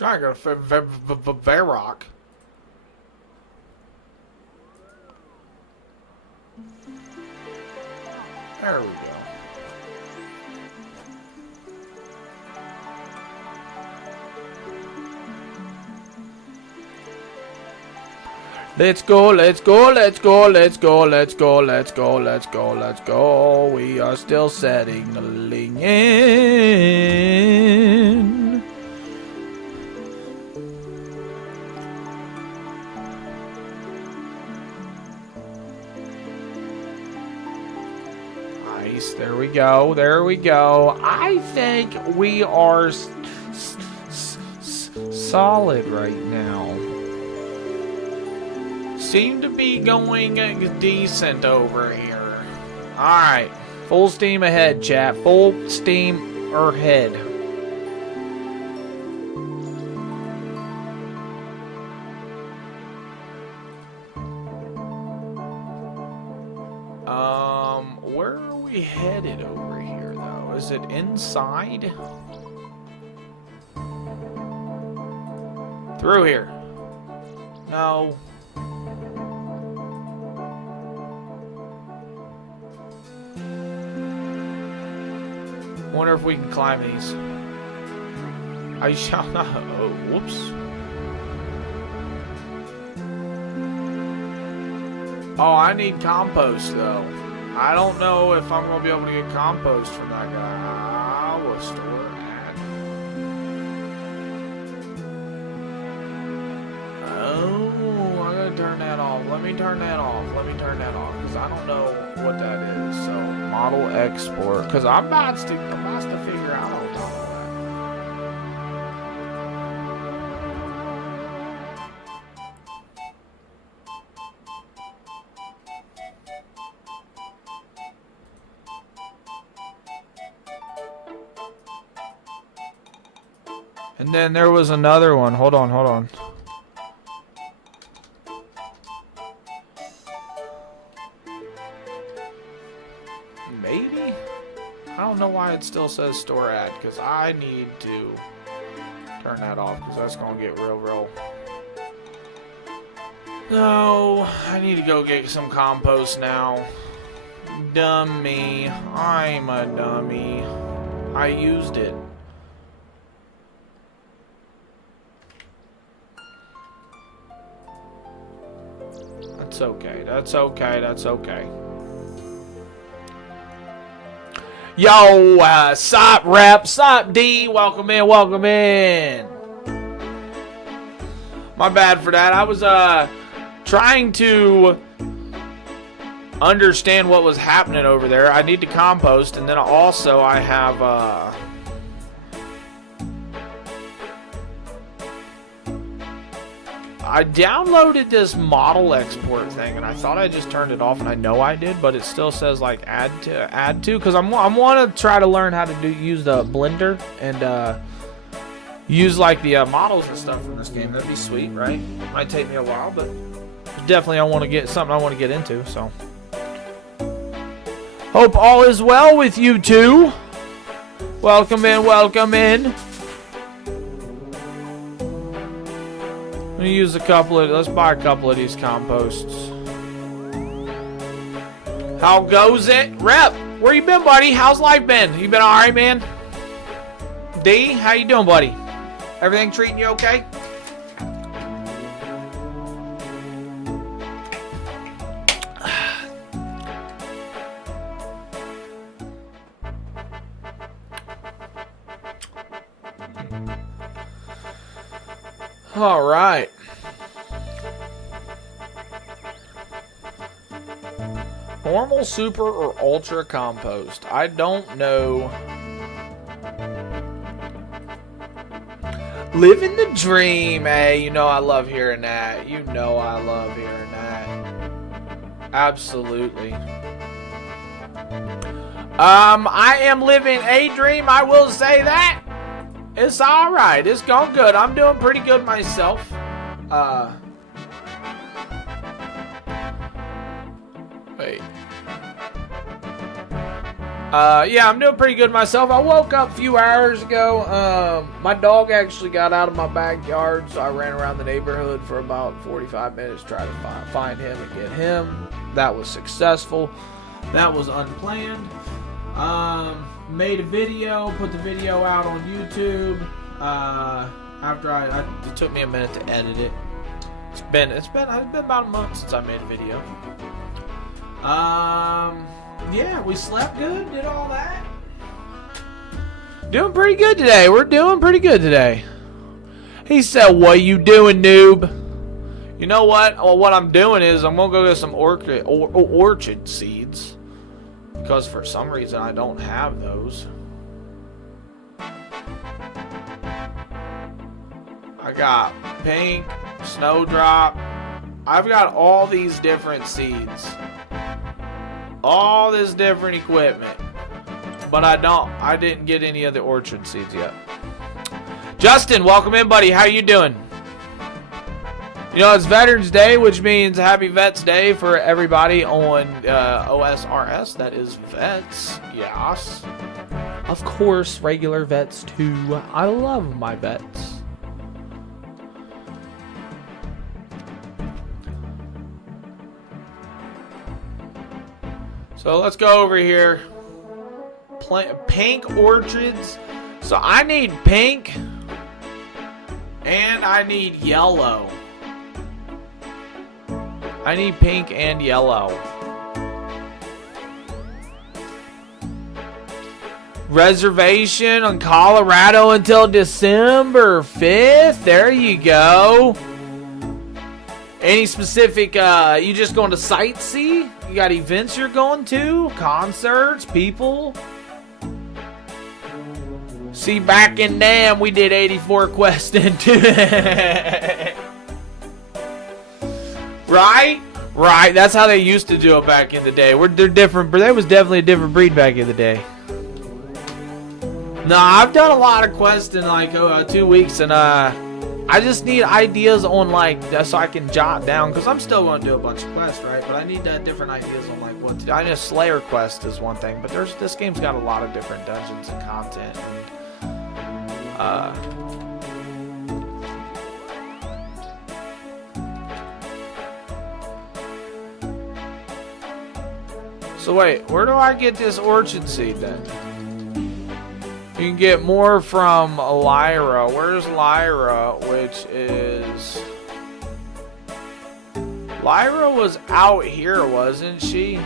Trying to go to Varrock. There we go. Let's go, let's go, let's go, let's go, let's go, let's go, let's go, let's go. We are still settling in. Nice, there we go, there we go. I think we are solid right now. Seem to be going decent over here. Alright. Full steam ahead, chat. Full steam ahead. Where are we headed over here, though? Is it inside? Through here. No. Wonder if we can climb these. I shall not. Oh, whoops. Oh, I need compost though. I don't know if I'm gonna be able to get compost from that guy. I will store that. Oh, I gotta turn that off. Let me turn that off. Let me turn that off because I don't know what that is. So model export because I'm about to figure out all that. And then there was another one. Hold on, hold on. Maybe? I don't know why it still says store ad, because I need to turn that off, because that's going to get real. No, I need to go get some compost now. Dummy. I'm a dummy. I used it. That's okay. That's okay. That's okay. Yo, sup, rep, sup, D, welcome in, welcome in. My bad for that. I was, trying to understand what was happening over there. I need to compost, and then also I have, I downloaded this model export thing, and I thought I just turned it off, and I know I did, but it still says like add to, because I want to try to learn how to use the Blender and use like the models and stuff from this game. That'd be sweet, right? Might take me a while, but definitely I want to get something I want to get into. So hope all is well with you two. Welcome in, welcome in. I'm gonna use let's buy a couple of these composts. How goes it? Rep, where you been, buddy? How's life been? You been alright, man? D, how you doing, buddy? Everything treating you okay? All right. Normal, super, or ultra compost? I don't know. Living the dream, hey. You know I love hearing that. You know I love hearing that. Absolutely. I am living a dream, I will say that. It's alright. It's going good. I'm doing pretty good myself. Wait. Yeah, I'm doing pretty good myself. I woke up a few hours ago. My dog actually got out of my backyard, so I ran around the neighborhood for about 45 minutes trying to find him and get him. That was successful. That was unplanned. Made a video, put the video out on YouTube. It took me a minute to edit it. It's been about a month since I made a video. Yeah, we slept good, did all that. Doing pretty good today. We're doing pretty good today. He said, "What you doing, noob?" You know what? Well, what I'm doing is I'm gonna go get some orchid seeds, because for some reason I don't have those. I got pink, snowdrop. I've got all these different seeds. All this different equipment. But I didn't get any of the orchard seeds yet. Justin, welcome in, buddy. How you doing? You know, it's Veterans Day, which means Happy Vets Day for everybody on OSRS. That is vets. Yes. Of course, regular vets too. I love my vets. So let's go over here. Pink orchids. So I need pink and I need yellow. I need pink and yellow. Reservation on Colorado until December 5th. There you go. Any specific, you just going to sightsee? You got events you're going to? Concerts? People? See, back in damn, we did 84 quests into it. Right? Right. That's how they used to do it back in the day. They're different, but there was definitely a different breed back in the day. No, I've done a lot of quests in like 2 weeks, and I just need ideas on like so I can jot down, because I'm still going to do a bunch of quests, right? But I need different ideas on like what to do. I know Slayer quest is one thing, but this game's got a lot of different dungeons and content, and so wait, where do I get this orchid seed then? You can get more from Lyra. Where's Lyra? Which is... Lyra was out here, wasn't she?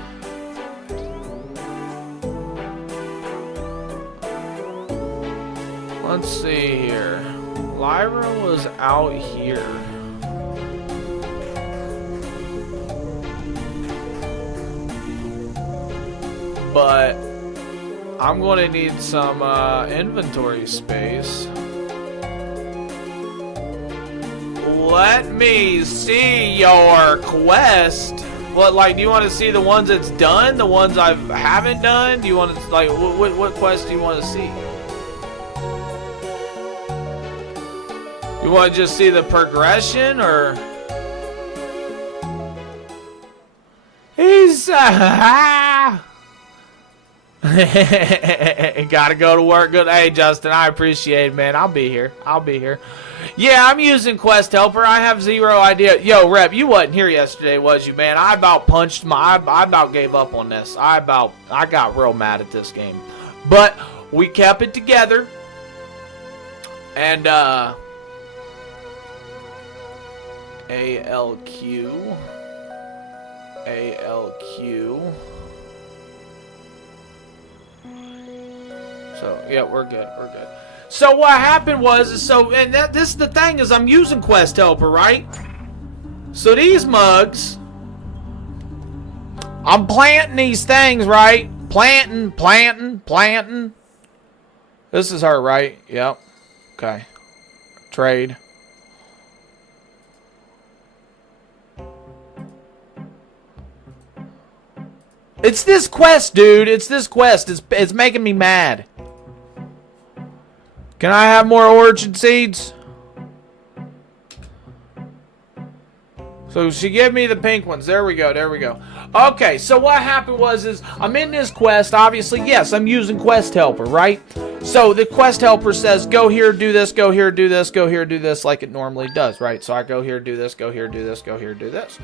Let's see here. Lyra was out here. But I'm going to need some inventory space. Let me see your quest. What, like, do you want to see the ones that's done? The ones I haven't done? Do you want to, like, what quest do you want to see? You want to just see the progression, or? He's, gotta go to work. Good. Hey, Justin, I appreciate it, man. I'll be here. Yeah, I'm using Quest Helper. I have zero idea. Yo, Rep, you wasn't here yesterday, was you, man? I about punched I about gave up on this. I got real mad at this game. But we kept it together. And, ALQ. So, yeah, we're good. So what happened was, this is the thing, is I'm using Quest Helper, right? So these mugs, I'm planting these things, right? Planting. This is her, right? Yep. Okay. Trade. It's this quest, dude. It's this quest. It's making me mad. Can I have more orchid seeds? So she gave me the pink ones. There we go. There we go. Okay, so what happened is I'm in this quest. Obviously, yes, I'm using Quest Helper, right? So the Quest Helper says, go here, do this, go here, do this, go here, do this, like it normally does, right? So I go here, do this, go here, do this, go here, do this.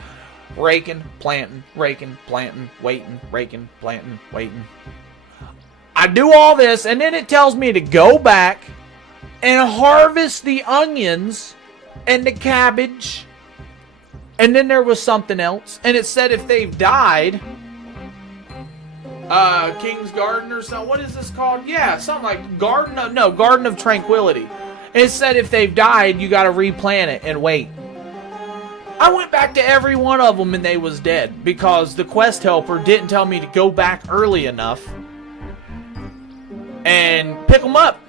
Raking, planting, waiting, raking, planting, waiting. I do all this, and then it tells me to go back and harvest the onions and the cabbage. And then there was something else. And it said if they've died, King's Garden or something. What is this called? Yeah, something like Garden of Tranquility. And it said if they've died, you got to replant it and wait. I went back to every one of them and they was dead. Because the quest helper didn't tell me to go back early enough and pick them up.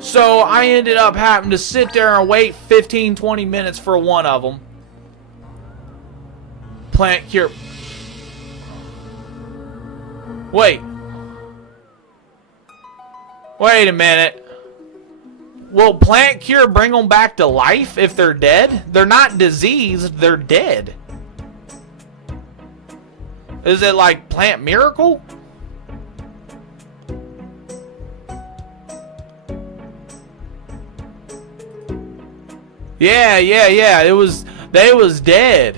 So I ended up having to sit there and wait 15-20 minutes for one of them. Plant cure. Wait a minute. Will plant cure bring them back to life if they're dead? They're not diseased, they're dead. Is it like plant miracle? Yeah. They was dead.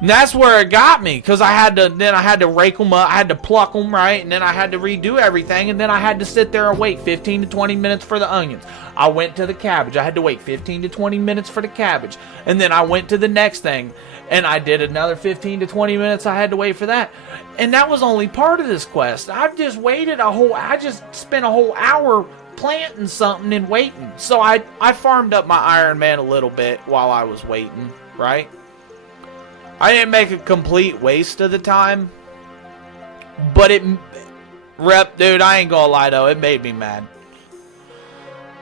And that's where it got me, because I had to rake them up, I had to pluck them, right? And then I had to redo everything, and then I had to sit there and wait 15 to 20 minutes for the onions. I went to the cabbage. I had to wait 15 to 20 minutes for the cabbage. And then I went to the next thing, and I did another 15 to 20 minutes. I had to wait for that. And that was only part of this quest. I just spent a whole hour planting something and waiting. So I farmed up my Iron Man a little bit while I was waiting, right? I didn't make a complete waste of the time, but dude, I ain't gonna lie though, it made me mad.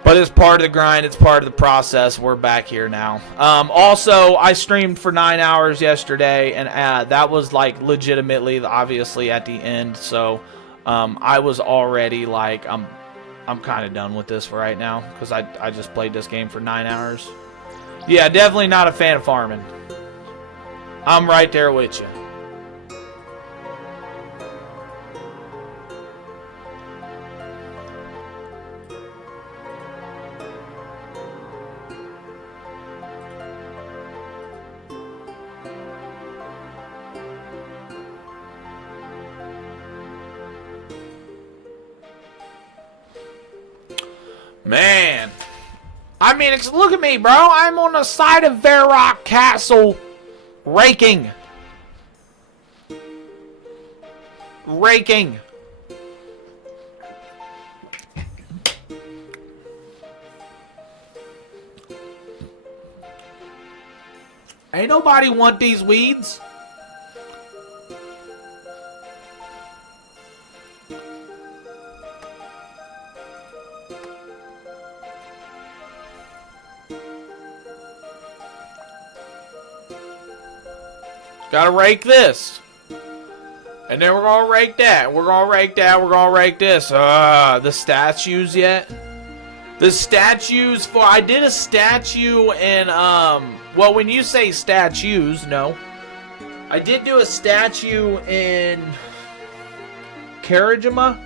But it's part of the grind, it's part of the process. We're back here now. Also, I streamed for 9 hours yesterday, and that was like legitimately, obviously at the end. So I was already like, I'm kind of done with this for right now, because I just played this game for 9 hours. Yeah, definitely not a fan of farming. I'm right there with you. Man. I mean, look at me, bro. I'm on the side of Varrock Castle. Raking. Ain't nobody want these weeds. Gotta rake this. And then we're gonna rake that. We're gonna rake that. We're gonna rake this. The statues yet? The statues for... I did a statue in, well, when you say statues, no. I did do a statue in... Karajima?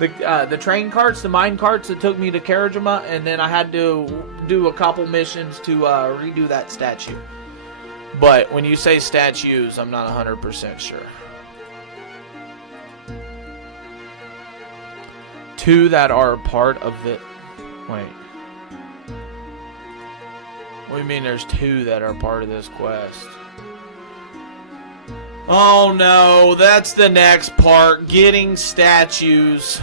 The train carts, the mine carts that took me to Karajima. And then I had to do a couple missions to redo that statue. But when you say statues, I'm not 100% sure. 2 that are part of the... Wait. What do you mean there's 2 that are part of this quest? Oh no, that's the next part. Getting statues.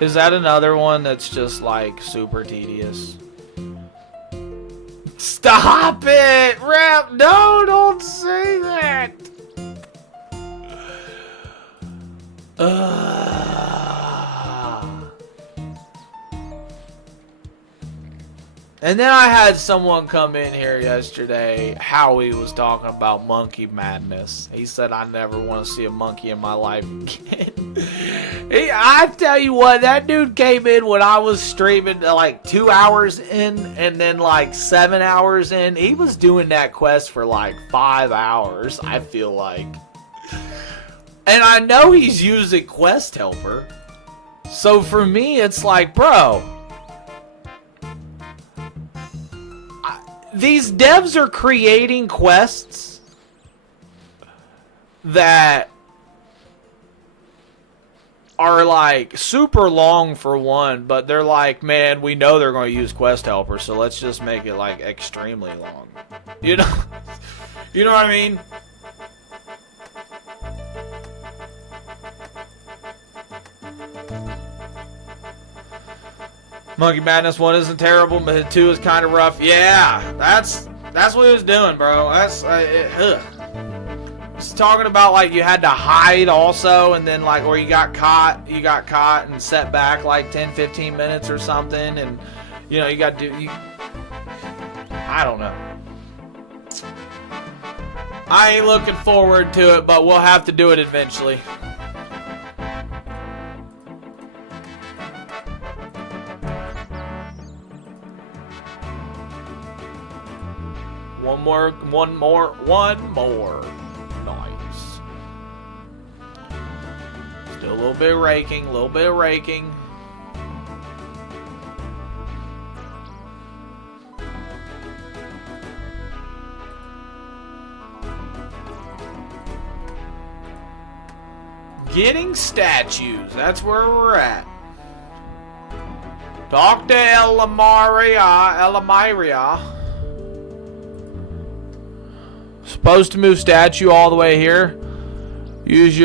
Is that another one that's just like super tedious? Stop it! Rap! No, don't say that! And then I had someone come in here yesterday. Howie was talking about monkey madness. He said, I never want to see a monkey in my life again. I tell you what, that dude came in when I was streaming like 2 hours in and then like 7 hours in. He was doing that quest for like 5 hours, I feel like. And I know he's using Quest Helper. So for me, it's like, bro, these devs are creating quests that are like super long for one, but they're like, man, we know they're going to use Quest Helper, so let's just make it like extremely long. You know? You know what I mean? Monkey Madness 1 isn't terrible, but 2 is kind of rough. Yeah, that's what he was doing, bro. He's talking about like you had to hide also, and then like, or you got caught and set back like 10-15 minutes or something, and you know you got to do. I don't know. I ain't looking forward to it, but we'll have to do it eventually. One more. Nice. Still a little bit of raking. Getting statues, that's where we're at. Talk to Elamaria. Supposed to move statue all the way here. Use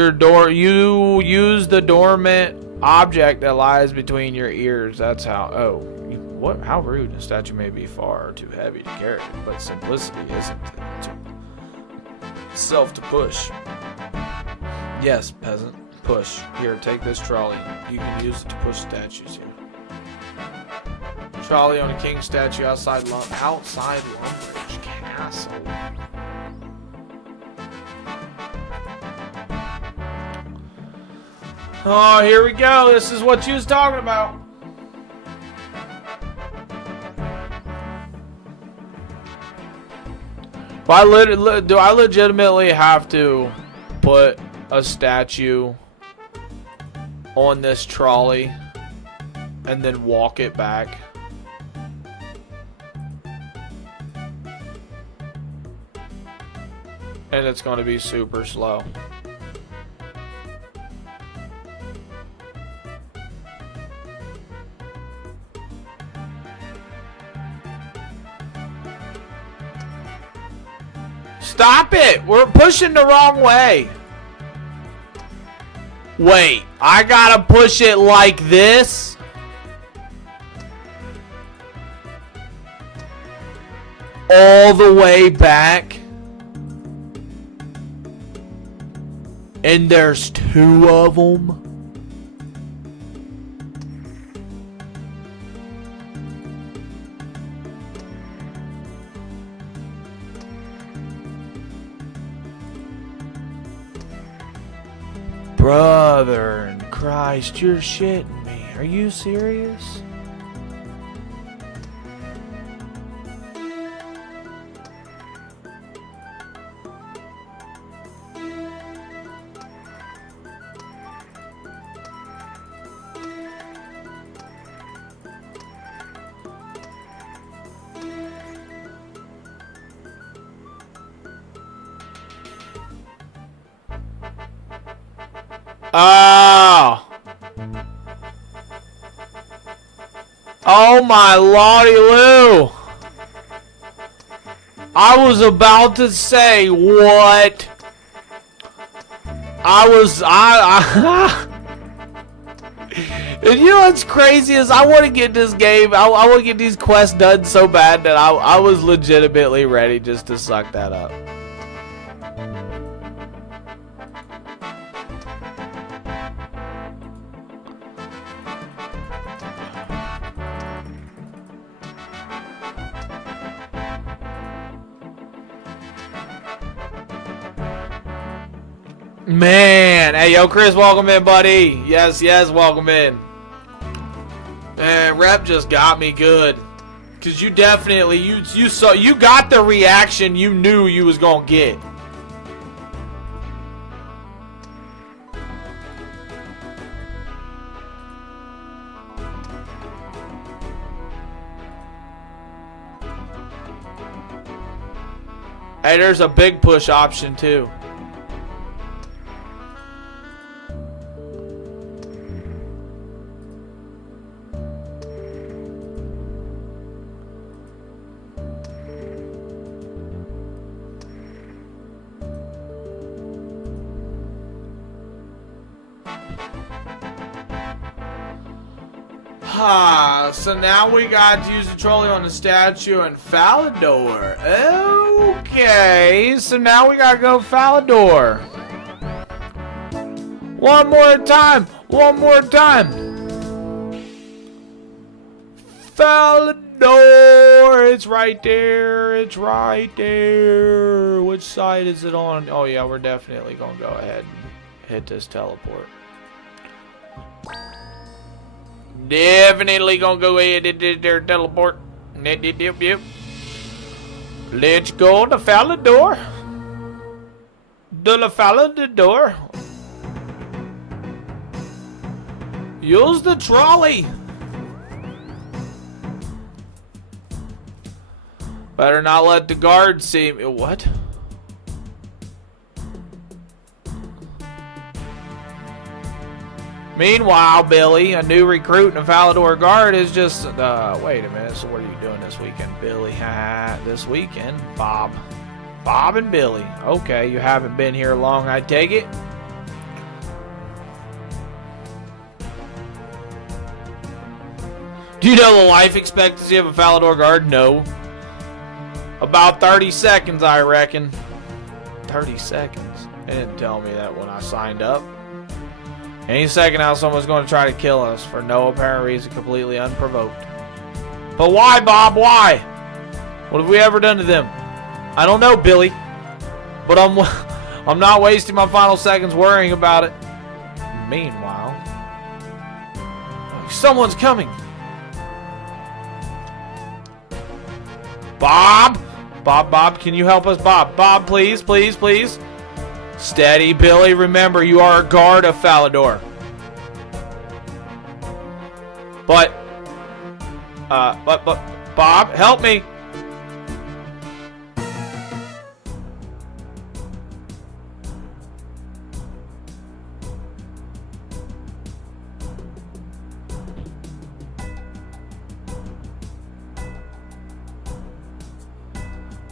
the dormant object that lies between your ears. That's how. Oh, what? How rude! A statue may be far too heavy to carry, but simplicity isn't it? Self to push. Yes, peasant. Push. Here, take this trolley. You can use it to push statues here. Trolley on a king statue outside Lumbridge Castle. Oh, here we go. This is what you was talking about. Do I legitimately have to put a statue on this trolley and then walk it back? And it's going to be super slow. Stop it! We're pushing the wrong way. Wait, I gotta push it like this? All the way back? And there's 2 of them? Brother in Christ, you're shitting me. Are you serious? Oh! Oh my lordy Lou! I was about to say what? And you know what's crazy is I want to get this game, I want to get these quests done so bad that I was legitimately ready just to suck that up. Man, hey, yo, Chris, welcome in, buddy. Yes, welcome in. Man, Rep just got me good. Cause you definitely, you saw, you got the reaction you knew you was gonna get. Hey, there's a big push option too. So now we got to use the trolley on the statue in Falador. Okay, so now we gotta go Falador. One more time. Falador, it's right there. Which side is it on? Oh yeah, we're definitely gonna go ahead and hit this teleport. Definitely gonna go ahead and hit their teleport. Yep. Let's go to Falador. Falador. Use the trolley. Better not let the guards see me. What? Meanwhile, Billy, a new recruit in the Falador Guard, is just... wait a minute. So what are you doing this weekend, Billy? This weekend? Bob and Billy. Okay, you haven't been here long, I take it? Do you know the life expectancy of a Falador Guard? No. About 30 seconds, I reckon. 30 seconds? They didn't tell me that when I signed up. Any second now, someone's going to try to kill us for no apparent reason, completely unprovoked. But why, Bob? Why? What have we ever done to them? I don't know, Billy. But I'm not wasting my final seconds worrying about it. Meanwhile, someone's coming. Bob, can you help us, Bob, please. Steady, Billy. Remember, you are a guard of Falador. But, Bob, help me.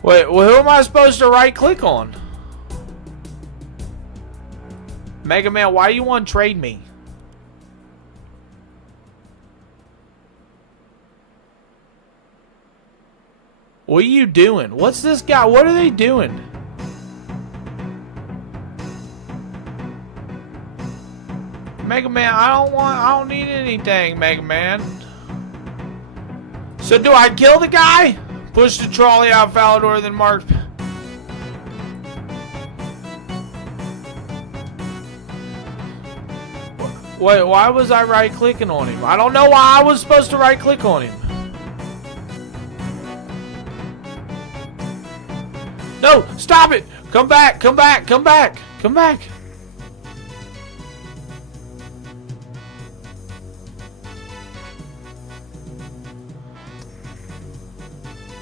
Wait, well, who am I supposed to right-click on? Mega Man, why do you want to trade me? What are you doing? What's this guy? What are they doing? Mega Man, I don't need anything, Mega Man. So do I kill the guy? Push the trolley out Falador, then mark. Wait, why was I right-clicking on him? I don't know why I was supposed to right-click on him. No, stop it! Come back!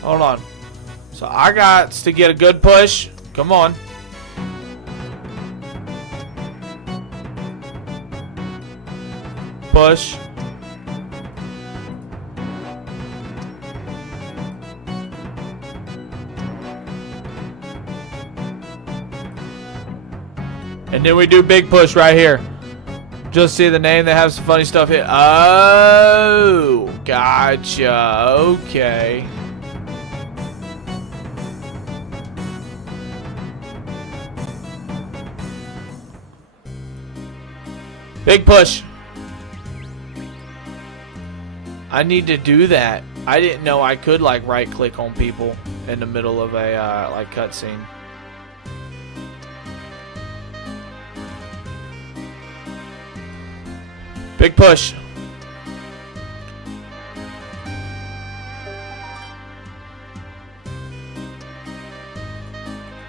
Hold on. So I got to get a good push. Come on. Push. And then we do big push right here. Just see the name. They have some funny stuff here. Oh, gotcha. Okay. Big push. I need to do that. I didn't know I could like right click on people in the middle of a like cutscene. Big push.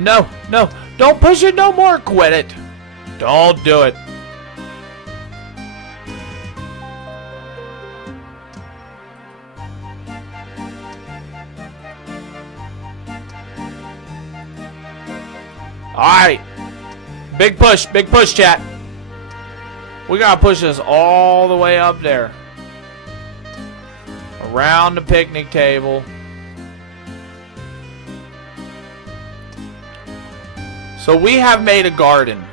No, no. Don't push it no more. Quit it. Don't do it. Alright. Big push, chat. We gotta push this all the way up there. Around the picnic table. So we have made a garden.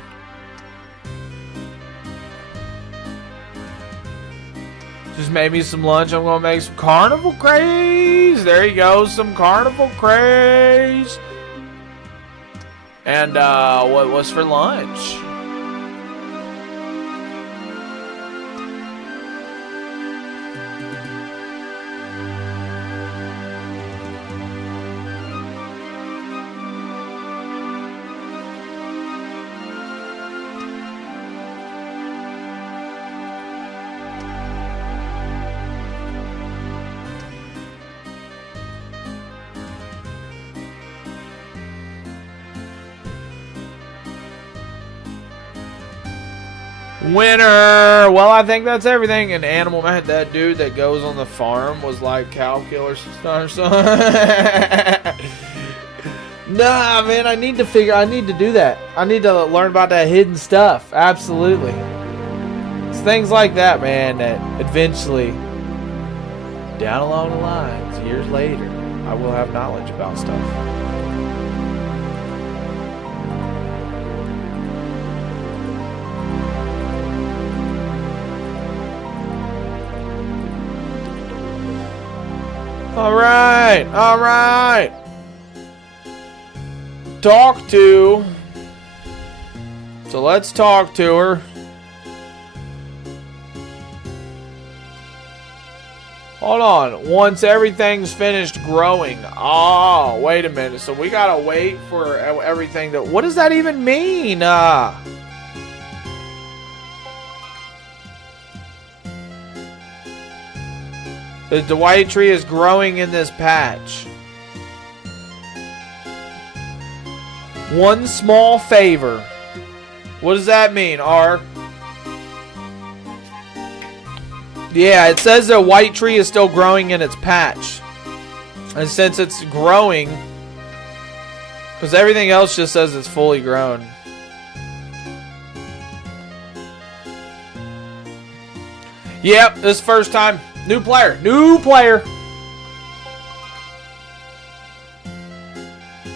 Just made me some lunch. I'm gonna make some carnival craze. There you go, some carnival craze. And what's for lunch? Winner! Well, I think that's everything. And Animal Man, that dude that goes on the farm was like cow killer or something. Nah, man, I need to do that. I need to learn about that hidden stuff. Absolutely. It's things like that, man, that eventually, down along the lines, years later, I will have knowledge about stuff. Alright, alright. Talk to. So let's talk to her. Hold on. Once everything's finished growing. Oh, wait a minute. So we gotta wait for everything to. What does that even mean? The white tree is growing in this patch. One small favor. What does that mean, R? Yeah, it says the white tree is still growing in its patch. And since it's growing, because everything else just says it's fully grown. Yep, this first time. New player. New player.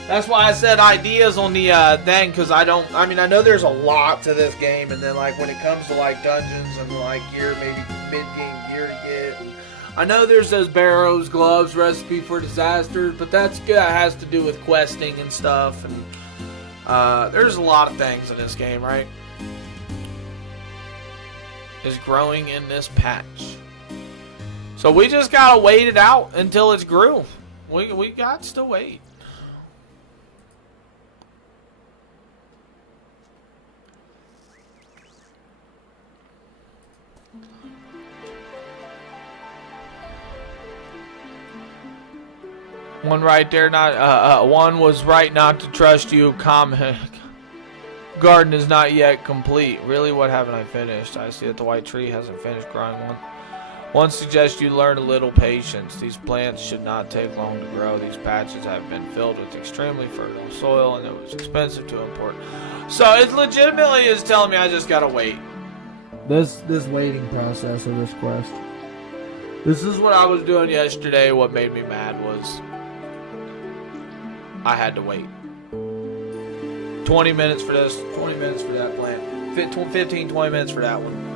That's why I said ideas on the thing, because I know there's a lot to this game, and then like when it comes to like dungeons and like gear, maybe mid-game gear to get. And I know there's those barrows, gloves, recipe for disasters, but that's good. That has to do with questing and stuff, and there's a lot of things in this game, right? Is growing in this patch. So we just gotta wait it out until it's grew. We got to wait. One right there, one was right not to trust you. Garden is not yet complete. Really, what haven't I finished? I see that the white tree hasn't finished growing. One suggests you learn a little patience. These plants should not take long to grow. These patches have been filled with extremely fertile soil, and it was expensive to import. So it legitimately is telling me I just gotta wait. This waiting process of this quest. This is what I was doing yesterday. What made me mad was I had to wait. 20 minutes for this, 20 minutes for that plant. 15, 20 minutes for that one.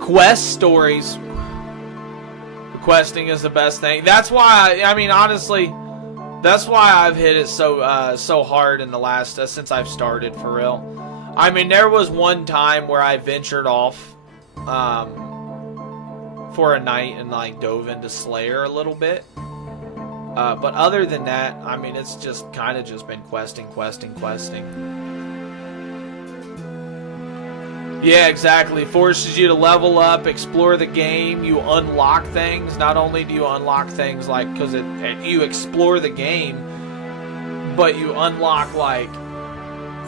Quest stories. Questing is the best thing. That's why, I mean, honestly, that's why I've hit it so hard in the last, since I've started, for real. I mean, there was one time where I ventured off for a night and like dove into Slayer a little bit. But other than that, I mean, it's just kind of just been questing. Yeah, exactly. Forces you to level up, explore the game. You unlock things. Not only do you unlock things like because you explore the game, but you unlock like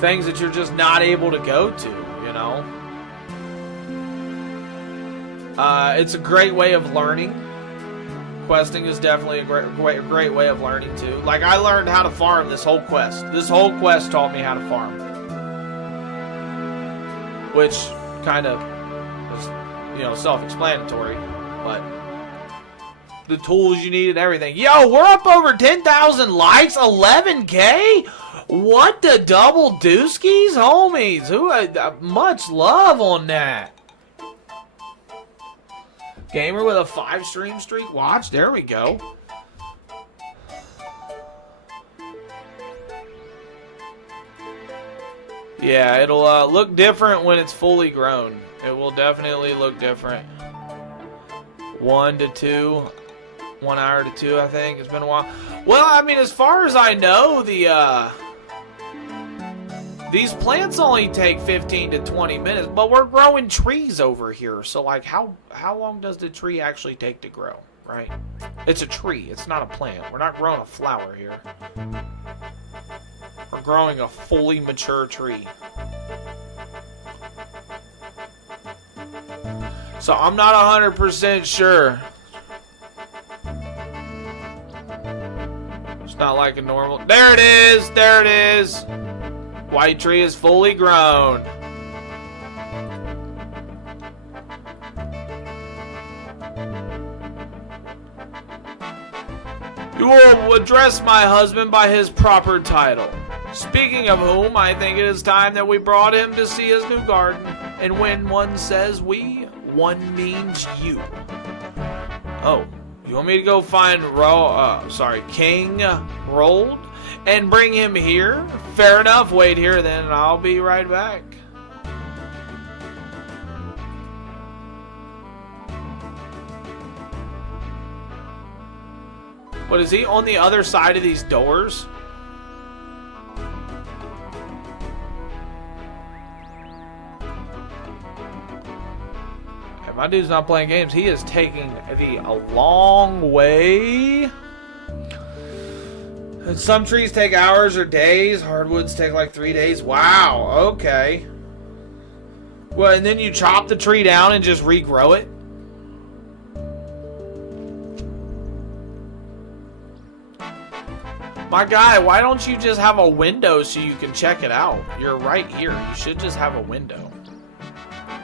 things that you're just not able to go to. You know, it's a great way of learning. Questing is definitely a great way of learning too. Like I learned how to farm this whole quest. This whole quest taught me how to farm. Which kind of is, you know, self-explanatory, but the tools you need and everything. Yo, we're up over 10,000 likes, 11K? What the double dooskies? Homies, much love on that. Gamer with a 5 stream streak watch. There we go. Yeah, it'll look different when it's fully grown. It will definitely look different. 1 to 2. 1 hour to 2, I think. It's been a while. Well, I mean, as far as I know, these plants only take 15 to 20 minutes, but we're growing trees over here. So, like, how long does the tree actually take to grow, right? It's a tree. It's not a plant. We're not growing a flower here. We're growing a fully mature tree. So I'm not 100% sure. It's not like a normal... There it is! There it is! White tree is fully grown. You will address my husband by his proper title. Speaking of whom, I think it is time that we brought him to see his new garden. And when one says we, one means you. Oh, you want me to go find King Rold and bring him here? Fair enough, wait here then, and I'll be right back. What, is he on the other side of these doors? My dude's not playing games. He is taking a long way. Some trees take hours or days. Hardwoods take like 3 days. Wow, okay. Well, and then you chop the tree down and just regrow it? My guy, why don't you just have a window so you can check it out? You're right here. You should just have a window.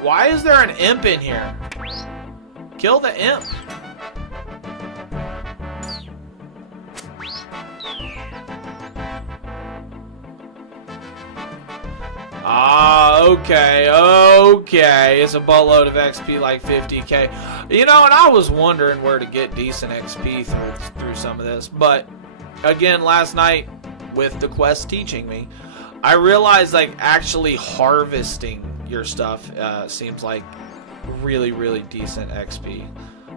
Why is there an imp in here? Kill the imp. Ah, okay. It's a buttload of XP, like 50k. You know, and I was wondering where to get decent XP through some of this. But, again, last night, with the quest teaching me, I realized, like, actually harvesting your stuff seems like really, really decent XP.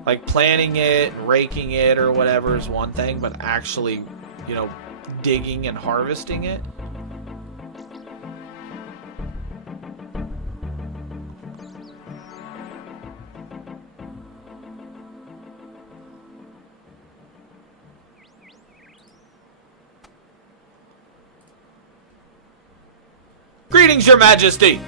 Like planting it, raking it, or whatever is one thing, but actually, you know, digging and harvesting it. Greetings, Your Majesty!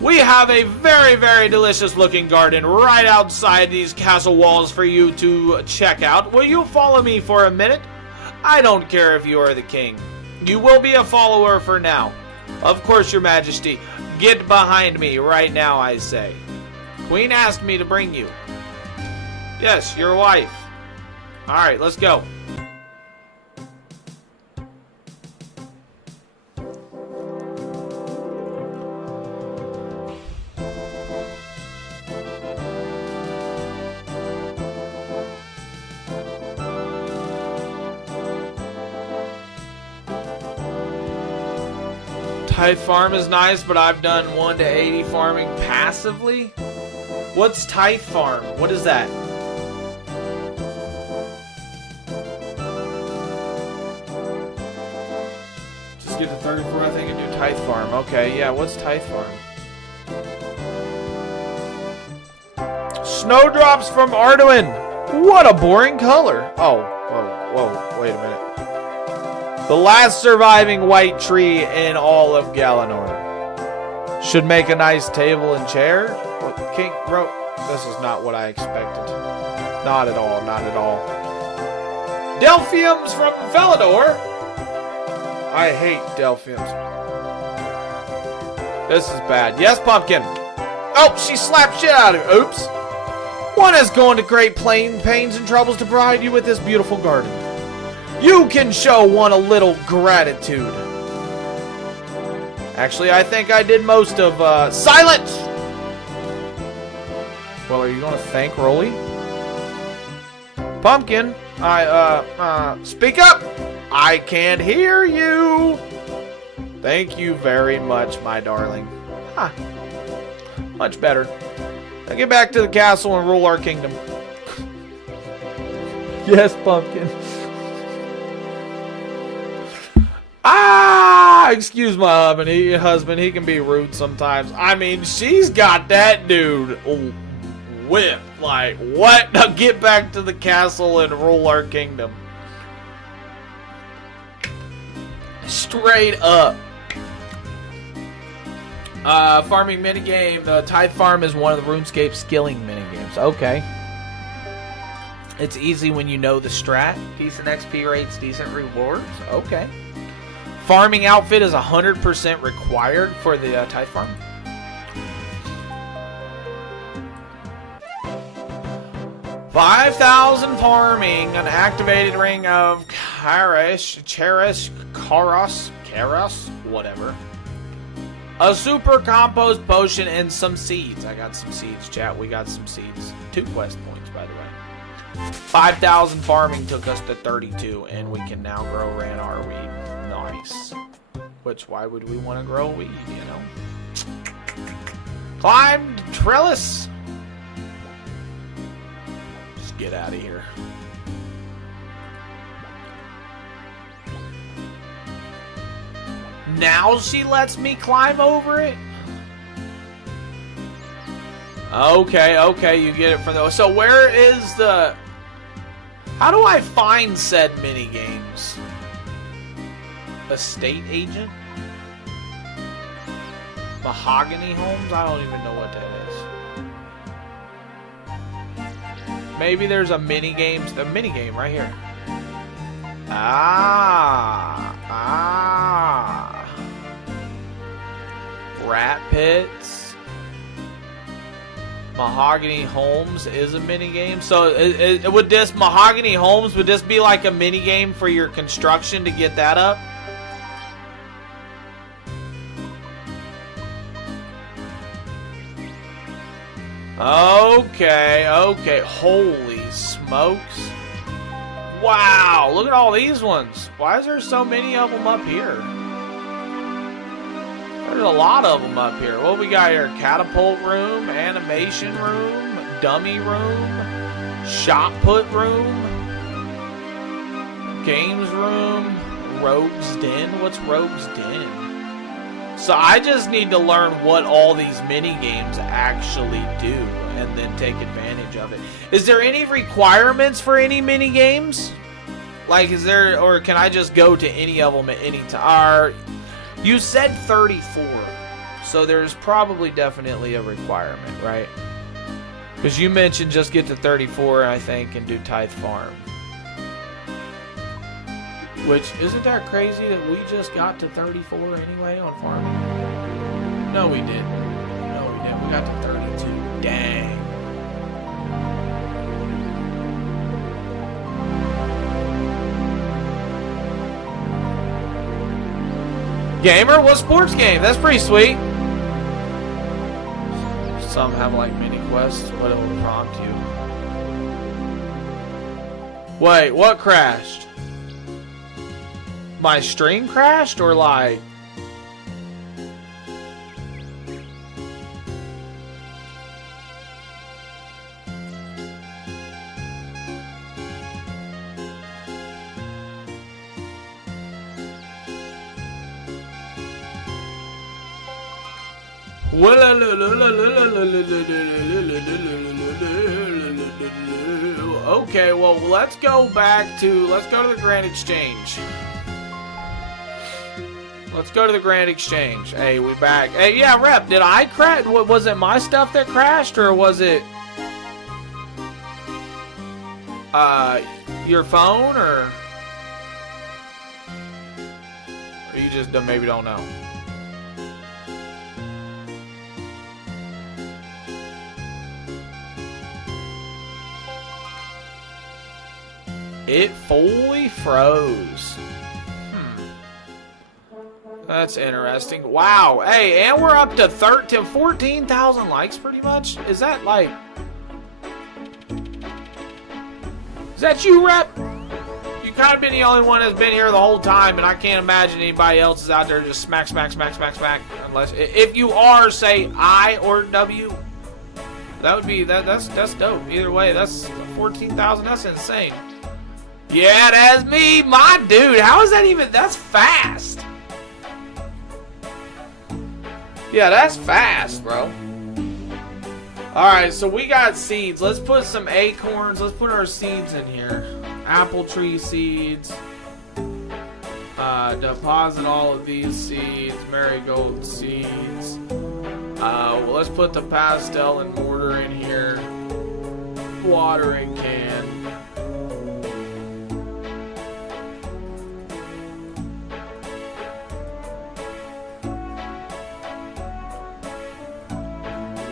We have a very, very delicious looking garden right outside these castle walls for you to check out. Will you follow me for a minute? I don't care if you are the king. You will be a follower for now. Of course, Your Majesty. Get behind me right now, I say. Queen asked me to bring you. Yes, your wife. Alright, let's go. Tithe farm is nice, but I've done 1 to 80 farming passively. What's tithe farm? What is that? Get to 34, I think, and do Tithe Farm. Okay, yeah, what's Tithe Farm? Snowdrops from Arduin! What a boring color! Oh, whoa, wait a minute. The last surviving white tree in all of Galanor. Should make a nice table and chair? What, King wrote? This is not what I expected. Not at all, not at all. Delphiums from Felidor? I hate Delphiums. This is bad. Yes, Pumpkin. Oh, she slapped shit out of me. Oops. One is going to great pains and troubles to provide you with this beautiful garden. You can show one a little gratitude. Actually, I think I did most of, silence! Well, are you going to thank Rolly? Pumpkin, speak up! I can't hear you! Thank you very much, my darling. Huh. Much better. Now get back to the castle and rule our kingdom. Yes, Pumpkin. Excuse my husband. He can be rude sometimes. I mean, she's got that dude whipped. Like, what? Now get back to the castle and rule our kingdom. Straight up. Farming minigame. The Tithe Farm is one of the RuneScape skilling minigames. Okay. It's easy when you know the strat. Decent XP rates, decent rewards. Okay. Farming outfit is 100% required for the Tithe Farm. $5,000 farming, an activated ring of Cherish, Karos, whatever. A super compost potion and some seeds. I got some seeds, chat. We got some seeds. 2 quest points, by the way. 5,000 farming took us to 32, and we can now grow Ranar weed. Nice. Which, why would we want to grow weed, you know? Climbed trellis. Just get out of here. Now she lets me climb over it? Okay, you get it from the... So where is the... How do I find said mini games? Estate agent? Mahogany Homes? I don't even know what that is. Maybe there's a mini game right here. Rat pits. Mahogany Homes is a mini game. So would this Mahogany Homes, would this be like a mini game for your construction to get that up? Okay. Holy smokes. Wow, look at all these ones. Why is there so many of them up here? There's a lot of them up here. What we got here? Catapult room, animation room, dummy room, shot put room, games room, Rogue's Den. What's Rogue's Den? So I just need to learn what all these mini games actually do and then take advantage of it. Is there any requirements for any mini games? Like, is there, or can I just go to any of them at any time? You said 34, so there's probably definitely a requirement, right? Because you mentioned just get to 34, I think, and do Tithe Farm. Which, isn't that crazy that we just got to 34 anyway on farming? No, we didn't. We got to 32. Dang. Gamer? What sports game? That's pretty sweet. Some have like mini quests, but it will prompt you. Wait, what crashed? My stream crashed, or like... Okay, well, let's go to the Grand Exchange. Let's go to the Grand Exchange. Hey, we back. Hey, yeah, Rep, did I crash? Was it my stuff that crashed, or was it your phone, or you just maybe don't know? It fully froze. That's interesting. Wow. Hey, and we're up to 14,000 likes pretty much. Is that like... Is that you, Rep? You kind of been the only one that's been here the whole time, and I can't imagine anybody else is out there just smack. Unless, if you are, say I or W, that would be, that's dope. Either way, that's 14,000. That's insane. Yeah, that's me, my dude. How is that even? That's fast. Yeah, that's fast, bro. Alright, so we got seeds. Let's put some acorns. Let's put our seeds in here. Apple tree seeds. Deposit all of these seeds. Marigold seeds. Well, let's put the pastel and mortar in here. Watering can.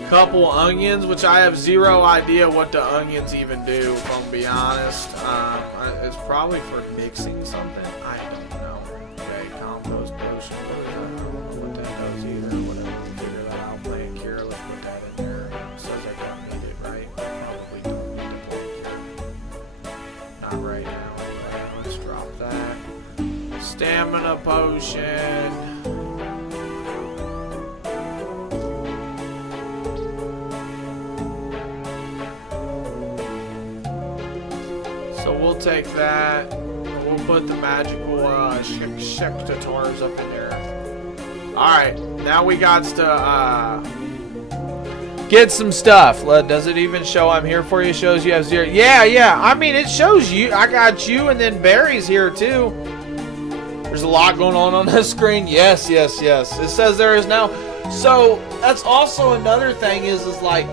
Couple onions, which I have zero idea what the onions even do, if I'm be honest. It's probably for mixing something. I don't know. Okay, compost potion. I don't know what that does either. Whatever, we'll figure that out. Plant cure, let's put that in there. It says I don't need it, right? Probably don't need the plant cure. Not right now. Anyway, let's drop that. Stamina potion. So we'll take that. We'll put the magical Shektatars up in there. Alright, now we got to get some stuff. Does it even show I'm here for you? It shows you have 0. Yeah. I mean, it shows you. I got you, and then Barry's here too. There's a lot going on this screen. Yes. It says there is now. So that's also another thing is like,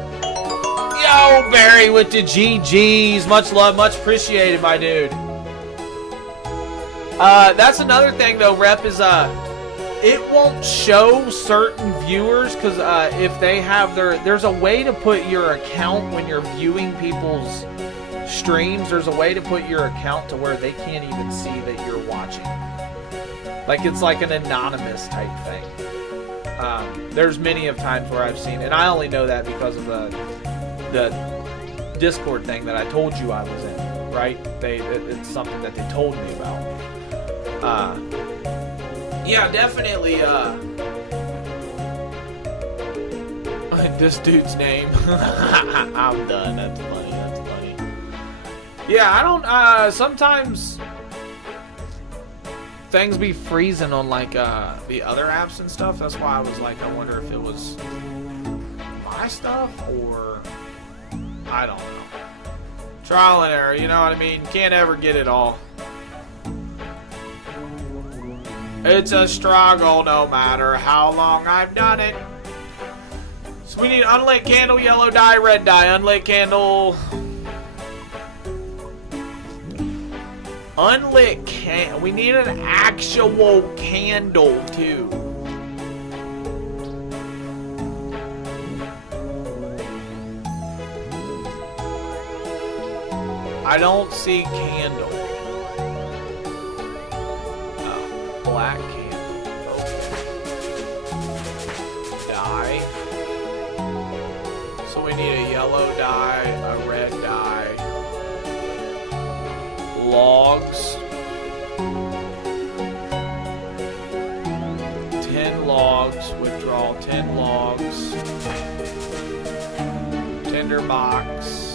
yo, Barry with the GGs. Much love, much appreciated, my dude. That's another thing, though, Rep, is it won't show certain viewers because if they have there's a way to put your account when you're viewing people's streams. There's a way to put your account to where they can't even see that you're watching. Like it's like an anonymous type thing. There's many of times where I've seen, and I only know that because of the Discord thing that I told you I was in, right? It's something that they told me about. Yeah, definitely. This dude's name. I'm done. That's funny. Yeah, I don't. Sometimes things be freezing on like the other apps and stuff. That's why I was like, I wonder if it was my stuff or. I don't know. Trial and error, you know what I mean? Can't ever get it all. It's a struggle no matter how long I've done it. So we need unlit candle, yellow dye, red dye. Unlit candle. Unlit can. We need an actual candle too. I don't see candle. Oh, black candle. Okay. Dye. So we need a yellow dye, a red dye. Logs. 10 logs. Withdraw 10 logs. Tinderbox.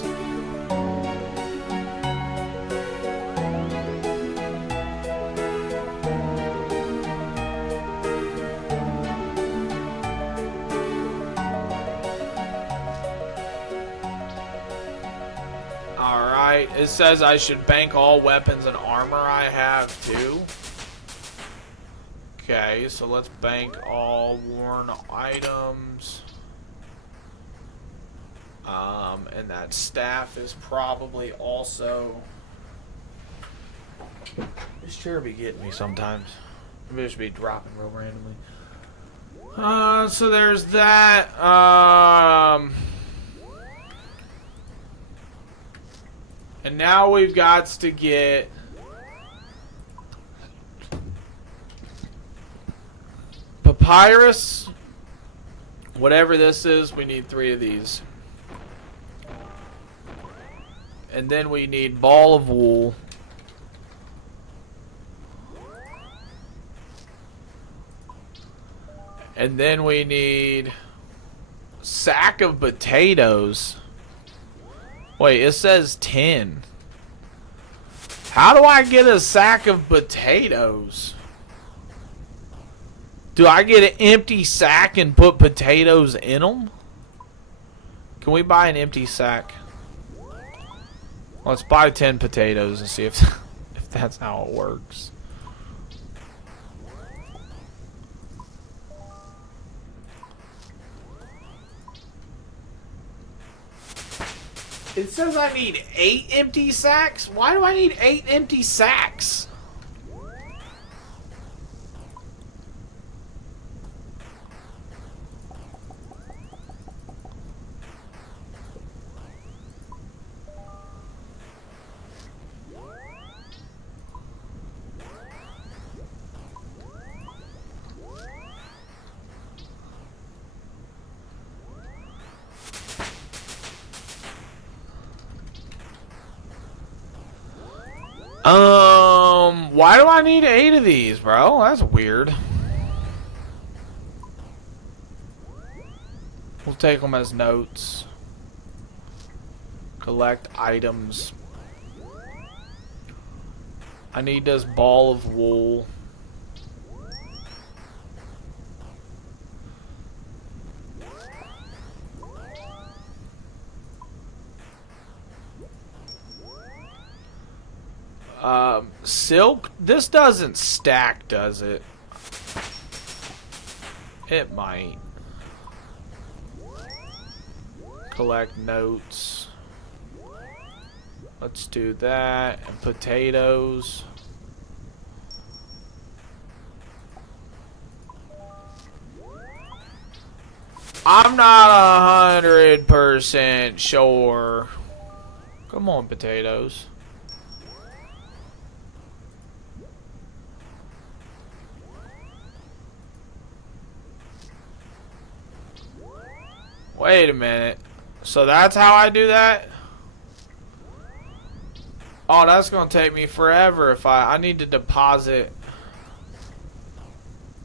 Alright, it says I should bank all weapons and armor I have too. Okay, so let's bank all worn items. And that staff is probably also... This chair be getting me sometimes. Maybe it should be dropping real randomly. So there's that. And now we've got to get papyrus. Whatever this is, we need 3 of these. And then we need ball of wool. And then we need sack of potatoes. Wait, it says 10. How do I get a sack of potatoes? Do I get an empty sack and put potatoes in them? Can we buy an empty sack? Let's buy 10 potatoes and see if that's how it works. It says I need 8 empty sacks? Why do I need 8 empty sacks? Why do I need 8 of these, bro? That's weird. We'll take them as notes. Collect items. I need this ball of wool. Silk? This doesn't stack, does it? It might. Collect notes. Let's do that. And potatoes. I'm not 100% sure. Come on, potatoes. Wait a minute. So that's how I do that? Oh, that's gonna take me forever if I need to deposit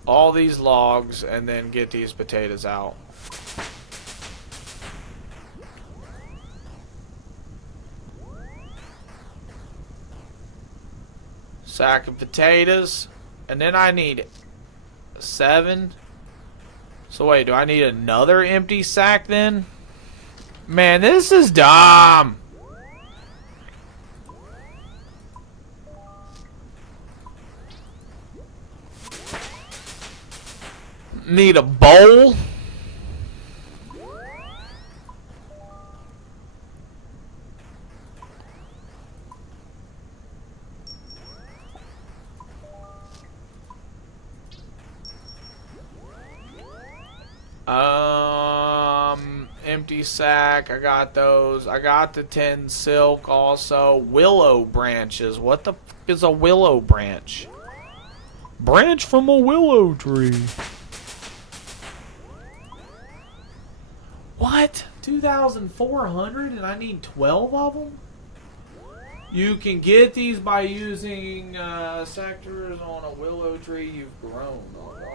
all these logs and then get these potatoes out. Sack of potatoes. And then I need 7. So wait, do I need another empty sack then? Man, this is dumb. Need a bowl? Empty sack. I got those. I got the 10 silk also. Willow branches. What the f is a willow branch? Branch from a willow tree. What? 2,400 and I need 12 of them? You can get these by using sectors on a willow tree you've grown.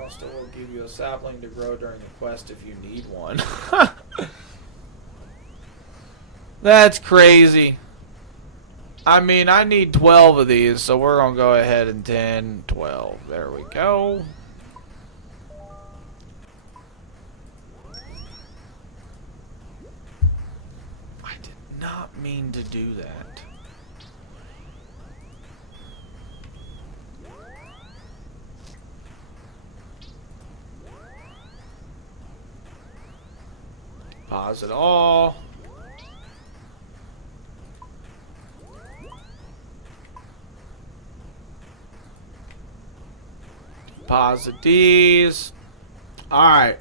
Also will give you a sapling to grow during the quest if you need one. That's crazy. I mean, I need 12 of these, so we're going to go ahead and 10, 12. There we go. I did not mean to do that. Pause it all. Pause these. Alright.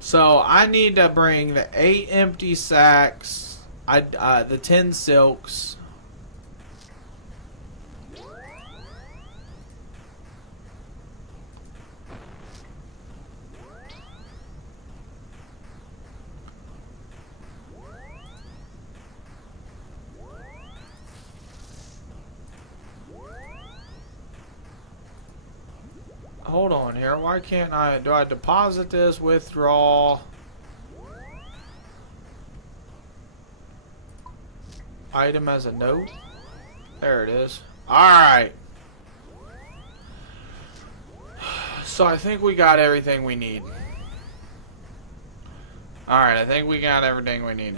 So I need to bring the 8 empty sacks, the 10 silks. Hold on here. Why can't I? Do I deposit this? Withdraw. Item as a note. There it is. Alright. So I think we got everything we need. Alright, I think we got everything we need.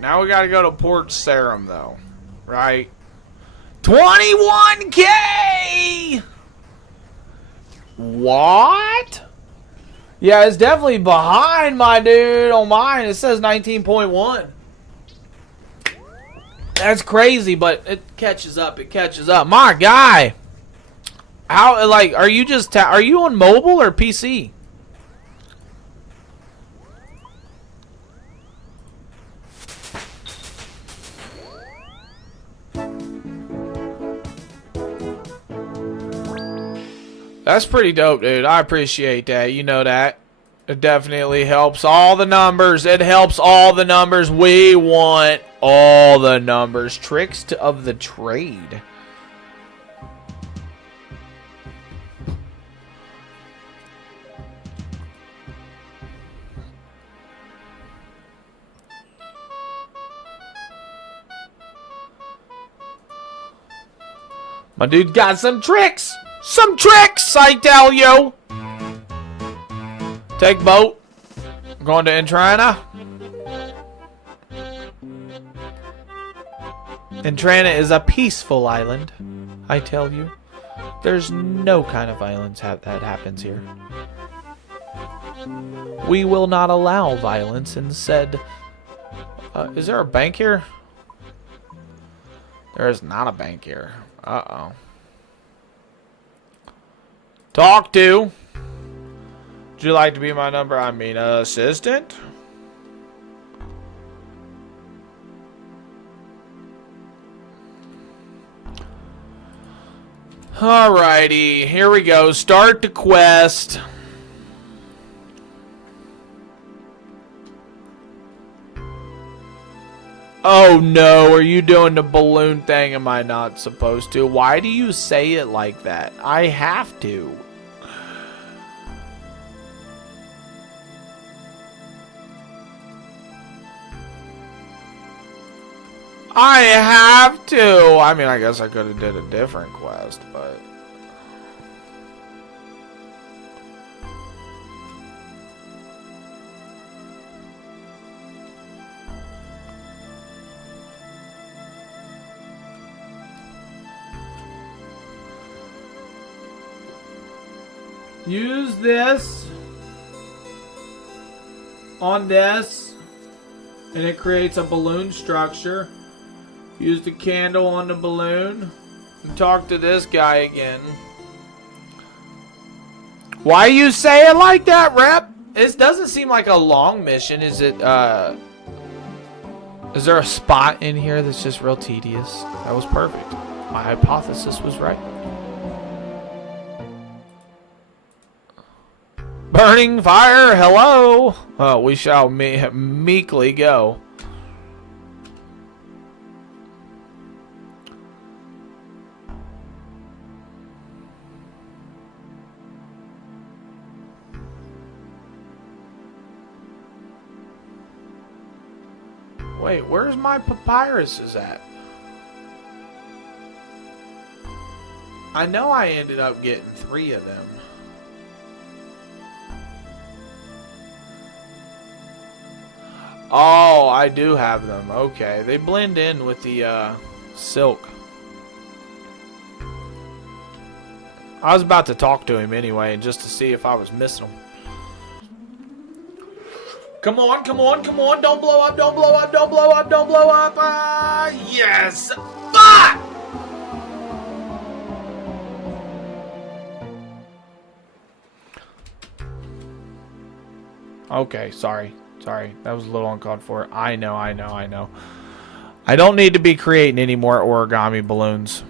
Now we gotta go to Port Sarim though. Right? 21K! What? Yeah, it's definitely behind, my dude. On mine, it says 19.1. That's crazy, but it catches up. It catches up. My guy. How, like, are you just, are you on mobile or PC? That's pretty dope, dude. I appreciate that. You know that. It definitely helps all the numbers. It helps all the numbers. We want all the numbers. Tricks of the trade. My dude got some tricks. Some tricks, I tell you. Take boat. I'm going to Entrana. Entrana is a peaceful island, I tell you. There's no kind of violence that happens here. We will not allow violence. Instead, is there a bank here? There is not a bank here. Uh-oh. Talk to. Would you like to be my number? I mean, assistant? Alrighty, here we go. Start the quest. Oh no, are you doing the balloon thing? Am I not supposed to? Why do you say it like that? I have to. I have to. I mean, I guess I could have did a different quest, but... Use this on this, and it creates a balloon structure. Use the candle on the balloon and talk to this guy again. Why you say it like that, Rep? It doesn't seem like a long mission. Is it, is there a spot in here that's just real tedious? That was perfect. My hypothesis was right. Burning fire, hello. Oh, we shall meekly go. Wait, where's my papyruses at? I know I ended up getting 3 of them. Oh, I do have them. Okay. They blend in with the silk. I was about to talk to him anyway, just to see if I was missing him. Come on, come on, come on. Don't blow up, don't blow up, don't blow up, don't blow up. Yes. Fuck! Okay, sorry. Sorry. That was a little uncalled for. I know. I don't need to be creating any more origami balloons.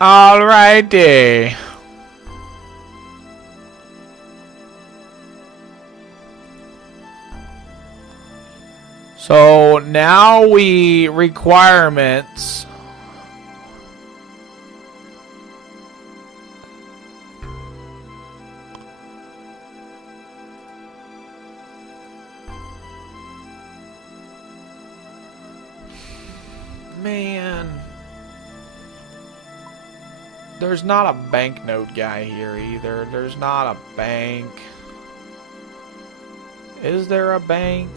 Alrighty. So now we requirements. Man. There's not a banknote guy here either. There's not a bank. Is there a bank?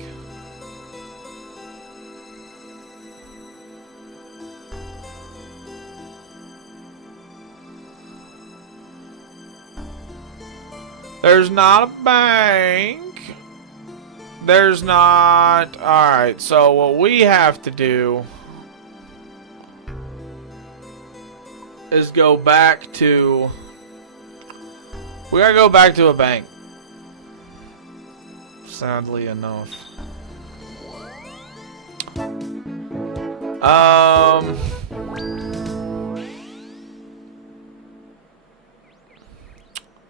There's not a bank. There's not. Alright, so what we have to do is go back to... We gotta go back to a bank. Sadly enough.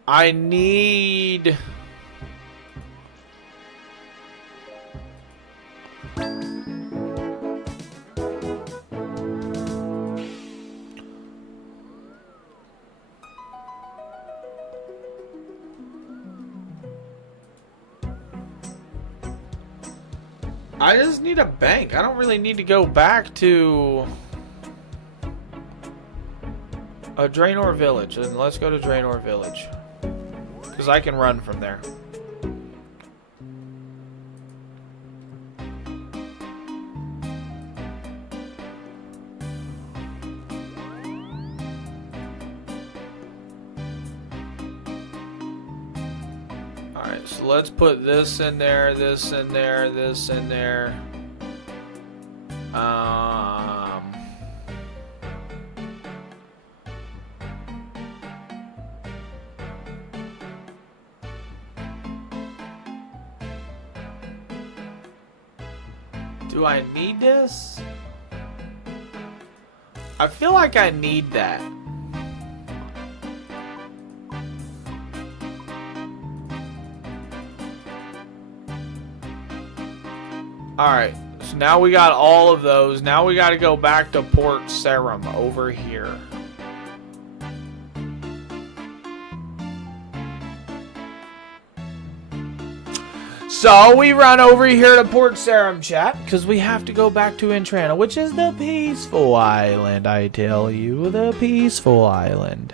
I need... I just need a bank. I don't really need to go back to a Draenor Village. And let's go to Draenor Village, because I can run from there. Alright, so let's put this in there, this in there, this in there. Do I need this? I feel like I need that. Alright, so now we got all of those. Now we got to go back to Port Sarim over here. So we run over here to Port Sarim, chat, because we have to go back to Entrana, which is the peaceful island, I tell you, the peaceful island.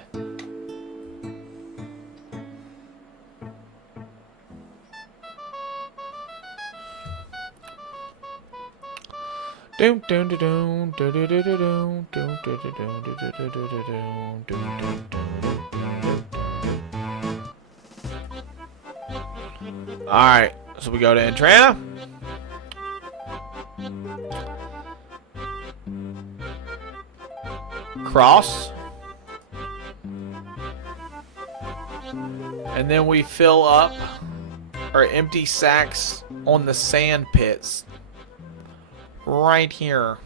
Alright, so we go to Entrana. Cross. And then we fill up our empty sacks on the sand pits. Right here.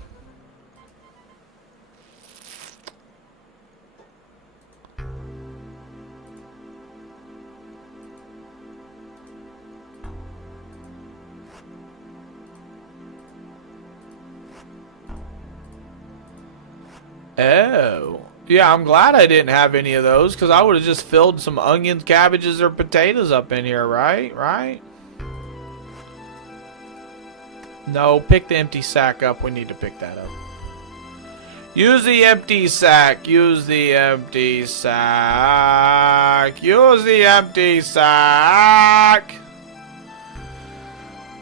Oh. Yeah, I'm glad I didn't have any of those, because I would have just filled some onions, cabbages, or potatoes up in here, right? Right? No, pick the empty sack up. We need to pick that up. Use the empty sack. Use the empty sack. Use the empty sack.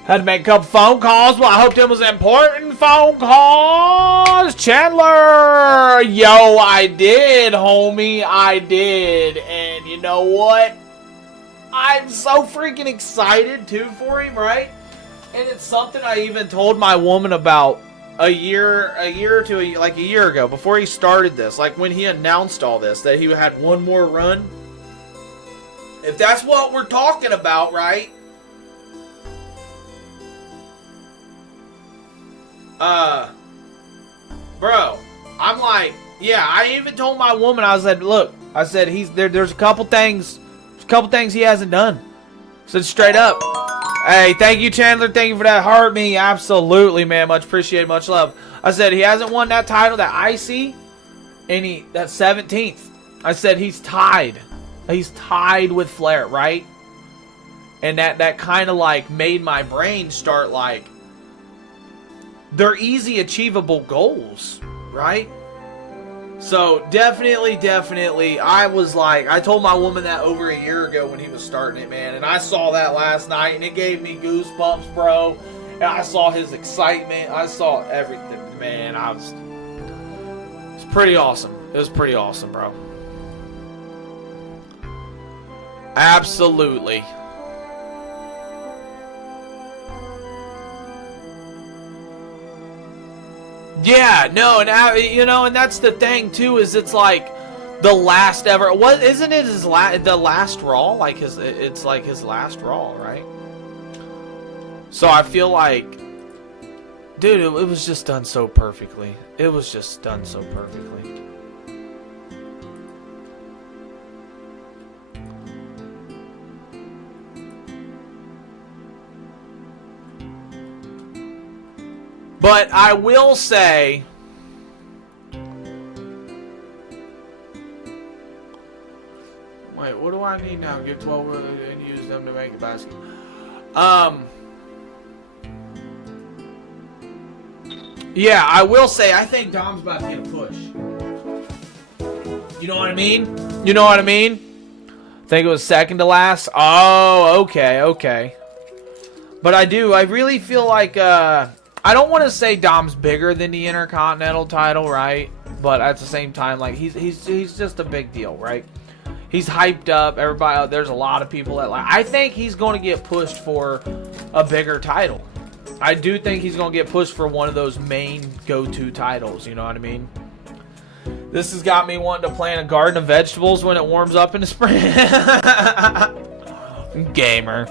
Had to make a couple phone calls. Well, I hope them was important phone calls. Chandler. Yo, I did, homie. I did. And you know what? I'm so freaking excited, too, for him, right? And it's something I even told my woman about a year or two, like a year ago, before he started this. Like, when he announced all this, that he had one more run. If that's what we're talking about, right? Bro, I'm like, yeah, I even told my woman, I said, look, I said, there's a couple things he hasn't done. I said straight up. Hey, thank you, Chandler. Thank you for that heart me. Absolutely, man. Much appreciated, much love. I said, he hasn't won that title, that IC, and that 17th. I said, he's tied. He's tied with Flair, right? And that kind of like made my brain start like, they're easy achievable goals, right? So definitely, I was like, I told my woman that over a year ago when he was starting it, man. And I saw that last night and it gave me goosebumps, bro. And I saw his excitement. I saw everything, man. It's pretty awesome. It was pretty awesome, bro. Absolutely. Yeah, no, and and that's the thing too, is it's like the last ever. What isn't it? The last Raw, like it's like his last Raw, right? So I feel like, dude, it was just done so perfectly. It was just done so perfectly. But I will say, wait, what do I need now? Give 12 and use them to make a basket. Yeah, I will say, I think Dom's about to get a push. You know what I mean? You know what I mean? I think it was second to last. Oh, okay. But I really feel like, I don't want to say Dom's bigger than the Intercontinental title, right? But at the same time, like, he's just a big deal, right? He's hyped up. Everybody, there's a lot of people that like. I think he's going to get pushed for a bigger title. I do think he's going to get pushed for one of those main go-to titles. You know what I mean? This has got me wanting to plant a garden of vegetables when it warms up in the spring. Gamer,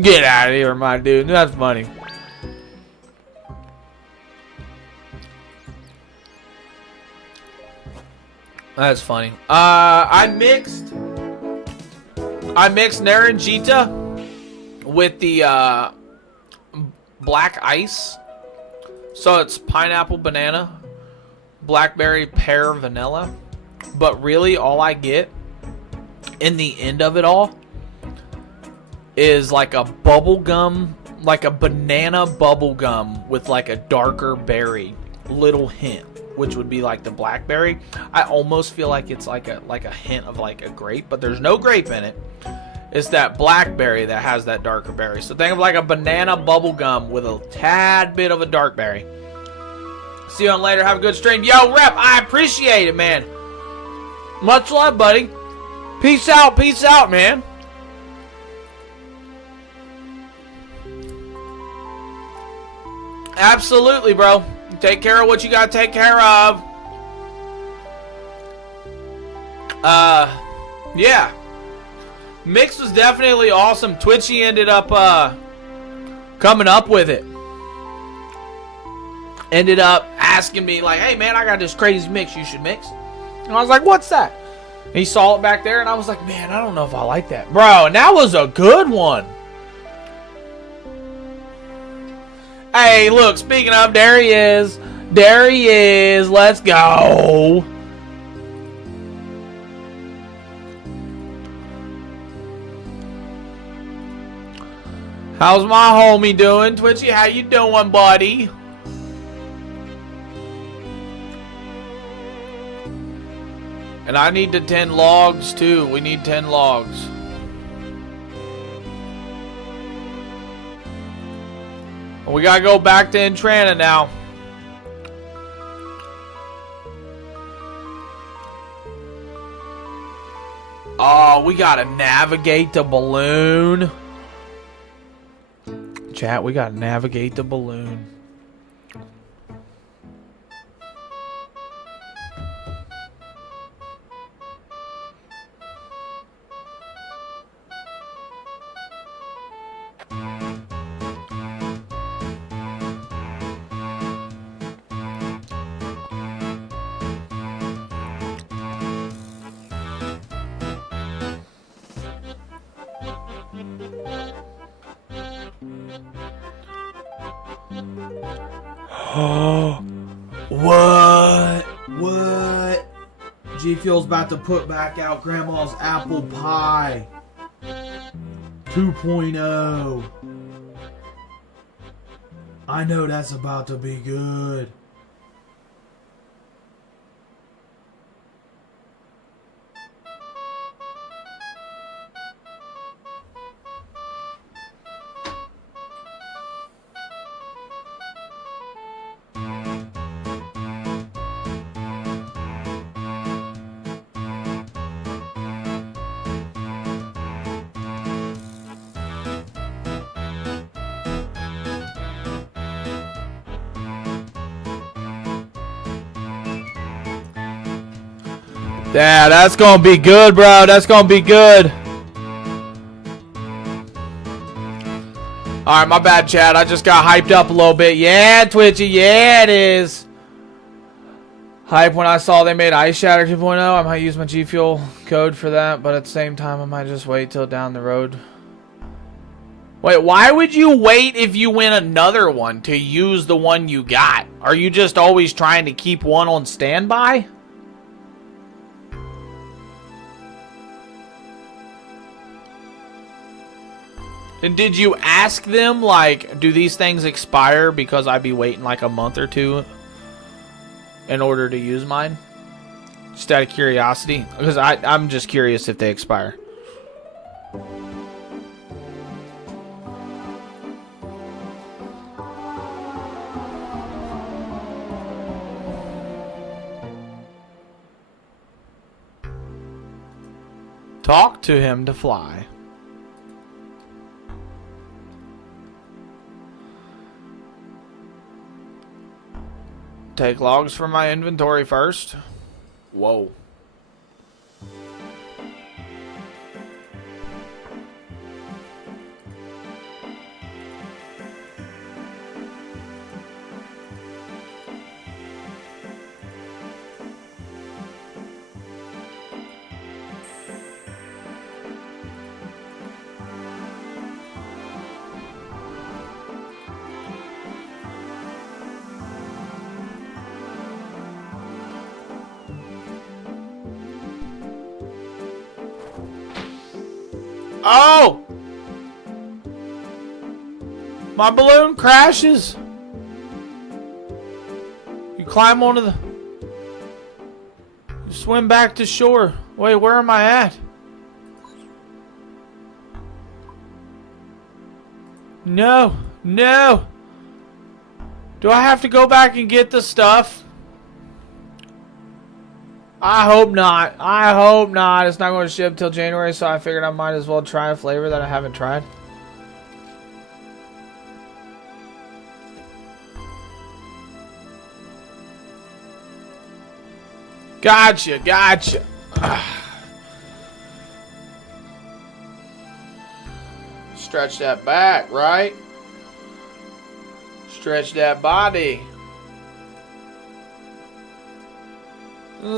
get out of here, my dude. That's funny. That's funny. I mixed Naranjita with the black ice. So it's pineapple, banana, blackberry, pear, vanilla. But really all I get in the end of it all is like a bubble gum, like a banana bubble gum with like a darker berry little hint, which would be like the blackberry. I almost feel like it's like a hint of like a grape, but there's no grape in it. It's that blackberry that has that darker berry. So think of like a banana bubble gum with a tad bit of a dark berry. See you on later. Have a good stream. Yo, Rep, I appreciate it, man. Much love, buddy. Peace out, man. Absolutely, bro. Take care of what you gotta take care of. Yeah. Mix was definitely awesome. Twitchy ended up coming up with it. Ended up asking me like, hey man, I got this crazy mix you should mix. And I was like, what's that? And he saw it back there and I was like, man, I don't know if I like that. Bro, and that was a good one. Hey, look, speaking of, there he is. There he is. Let's go. How's my homie doing? Twitchy, how you doing, buddy? And I need to 10 logs too. We need 10 logs. We gotta go back to Entrana now. Oh, we gotta navigate the balloon. Chat, we gotta navigate the balloon. What? G Fuel's about to put back out Grandma's apple pie 2.0. I know that's about to be good. Yeah, that's gonna be good, bro. That's gonna be good. Alright, my bad, chat. I just got hyped up a little bit. Yeah, Twitchy. Yeah, it is. Hype when I saw they made Ice Shatter 2.0. I might use my G Fuel code for that, but at the same time, I might just wait till down the road. Wait, why would you wait if you win another one to use the one you got? Are you just always trying to keep one on standby? And did you ask them, like, do these things expire because I'd be waiting like a month or two in order to use mine? Just out of curiosity. Because I'm just curious if they expire. Talk to him to fly. Take logs from my inventory first. Whoa. Oh! My balloon crashes. You climb onto the... You swim back to shore. Wait, where am I at? No. No. Do I have to go back and get the stuff? I hope not. I hope not. It's not going to ship till January, so I figured I might as well try a flavor that I haven't tried. Gotcha, gotcha. Stretch that back, right? Stretch that body.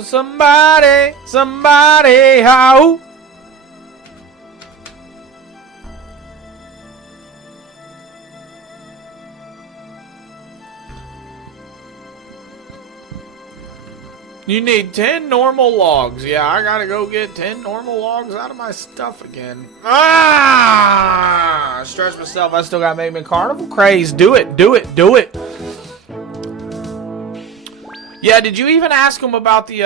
Somebody, somebody, how? You need 10 normal logs. Yeah, I gotta go get 10 normal logs out of my stuff again. Ah! I stretched myself. I still gotta make me carnival craze. Do it, do it, do it. Yeah, did you even ask him about the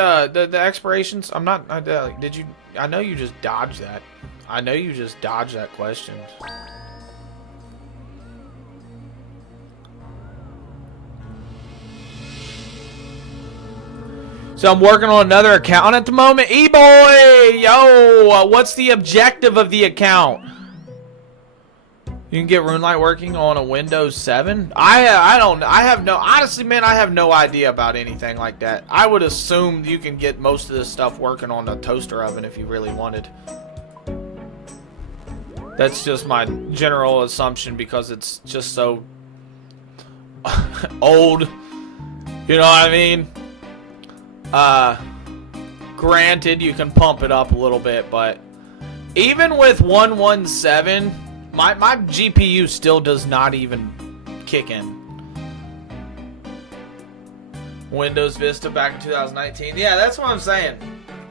expirations? I'm not, did you? I know you just dodged that. I know you just dodged that question. So I'm working on another account at the moment. E-boy! Yo! What's the objective of the account? You can get RuneLite working on a Windows 7? Honestly, man, I have no idea about anything like that. I would assume you can get most of this stuff working on a toaster oven if you really wanted. That's just my general assumption because it's just so old. You know what I mean? Granted, you can pump it up a little bit, but even with 117, my GPU still does not even kick in. Windows Vista back in 2019. Yeah, that's what I'm saying.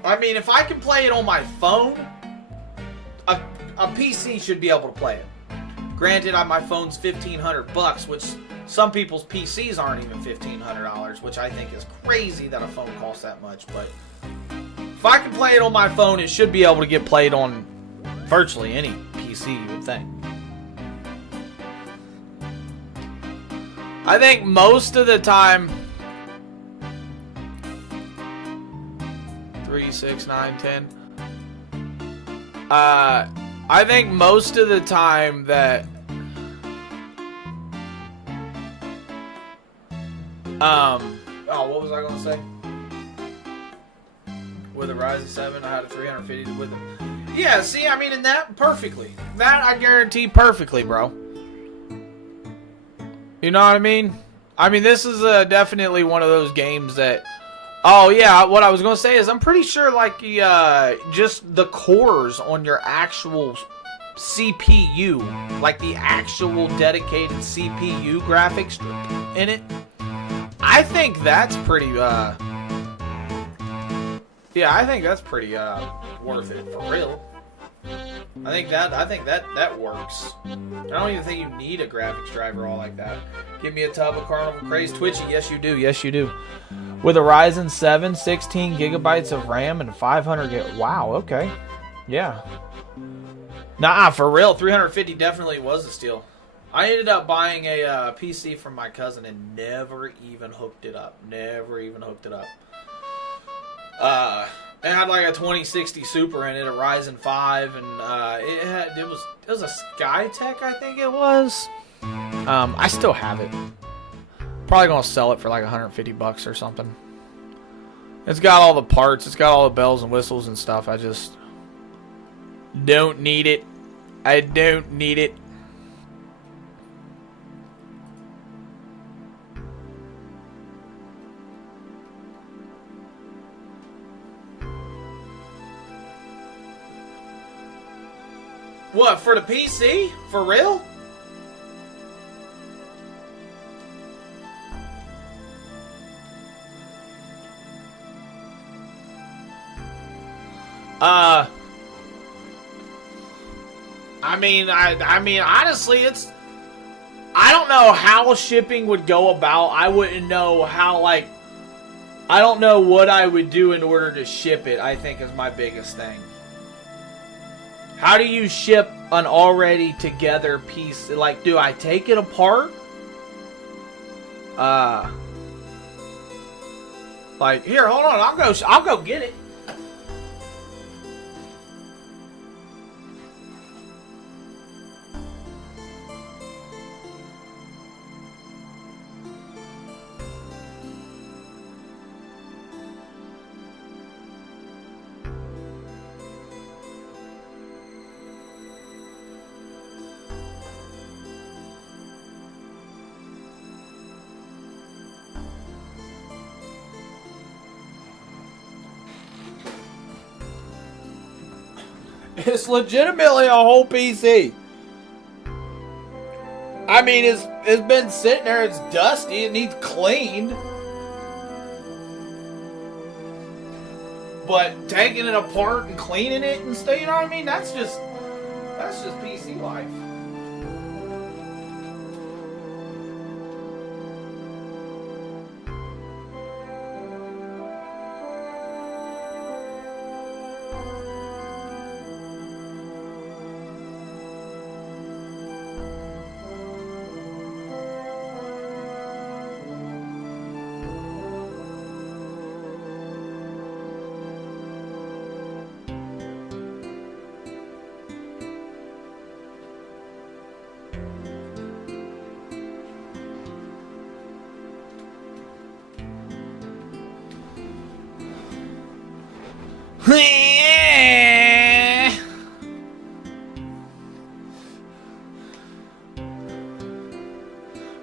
I mean, if I can play it on my phone, a PC should be able to play it. Granted, my phone's $1,500, which some people's PCs aren't even $1,500, which I think is crazy that a phone costs that much. But if I can play it on my phone, it should be able to get played on virtually any PC, you would think. I think most of the time, 3, 6, 9, 10. I think most of the time that what was I gonna say? With a Ryzen 7, I had a 350 with them. Yeah, see, I mean, in that perfectly. That I guarantee perfectly, bro. You know what I mean? I mean, this is definitely one of those games that. Oh yeah, what I was gonna say is I'm pretty sure like just the cores on your actual CPU, like the actual dedicated CPU graphics in it. I think that's pretty yeah, I think that's pretty worth it for real. I think that works. I don't even think you need a graphics driver all like that. Give me a tub of Carnival Craze Twitchy. Yes you do. Yes you do. With a Ryzen 7, 16 gigabytes of RAM and 500 gig. Wow, okay. Yeah. Nah, for real, 350 definitely was a steal. I ended up buying a PC from my cousin and never even hooked it up. Never even hooked it up. It had like a 2060 Super in it, a Ryzen 5, and it was a Skytech, I think it was. I still have it. Probably gonna sell it for like $150 or something. It's got all the parts, it's got all the bells and whistles and stuff. I just don't need it. I don't need it. What, for the PC? For real? I mean, honestly, I don't know how shipping would go about. I wouldn't know how, like, I don't know what I would do in order to ship it, I think is my biggest thing. How do you ship an already together piece? Like, do I take it apart? Like, here, hold on, I'll go get it. It's legitimately a whole PC. I mean, it's been sitting there. It's dusty. It needs cleaned. But taking it apart and cleaning it and stuff, you know what I mean? That's just PC life.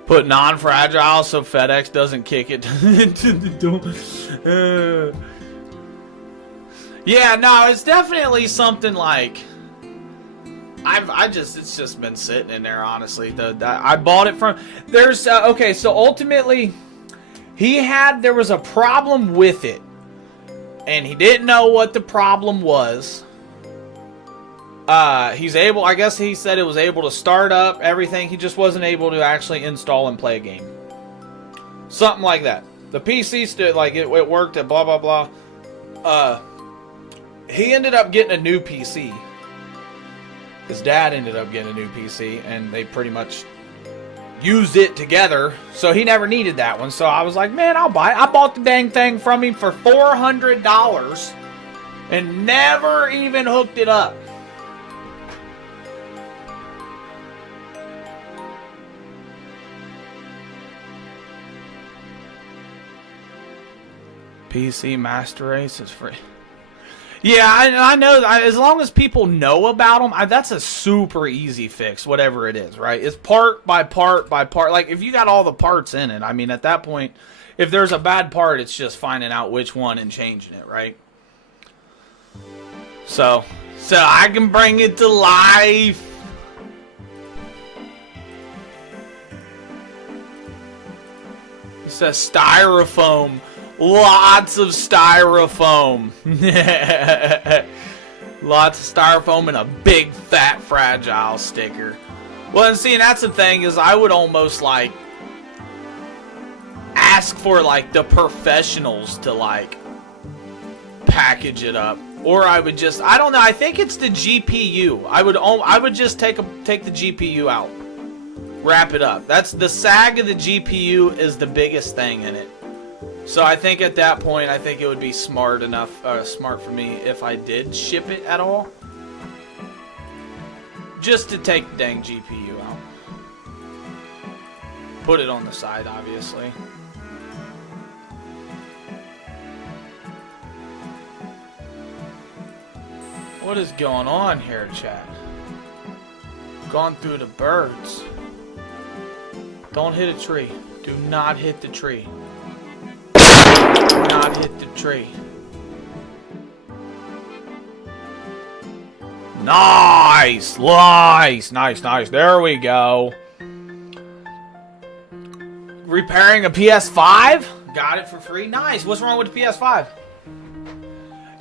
Put non-fragile so FedEx doesn't kick it into the door. Yeah, no, it's definitely something like it's just been sitting in there, honestly. I bought it from okay, so ultimately there was a problem with it. And he didn't know what the problem was. I guess he said it was able to start up everything. He just wasn't able to actually install and play a game. Something like that. The PC stood like it worked at blah blah blah. He ended up getting a new PC. His dad ended up getting a new PC, and they pretty much used it together, so he never needed that one. So I was like, man, I'll buy it. I bought the dang thing from him for $400 and never even hooked it up. PC Master Race is free. Yeah, I know. As long as people know about them, that's a super easy fix, whatever it is, right? It's part by part by part. Like, if you got all the parts in it, I mean, at that point, if there's a bad part, it's just finding out which one and changing it, right? So I can bring it to life. It says styrofoam. Lots of styrofoam. Lots of styrofoam and a big fat fragile sticker. Well, and see, and that's the thing, is I would almost like ask for like the professionals to like package it up. Or I would just, I don't know, I think it's the GPU. I would just take the GPU out. Wrap it up. That's the sag of the GPU is the biggest thing in it. So I think at that point, I think it would be smart for me if I did ship it at all. Just to take the dang GPU out. Put it on the side, obviously. What is going on here, chat? Gone through the birds. Don't hit a tree. Do not hit the tree. Not hit the tree. Nice! Nice. There we go. Repairing a PS5? Got it for free? Nice. What's wrong with the PS5?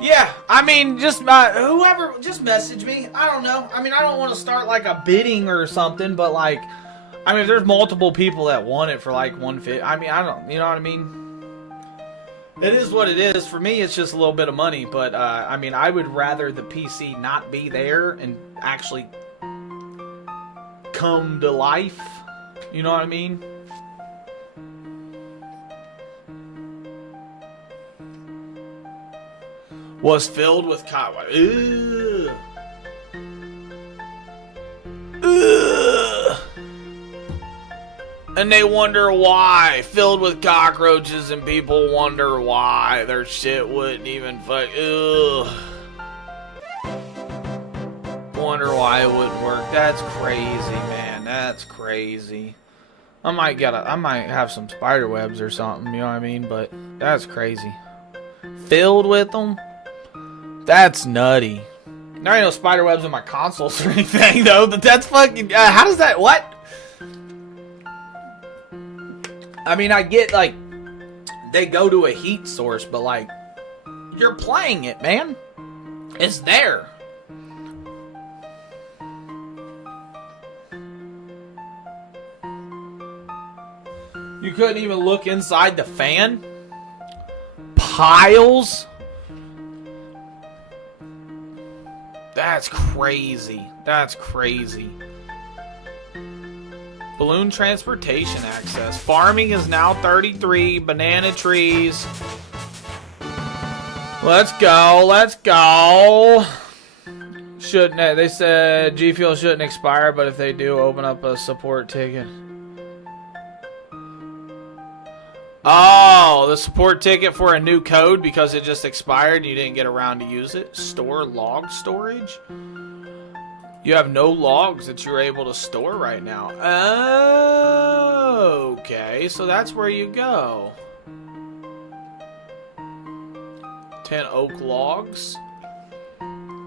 Yeah, I mean, just whoever, just message me. I don't know. I mean, I don't want to start like a bidding or something, but like, I mean, if there's multiple people that want it for like $150, I mean, I don't, you know what I mean? It is what it is. For me, it's just a little bit of money, but I mean, I would rather the PC not be there and actually come to life. You know what I mean? Was filled with cotton. Ugh. Ugh. And they wonder why. Filled with cockroaches, and people wonder why their shit wouldn't even fuck. Ugh. Wonder why it wouldn't work. That's crazy, man. That's crazy. I might have some spider webs or something, you know what I mean? But that's crazy. Filled with them? That's nutty. There ain't no spider webs in my consoles or anything, though. But that's fucking... how does that... What? I mean, I get, like... They go to a heat source, but, like... You're playing it, man. It's there. You couldn't even look inside the fan? Piles? That's crazy. That's crazy. Balloon transportation access. Farming is now 33. Banana trees. Let's go. Let's go. Shouldn't they said G Fuel shouldn't expire, but if they do, open up a support ticket. Oh, the support ticket for a new code because it just expired and you didn't get around to use it. Store log storage. You have no logs that you're able to store right now. Oh, okay, so that's where you go. 10 oak logs.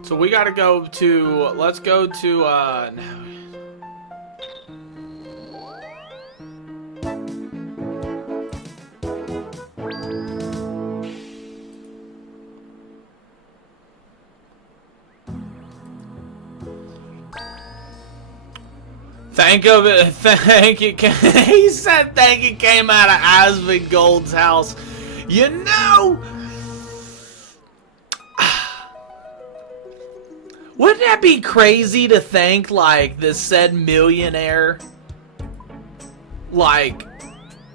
So we gotta go to, let's go to, no. Thank it. He said thank it came out of Asvin Gold's house. You know, wouldn't that be crazy to think like this said millionaire? Like,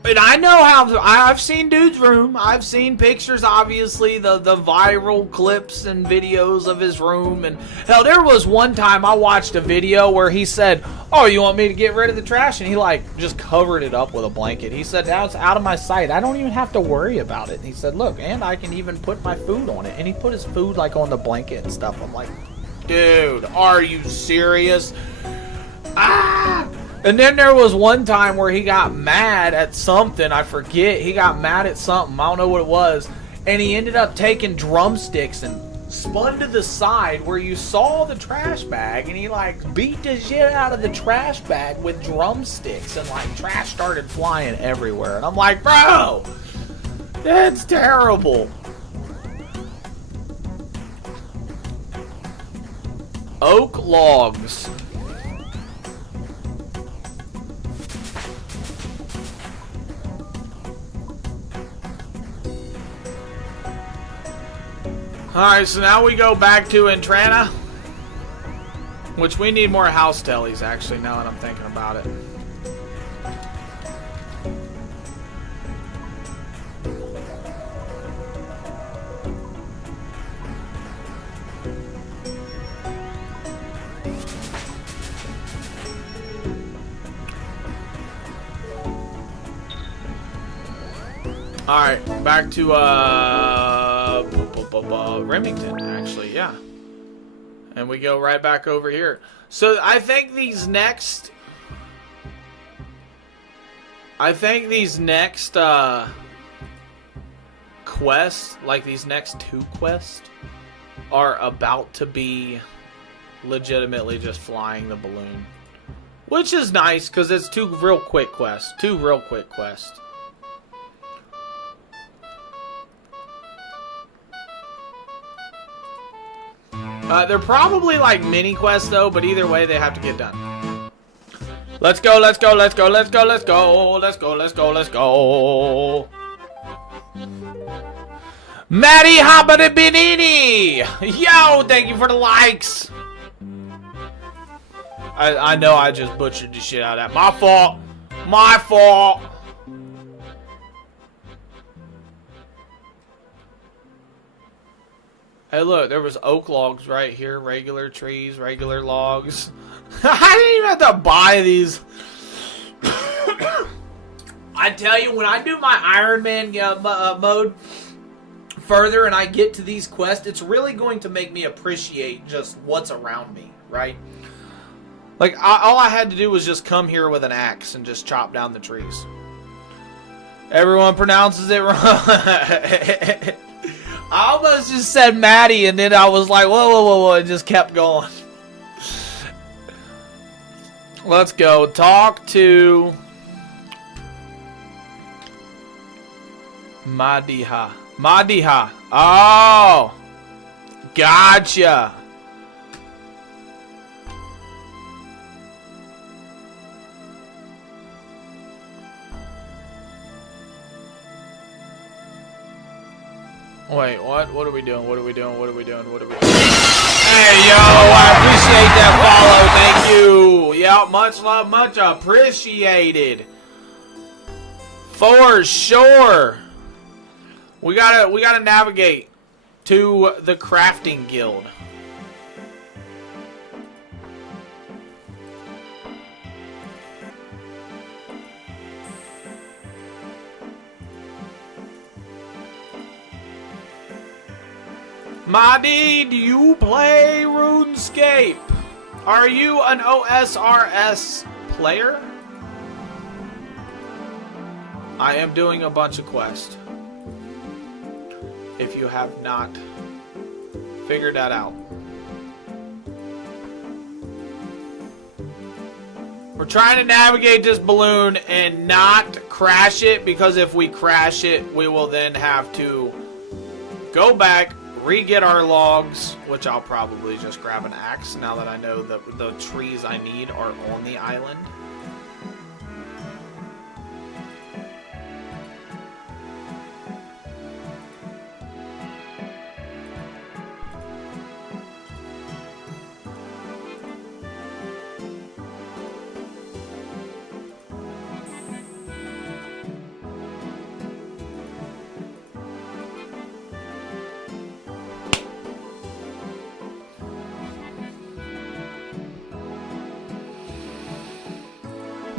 and I know how I've seen dude's room. I've seen pictures, obviously, the viral clips and videos of his room. And hell, there was one time I watched a video where he said, "Oh, you want me to get rid of the trash?" And he like just covered it up with a blanket. He said, "Now it's out of my sight. I don't even have to worry about it." And he said, "Look, and I can even put my food on it." And he put his food like on the blanket and stuff. I'm like, dude, are you serious? Ah! And then there was one time where he got mad at something. I forget. He got mad at something. I don't know what it was. And he ended up taking drumsticks and spun to the side where you saw the trash bag. And he like beat the shit out of the trash bag with drumsticks. And like trash started flying everywhere. And I'm like, bro, that's terrible. Oak logs. Alright, so now we go back to Entrana. Which we need more house tellies, actually, now that I'm thinking about it. Alright, back to, Remington, actually, yeah. And we go right back over here. So, I think these next, quests, like these next 2 quests, are about to be legitimately just flying the balloon. Which is nice, because it's 2 real quick quests. They're probably like mini quests though, but either way they have to get done. Let's go, let's go, let's go, let's go, let's go, let's go, let's go, let's go. Maddie Habadabinini! Yo, thank you for the likes! I know I just butchered the shit out of that. My fault! My fault! Hey, look, there was oak logs right here. Regular trees, regular logs. I didn't even have to buy these. I tell you, when I do my Iron Man mode further and I get to these quests, it's really going to make me appreciate just what's around me, right? Like, all I had to do was just come here with an axe and just chop down the trees. Everyone pronounces it wrong. I almost just said Maddie, and then I was like, whoa, whoa, whoa, whoa, and just kept going. Let's go. Talk to Madiha. Madiha. Oh. Gotcha. Wait, what? What are we doing? What are we doing? What are we doing? What are we doing? Hey, yo, I appreciate that follow. Thank you. Yeah, much love, much appreciated. For sure. We gotta navigate to the crafting guild. Madi, do you play RuneScape? Are you an OSRS player? I am doing a bunch of quests. If you have not figured that out. We're trying to navigate this balloon and not crash it, because if we crash it, we will then have to go back, re-get our logs, which I'll probably just grab an axe now that I know that the trees I need are on the island.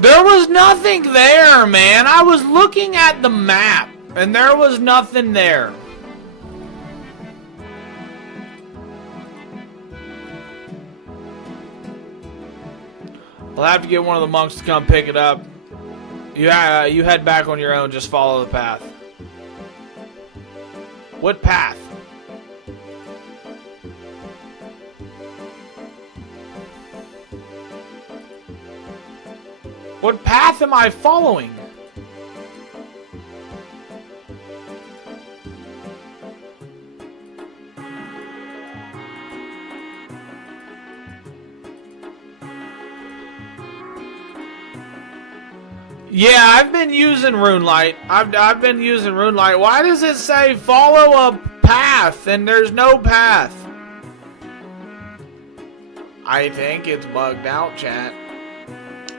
There was nothing there, man. I was looking at the map, and there was nothing there. I'll have to get one of the monks to come pick it up. You head back on your own. Just follow the path. What path? What path am I following? Yeah, I've been using RuneLite. I've been using RuneLite. Why does it say follow a path and there's no path? I think it's bugged out, chat.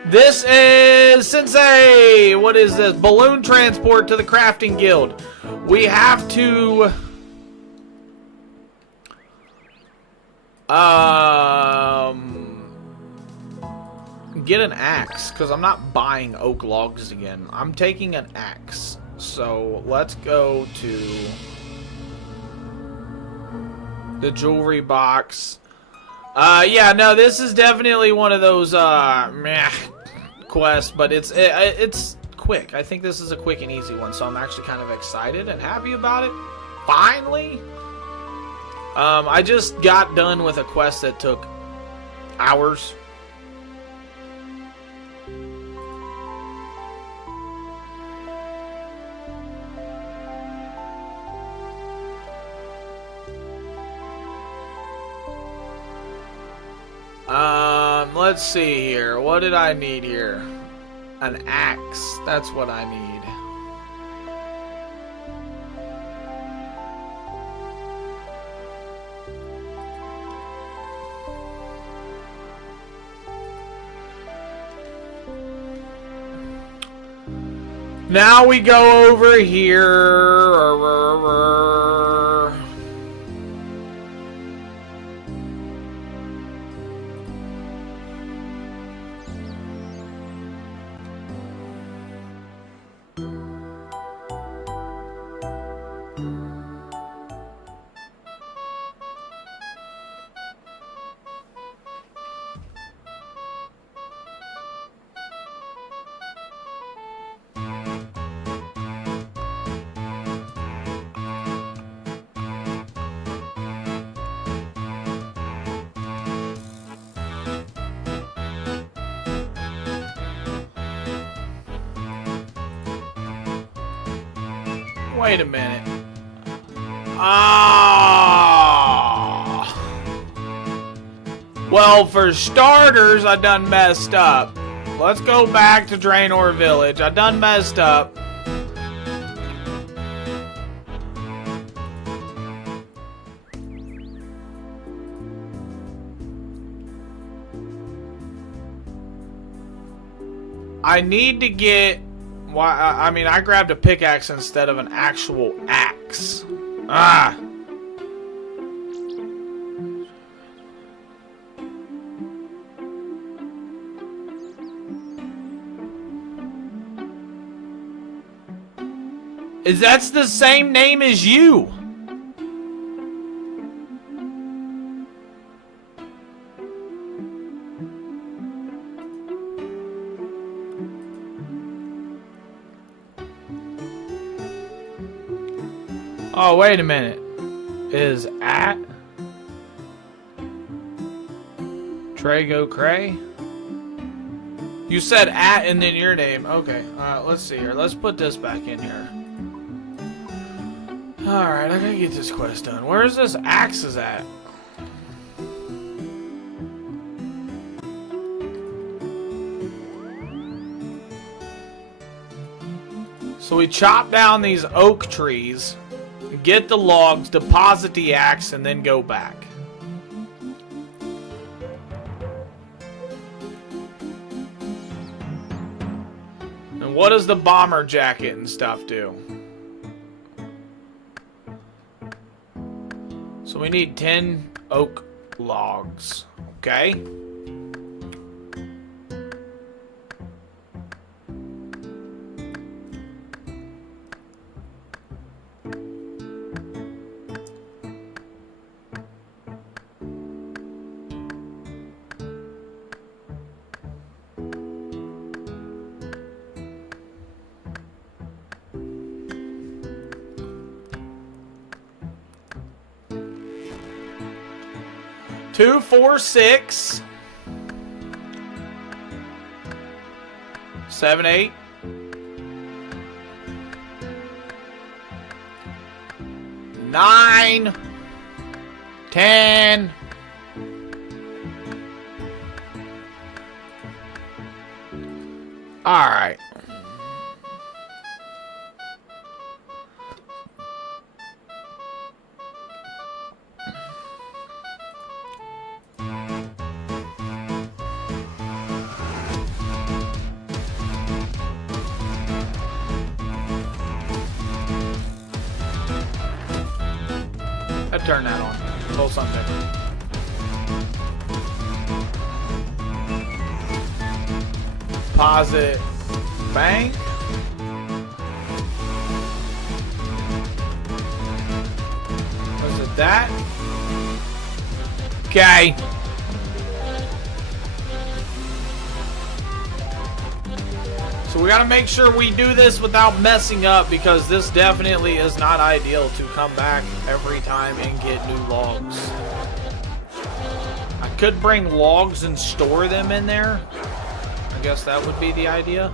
This is Sensei. What is this? Balloon transport to the crafting guild. We have to get an axe, because I'm not buying oak logs again. I'm taking an axe. So let's go to the jewelry box. Yeah, no, this is definitely one of those meh quests, but it's quick. I think this is a quick and easy one, so I'm actually kind of excited and happy about it. Finally. I just got done with a quest that took hours. Let's see here. What did I need here? An axe. That's what I need. Now we go over here. Wait a minute. Ah. Well, for starters, I done messed up. Let's go back to Draenor Village. I done messed up. I need to get... I mean, I grabbed a pickaxe instead of an actual axe. Ah! That's the same name as you! Oh, wait a minute. Is at Trago Cray? You said at and then your name. Okay, let's see here. Let's put this back in here. Alright, I gotta get this quest done. Where's this axes at? So we chop down these oak trees, get the logs, deposit the axe, and then go back. And what does the bomber jacket and stuff do? So we need 10 oak logs, okay? Two, 4, 6, 7, 8, 9, 10. All right. I'd turn that on. A little something different. Deposit bank. Was it that? Okay. So we gotta make sure we do this without messing up, because this definitely is not ideal to come back every time and get new logs. I could bring logs and store them in there. I guess that would be the idea.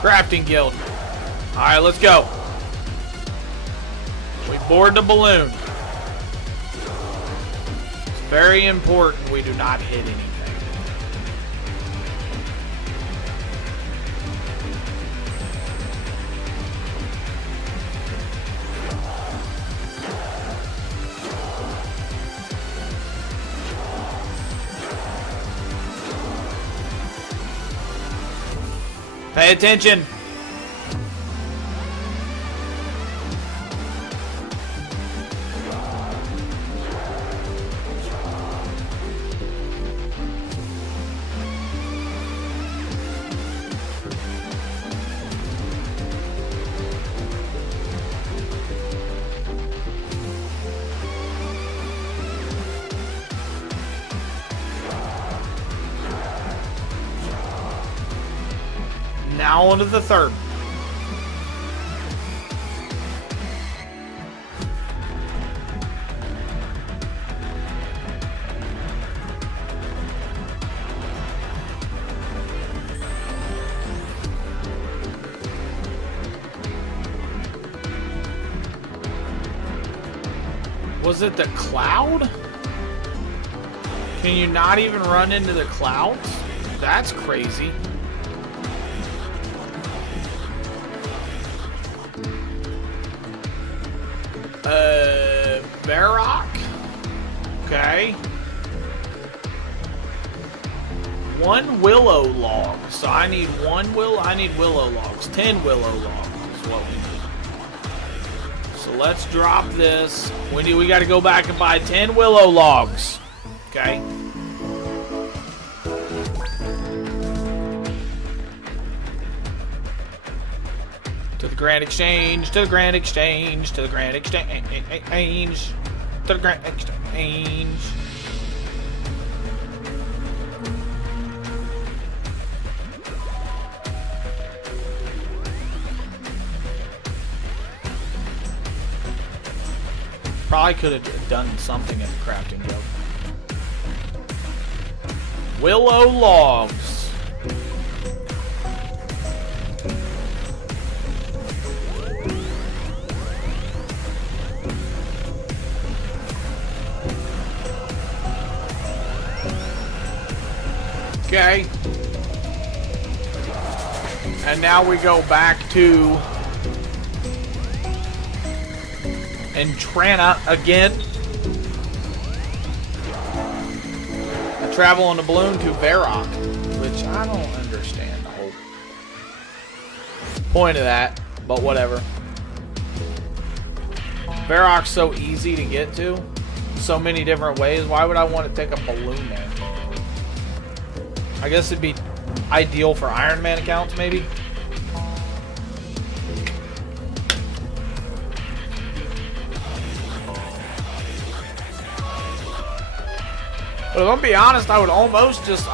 Crafting guild. Alright, let's go. We board the balloon. It's very important we do not hit anything. Pay attention. Now on to the third. Was it the cloud? Can you not even run into the clouds? That's crazy. Varrock? Okay. 1 willow log. So I need willow logs. 10 willow logs is what we need. So let's drop this. We gotta go back and buy 10 willow logs. Okay. To the Grand Exchange, to the Grand Exchange, to the Grand Exchange, to the Grand Exchange. Probably could have done something at the crafting guild. Willow logs. Okay. And now we go back to Entrana again. I travel on the balloon to Varrock, which I don't understand the whole point of that, but whatever. Varrock's so easy to get to, so many different ways. Why would I want to take a balloon there? I guess it'd be ideal for Iron Man accounts, maybe. But if I'm being honest, I would almost just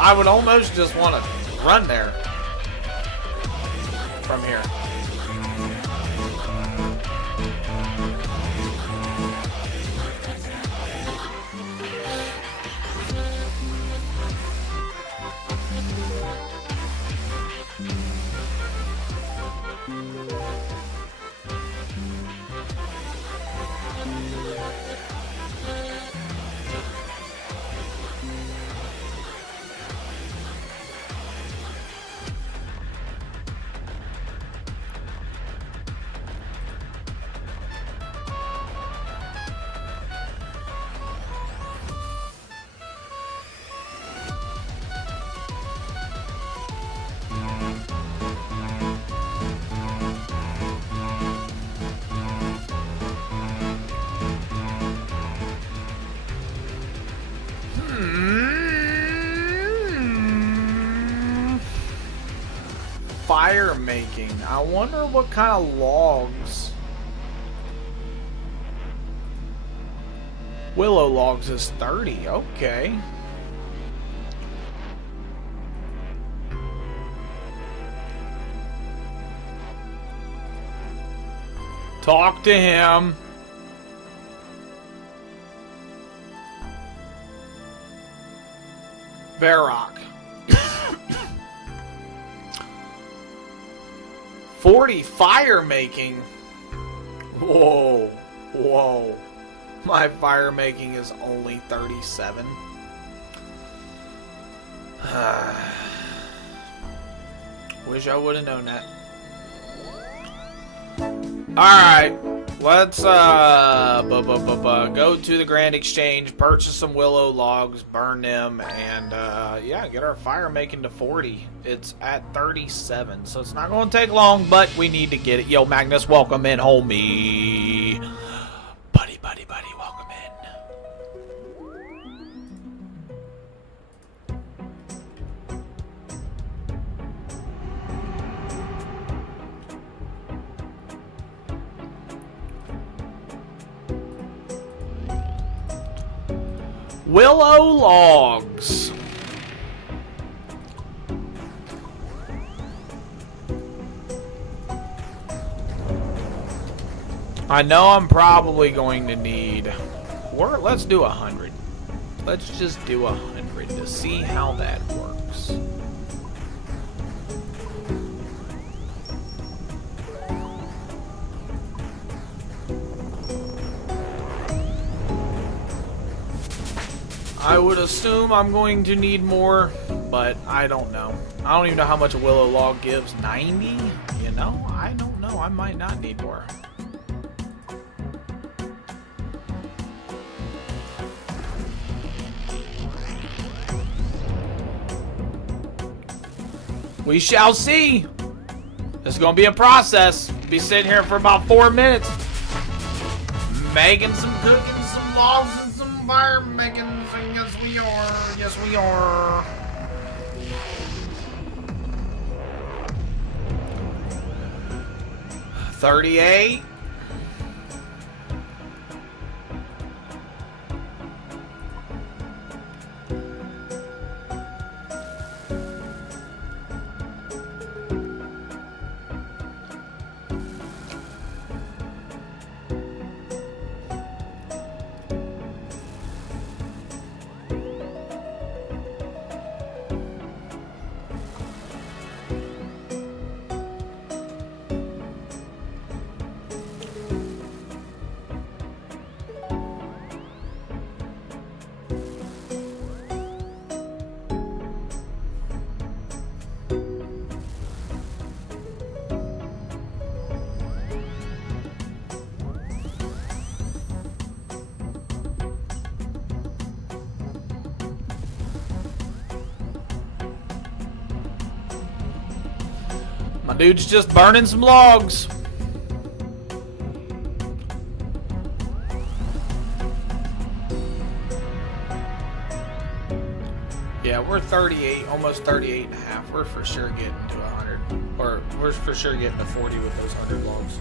want to run there from here. Fire making. I wonder what kind of logs. Willow logs is 30. Okay. Talk to him. Varrock. 40 fire making. Whoa. Whoa. My fire making is only 37. Wish I would have known that. Alright. Let's go to the Grand Exchange, purchase some willow logs, burn them, and yeah, get our fire making to 40. It's at 37, so it's not going to take long, but we need to get it. Yo, Magnus, welcome in, homie. Buddy, welcome in. Willow logs. I know I'm probably going to need, or let's do 100. Let's just do 100 to see how that works. I would assume I'm going to need more, but I don't know. I don't even know how much a willow log gives. 90? You know? I don't know. I might not need more. We shall see. This is going to be a process. Be sitting here for about 4 minutes. Making some cooking, some logs, and some fire making. And yes, we are. Yes, we are. $38. My dude's just burning some logs. Yeah, we're 38, almost 38 and a half. We're for sure getting to 100. Or we're for sure getting to 40 with those 100 logs.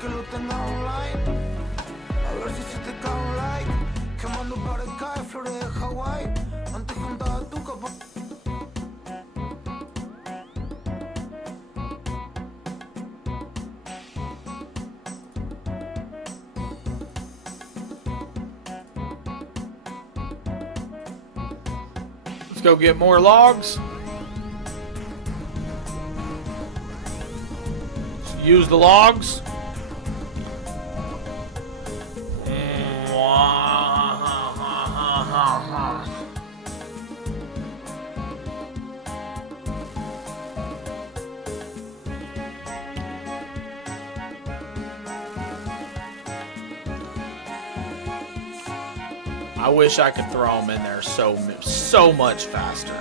Que lo tengas online, a ver si se te cae un like, quemando para acá, flores de Hawái, antes juntaba tu capa. Let's go get more logs. Let's use the logs. I wish I could throw them in there so much faster.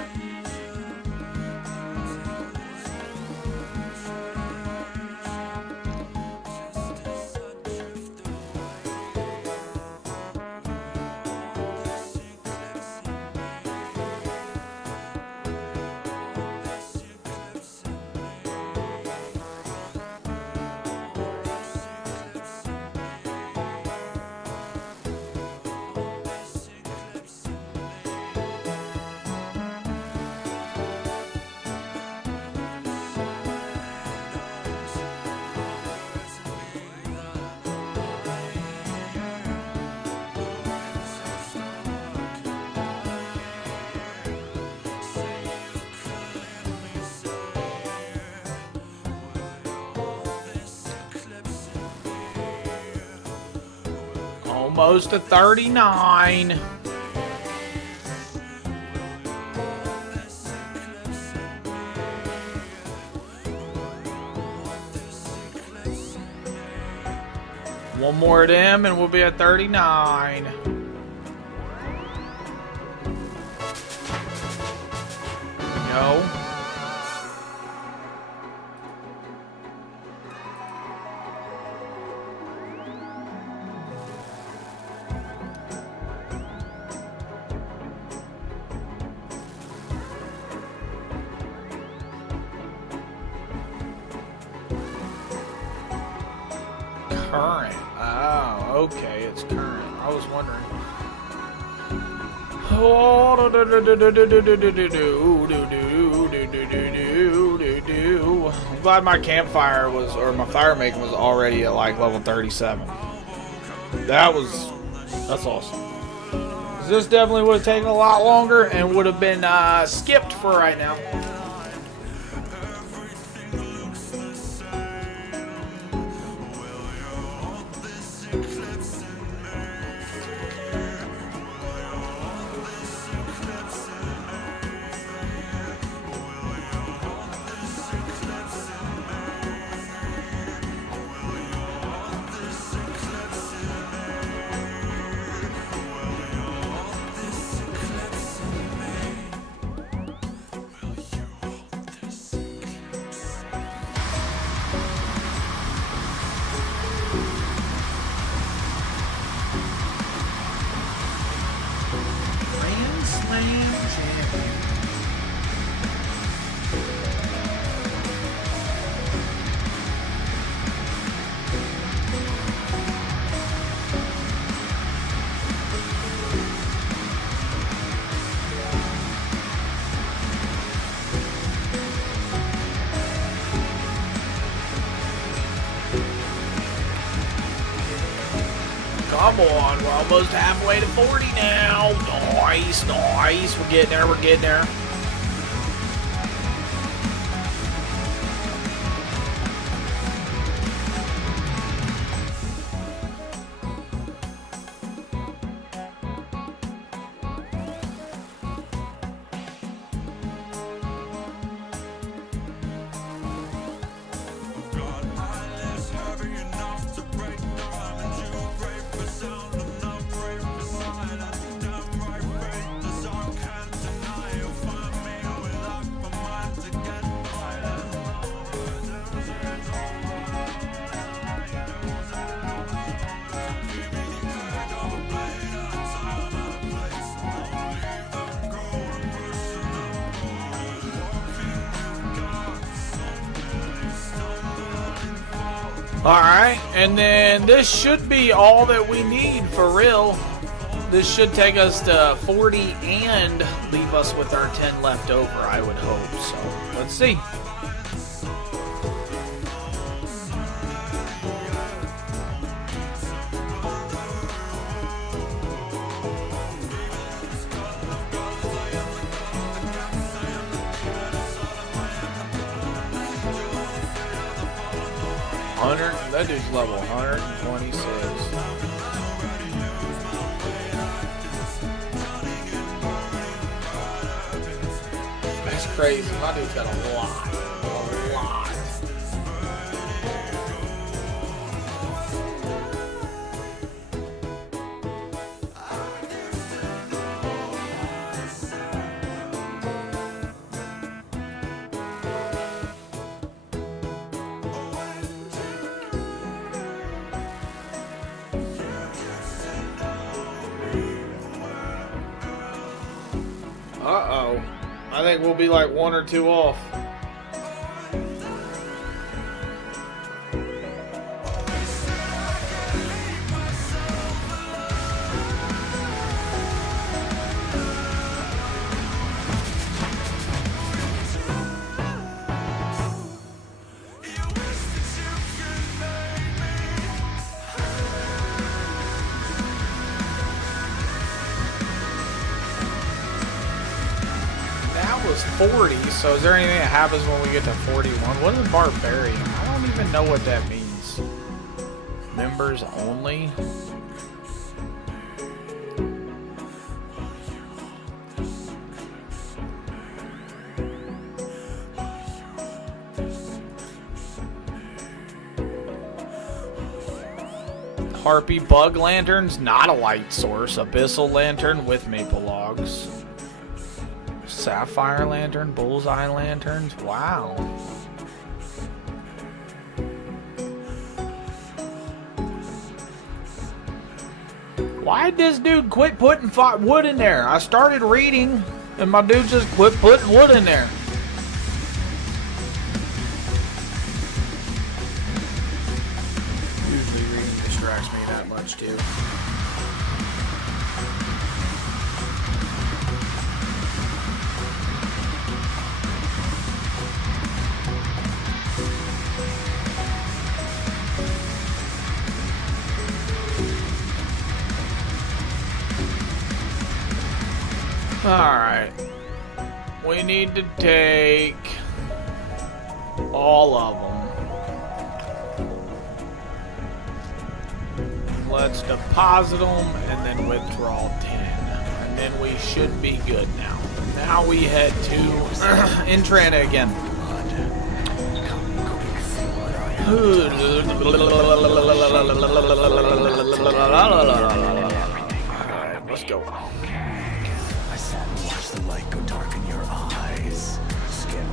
Almost to 39. One more of them and we'll be at 39. Go. Current. Oh, okay, it's current. I was wondering. Oh, I'm glad my campfire was, or my fire making was already at like level 37. That's awesome. This definitely would have taken a lot longer and would have been skipped for right now. Come on, we're almost halfway to 40 now. Nice, nice. We're getting there, we're getting there. Alright, and then this should be all that we need for real. This should take us to 40 and leave us with our 10 left over, I would hope. So, let's see. That dude's level 126. That's crazy. My dude's got a lot. A lot. Uh-oh. I think we'll be like 1 or 2 off. Was 40, so is there anything that happens when we get to 41? What is a barbarian? I don't even know what that means. Members only? Harpy bug lanterns, not a light source. Abyssal lantern with maple logs. Sapphire lantern, bullseye lanterns. Wow. Why'd this dude quit putting wood in there? I started reading and my dude just quit putting wood in there. Usually reading distracts me that much too. Alright. We need to take all of them. Let's deposit them and then withdraw 10. And then we should be good now. Now we head to Entrana again. Alright, let's go. I sat and watched the light go dark in your eyes. Skin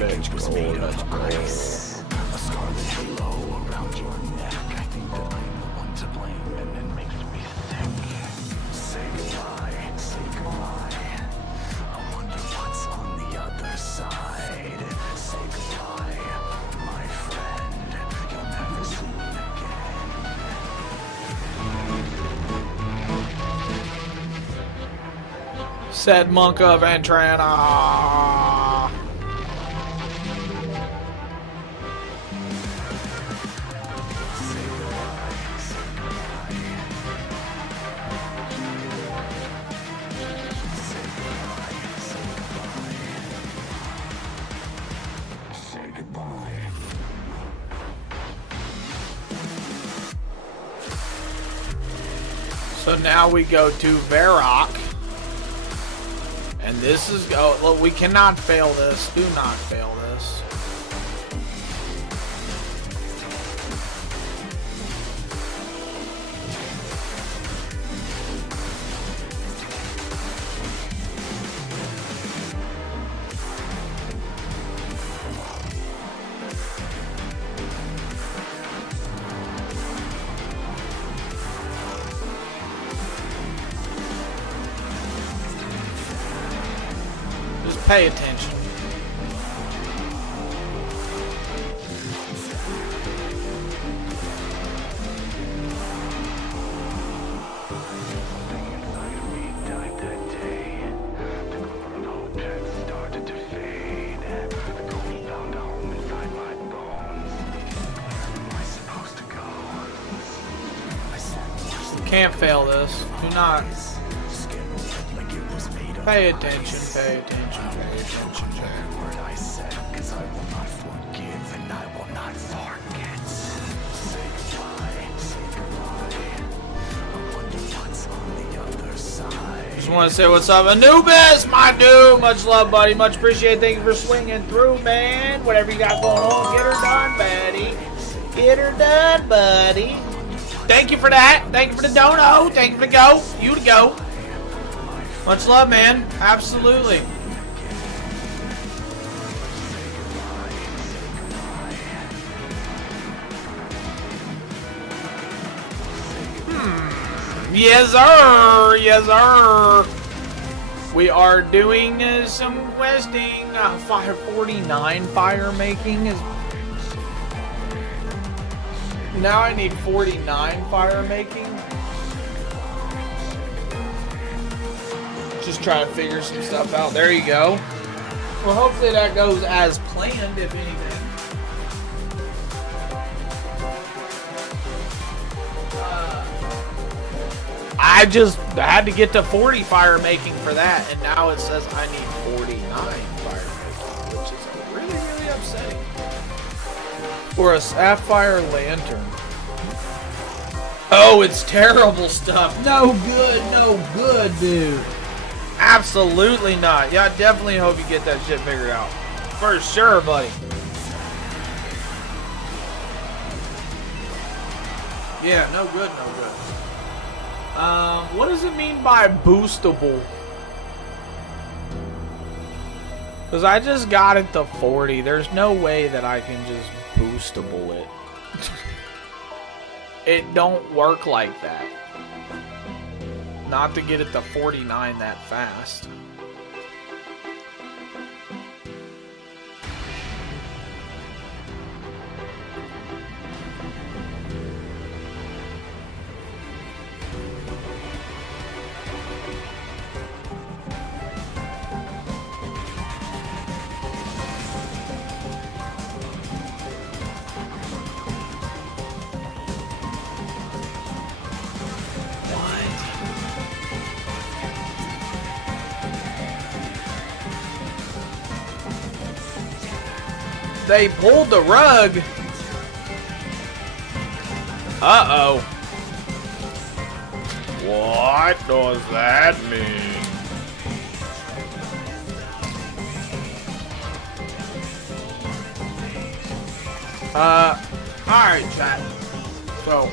like it was made of ice. A scarlet halo around your neck. I think that I'm the one to blame, and it makes me sick. Say goodbye, say goodbye. I wonder what's on the other side. Say goodbye, my friend. You'll never see me again. Said Monk of Entrana. Say goodbye. So now we go to Varrock. And this is, oh, look, we cannot fail this. Do not fail this. Just pay attention. Can't fail this. Do not. Pay attention, pay attention, pay attention. I said, 'cause I will not forgive and I will not forget. Say goodbye, say goodbye. I wonder what's on the other side. Just want to say what's up, Anubis, my dude. Much love, buddy. Much appreciated. Thank you for swinging through, man. Whatever you got going on, get her done, buddy. Get her done, buddy. Thank you for that. Thank you for the dono. Thank you for the go. You to go. Much love, man. Absolutely. Yes, sir. Yes, sir. We are doing some questing. Fire 49 fire making is. Now I need 49 fire making. Just try to figure some stuff out. There you go. Well, hopefully that goes as planned, if anything. I just had to get to 40 fire making for that, and now it says I need 49 fire making, which is really, really upsetting. For a sapphire lantern. Oh, it's terrible stuff. No good, dude. Absolutely not. Yeah, I definitely hope you get that shit figured out. For sure, buddy. Yeah, no good, no good. What does it mean by boostable? Because I just got it to 40. There's no way that I can just boostable it. It don't work like that. Not to get it to 49 that fast. They pulled the rug. Uh-oh. What does that mean? Alright, chat. So.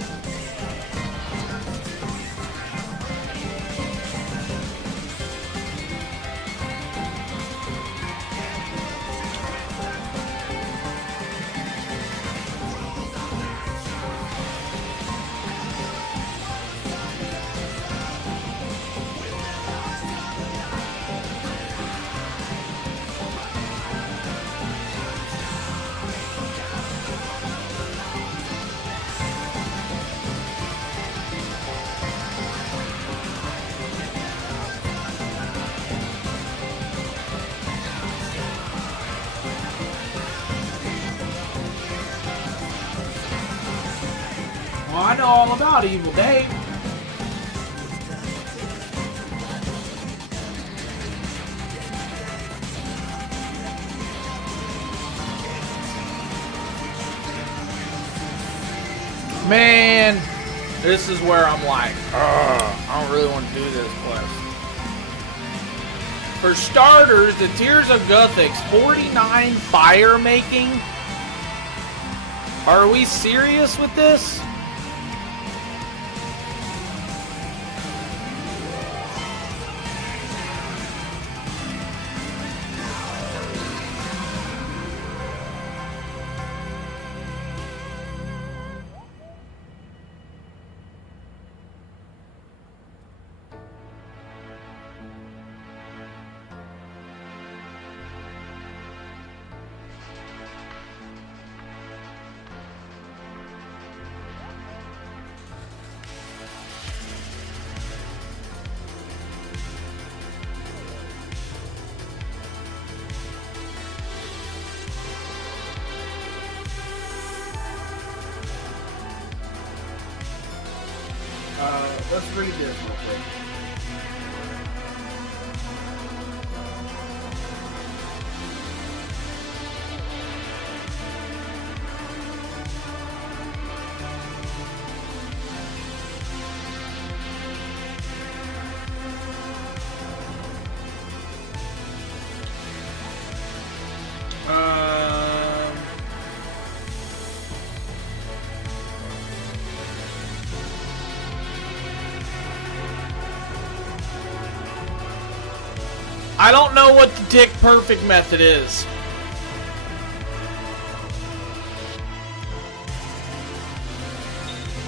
Well, I know all about Evil Dave. Man, this is where I'm like, I don't really want to do this quest. For starters, the Tears of Guthix, 49 fire making. Are we serious with this? Let's read this real quick. I don't know what the tick perfect method is.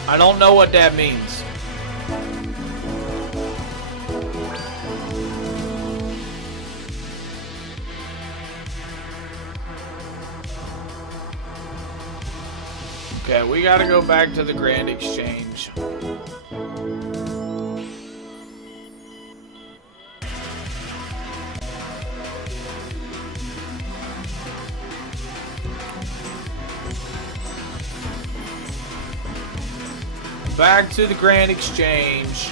I don't know what that means. Okay, we gotta go back to the Grand Exchange. Back to the Grand Exchange.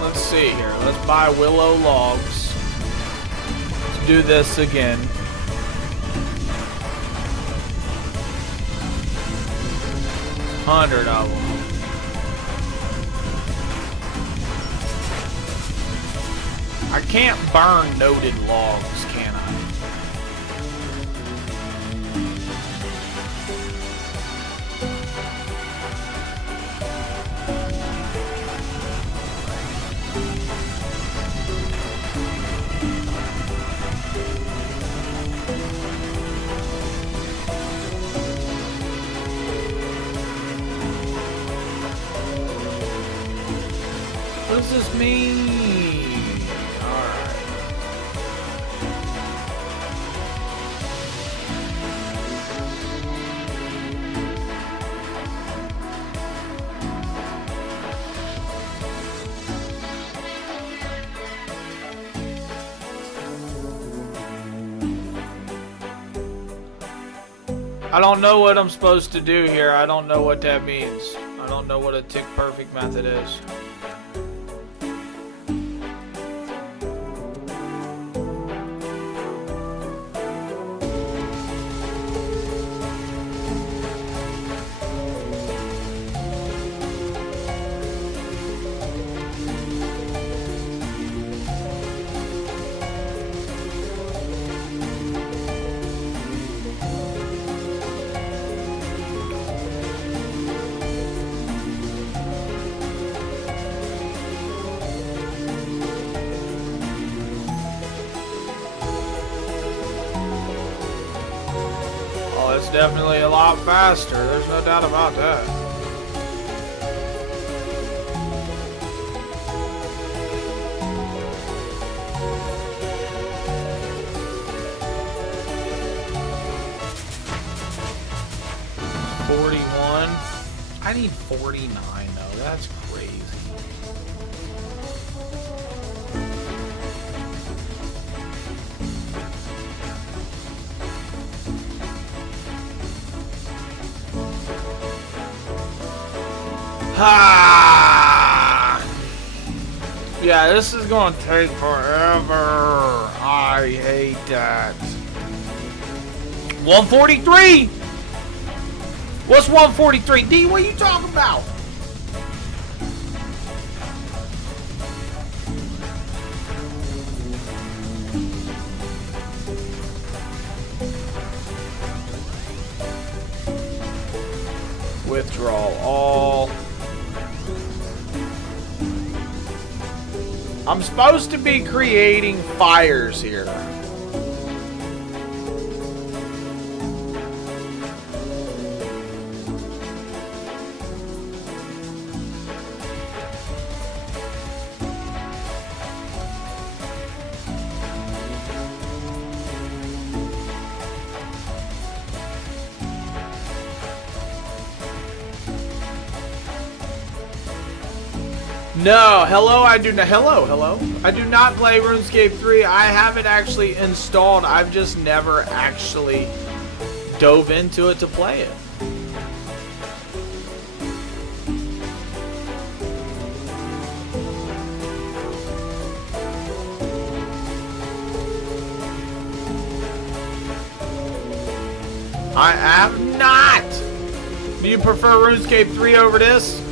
Let's see here. Let's buy willow logs. Let's do this again. $100 of them. I can't burn noted logs, can I? What does this mean? I don't know what I'm supposed to do here. I don't know what that means. I don't know what a tick perfect method is. It's definitely a lot faster. There's no doubt about that. I need 49 though. That's crazy. Ha! Yeah, this is gonna take forever. I hate that. 143! What's 143? D, what are you talking about? Withdrawal all. I'm supposed to be creating fires here. No, hello, I do not. Hello. I do not play RuneScape 3. I have it actually installed. I've just never actually dove into it to play it. I have not. Do you prefer RuneScape 3 over this?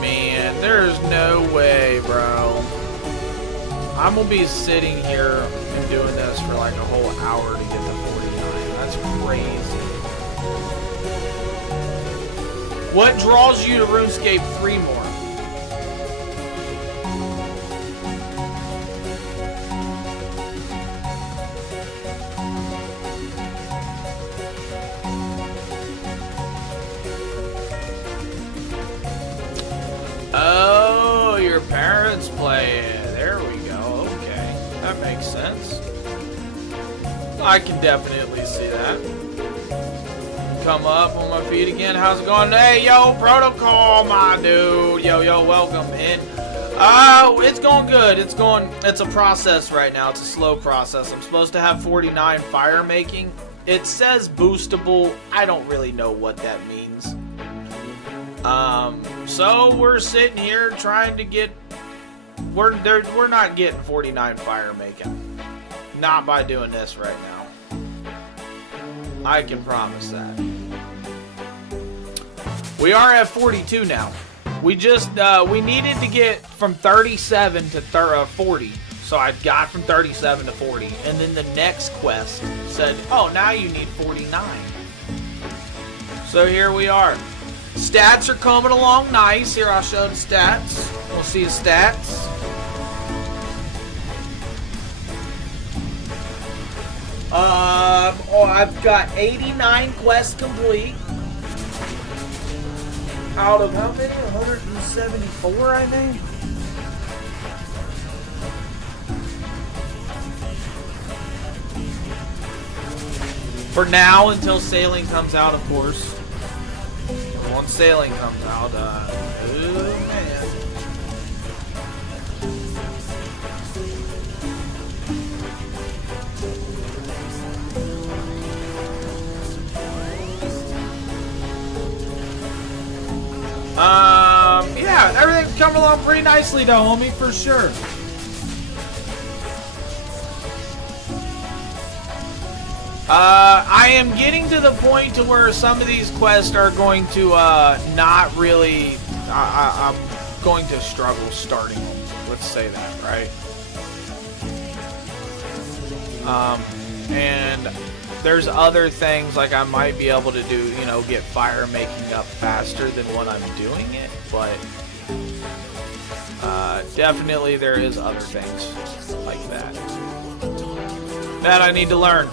Man, there's no way, bro. I'm gonna be sitting here and doing this for like a whole hour to get to 49. That's crazy. What draws you to RuneScape 3 more? Oh, your parents play it. There we go. Okay. That makes sense. I can definitely see that. Come up on my feet again. How's it going? Hey, yo, Protocol, my dude. Yo, welcome in. It's going good. It's a process right now. It's a slow process. I'm supposed to have 49 fire making. It says boostable. I don't really know what that means. So we're sitting here trying to get, we're not getting 49 fire making. Not by doing this right now. I can promise that. We are at 42 now. We just, we needed to get from 37 to 40. So I got from 37 to 40. And then the next quest said, oh, now you need 49. So here we are. Stats are coming along nice. Here, I'll show the stats. We'll see the stats. I've got 89 quests complete. Out of how many? 174, I think. For now, until sailing comes out, of course. Once sailing comes out, oh man. Yeah, everything's coming along pretty nicely though, homie, for sure. I am getting to the point to where some of these quests are going to not really. I'm going to struggle starting them. Let's say that, right? And there's other things like I might be able to do, you know, get fire making up faster than what I'm doing it, but definitely there is other things like that that I need to learn.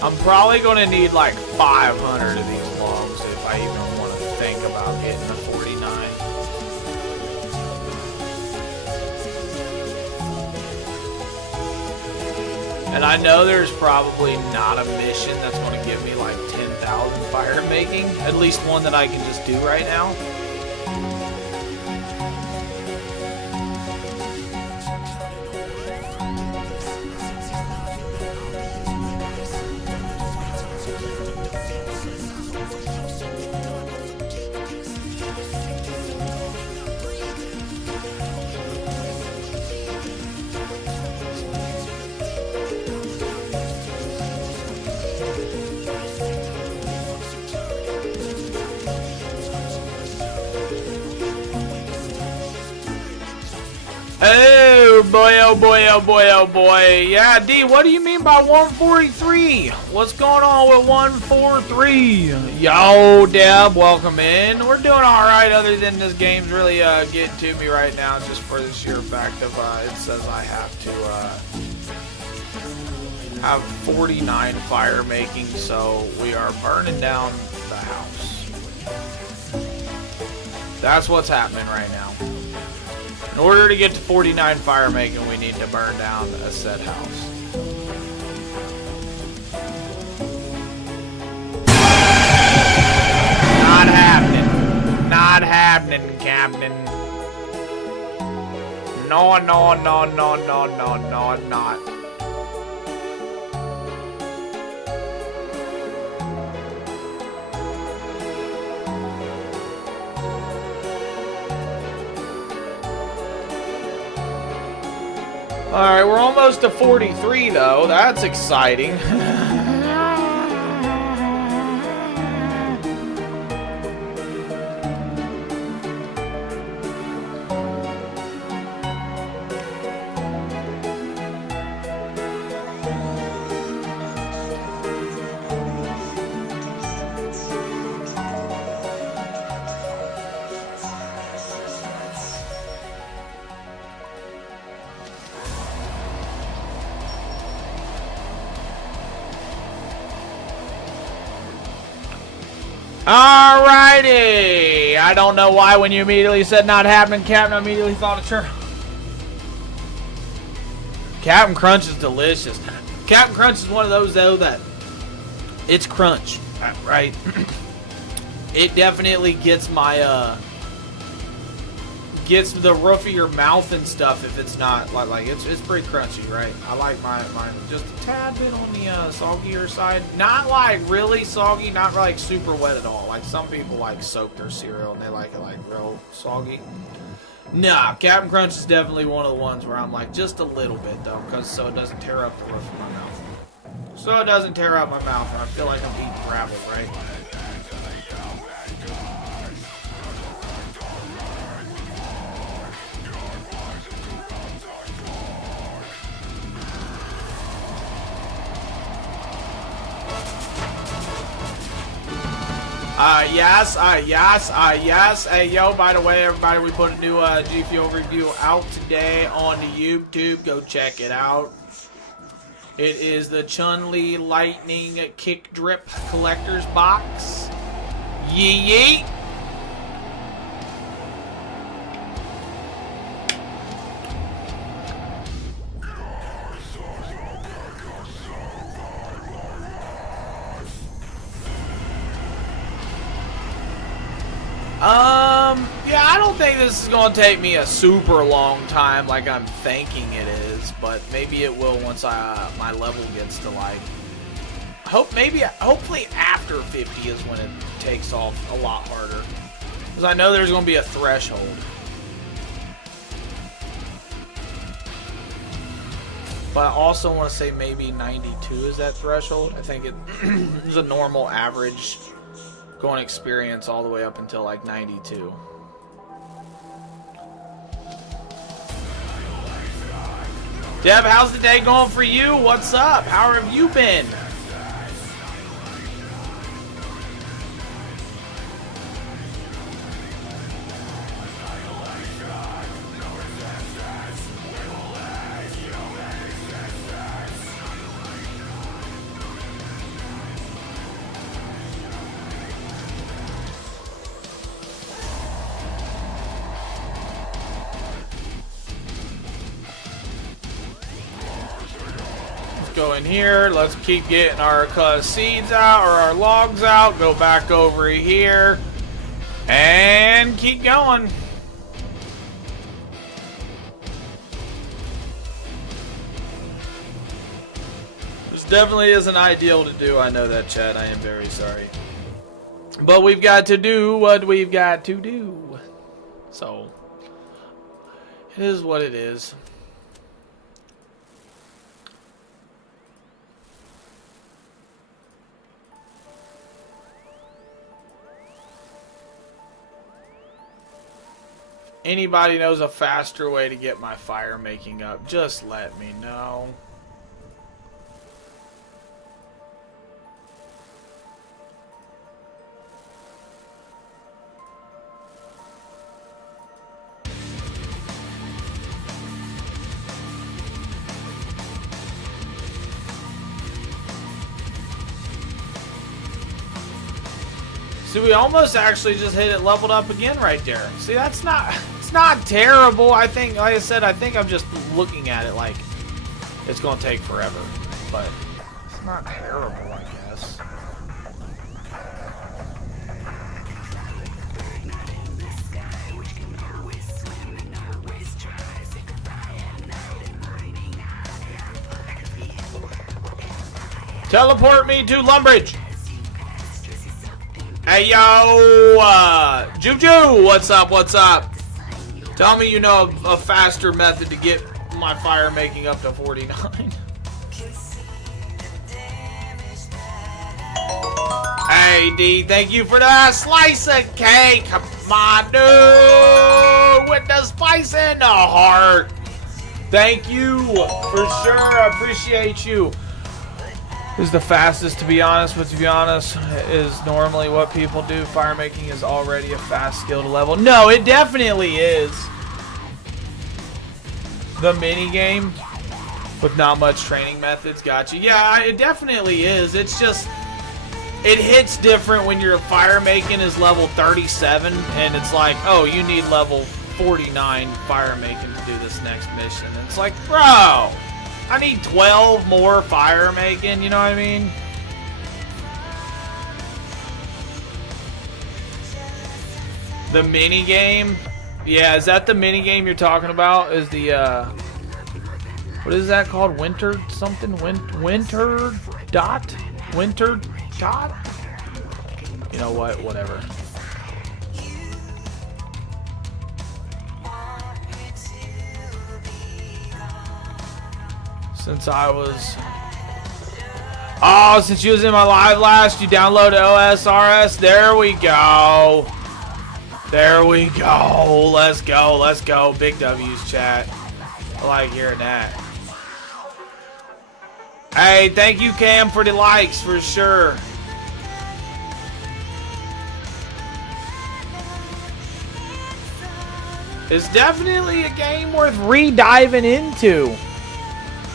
I'm probably going to need like 500 of these logs if I even want to think about getting the 49. And I know there's probably not a mission that's going to give me like 10,000 fire making. At least one that I can just do right now. Oh boy, oh boy, oh boy, oh boy. Yeah, D, what do you mean by 143? What's going on with 143? Yo, Deb, welcome in. We're doing alright other than this game's really getting to me right now just for the sheer fact of it says I have to have 49 fire making, so we are burning down the house. That's what's happening right now. In order to get to 49 fire making, we need to burn down a said house. Not happening. Not happening, Captain. No, no, no, no, no, no, no, not. Alright, we're almost to 43 though. That's exciting. Alrighty. I don't know why when you immediately said not happening, Captain, I immediately thought of sure. Captain Crunch is delicious. Captain Crunch is one of those though that it's crunch, right? It definitely gets my gets the roof of your mouth and stuff if it's not like it's pretty crunchy, right? I like mine just a tad bit on the soggier side. Not like really soggy, not like super wet at all. Like some people like soak their cereal and they like it like real soggy. Nah, Captain Crunch is definitely one of the ones where I'm like just a little bit though, so it doesn't tear up the roof of my mouth. So it doesn't tear up my mouth and I feel like I'm eating gravel, right? Yes. Hey, yo, by the way, everybody, we put a new G Fuel review out today on the YouTube. Go check it out. It is the Chun-Li Lightning Kick Drip Collector's Box. Yee. Yeah, I don't think this is gonna take me a super long time like I'm thinking it is, but maybe it will once my level gets to like hopefully after 50 is when it takes off a lot harder. Because I know there's gonna be a threshold. But I also want to say maybe 92 is that threshold. I think it is a normal average going experience all the way up until like 92. Dev, how's the day going for you? What's up? How have you been? Go in here. Let's keep getting our seeds out or our logs out. Go back over here and keep going. This definitely isn't ideal to do. I know that, Chad. I am very sorry. But we've got to do what we've got to do. So, it is what it is. Anybody knows a faster way to get my fire making up, just let me know. See, we almost actually just hit it leveled up again right there. See, it's not terrible. I think, like I said, I think I'm just looking at it like it's going to take forever. But it's not terrible, I guess. Teleport me to Lumbridge. Hey, yo, Juju, what's up, what's up? Tell me you know a faster method to get my fire making up to 49. Hey, D, thank you for the slice of cake. Come on, dude, with the spice and the heart. Thank you, for sure, I appreciate you. This is the fastest, to be honest is normally what people do. Fire making is already a fast skill to level. No, it definitely is. The mini game with not much training methods, gotcha. Yeah, it definitely is. It's just, it hits different when your fire making is level 37 and it's like, oh, you need level 49 fire making to do this next mission. And it's like, bro, I need 12 more fire making, you know what I mean? The mini game? Yeah, is that the mini game you're talking about? Is the what is that called? Winter something? Winter dot? Winter dot? You know what? Whatever. Since I was... Oh, since you was in my live last, you downloaded OSRS? There we go. There we go. Let's go. Let's go. Big W's, chat. I like hearing that. Hey, thank you, Cam, for the likes, for sure. It's definitely a game worth re-diving into.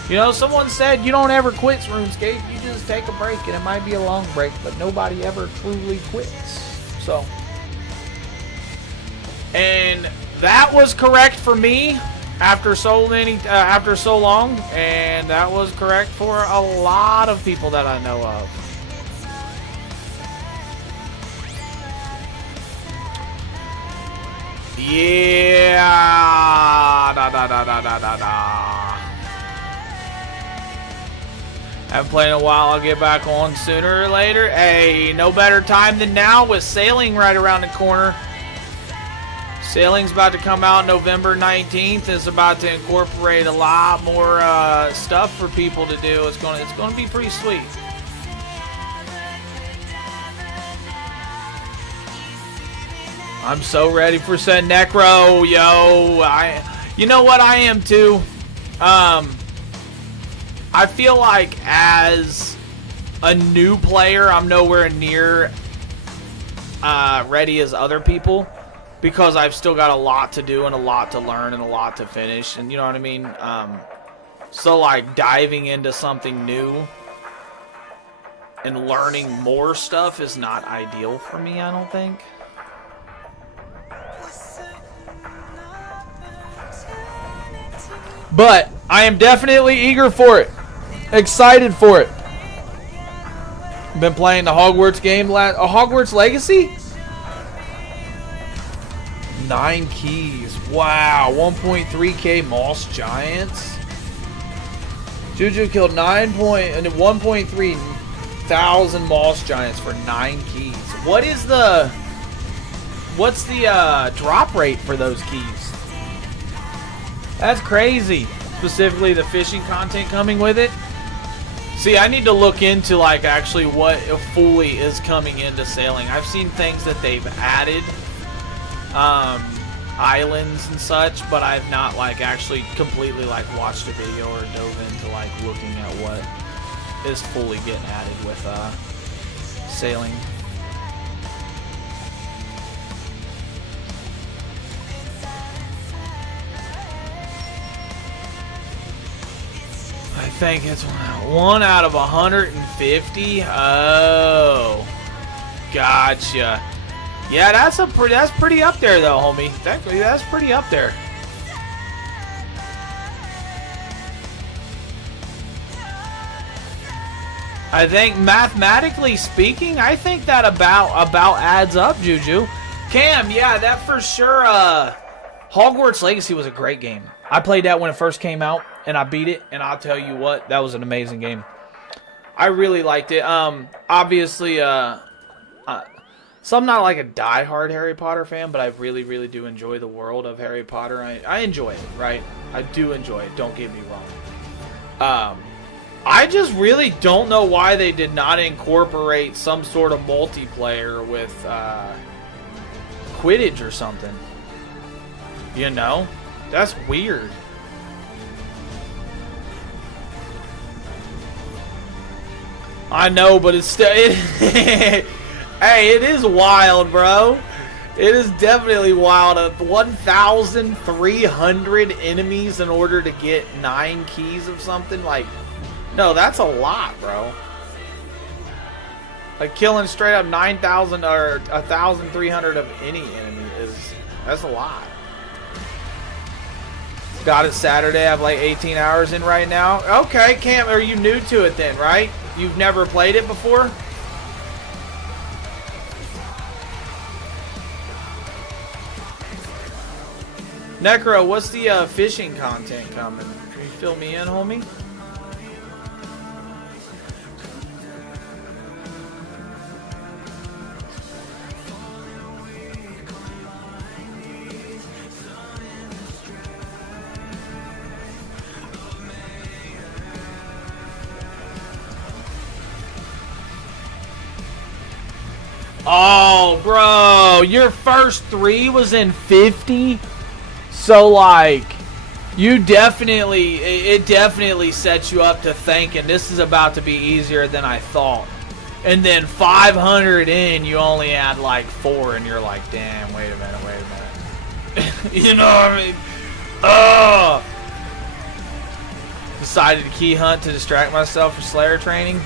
You know, someone said you don't ever quit RuneScape. You just take a break, and it might be a long break, but nobody ever truly quits. So, and that was correct for me after so long, and that was correct for a lot of people that I know of. Yeah. Haven't played in a while. I'll get back on sooner or later. Hey, no better time than now with sailing right around the corner. Sailing's about to come out November 19th. It's about to incorporate a lot more stuff for people to do. It's going to be pretty sweet. I'm so ready for Set Necro, yo. You know what, I am too. I feel like as a new player, I'm nowhere near ready as other people because I've still got a lot to do and a lot to learn and a lot to finish, and you know what I mean? So like diving into something new and learning more stuff is not ideal for me, I don't think. But I am definitely eager for it. Excited for it. Been playing the Hogwarts game, Hogwarts Legacy? 9 keys. Wow. 1.3k Moss Giants. Juju killed 1.3 thousand Moss Giants for 9 keys. What's the drop rate for those keys? That's crazy. Specifically the fishing content coming with it. See, I need to look into like actually what fully is coming into sailing. I've seen things that they've added, islands and such, but I've not like actually completely like watched a video or dove into like looking at what is fully getting added with sailing. I think it's 1 out of 150. Oh, gotcha. Yeah, that's pretty up there though, homie. That's pretty up there. I think mathematically speaking, I think that about adds up, Juju. Cam, yeah, that for sure. Hogwarts Legacy was a great game. I played that when it first came out, and I beat it, and I'll tell you what, that was an amazing game. I really liked it. Obviously, so I'm not like a die-hard Harry Potter fan, but I really, really do enjoy the world of Harry Potter. I enjoy it, right? I do enjoy it, don't get me wrong. I just really don't know why they did not incorporate some sort of multiplayer with Quidditch or something. You know? That's weird. I know, but it's still... hey, it is wild, bro. It is definitely wild. 1,300 enemies in order to get 9 keys of something? Like, no, that's a lot, bro. Like, killing straight up 9,000 or 1,300 of any enemy that's a lot. Got it Saturday. I have like 18 hours in right now. Okay, Cam, are you new to it then, right? You've never played it before? Necro, what's the fishing content coming? Can you fill me in, homie? Oh, bro, your first 3 was in 50? So, like, it definitely sets you up to thinking this is about to be easier than I thought. And then 500 in, you only had like 4, and you're like, damn, wait a minute. You know what I mean? Oh! Decided to key hunt to distract myself for Slayer training.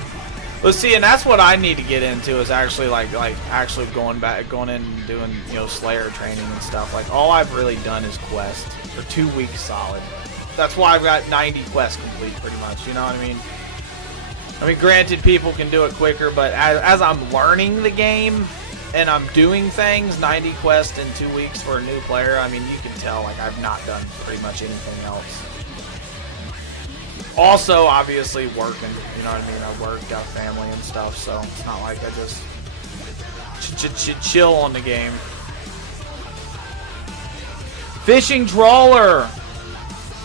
Well, see, and that's what I need to get into is actually like actually going in and doing, you know, Slayer training and stuff. Like all I've really done is quest for 2 weeks solid. That's why I've got 90 quests complete pretty much. You know what I mean? I mean, granted, people can do it quicker, but as I'm learning the game and I'm doing things, 90 quests in 2 weeks for a new player. I mean, you can tell like I've not done pretty much anything else. Also, obviously, working, you know what I mean? I work, got a family and stuff, so it's not like I just chill on the game. Fishing trawler.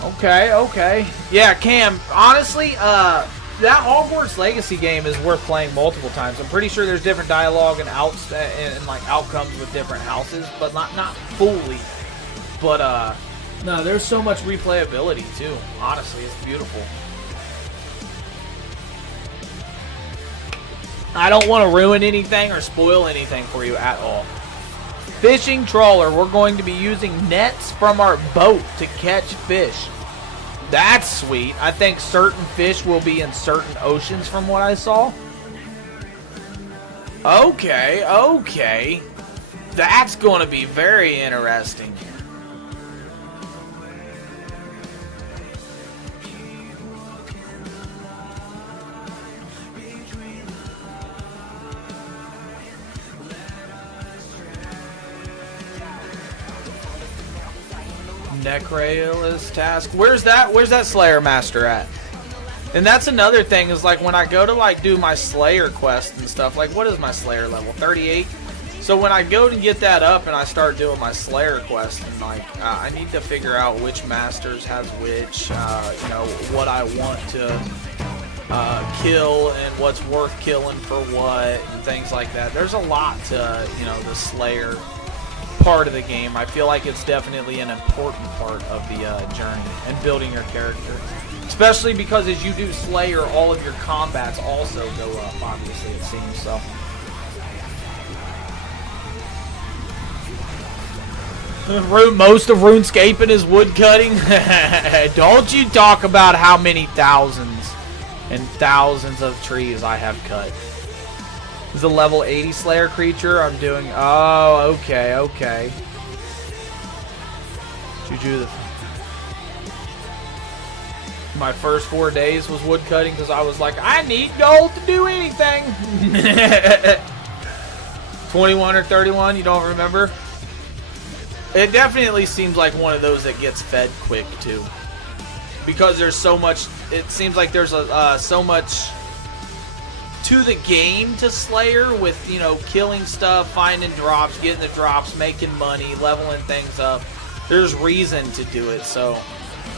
Okay. Yeah, Cam, honestly, that Hogwarts Legacy game is worth playing multiple times. I'm pretty sure there's different dialogue and like outcomes with different houses, but not fully. But no, there's so much replayability too. Honestly, it's beautiful. I don't want to ruin anything or spoil anything for you at all. Fishing trawler. We're going to be using nets from our boat to catch fish. That's sweet. I think certain fish will be in certain oceans from what I saw. Okay. That's going to be very interesting. Necrealist task. Where's that Slayer Master at? And that's another thing is like when I go to like do my Slayer quest and stuff, like what is my Slayer level? 38? So when I go to get that up and I start doing my Slayer quest and like I need to figure out which masters has which, you know, what I want to kill and what's worth killing for what and things like that. There's a lot to, you know, the Slayer part of the game. I feel like it's definitely an important part of the journey and building your character, especially because as you do Slayer, all of your combats also go up, obviously, it seems. So most of RuneScaping is wood cutting. Don't you talk about how many thousands and thousands of trees I have cut. Is a level 80 Slayer creature. I'm doing. Oh, okay. Juju. My first 4 days was wood cutting because I was like, I need gold to do anything. 21 or 31. You don't remember? It definitely seems like one of those that gets fed quick too, because there's so much. It seems like there's so much to the game to Slayer with, you know, killing stuff, finding drops, getting the drops, making money, leveling things up. There's reason to do it, so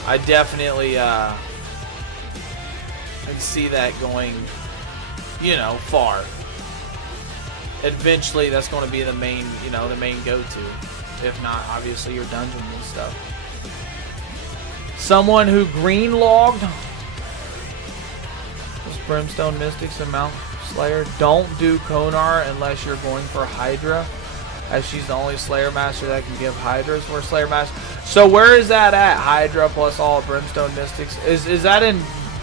I definitely can see that going, you know, far. Eventually, that's going to be the main, you know, the main go-to. If not, obviously, your dungeons and stuff. Someone who green logged. Brimstone Mystics and Mount Slayer. Don't do Konar unless you're going for Hydra, as she's the only Slayer Master that can give Hydras for Slayer Master. So where is that at? Hydra plus all Brimstone Mystics. Is that in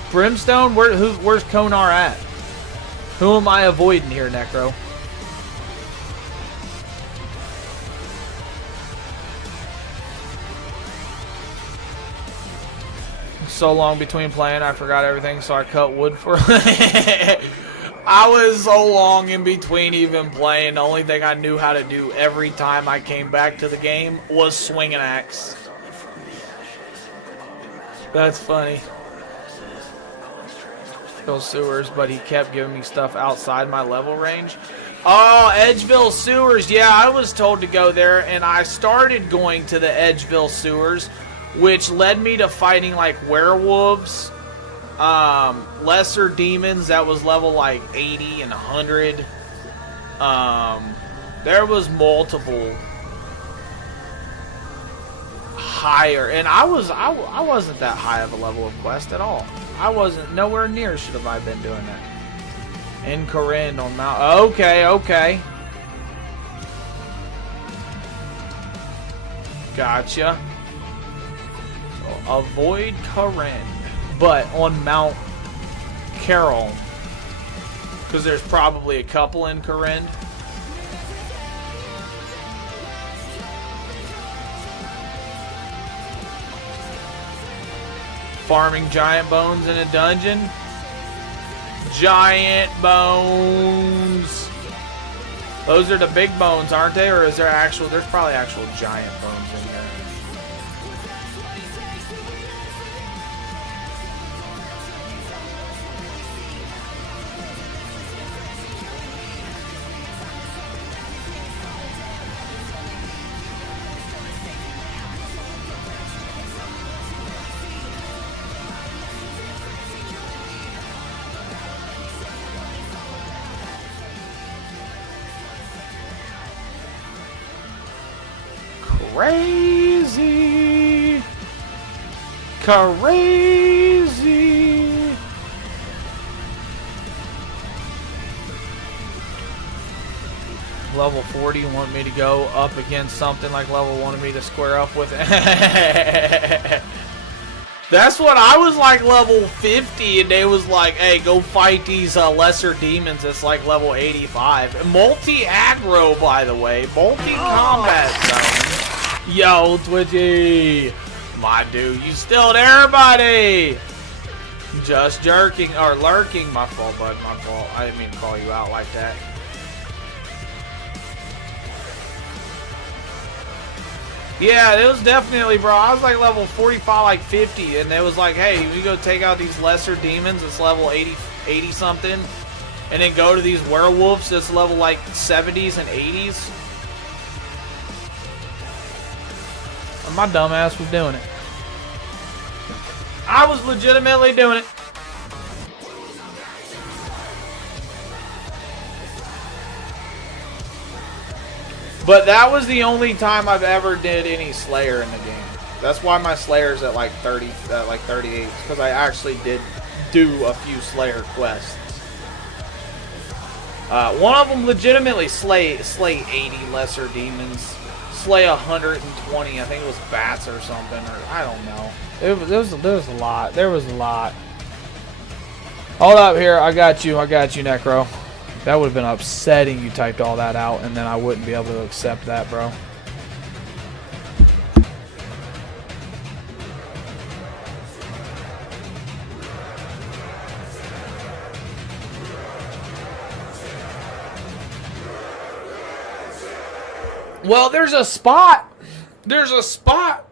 Brimstone? Where's Konar at? Who am I avoiding here, Necro? So long between playing, I forgot everything, so I cut wood for I was so long in between even playing. The only thing I knew how to do every time I came back to the game was swing an axe. That's funny. Those sewers, but he kept giving me stuff outside my level range. Oh, Edgeville Sewers. Yeah, I was told to go there, and I started going to the Edgeville Sewers, which led me to fighting like werewolves, lesser demons that was level like 80 and 100. There was multiple higher, and I wasn't that high of a level of quest at all. I wasn't nowhere near should have I been doing that. In Corinne on Mount. Okay. Gotcha. So avoid Karen, but on Mount Carol, because there's probably a couple in Karen. Farming giant bones in a dungeon. Giant bones. Those are the big bones, aren't they? Or is there actual? There's probably actual giant bones in there. Crazy. Crazy. Level 40, you want me to go up against something like level wanted me to square up with? That's what I was like, level 50, and they was like, hey, go fight these lesser demons. It's like level 85. Multi-aggro, by the way. Multi-combat zone. Yo, Twitchy. My dude, you still there, buddy? Just jerking, or lurking. My fault, bud, my fault. I didn't mean to call you out like that. Yeah, it was definitely, bro. I was like level 45, like 50, and it was like, hey, we go take out these lesser demons. It's level 80 something, and then go to these werewolves. That's level like 70s and 80s. And my dumbass was doing it. I was legitimately doing it. But that was the only time I've ever did any Slayer in the game. That's why my Slayer's at like 30, like 38, because I actually did do a few Slayer quests. One of them legitimately slay 80 lesser demons, slay 120. I think it was bats or something, or I don't know. There was a lot. There was a lot. Hold up here. I got you, Necro. That would have been upsetting. You typed all that out, and then I wouldn't be able to accept that, bro. Well, there's a spot. There's a spot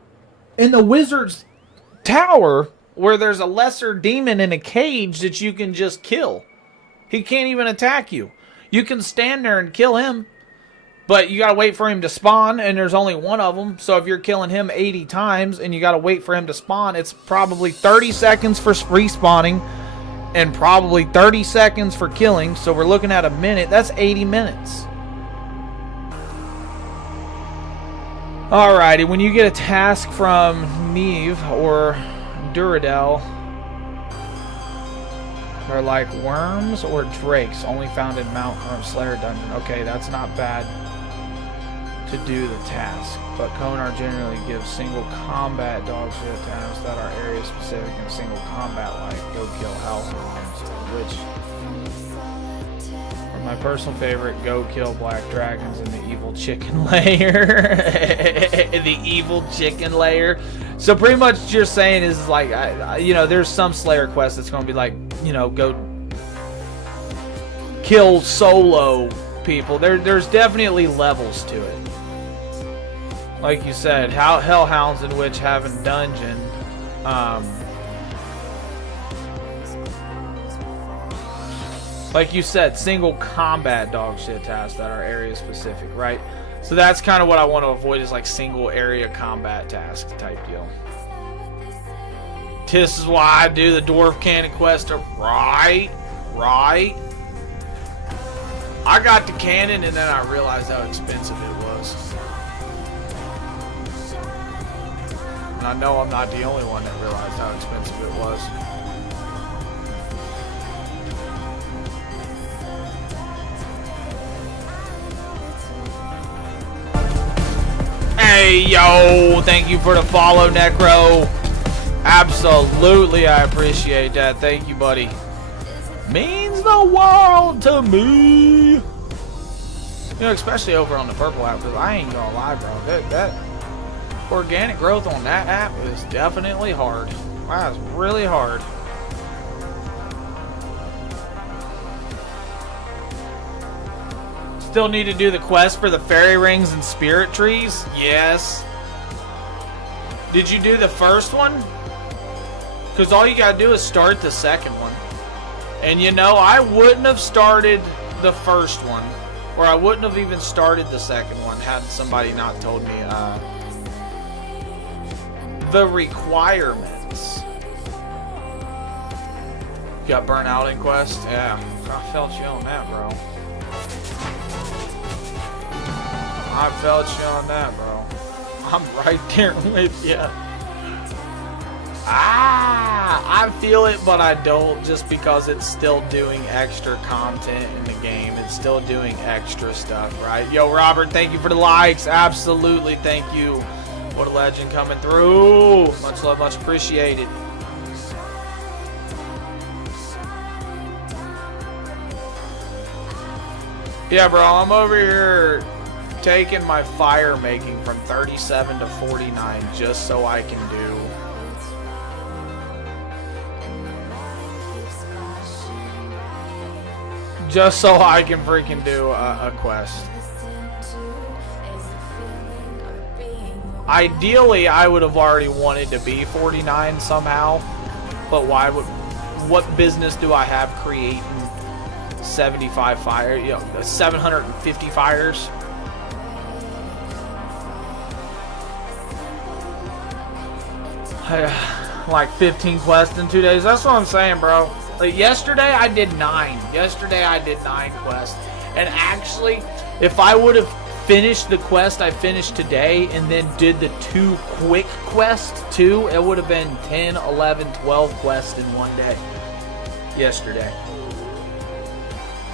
in the wizard's tower where there's a lesser demon in a cage that you can just kill. He can't even attack you. You can stand there and kill him, but you gotta wait for him to spawn, and there's only one of them. So if you're killing him 80 times and you gotta wait for him to spawn, it's probably 30 seconds for respawning and probably 30 seconds for killing. So we're looking at a minute. That's 80 minutes. Alrighty, when you get a task from Neve or Duradel, they're like worms or drakes, only found in Mount Slayer Dungeon. Okay, that's not bad to do the task. But Konar generally gives single combat dog shit tasks that are area specific and single combat, like go kill hellhounds, which are my personal favorite. Go kill black dragons in the evil chicken lair. The evil chicken lair. So pretty much what you're saying is like, you know, there's some Slayer quest that's going to be like, you know, go kill solo people. There's definitely levels to it. Like you said, Hellhounds in Witch Haven Dungeon. Like you said, single combat dog shit tasks that are area specific, right? So that's kind of what I want to avoid, is like single area combat task type deal. This is why I do the Dwarf Cannon quest. Right. I got the cannon and then I realized how expensive it was. And I know I'm not the only one that realized how expensive it was. Hey, yo, thank you for the follow, Necro. Absolutely, I appreciate that. Thank you, buddy. Means the world to me. You know, especially over on the purple app, because I ain't gonna lie, bro. That organic growth on that app is definitely hard. Wow, it's really hard. Still need to do the quest for the fairy rings and spirit trees? Yes. Did you do the first one? Because all you gotta do is start the second one. And you know, I wouldn't have started the first one. Or I wouldn't have even started the second one had somebody not told me the requirements. Got burnt out in quest? Yeah, I felt you on that, bro. I felt you on that, bro. I'm right there with you. I feel it, but I don't, just because it's still doing extra content in the game. It's still doing extra stuff, right? Yo, Robert, thank you for the likes. Absolutely, thank you. What a legend coming through. Much love, much appreciated. Yeah, bro, I'm over here taking my fire making from 37 to 49 just so I can do freaking do a quest. Ideally, I would have already wanted to be 49 somehow, but what business do I have creating 75 fire, 750 fires? Like 15 quests in 2 days. That's what I'm saying, bro. Like yesterday I did 9. Yesterday I did 9 quests. And actually, if I would have finished the quest I finished today and then did the 2 quick quests too, it would have been 10, 11, 12 quests in one day. Yesterday.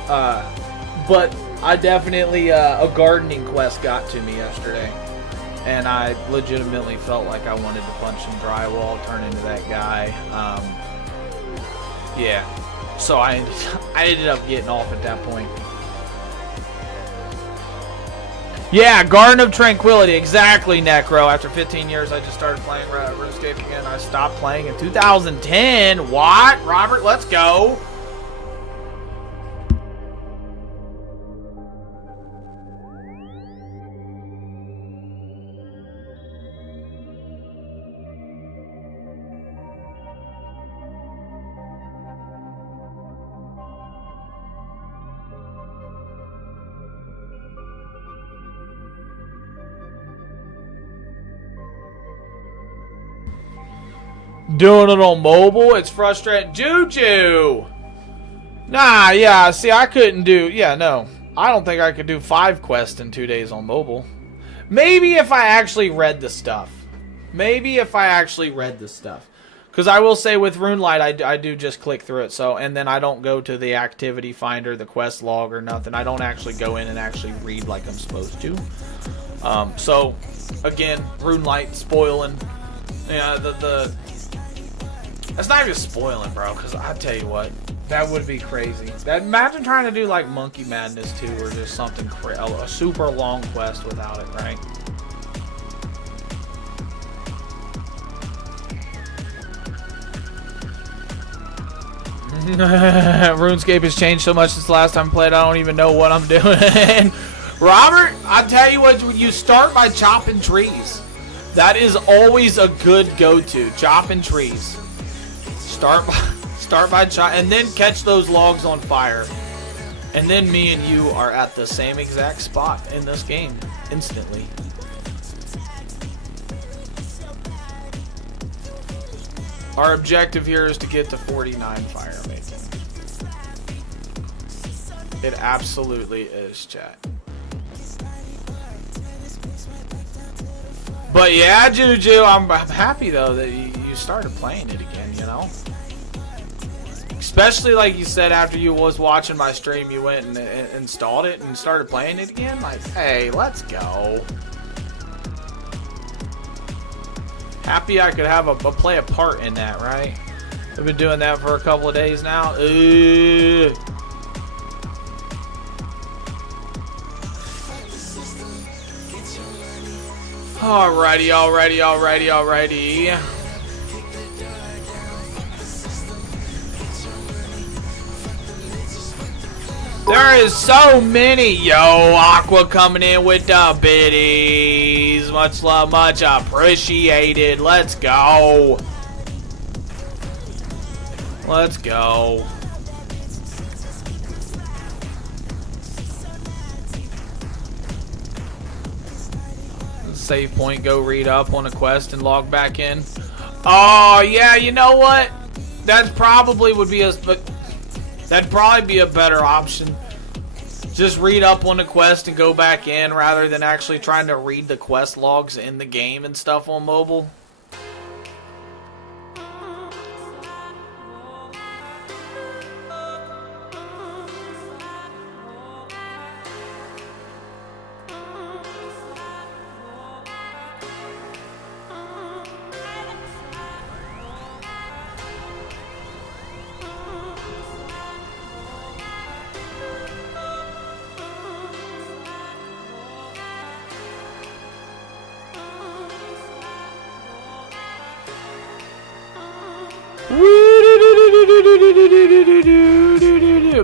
But I definitely, a gardening quest got to me yesterday. And I legitimately felt like I wanted to punch some drywall, turn into that guy. Yeah. So I ended up getting off at that point. Yeah, Garden of Tranquility. Exactly, Necro. After 15 years, I just started playing RuneScape again. I stopped playing in 2010. What? Robert, let's go. Doing it on mobile, it's frustrating. Juju! Nah, yeah, see, I couldn't do... Yeah, no. I don't think I could do 5 quests in 2 days on mobile. Maybe if I actually read the stuff. Because I will say with RuneLite, I do just click through it. So, and then I don't go to the activity finder, the quest log, or nothing. I don't actually go in and actually read like I'm supposed to. So, again, RuneLite spoiling. Yeah, that's not even spoiling, bro, because I tell you what, that would be crazy. Imagine trying to do like Monkey Madness 2 or just something a super long quest without it, right? RuneScape has changed so much since the last time I played, I don't even know what I'm doing. Robert, I tell you what, you start by chopping trees. That is always a good go-to, chopping trees. Start by chop, and then catch those logs on fire. And then me and you are at the same exact spot in this game, instantly. Our objective here is to get to 49 fire making. It absolutely is, chat. But yeah, Juju, I'm happy though that you started playing it again, you know? Especially like you said, after you was watching my stream, you went and installed it and started playing it again. Like, hey, let's go. Happy I could have play a part in that, right? I've been doing that for a couple of days now. Ugh. Alrighty, alrighty, alrighty, alrighty. There is so many. Yo, Aqua coming in with the biddies. Much love, much appreciated. Let's go. Let's go. Save point, go read up on a quest and log back in. Oh yeah, you know what? That probably would be that'd probably be a better option. Just read up on the quest and go back in rather than actually trying to read the quest logs in the game and stuff on mobile.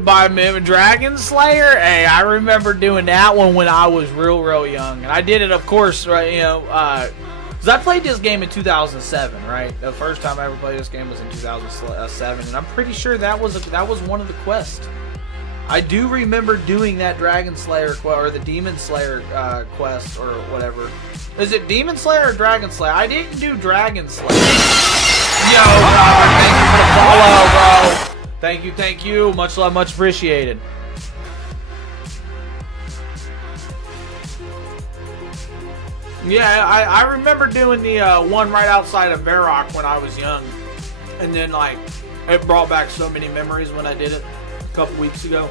By Dragon Slayer. Hey, I remember doing that one when I was real young, and I did it, of course, right? You know, because I played this game in 2007, right? The first time I ever played this game was in 2007, and I'm pretty sure that was one of the quests. I do remember doing that Dragon Slayer or the Demon Slayer quest or whatever. Is it Demon Slayer or Dragon Slayer? I didn't do Dragon Slayer. Yo, Robert, thank you for the follow, bro. Thank you. Much love, much appreciated. Yeah, I remember doing the one right outside of Varrock when I was young. And then, like, it brought back so many memories when I did it a couple weeks ago.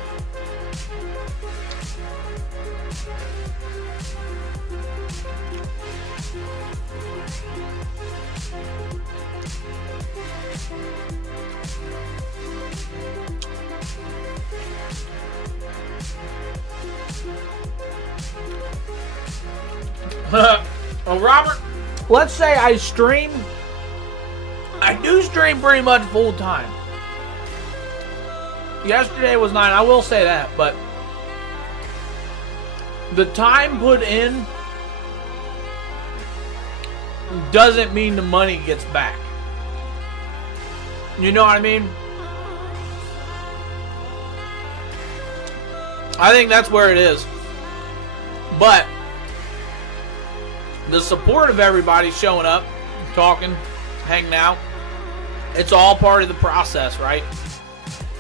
Well, Robert, let's say I stream. I do stream pretty much full time. Yesterday was 9, I will say that, but the time put in doesn't mean the money gets back. You know what I mean? I think that's where it is. But the support of everybody showing up, talking, hanging out, it's all part of the process, right?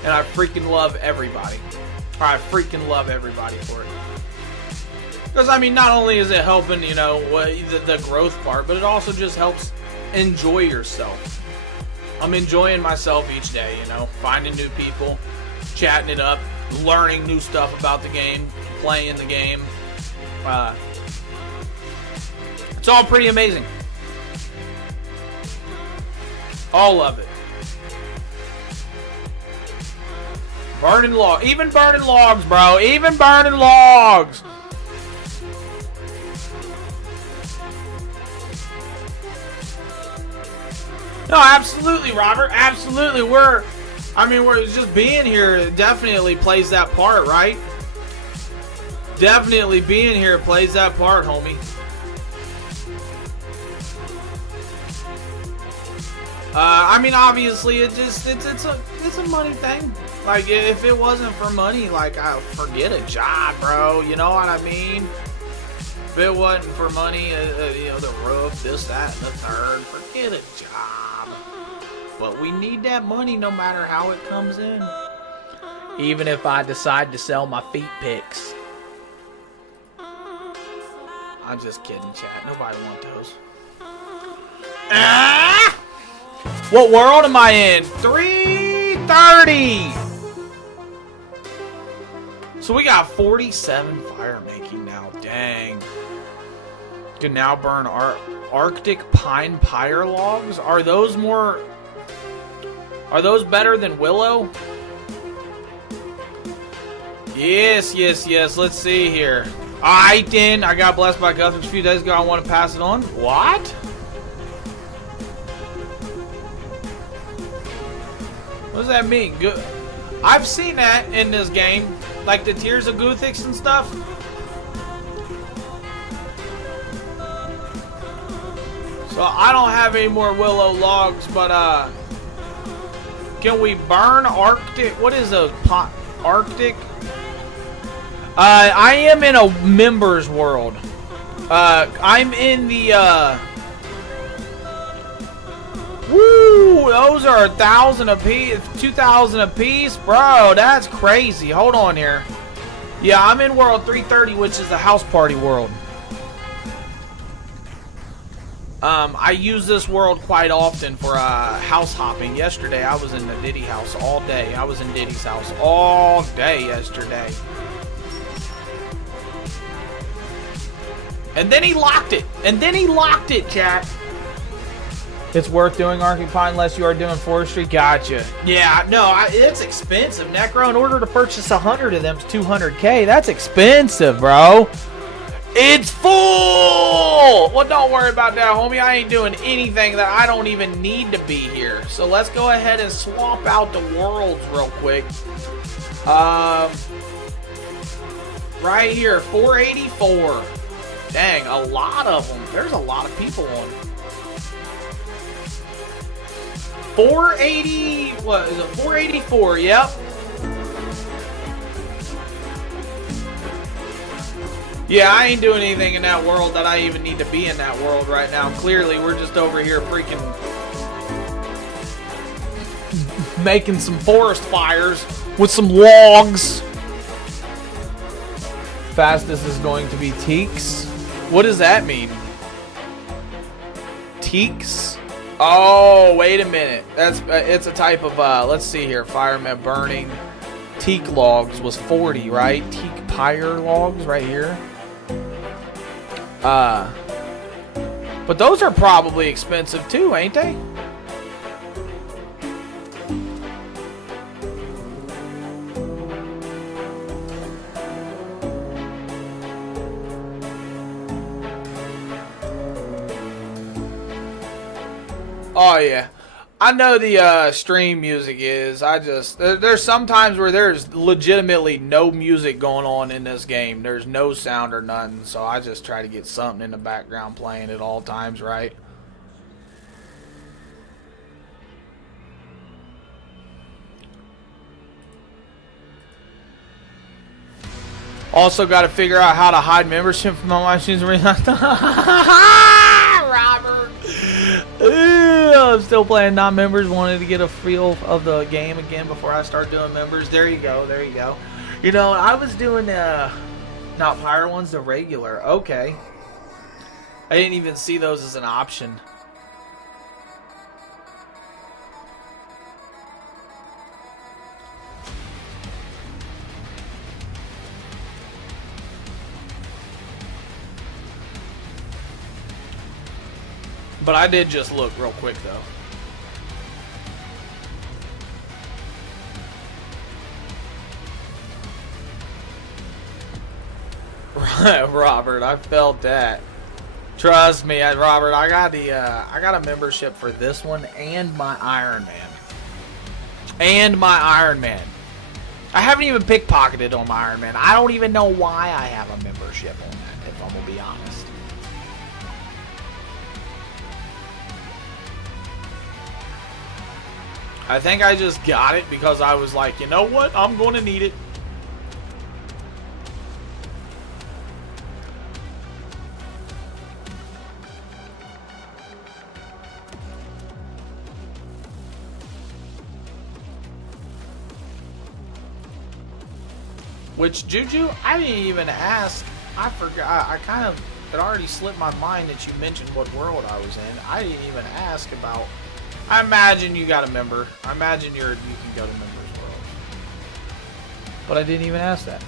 And I freaking love everybody. I freaking love everybody for it. Because, I mean, not only is it helping, you know, the growth part, but it also just helps enjoy yourself. I'm enjoying myself each day, you know, finding new people, chatting it up, learning new stuff about the game, playing the game. It's all pretty amazing. All of it. Burning logs. Even burning logs, bro. Even burning logs. No, absolutely, Robert. Absolutely. We're just being here definitely plays that part, right? Definitely being here plays that part, homie. I mean, obviously, it's a money thing. Like, if it wasn't for money, like, forget a job, bro. You know what I mean? If it wasn't for money, you know, the roof, this, that, and the third, forget a job. But we need that money no matter how it comes in. Even if I decide to sell my feet pics. I'm just kidding, chat. Nobody wants those. Ah! What world am I in? 330. So we got 47 fire making now. Dang. Can now burn Arctic pine pyre logs. Are those better than willow? Yes. Let's see here. Alright then. I got blessed by Guthrie a few days ago. I want to pass it on. What? What does that mean? I've seen that in this game. Like the Tears of Guthix and stuff. So I don't have any more willow logs, but can we burn Arctic? What is a Arctic? I am in a members world. I'm in the woo, those are 1,000 apiece, 2,000 apiece, bro. That's crazy. Hold on here. Yeah, I'm in world 330, which is the house party world. I use this world quite often for house hopping. Yesterday, I was in the Diddy house all day. I was in Diddy's house all day yesterday. And then he locked it. Chat. It's worth doing Arctic Pine unless you are doing forestry. Gotcha. Yeah, no, it's expensive, Necro. In order to purchase 100 of them, it's 200K. That's expensive, bro. It's full! Well, don't worry about that, homie. I ain't doing anything that I don't even need to be here. So let's go ahead and swap out the worlds real quick. Right here, 484. Dang, a lot of them. There's a lot of people on. 480, what is it? 484, yep. Yeah, I ain't doing anything in that world that I even need to be in that world right now. Clearly, we're just over here freaking making some forest fires with some logs. Fastest is going to be Teaks. What does that mean? Teaks? Oh, wait a minute. It's a type of, let's see here. Fireman burning. Teak logs was 40, right? Teak pyre logs right here. But those are probably expensive too, ain't they? Oh yeah, I know the stream music is. There's sometimes where there's legitimately no music going on in this game. There's no sound or nothing, so I just try to get something in the background playing at all times, right? Also got to figure out how to hide membership from all my machines. Robert! I'm still playing non-members. Wanted to get a feel of the game again before I start doing members. There you go. There you go. You know, I was doing not pyre ones, the regular. Okay. I didn't even see those as an option. But I did just look real quick, though. Robert, I felt that. Trust me, Robert. I got a membership for this one and my Iron Man. I haven't even pickpocketed on my Iron Man. I don't even know why I have a membership on that, if I'm gonna be honest. I think I just got it because I was like, you know what? I'm going to need it. Which, Juju, I didn't even ask. I forgot. I kind of, it already slipped my mind that you mentioned what world I was in. I didn't even ask about. I imagine you got a member. I imagine you can go to members world. But I didn't even ask that.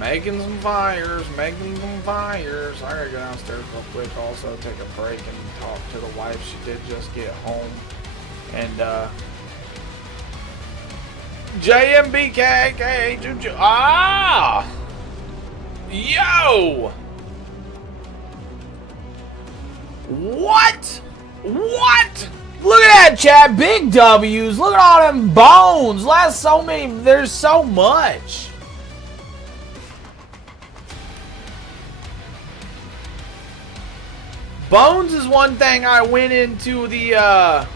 Making some fires, making some fires. I gotta go downstairs real quick. Also, take a break and talk to the wife. She did just get home. And, JMBK, Juju. Ah! Yo! What? What? Look at that, chat. Big W's. Look at all them bones. There's so much. Bones is one thing I went into the, I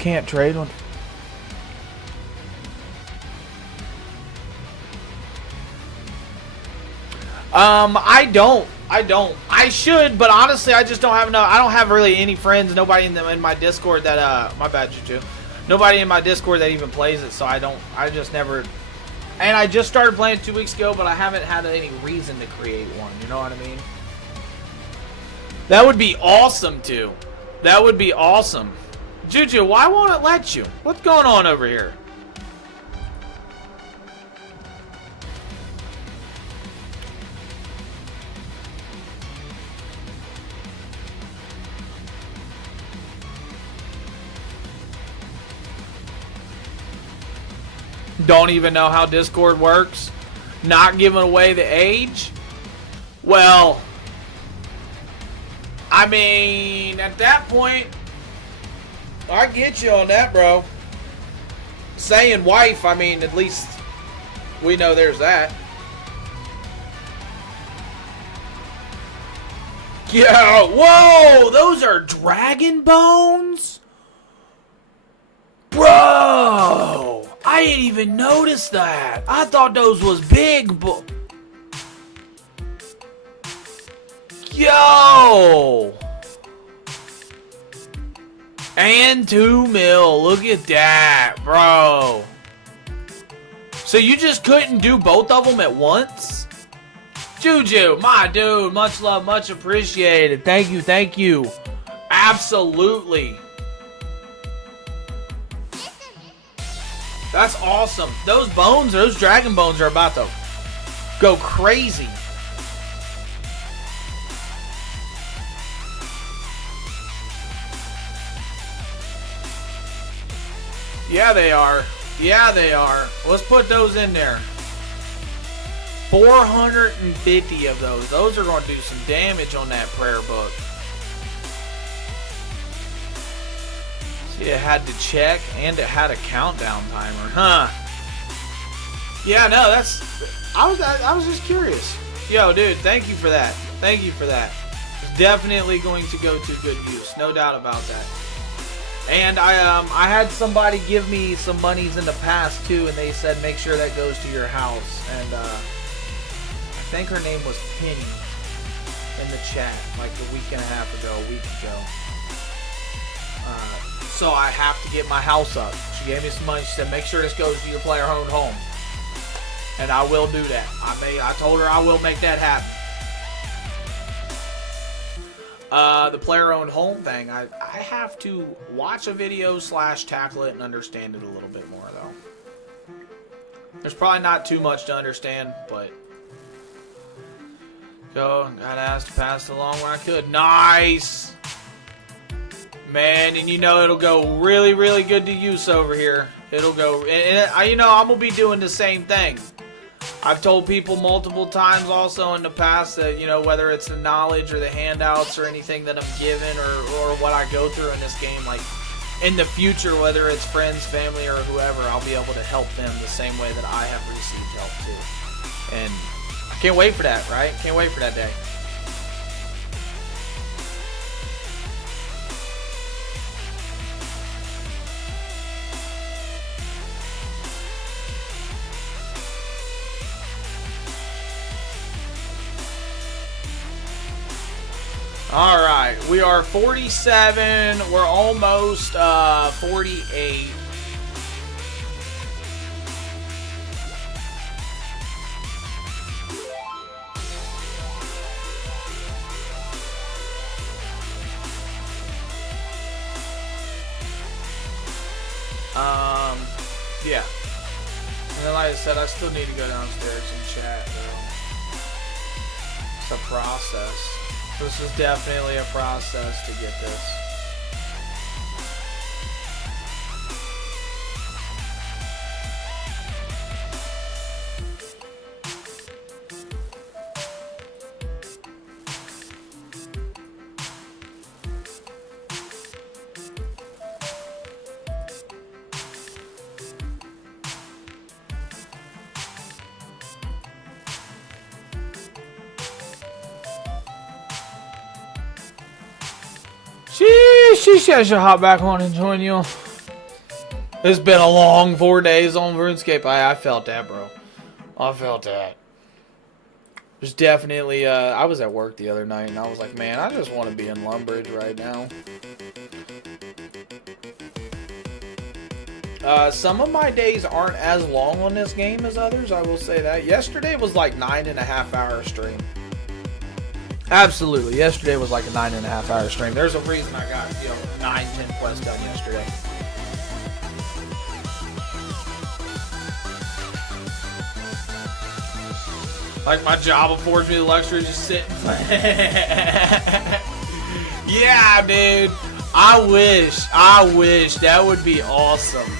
can't trade one. I don't. I should, but honestly, I just don't have enough. I don't have really any friends. Nobody in my Discord that, my bad, Juju. Nobody in my Discord that even plays it, so I just never. And I just started playing 2 weeks ago, but I haven't had any reason to create one. You know what I mean? That would be awesome, too. That would be awesome. Juju, why won't it let you? What's going on over here? Don't even know how Discord works? Not giving away the age? Well, I mean, at that point, I get you on that, bro. Saying wife, I mean, at least we know there's that. Yeah, whoa, those are dragon bones? Bro, I didn't even notice that. I thought those was big, yo! And 2 mil. Look at that, bro. So you just couldn't do both of them at once? Juju, my dude, much love, much appreciated. Thank you, thank you. Absolutely. That's awesome. Those bones, those dragon bones are about to go crazy. Yeah, they are. Yeah, they are. Let's put those in there. 450 of those. Those are going to do some damage on that prayer book. See, it had to check and it had a countdown timer, huh? Yeah, no, that's. I was just curious. Yo, dude, thank you for that. Thank you for that. It's definitely going to go to good use, no doubt about that. And I had somebody give me some monies in the past too, and they said make sure that goes to your house. And I think her name was Penny in the chat, like a week and a half ago, a week ago. So I have to get my house up. She gave me some money. She said make sure this goes to your player-owned home, and I will do that. I told her I will make that happen. The player-owned home thing, I have to watch a video / tackle it and understand it a little bit more, though. There's probably not too much to understand, but got asked to pass it along where I could. Nice! Man, and you know it'll go really, really good to use over here. It'll go, and you know, I'm going to be doing the same thing. I've told people multiple times also in the past that, you know, whether it's the knowledge or the handouts or anything that I'm given or what I go through in this game, like in the future, whether it's friends, family, or whoever, I'll be able to help them the same way that I have received help too. And I can't wait for that, right? Can't wait for that day. All right, we are 47. We're almost 48. Yeah. And then, like I said, I still need to go downstairs and chat, though. It's a process. This is definitely a process to get this. Sheesh, I should hop back on and join you. It's been a long 4 days on RuneScape. I felt that, bro. I felt that. There's definitely, I was at work the other night and I was like, man, I just want to be in Lumbridge right now. Some of my days aren't as long on this game as others, I will say that. Yesterday was like 9.5 hour stream. Absolutely. Yesterday was like a 9.5 hour stream. There's a reason I got, 9-10 quests done yesterday. Like my job affords me the luxury of just sitting. Yeah, dude. I wish. That would be awesome.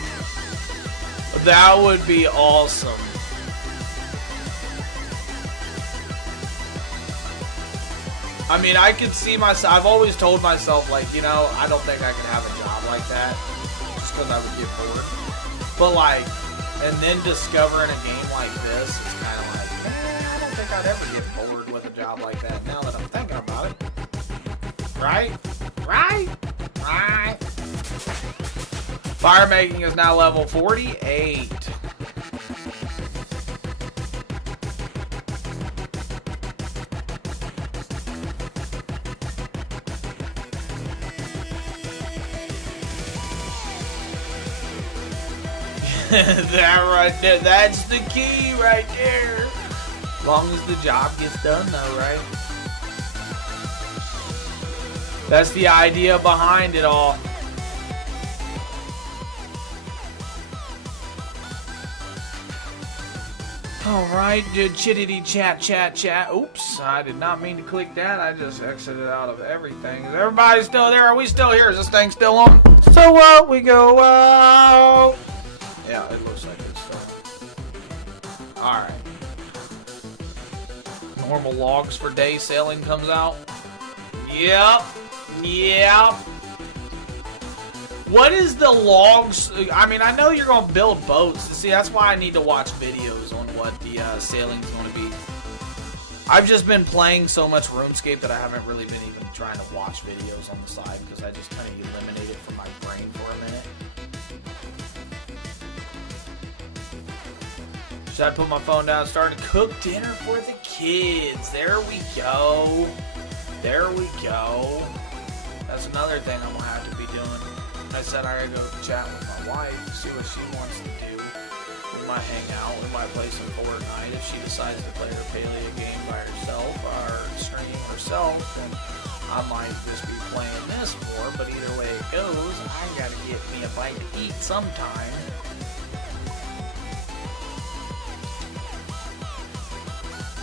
That would be awesome. I mean, I could see myself, I've always told myself, like, I don't think I could have a job like that, just because I would get bored. But, like, and then discovering a game like this is kind of like, I don't think I'd ever get bored with a job like that, now that I'm thinking about it. Right? Fire making is now level 48. That right there, that's the key right there. As long as the job gets done though, right? That's the idea behind it all. Alright, dude, chittity chat. Oops, I did not mean to click that. I just exited out of everything. Is everybody still there? Are we still here? Is this thing still on? So what? We go out. Yeah, it looks like it's still on. Alright. Normal logs for day sailing comes out. Yep. What is the logs? I mean, I know you're going to build boats. See, that's why I need to watch videos on what the sailing's going to be. I've just been playing so much RuneScape that I haven't really been even trying to watch videos on the side because I just kind of eliminated it from my brain for a minute. Should I put my phone down and start to cook dinner for the kids? There we go. That's another thing I'm going to have to be doing. I said I gotta go chat with my wife, see what she wants to do. We might hang out, we might play some Fortnite if she decides to play her Palia game by herself or stream herself. And I might just be playing this more, but either way it goes, I gotta get me a bite to eat sometime.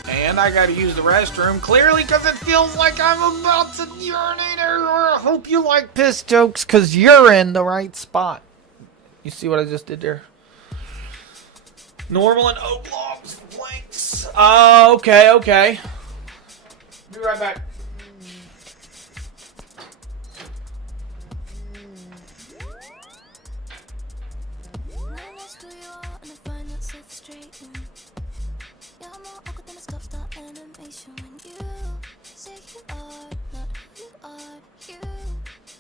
And I gotta use the restroom, clearly because it feels like I'm about to urinate everywhere. I hope you like piss jokes, because you're in the right spot. You see what I just did there? Normal and oak logs, planks. Okay. Be right back. Animation when you say you are not who you are. You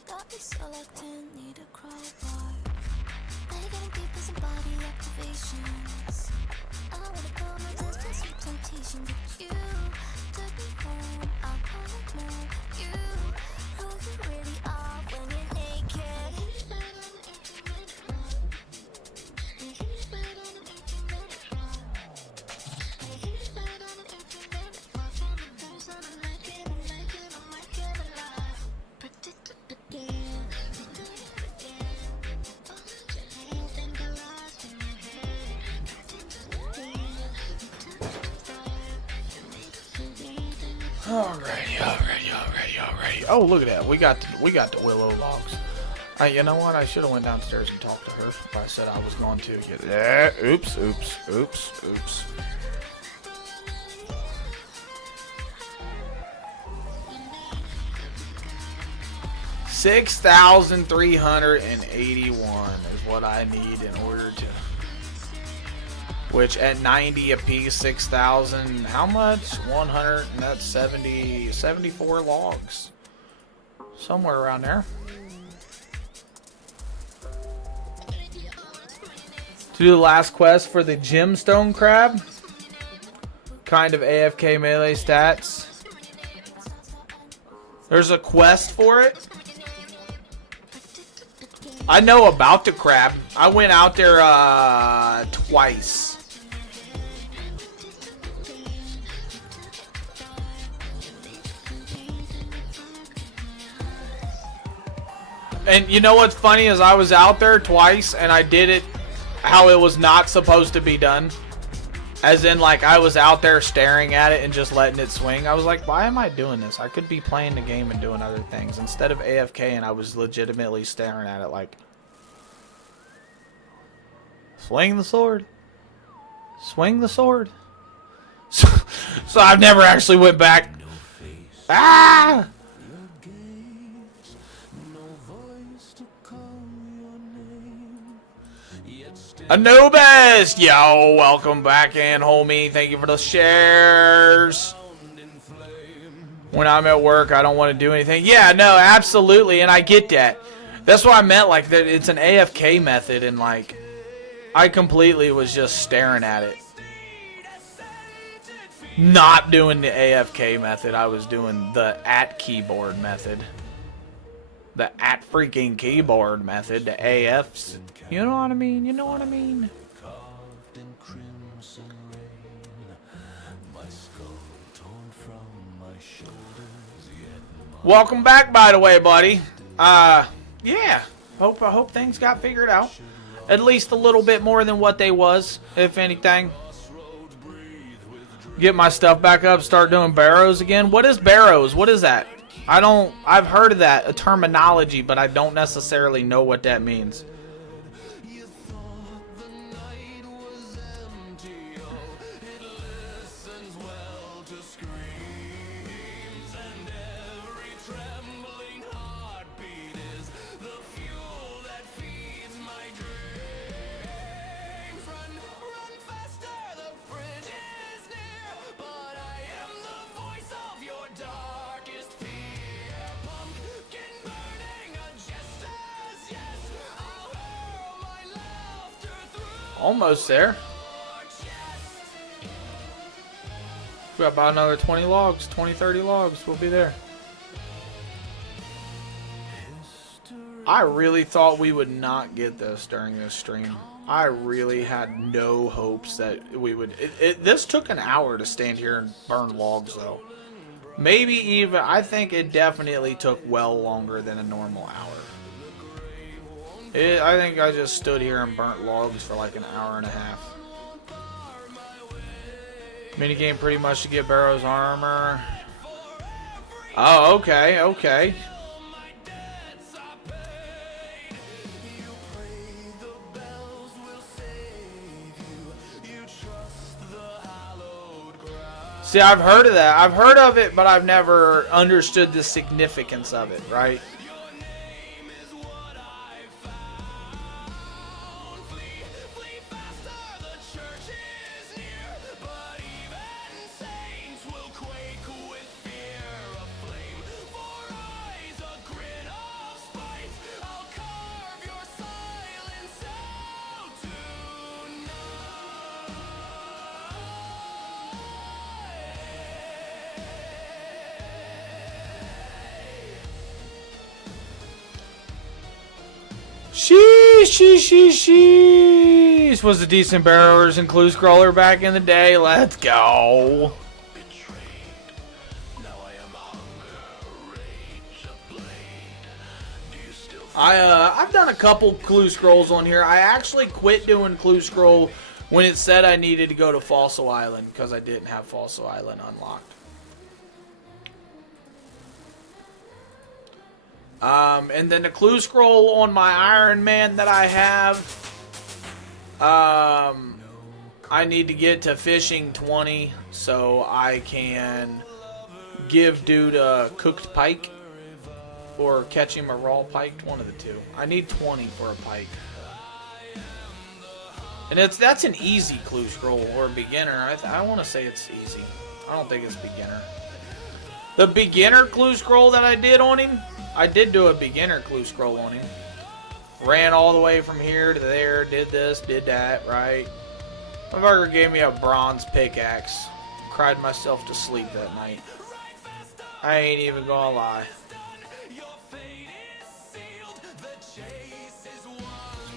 got me so locked in, need a crowbar. Now you're getting deep in some body activations. I wanna go my distance with temptation, but you took me home. I wanna know you, who you really are when you're naked. Alrighty. Oh, look at that. We got the willow logs. You know what? I should have went downstairs and talked to her if I said I was going to. Yeah. Oops. 6,381 is what I need in order to. Which at 90 apiece, 6,000. How much? 100, and that's 74 logs. Somewhere around there. To do the last quest for the gemstone crab. Kind of AFK melee stats. There's a quest for it. I know about the crab. I went out there twice. And you know what's funny is I was out there twice and I did it how it was not supposed to be done. As in, like, I was out there staring at it and just letting it swing. I was like, why am I doing this? I could be playing the game and doing other things. Instead of AFK, and I was legitimately staring at it like, swing the sword. Swing the sword. So I've never actually went back. Ah! Anubis! Yo, welcome back in, homie. Thank you for the shares. When I'm at work, I don't want to do anything. Yeah, no, absolutely, and I get that. That's what I meant, like, that it's an AFK method, and, like, I completely was just staring at it. Not doing the AFK method, I was doing the at keyboard method. The at freaking keyboard method, the AFs. You know what I mean? You know what I mean? Welcome back, by the way, buddy. Yeah. I hope things got figured out. At least a little bit more than what they was, if anything. Get my stuff back up, start doing barrows again. What is barrows? What is that? I've heard of that, a terminology, but I don't necessarily know what that means. Almost there. We got about another 20 logs, 20, 30 logs. We'll be there. I really thought we would not get this during this stream. I really had no hopes that we would. This took an hour to stand here and burn logs, though. Maybe even, I think it definitely took well longer than a normal hour. I think I just stood here and burnt logs for like an hour and a half. Minigame pretty much to get Barrow's armor. Oh, okay, okay. See, I've heard of that. I've heard of it, but I've never understood the significance of it, right? Sheesh. Was a decent Barrowers and Clue Scroller back in the day. Let's go. I've done a couple Clue Scrolls on here. I actually quit doing Clue Scroll when it said I needed to go to Fossil Island because I didn't have Fossil Island unlocked. And then the clue scroll on my Iron Man that I have. I need to get to fishing 20 so I can give dude a cooked pike or catch him a raw pike, one of the two. I need 20 for a pike. And that's an easy clue scroll or a beginner. I want to say it's easy. I don't think it's beginner. The beginner clue scroll that I did on him, I did do a beginner clue scroll on him. Ran all the way from here to there, did this, did that, right? Motherfucker gave me a bronze pickaxe. Cried myself to sleep that night. I ain't even gonna lie.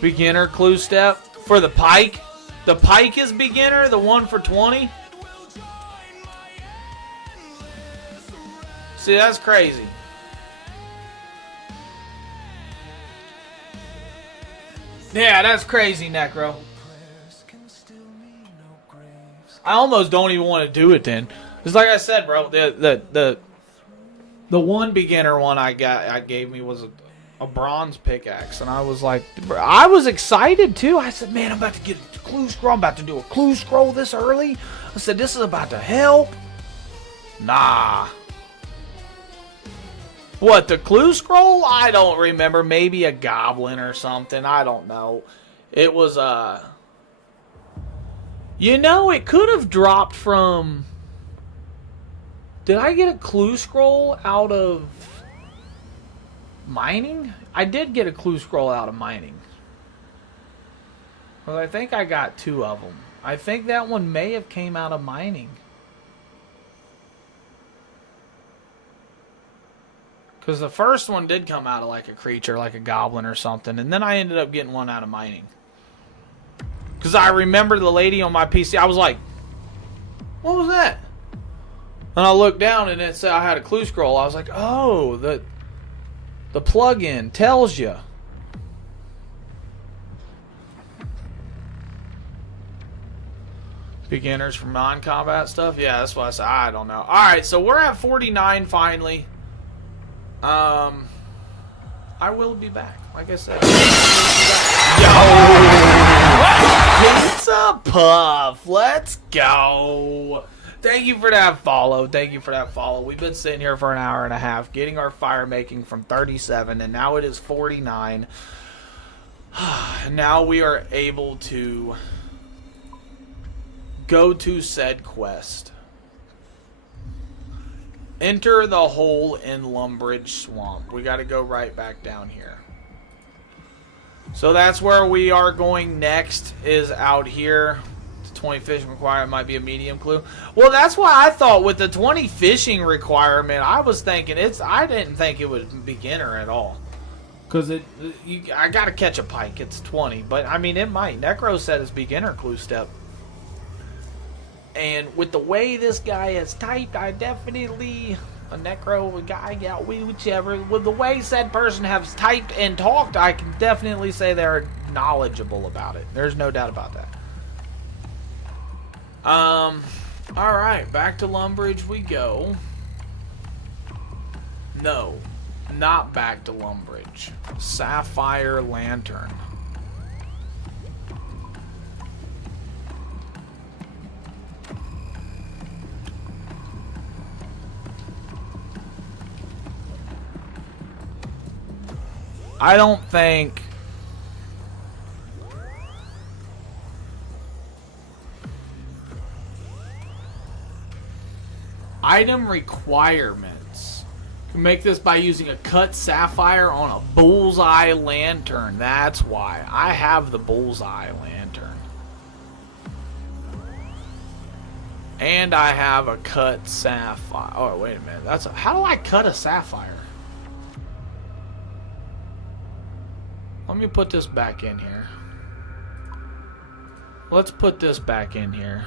Beginner clue step for the pike. The pike is beginner, the one for 20. See, that's crazy. Yeah, that's crazy, Necro. I almost don't even want to do it then. Because like I said, bro, the one beginner one I gave me was a bronze pickaxe. And I was like, I was excited too. I said, man, I'm about to get a clue scroll. I'm about to do a clue scroll this early. I said, this is about to help. Nah. What, the clue scroll? I don't remember. Maybe a goblin or something. I don't know. It was, you know, it could have dropped from... Did I get a clue scroll out of mining? I did get a clue scroll out of mining. Well, I think I got 2 of them. I think that one may have came out of mining. Because the first one did come out of like a creature, like a goblin or something. And then I ended up getting one out of mining. Because I remember the lady on my PC, I was like, what was that? And I looked down and it said I had a clue scroll. I was like, oh, the plugin tells you. Beginners from non-combat stuff? Yeah, that's what I said. I don't know. Alright, so we're at 49 finally. I will be back. Like I said. Yo! Pizza Puff! Let's go! Thank you for that follow. Thank you for that follow. We've been sitting here for an hour and a half getting our fire making from 37 and now it is 49. Now we are able to go to said quest. Enter the hole in Lumbridge Swamp. We got to go right back down here. So that's where we are going next, is out here. The 20 fishing requirement might be a medium clue. Well, that's why I thought with the 20 fishing requirement, I was thinking I didn't think it was beginner at all. Because I got to catch a pike. It's 20. But, I mean, it might. Necro said it's beginner clue step. And with the way this guy is typed, I definitely, a Necro, a guy, yeah, whichever, with the way said person has typed and talked, I can definitely say they're knowledgeable about it. There's no doubt about that. Alright, back to Lumbridge we go. No, not back to Lumbridge. Sapphire Lantern. I don't think... Item requirements. You can make this by using a cut sapphire on a bullseye lantern. That's why. I have the bullseye lantern. And I have a cut sapphire. Oh, wait a minute. How do I cut a sapphire? Let me put this back in here. Let's put this back in here.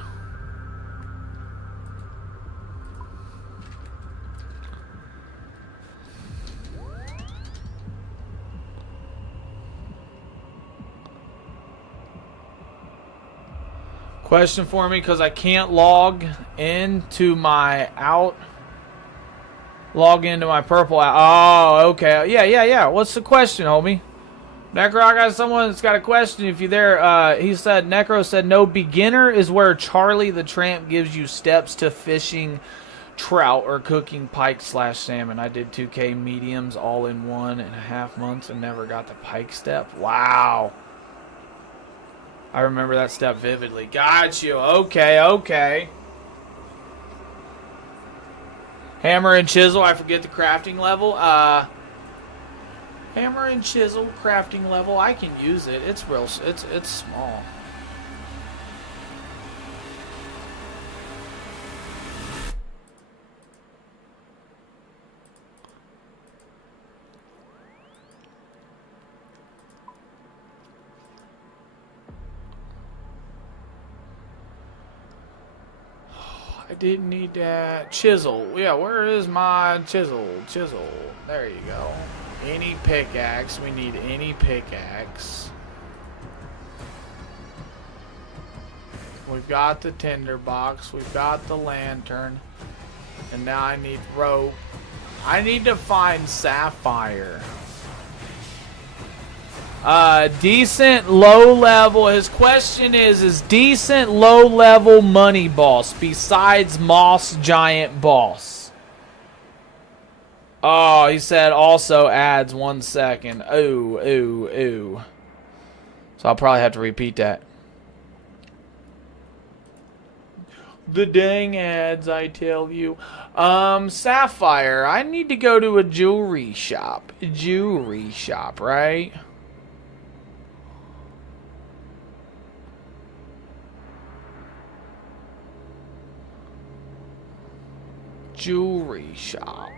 Question for me, because I can't log into my out. Log into my purple app. Oh, okay. Yeah. What's the question, homie? Necro, I got someone that's got a question. If you're there, he said, Necro said, no, beginner is where Charlie the Tramp gives you steps to fishing trout or cooking pike / salmon. I did 2K mediums all in 1.5 months and never got the pike step. Wow. I remember that step vividly. Got you. Okay. Hammer and chisel. I forget the crafting level. Hammer and chisel crafting level. I can use it. It's real. It's small. I didn't need that chisel. Yeah, where is my chisel? Chisel. There you go. Any pickaxe. We need any pickaxe. We've got the tinderbox. We've got the lantern. And now I need rope. I need to find sapphire. Decent low level. His question is decent low level money boss besides Moss Giant boss. Oh, he said also adds 1 second. Ooh. So I'll probably have to repeat that. The dang ads, I tell you. Sapphire. I need to go to a jewelry shop. Right? Jewelry shop.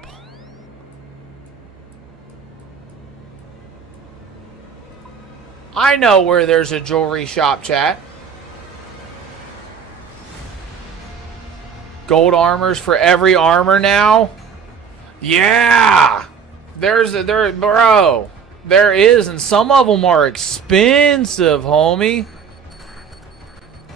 I know where there's a jewelry shop, chat. Gold armors for every armor now? Yeah! There is, and some of them are expensive, homie.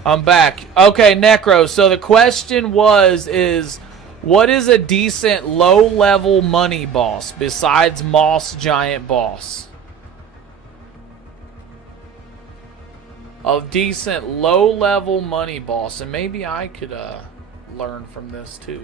I'm back. Okay, Necro, so the question is what is a decent low-level money boss besides Moss Giant boss? A decent low-level money boss, and maybe I could learn from this too.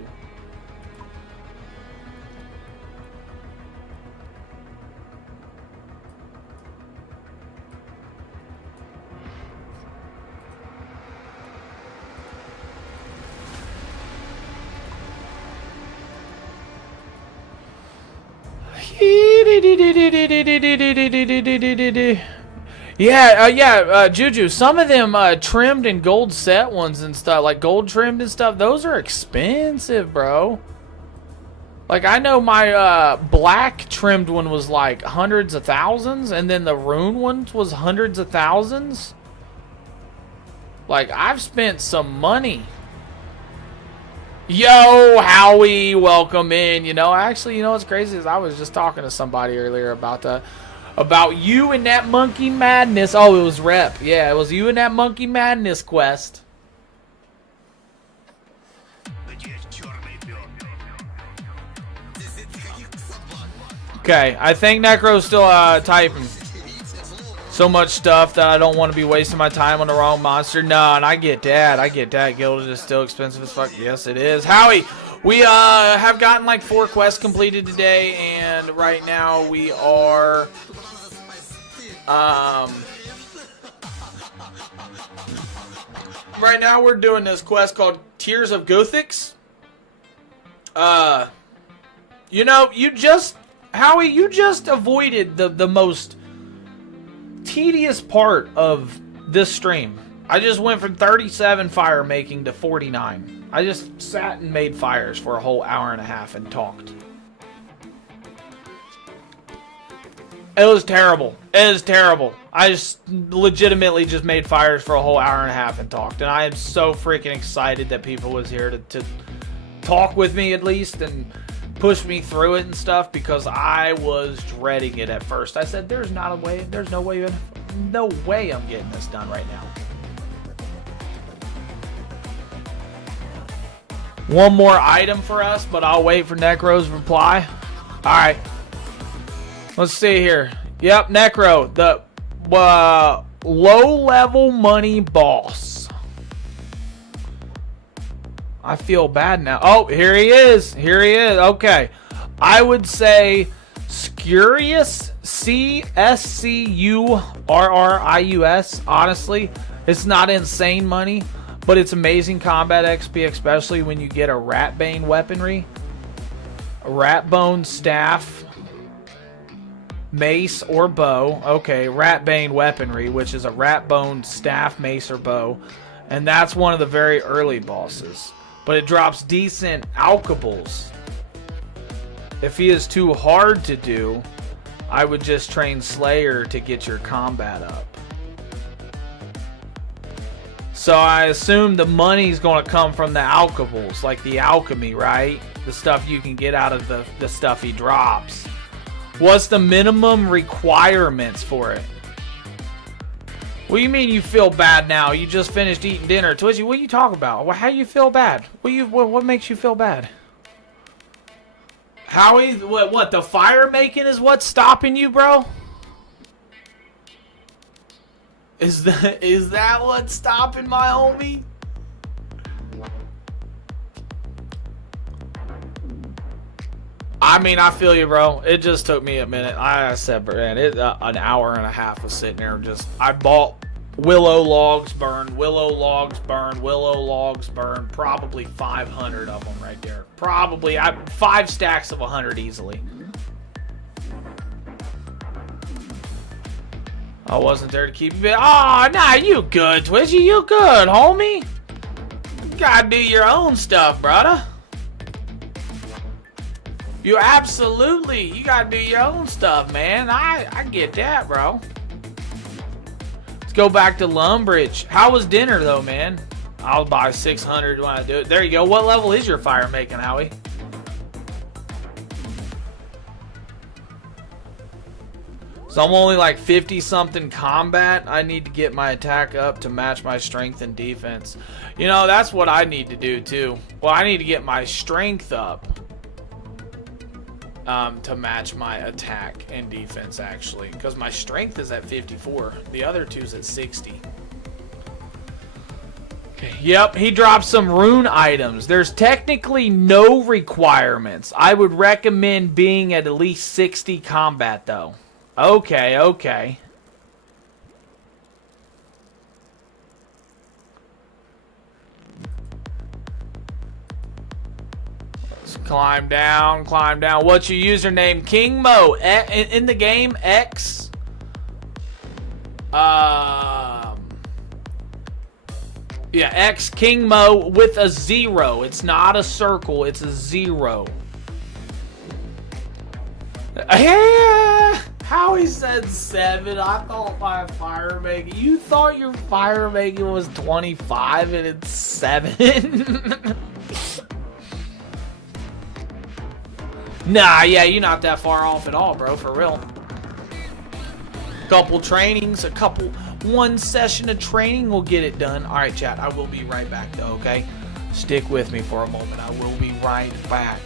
Yeah, Juju, some of them trimmed and gold set ones and stuff, like gold trimmed and stuff, those are expensive, bro. Like, I know my black trimmed one was like hundreds of thousands, and then the rune one was hundreds of thousands. Like, I've spent some money. Yo, Howie, welcome in. You know, actually, you know what's crazy is I was just talking to somebody earlier about you and that Monkey Madness. Oh, it was Rep. Yeah, it was you and that Monkey Madness quest. Okay, I think Necro's still typing. So much stuff that I don't want to be wasting my time on the wrong monster. No, and I get that. Gilded is still expensive as fuck. Yes, it is. Howie, we have gotten like 4 quests completed today, and right now we are right now we're doing this quest called Tears of Guthix. You know, Howie, you just avoided the most tedious part of this stream. I just went from 37 fire making to 49. I just sat and made fires for a whole hour and a half and talked. It was terrible. I just legitimately just made fires for a whole hour and a half and talked. And I am so freaking excited that people was here to talk with me at least and push me through it and stuff, because I was dreading it at first. I said, there's no way I'm getting this done right now. one more item for us, but I'll wait for Necro's reply. All right. Let's see here. Yep, Necro, the low-level money boss. I feel bad now. Oh, here he is. Here he is. Okay. I would say Scurius, CSCURRIUS. Honestly, it's not insane money, but it's amazing combat XP, especially when you get a Ratbane weaponry, a Ratbone staff, mace or bow. Okay, Ratbane weaponry, which is a Ratbone staff, mace, or bow. And that's one of the very early bosses. But it drops decent alchables. If he is too hard to do, I would just train Slayer to get your combat up. So I assume the money's going to come from the alchables, like the alchemy, right? The stuff you can get out of the stuff he drops. What's the minimum requirements for it? What do you mean you feel bad now? You just finished eating dinner. Twitchy, what are you talking about? How do you feel bad? What makes you feel bad? Howie, what, the fire making is what's stopping you, bro? Is that what's stopping my homie? I mean, I feel you, bro. It just took me a minute. I said, man, an hour and a half of sitting there. I bought willow logs burned, willow logs burned, willow logs burned. Probably 500 of them right there. Probably 5 stacks of 100 easily. I wasn't there to keep you. Oh, nah, you good, Twitchy. You good, homie. You gotta do your own stuff, brother. You gotta do your own stuff, man. I get that, bro. Let's go back to Lumbridge. How was dinner, though, man? I'll buy 600 when I do it. There you go. What level is your fire making, Howie? So I'm only like 50-something combat. I need to get my attack up to match my strength and defense. You know, that's what I need to do, too. Well, I need to get my strength up. To match my attack and defense, actually, because my strength is at 54. The other two's at 60. Okay. Yep, he dropped some rune items. There's technically no requirements. I would recommend being at least 60 combat, though. Okay. Climb down. What's your username? King Mo. In the game, X. Yeah, X King Mo with a 0. It's not a circle, it's a 0. Yeah. How he said 7. I thought my fire making. You thought your fire making was 25 and it's 7? Nah, yeah, you're not that far off at all, bro, for real. Couple trainings, one session of training will get it done. All right, chat, I will be right back, though, okay? Stick with me for a moment. I will be right back.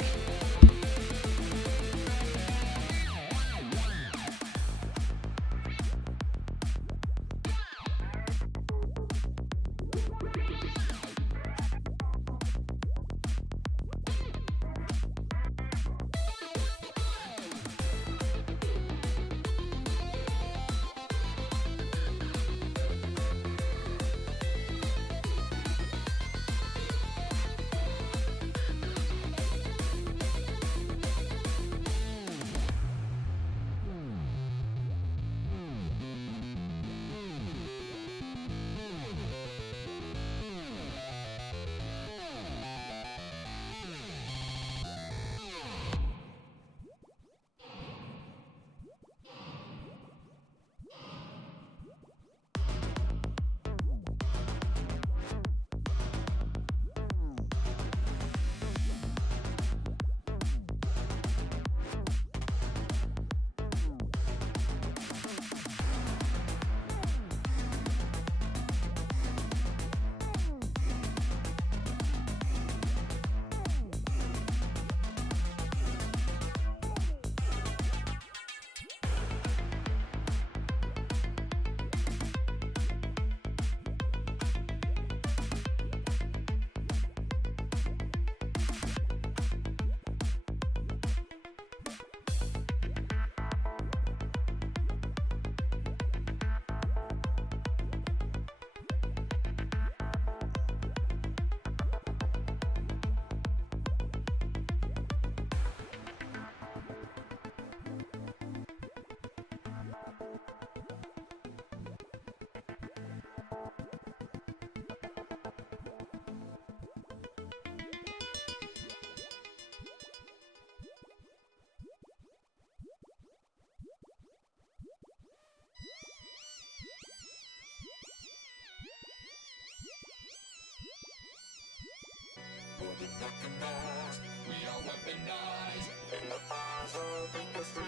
nothing more. We are weaponized in the fires of industry,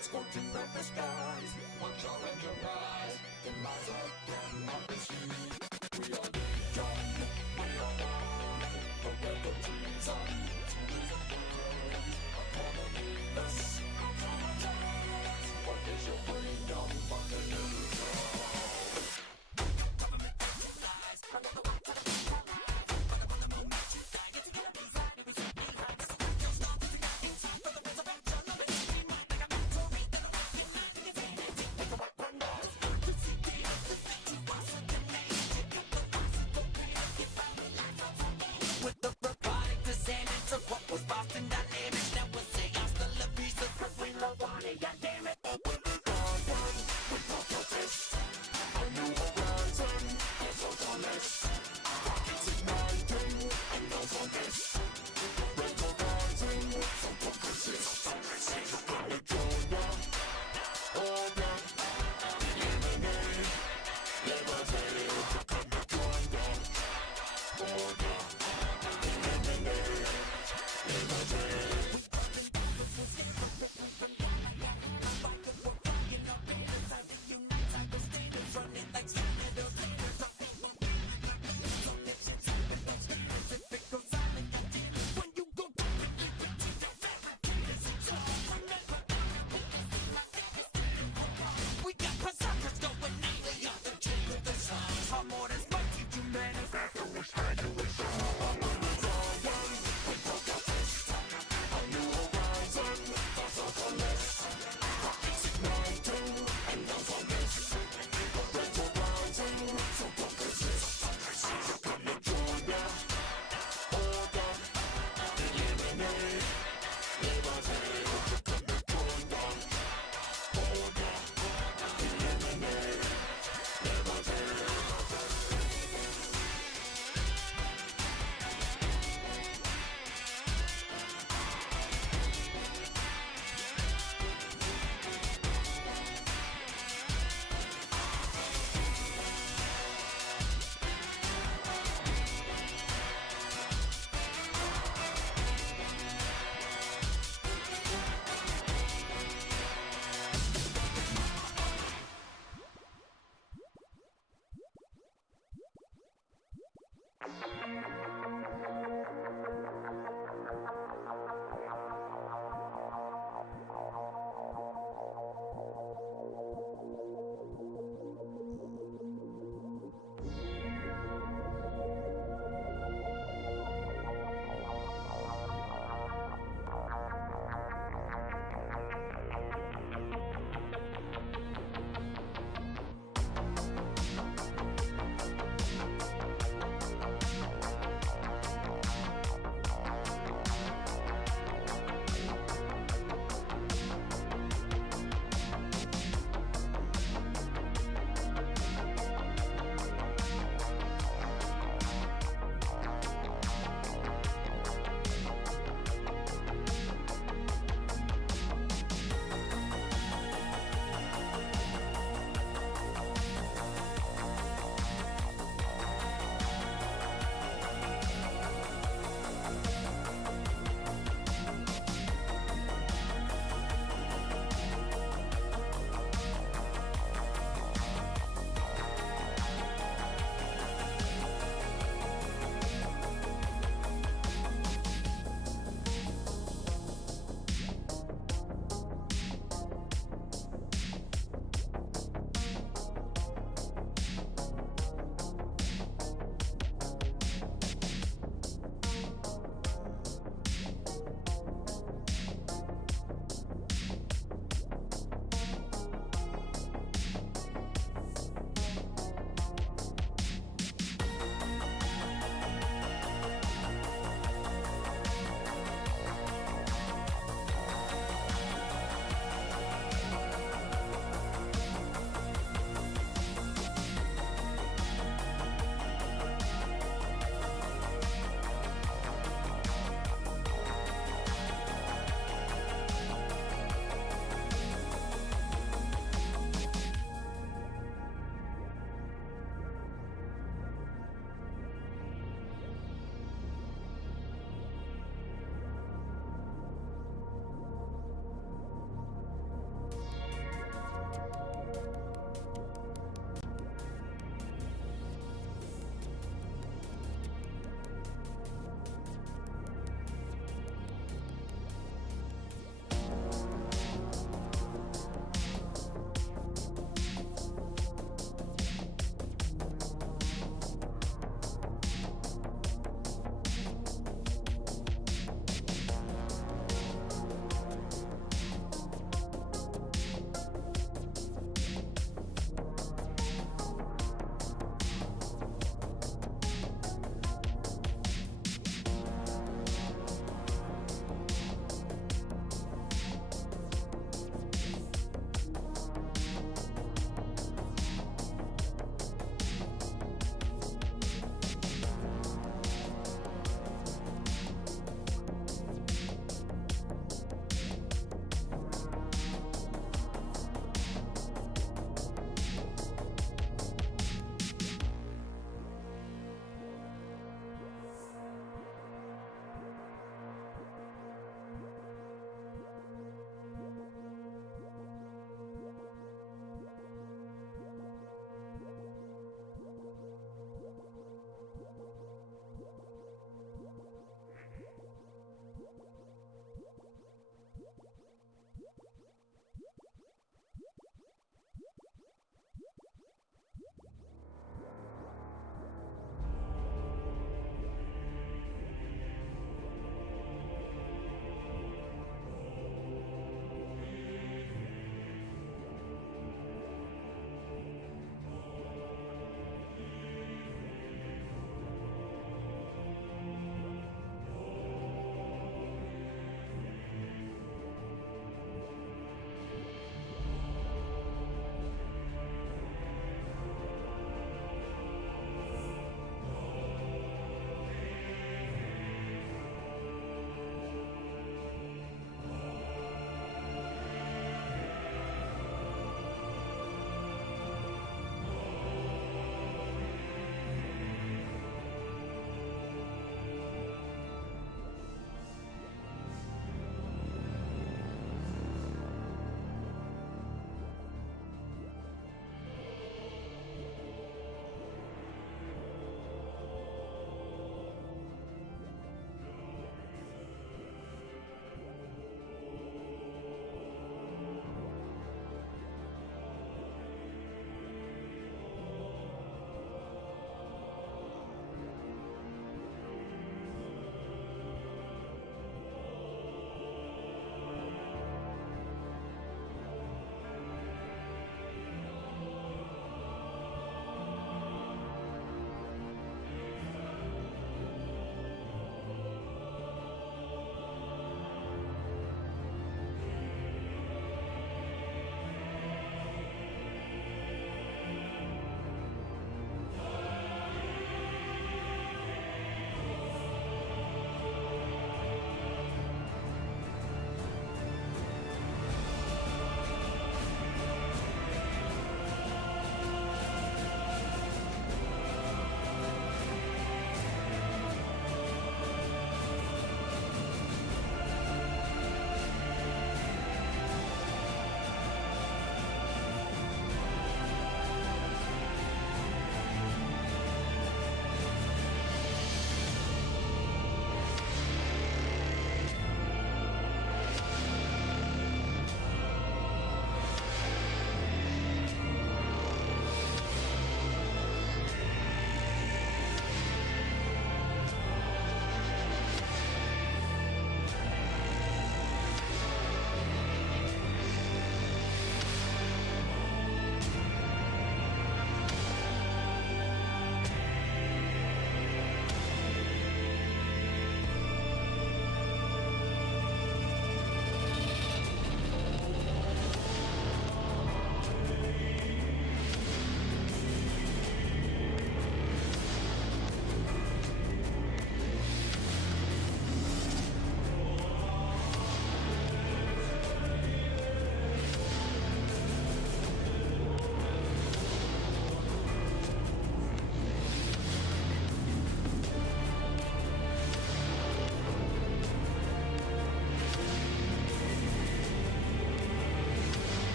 scorching up the skies. Watch our enterprise, demise of democracy. We are legion, we are one, forever treason to the world. Autonomyless, what is your freedom but illusion? With the robotic descendants of what was Boston Dynamics, now we'll say hasta la vista.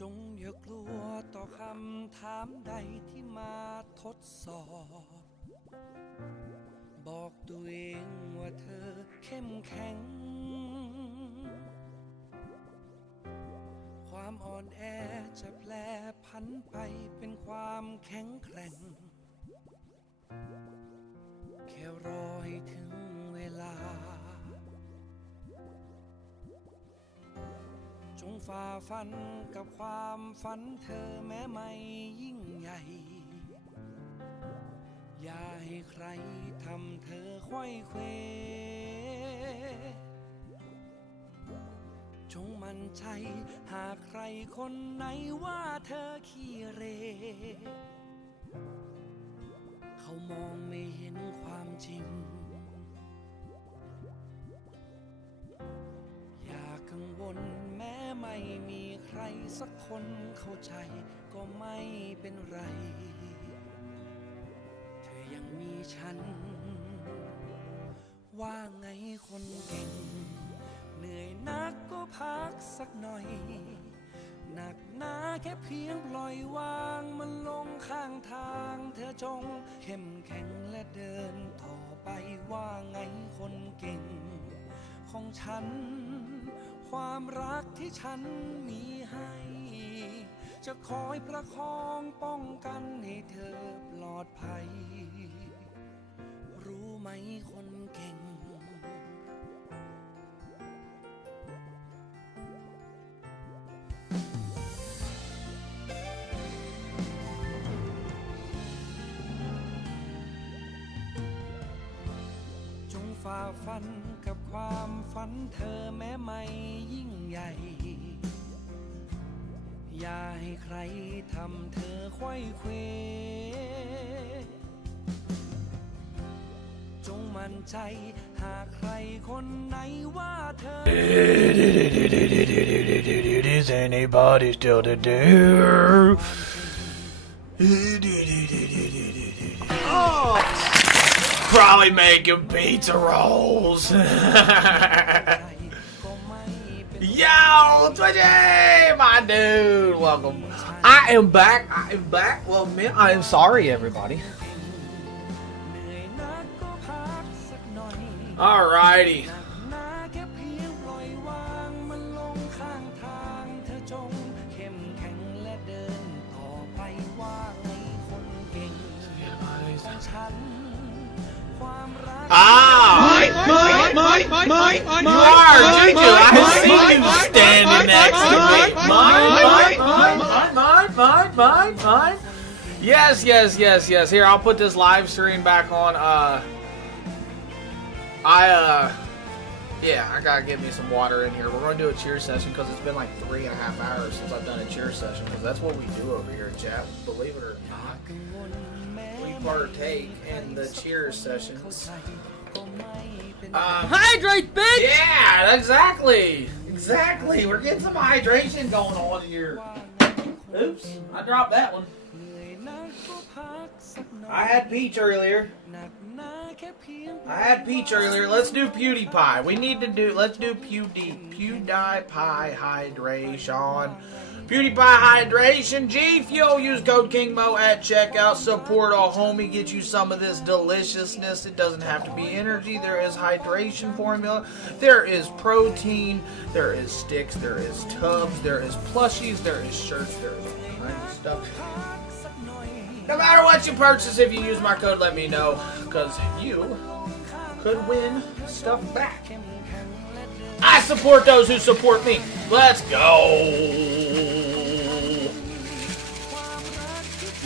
จงอย่ากลัวต่อคำถามใดที่มาทดสอบ บอกตัวเองว่าเธอเข้มแข็ง ความอ่อนแอจะแปลผันไปเป็นความแข็งแกร่ง แค่รอให้ถึงเวลา จงฝ่าฟันกับความฝันเธอแม้ไม่ยิ่งใหญ่ อย่าให้ใครทำเธอไขว้เขวจงมั่นใจหากใครคนไหนว่าเธอขี้เหรเขามองไม่เห็นความจริง อย่ากังวลแม้ไม่มีใครสักคนเข้าใจก็ไม่เป็นไร เธอยังมีฉัน ว่าไงคนเก่ง เหนื่อยนักก็พักสักหน่อย หนักหนาแค่เพียงปล่อยวางมันลงข้างทางเธอจงเข้มแข็งและเดินต่อไปว่าไงคนเก่ง ของฉัน ความรักที่ฉันมีให้ จะคอยประคองป้องกันให้เธอปลอดภัย รู้ไหมคนเก่ง จงฝ่าฟันกับความฝันเธอแม้ไม่ยิ่งใหญ่ อย่าให้ใครทำเธอไขว้เขวจงมั่นใจหากใครคนไหนว่าเธอ Is anybody still to do? Probably making pizza rolls. Yo, Twitchy, my dude, welcome. I am back. Well, man, I am sorry, everybody. Alrighty. Ah! You are, Juju. I see you standing next to me. Mine. Yes. Here, I'll put this live stream back on. Yeah, I gotta get me some water in here. We're gonna do a cheer session because it's been like 3.5 hours since I've done a cheer session. Because that's what we do over here, chat. Believe it or not, we partake in the cheer sessions. Hydrate, bitch! Yeah, exactly. We're getting some hydration going on here. Oops, I dropped that one. I had peach earlier. Let's do PewDiePie. Let's do PewDiePie hydration. PewDiePie hydration. G Fuel. Use code KingMo at checkout. Support a homie. Get you some of this deliciousness. It doesn't have to be energy. There is hydration formula. There is protein. There is sticks. There is tubs. There is plushies. There is shirts. There is all kinds of stuff. No matter what you purchase, if you use my code, let me know, because you could win stuff back. I support those who support me. Let's go.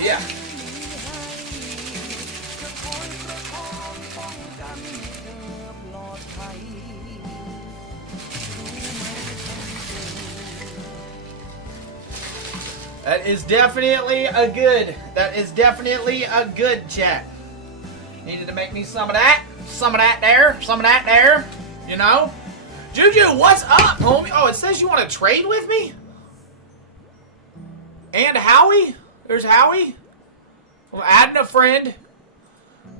Yeah. That is definitely a good chat. Needed to make me some of that there, you know? Juju, what's up, homie? Oh, it says you want to trade with me? And Howie? There's Howie? I'm adding a friend.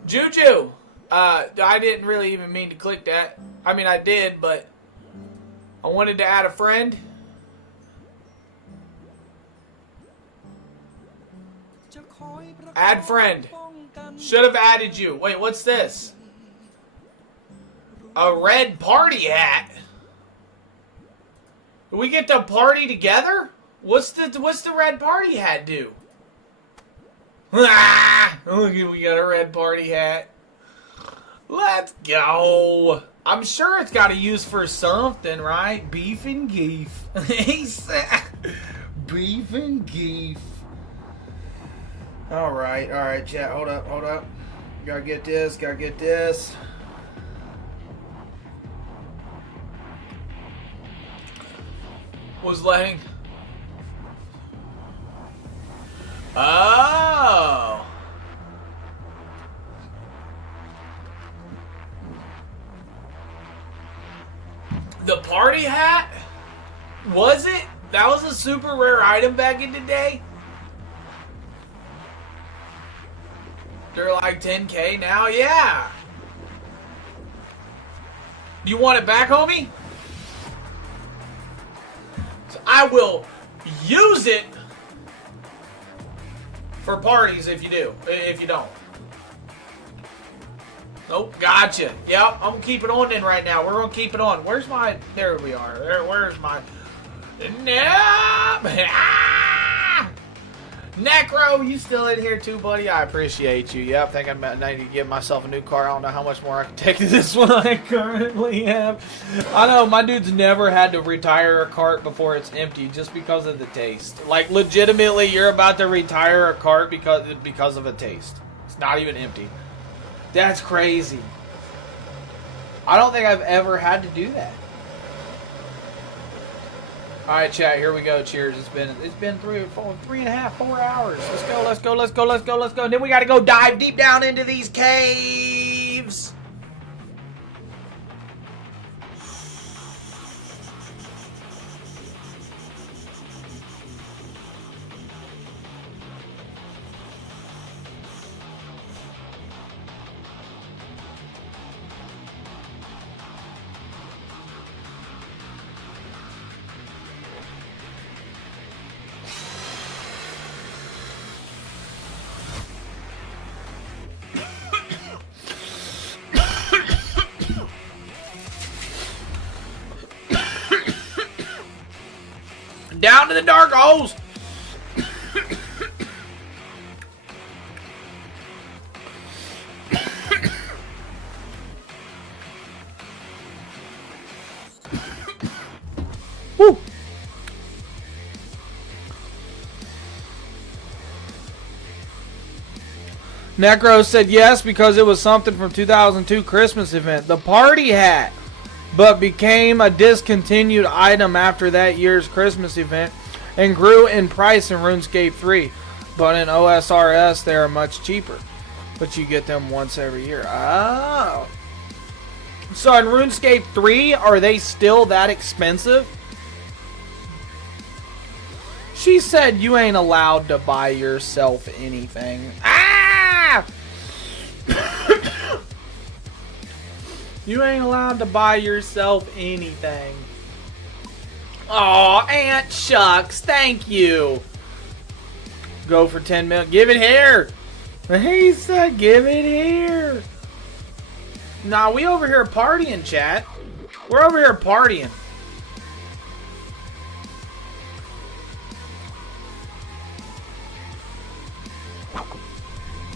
Juju, I didn't really even mean to click that. I mean, I did, but I wanted to add a friend. Add friend. Should have added you. Wait, what's this? A red party hat. Do we get to party together? What's the red party hat do? Ah, look, we got a red party hat. Let's go. I'm sure it's got to use for something, right? Beef and geef. He said, beef and geef. All right, chat. Hold up. Gotta get this. Was letting. Oh. The party hat? Was it? That was a super rare item back in the day? They're like 10K now? Yeah. You want it back, homie? So I will use it for parties if you do. If you don't. Nope, gotcha. Yep, I'm gonna keep it on then right now. We're gonna keep it on. Where's my... There we are. Where's my... No! Ah! Necro, you still in here too, buddy? I appreciate you. Yep, think I need to give myself a new car. I don't know how much more I can take to this one I currently have. I know, my dude's never had to retire a cart before it's empty just because of the taste. Like, legitimately, you're about to retire a cart because of a taste. It's not even empty. That's crazy. I don't think I've ever had to do that. All right, chat. Here we go. Cheers. It's been 4 hours. Let's go. And then we got to go dive deep down into these caves. Down to the dark holes. Woo. Necro said yes because it was something from 2002 Christmas event. The party hat. But became a discontinued item after that year's Christmas event and grew in price in RuneScape 3. But in OSRS, they are much cheaper. But you get them once every year. Oh. So in RuneScape 3, are they still that expensive? She said you ain't allowed to buy yourself anything. Ah! You ain't allowed to buy yourself anything. Aw, Aunt Shucks, thank you. Go for 10 mil. Give it here. He said, give it here. Nah, we over here partying, chat. We're over here partying.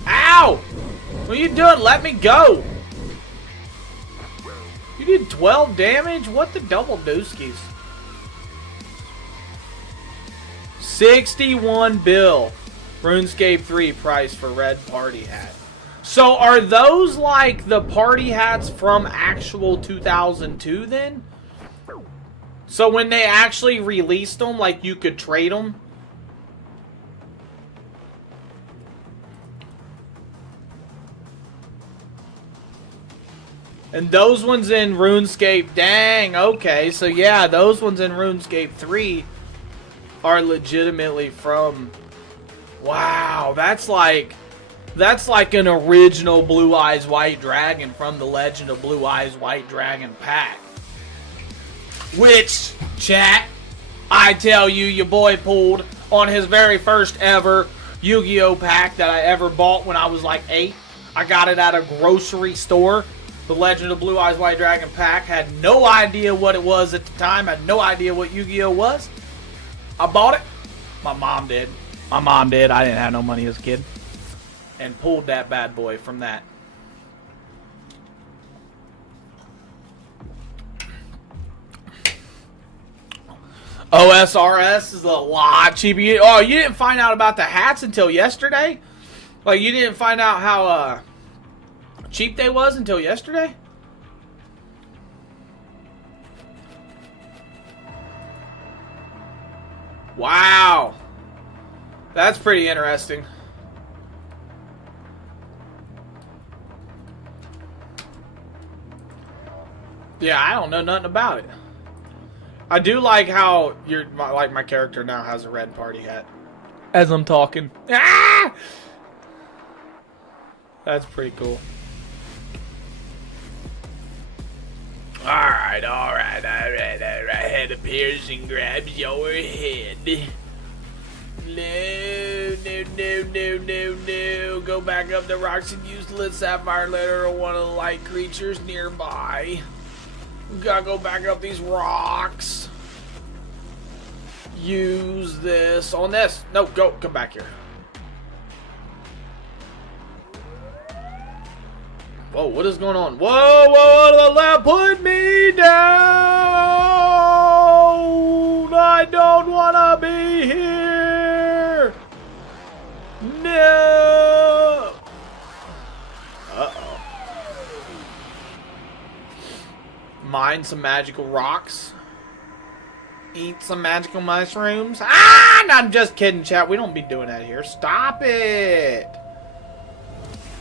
Ow! What are you doing? Let me go. You did 12 damage? What the double dooskies? 61 bill. RuneScape 3 price for red party hat. So are those like the party hats from actual 2002 then? So when they actually released them, like you could trade them? And those ones in RuneScape, dang, okay. So yeah, those ones in RuneScape 3 are legitimately from... Wow, that's like an original Blue Eyes White Dragon from the Legend of Blue Eyes White Dragon pack. Which, chat, I tell you, your boy pulled on his very first ever Yu-Gi-Oh pack that I ever bought when I was like 8. I got it at a grocery store. The Legend of Blue Eyes White Dragon pack. Had no idea what it was at the time. Had no idea what Yu-Gi-Oh was. I bought it. My mom did. My mom did. I didn't have no money as a kid. And pulled that bad boy from that. OSRS is a lot cheaper. Oh, you didn't find out about the hats until yesterday? Like, you didn't find out how cheap they was until yesterday? Wow. That's pretty interesting. Yeah, I don't know nothing about it. I do like how my character now has a red party hat. As I'm talking. Ah! That's pretty cool. Alright. Head appears and grabs your head. No. Go back up the rocks and use the lit sapphire letter or one of the light creatures nearby. We gotta go back up these rocks. Use this on this. No, come back here. Whoa, what is going on? Whoa, the left, put me down. I don't wanna be here. No. Uh-oh. Mine some magical rocks. Eat some magical mushrooms. Ah, no, I'm just kidding, chat. We don't be doing that here. Stop it.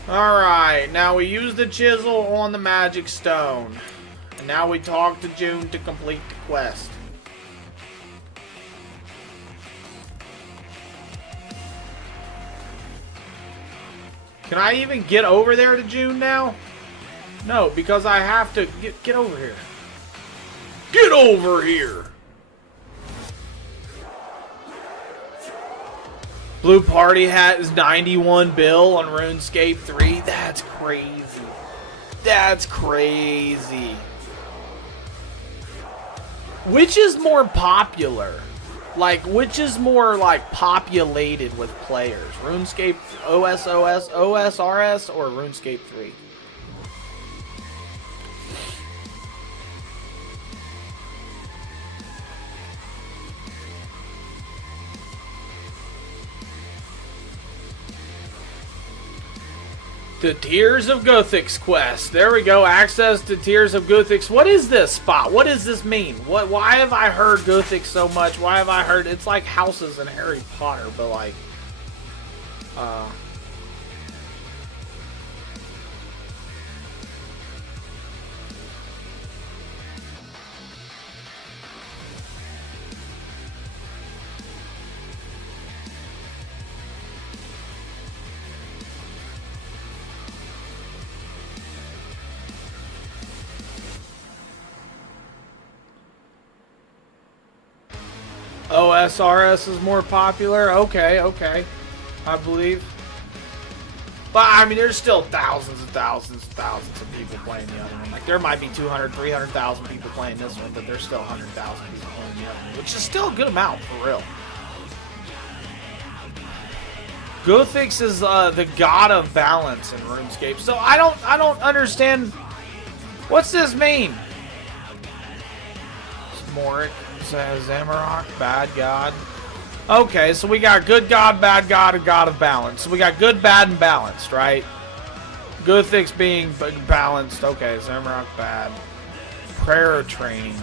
Alright, now we use the chisel on the magic stone. And now we talk to June to complete the quest. Can I even get over there to June now? No, because I have to get over here. Get over here! Blue party hat is 91 bill on RuneScape 3. That's crazy. That's crazy. Which is more popular? Like, which is more, like, populated with players? RuneScape OSRS, or RuneScape 3? The Tears of Guthix quest. There we go. Access to Tears of Guthix. What is this spot? What does this mean? Why have I heard Guthix so much? Why have I heard... It's like houses in Harry Potter, but like... OSRS is more popular? Okay. I believe. But, I mean, there's still thousands and thousands and thousands of people playing the other one. Like, there might be 200, 300,000 people playing this one, but there's still 100,000 people playing the other one, which is still a good amount, for real. Guthix is the god of balance in RuneScape. So, I don't understand. What's this mean? Smoric. Zamorak, bad god. Okay, so we got good god, bad god, and god of balance. So we got good, bad, and balanced, right? Guthix being balanced. Okay, Zamorak, bad. Prayer training.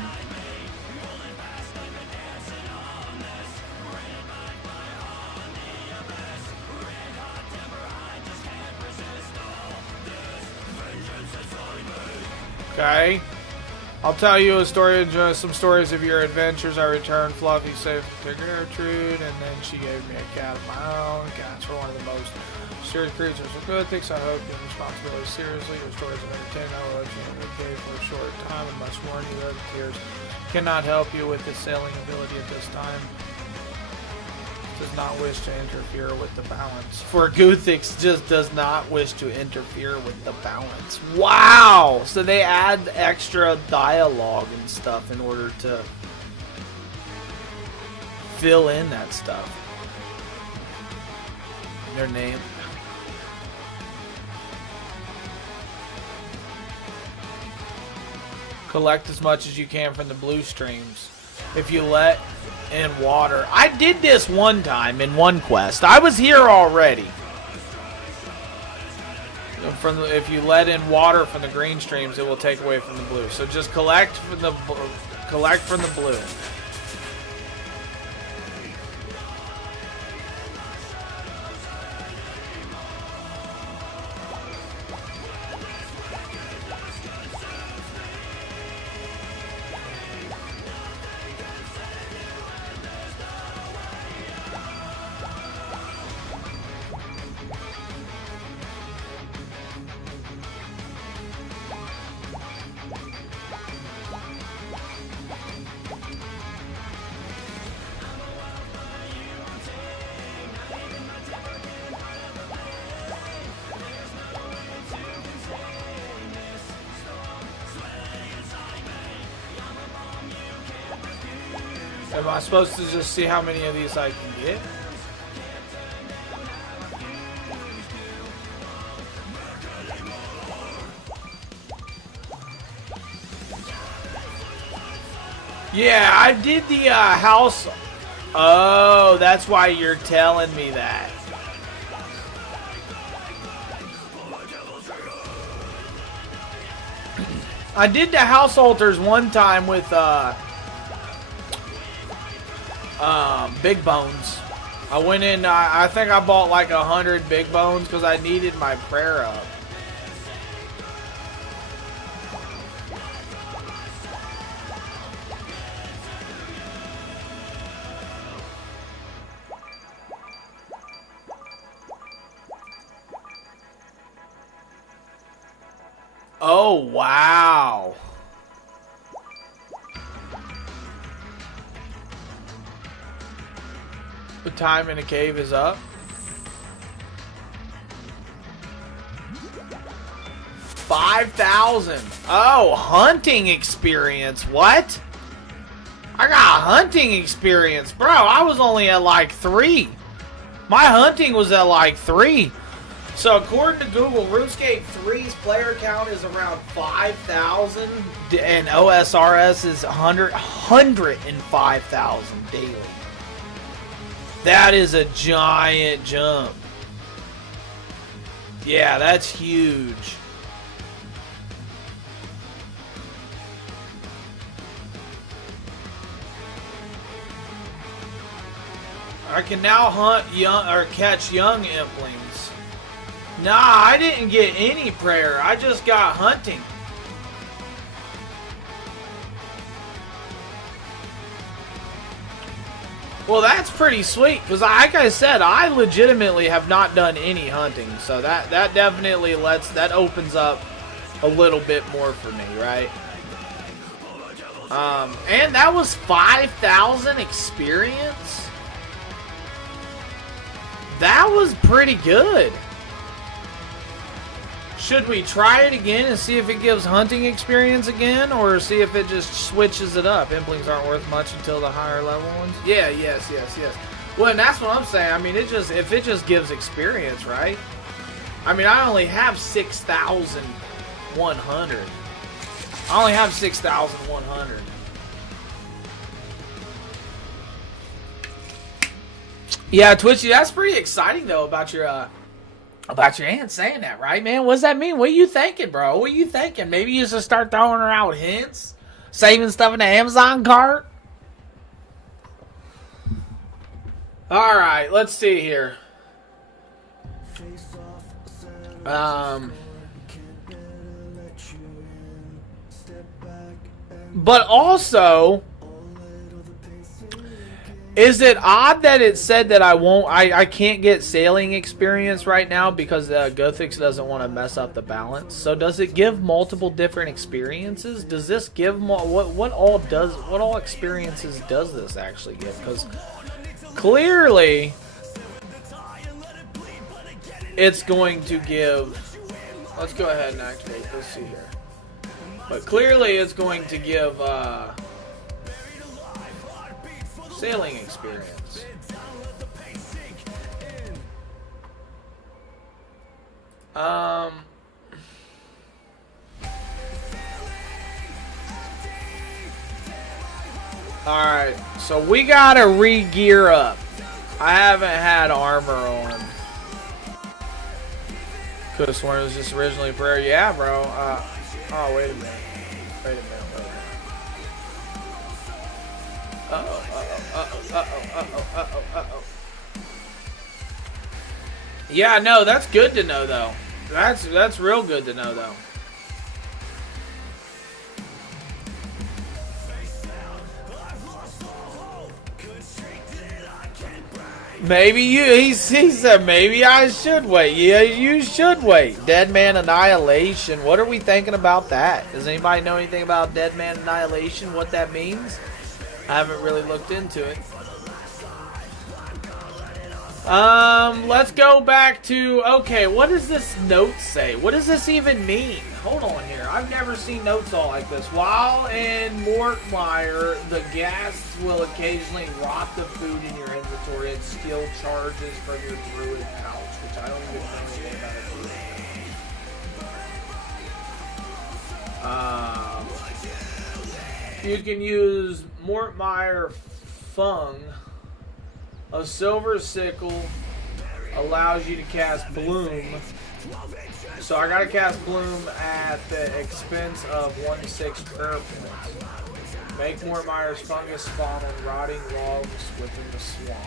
Okay. I'll tell you a story, some stories of your adventures. I returned Fluffy safe to Gertrude, and then she gave me a cat of my own. Cats are one of the most serious creatures of Guthix. I hope you take responsibility seriously. Your stories of entertainment, I will let you in the day for a short time, and must warn you that tears cannot help you with this sailing ability at this time. To does not wish to interfere with the balance. For Guthix just does not wish to interfere with the balance. Wow! So they add extra dialogue and stuff in order to fill in that stuff. Their name. Collect as much as you can from the blue streams. If you let in water. I did this one time in one quest. I was here already. If you let in water from the green streams, it will take away from the blue. So just collect from the blue. Am I supposed to just see how many of these I can get? Yeah, I did the house. Oh, that's why you're telling me that. I did the house altars one time with big bones. I went in, I think I bought like 100 big bones because I needed my prayer up. Oh, wow. The time in a cave is up. 5,000. Oh, hunting experience. What? I got hunting experience. Bro, I was only at like 3. My hunting was at like 3. So according to Google, RuneScape 3's player count is around 5,000. And OSRS is 105,000 daily. That is a giant jump. Yeah, that's huge. I can now hunt young or catch young implings. Nah, I didn't get any prayer. I just got hunting. Well, that's pretty sweet, because like I said, I legitimately have not done any hunting, so that definitely that opens up a little bit more for me, right? And that was 5,000 experience? That was pretty good. Should we try it again and see if it gives hunting experience again, or see if it just switches it up? Implings aren't worth much until the higher level ones. Yeah, yes. Well, and that's what I'm saying. I mean, if it just gives experience, right? I mean, I only have 6,100. I only have 6,100. Yeah, Twitchy, that's pretty exciting though about your aunt saying that, right, man? What does that mean? What are you thinking, bro? What are you thinking? Maybe you should start throwing her out hints? Saving stuff in the Amazon cart? Alright, let's see here. But also, is it odd that it said that I can't get sailing experience right now because Guthix doesn't want to mess up the balance? So does it give multiple different experiences? Does this give what all experiences does this actually give? Because clearly it's going to give, let's go ahead and activate this, see here. But clearly it's going to give sailing experience. Alright, so we gotta re-gear up. I haven't had armor on. Could have sworn it was just originally prayer. Yeah, bro. Oh, wait a minute. Wait a minute. Uh-oh. Yeah, no, that's good to know, though. That's real good to know, though. Maybe he said maybe I should wait. Yeah, you should wait. Dead Man Annihilation. What are we thinking about that? Does anybody know anything about Dead Man Annihilation? What that means? I haven't really looked into it. Let's go back to, okay, what does this note say? What does this even mean? Hold on here. I've never seen notes all like this. While in Mortmire, the gas will occasionally rot the food in your inventory and steal charges from your druid pouch, which I don't even know anything about it. You can use Mortmire Fung. A silver sickle allows you to cast Bloom. So I gotta cast Bloom at the expense of 1/6 prayer points. Make Mortmire's fungus spawn on rotting logs within the swamp.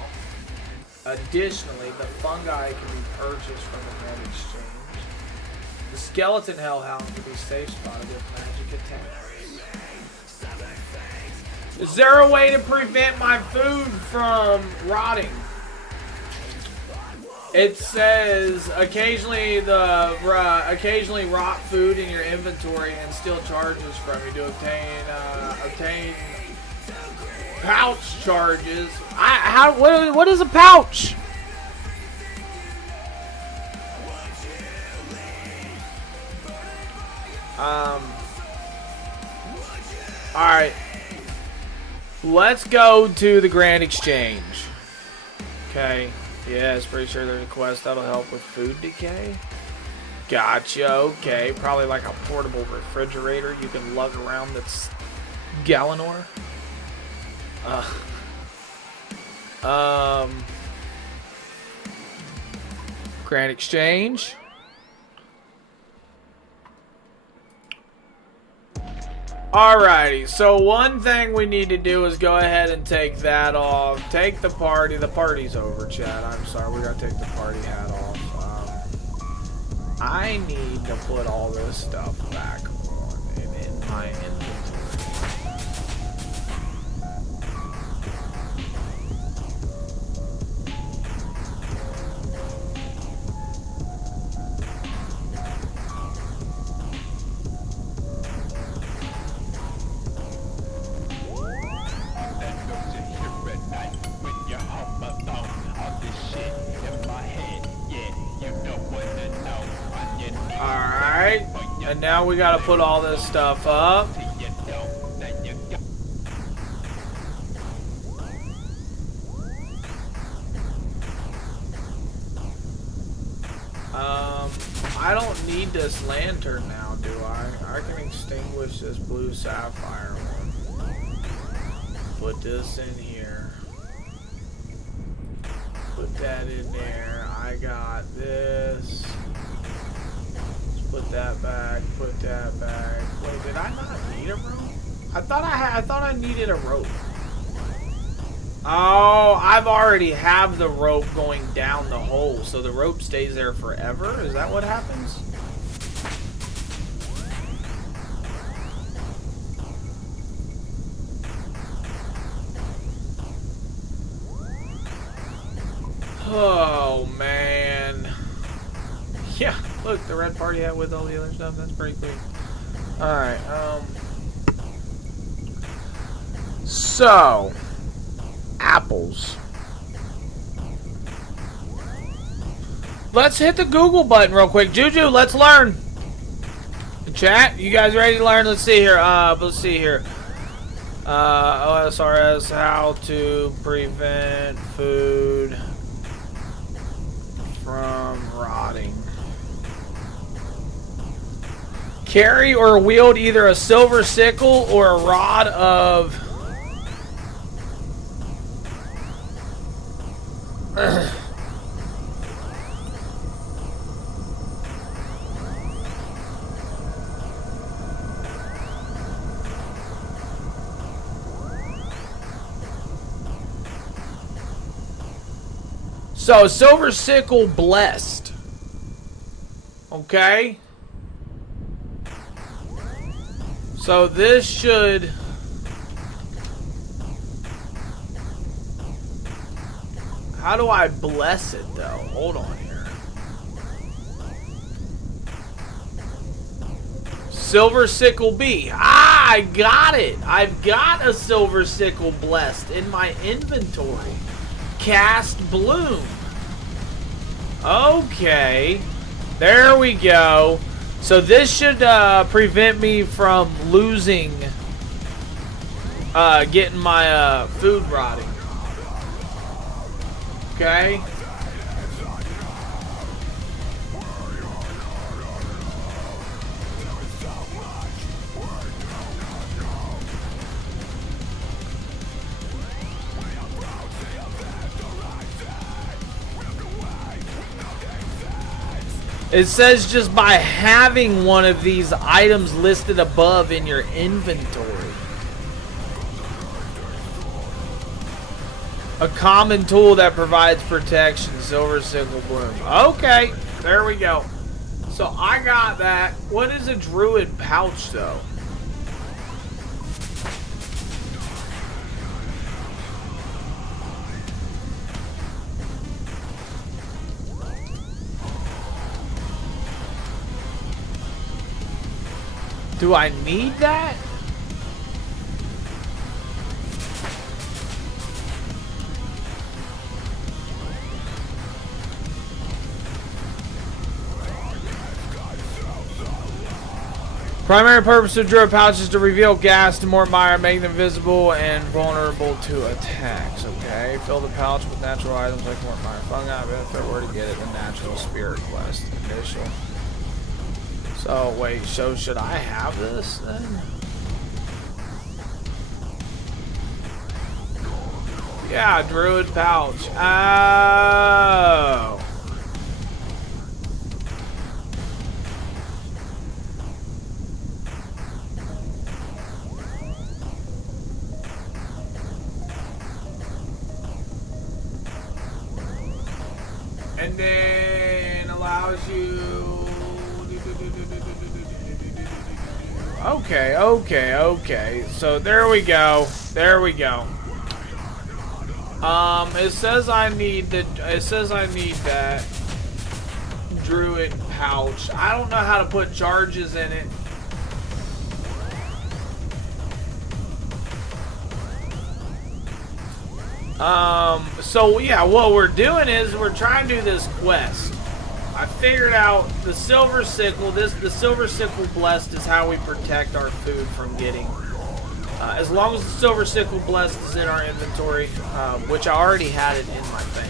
Additionally, the fungi can be purchased from the Grand Exchange. The skeleton hellhound can be safe spotted with magic attacks. Is there a way to prevent my food from rotting? It says occasionally rot food in your inventory and steal charges from you to obtain pouch charges. What is a pouch? All right. Let's go to the Grand Exchange. Okay. Yes, pretty sure there's a quest that'll help with food decay. Gotcha. Okay. Probably like a portable refrigerator you can lug around that's Galanor. Grand Exchange. Alrighty, so one thing we need to do is go ahead and take that off. Take the party. The party's over, chat. I'm sorry, we gotta take the party hat off. I need to put all this stuff back on in my inventory. And now we gotta put all this stuff up. I don't need this lantern now, do I? I can extinguish this blue sapphire one. Put this in here. Put that in there. I got this. Put that back, put that back. Wait, did I not need a rope? I thought I needed a rope. Oh, I've already have the rope going down the hole, so the rope stays there forever? Is that what happens? Oh, man. Yeah. Look, the red party hat with all the other stuff. That's pretty cool. Alright, so, apples. let's hit the Google button real quick. Juju, let's learn. Chat, you guys ready to learn? Let's see here. OSRS, how to prevent food from rotting. Carry or wield either a silver sickle or a rod of... So, silver sickle blessed. Okay. So this should... How do I bless it though? Hold on here. Silver sickle B. Ah, I got it. I've got a silver sickle blessed in my inventory. Cast bloom. Okay. There we go. So this should prevent me from losing, getting my food rotting. Okay. It says just by having one of these items listed above in your inventory. A common tool that provides protection, silver sickle bloom. Okay, there we go. So I got that. What is a druid pouch though? Do I need that? Primary purpose of druid pouch is to reveal gas to Mortmire, making them visible and vulnerable to attacks. Okay, fill the pouch with natural items like Mortmire fungi. If there were to get it, the natural spirit quest initial. So wait, so should I have this then? Yeah, druid pouch. Oh. And then allows you. Okay. So there we go. It says I need that druid pouch. I don't know how to put charges in it. So yeah, what we're doing is we're trying to do this quest. I figured out the silver sickle. The silver sickle blessed is how we protect our food from getting. As long as the silver sickle blessed is in our inventory, which I already had it in my thing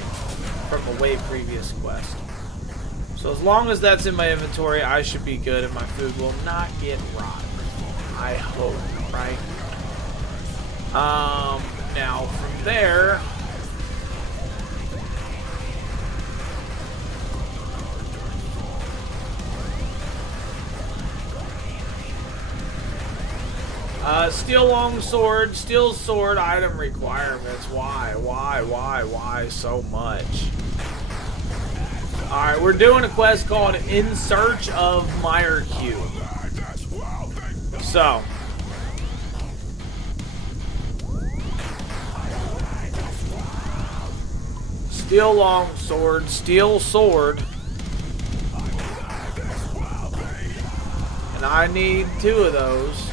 from a way previous quest. So as long as that's in my inventory, I should be good, and my food will not get rotten. I hope, right? Now from there. Steel longsword, steel sword item requirements. Why so much? Alright, we're doing a quest called In Search of Mire Cube. So. Steel longsword, steel sword. And I need 2 of those.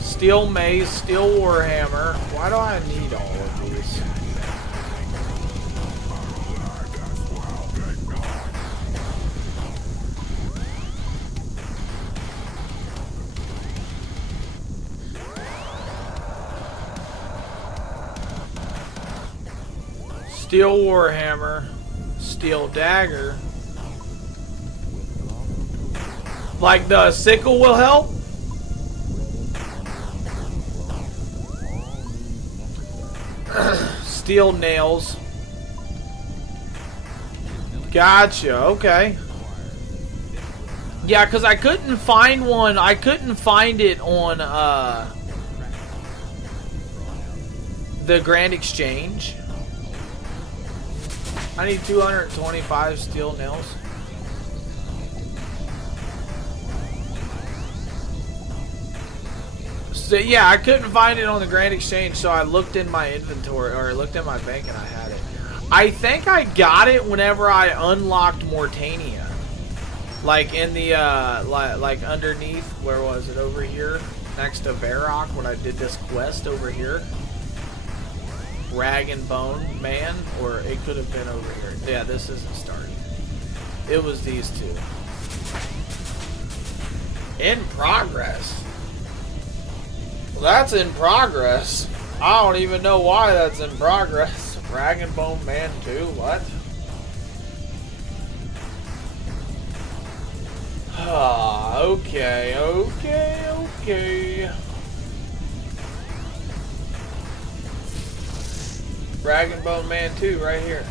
Steel mace, steel warhammer. Why do I need all of these? Steel Warhammer. Steel Dagger. Like the sickle will help? Steel nails. Gotcha, okay. Yeah, because I couldn't find one. I couldn't find it on the Grand Exchange. I need 225 steel nails. So yeah, I couldn't find it on the Grand Exchange, so I looked in my inventory, or I looked in my bank and I had it. I think I got it whenever I unlocked Mortania. Like in the, like underneath, where was it? Over here, next to Varrock, when I did this quest over here. Rag and Bone Man, or it could have been over here. Yeah, this isn't starting. It was these two. In progress. Well, that's in progress. I don't even know why that's in progress. Rag and Bone Man 2, what? Ah, okay. Rag and Bone Man 2 right here.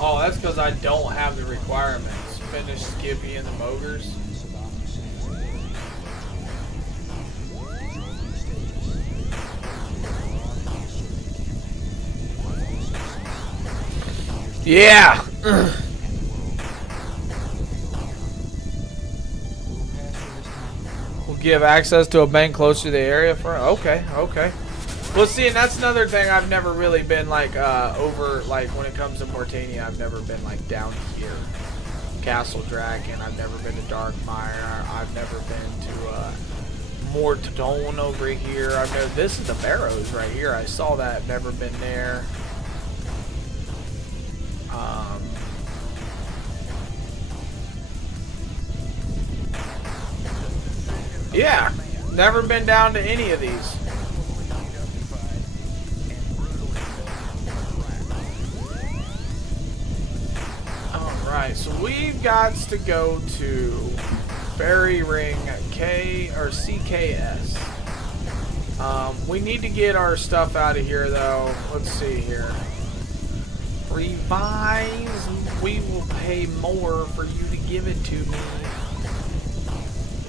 Oh, that's because I don't have the requirements. Finish Skippy and the Mogers. Yeah! We'll give access to a bank closer to the area for... Okay. Well, see, and that's another thing I've never really been, like, over, like, when it comes to Mortania, I've never been, like, down here. Castle Draken, I've never been to Darkmire, I've never been to, Mortone over here. I've never... This is the Barrows right here. I saw that. Never been there. Yeah, never been down to any of these. Alright, so we've got to go to Fairy Ring K or CKS. We need to get our stuff out of here though. Let's see here. Revise. We will pay more for you to give it to me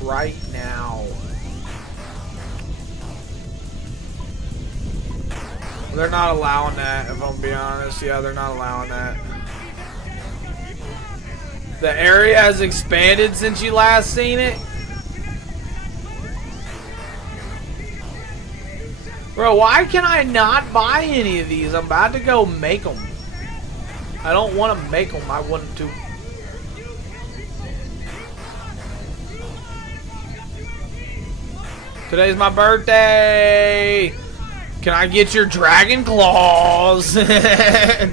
right now. They're not allowing that, if I'm being honest. Yeah, they're not allowing that. The area has expanded since you last seen it? Bro, why can I not buy any of these? I'm about to go make them. I don't want to make them. I want to. Today's my birthday. Can I get your dragon claws?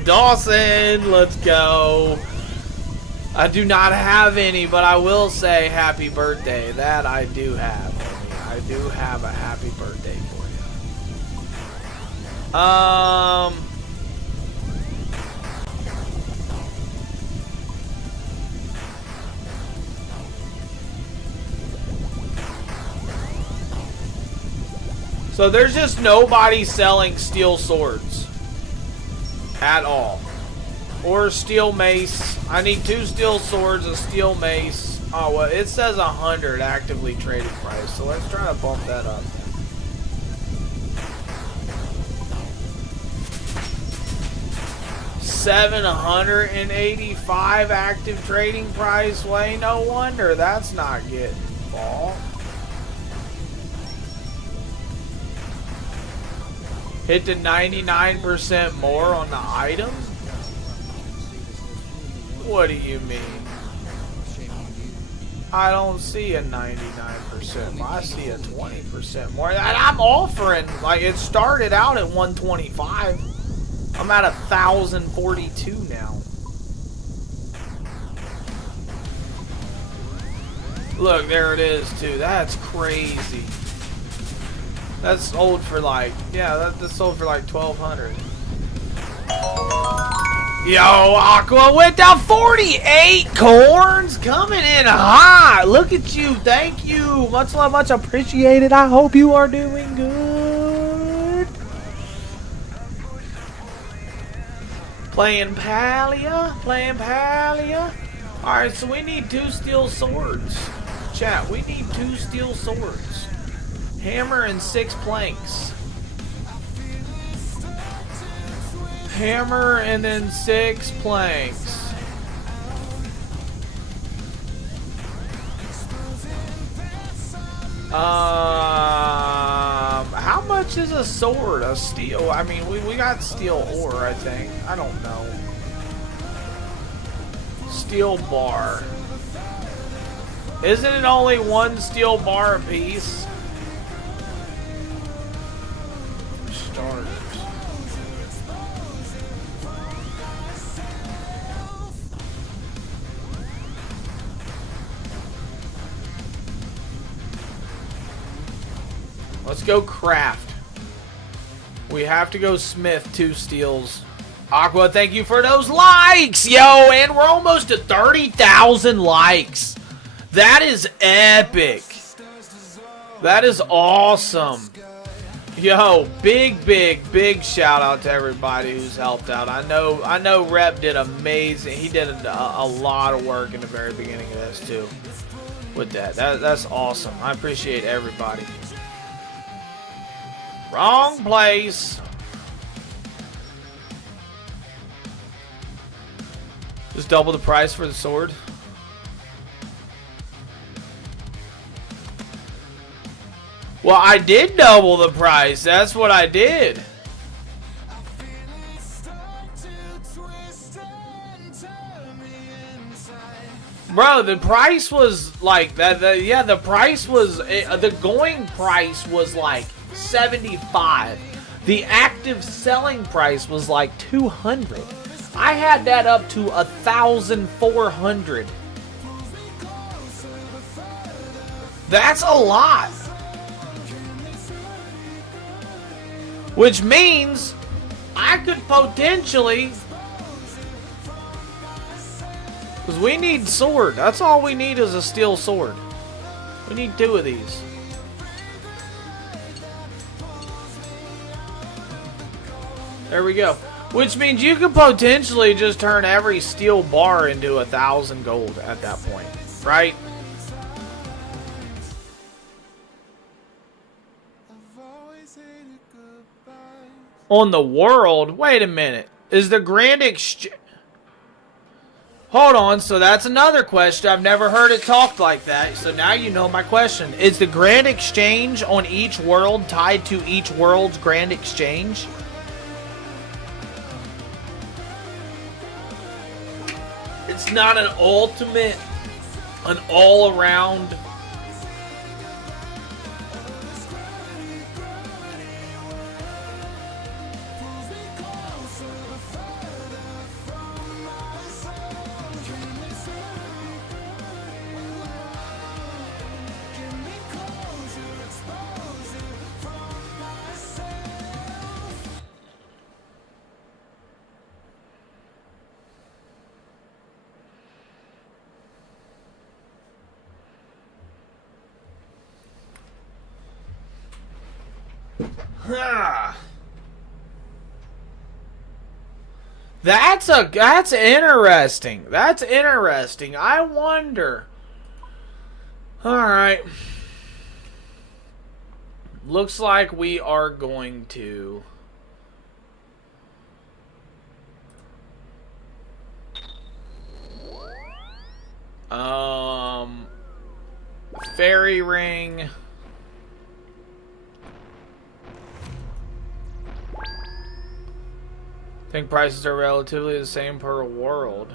Dawson, let's go. I do not have any, but I will say happy birthday. That I do have, homie. I do have a happy birthday for you. So there's just nobody selling steel swords at all. Or steel mace. I need 2 steel swords, a steel mace. Oh, well, it says 100 actively traded price. So let's try to bump that up. $785 active trading price. Well, ain't no wonder that's not getting bought. Hit the 99% more on the item? What do you mean? I don't see a 99%. I see a 20% more. And I'm offering, like, it started out at 125. I'm at 1,042 now. Look, there it is too. That's crazy. That's sold for like, yeah, that's sold for like 1,200. Yo, Aqua went down 48 corns, coming in hot. Look at you, thank you, much love, much appreciated. I hope you are doing good. Playing Palia, playing Palia. All right, so we need 2 steel swords. Chat, we need 2 steel swords. Hammer and 6 planks. Hammer and then 6 planks. How much is a sword? A steel? I mean, we got steel ore, I think. I don't know. Steel bar. Isn't it only 1 steel bar a piece? Starters. Let's go craft. We have to go smith 2 steels. Aqua, thank you for those likes, yo, and we're almost to 30,000 likes. That is epic. That is awesome. Yo, big shout out to everybody who's helped out. I know Rep did amazing. He did a lot of work in the very beginning of this too. With that's awesome. I appreciate everybody. Wrong place. Just double the price for the sword. Well, I did double the price. That's what I did. Bro, the price was like that. Yeah, the price was the going price was like 75. The active selling price was like 200. I had that up to 1,400. That's a lot. Which means I could potentially, because we need sword. That's all we need is a steel sword. We need 2 of these. There we go. Which means you could potentially just turn every steel bar into 1,000 gold at that point, right? On the world? Wait a minute. Is the Grand Exchange... Hold on, so that's another question. I've never heard it talked like that, so now you know my question. Is the Grand Exchange on each world tied to each world's Grand Exchange? It's not an ultimate, an all-around... That's interesting. That's interesting. I wonder. All right. Looks like we are going to fairy ring. I think prices are relatively the same per world.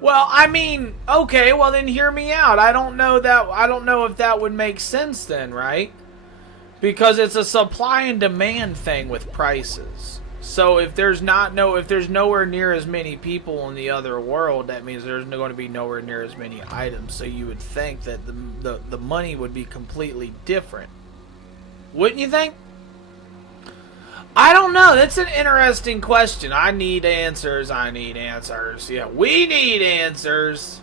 Well, I mean, okay, well then hear me out. I don't know if that would make sense then, right? Because it's a supply and demand thing with prices. So if there's nowhere near as many people in the other world, that means there's going to be nowhere near as many items. So you would think that the money would be completely different. Wouldn't you think? I don't know. That's an interesting question. I need answers. I need answers. Yeah, we need answers.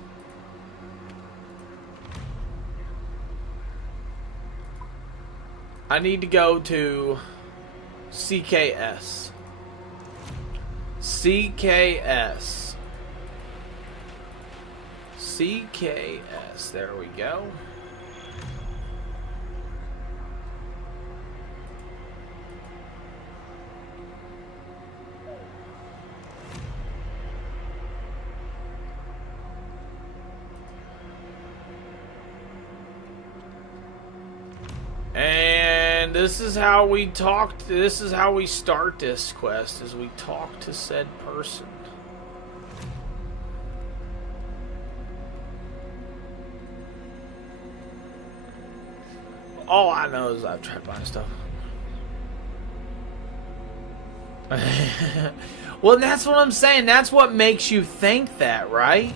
I need to go to CKS. CKS. CKS. There we go. And this is how we talked. This is how we start this quest, is we talk to said person. All I know is I've tried buying stuff. Well, that's what I'm saying. That's what makes you think that, right?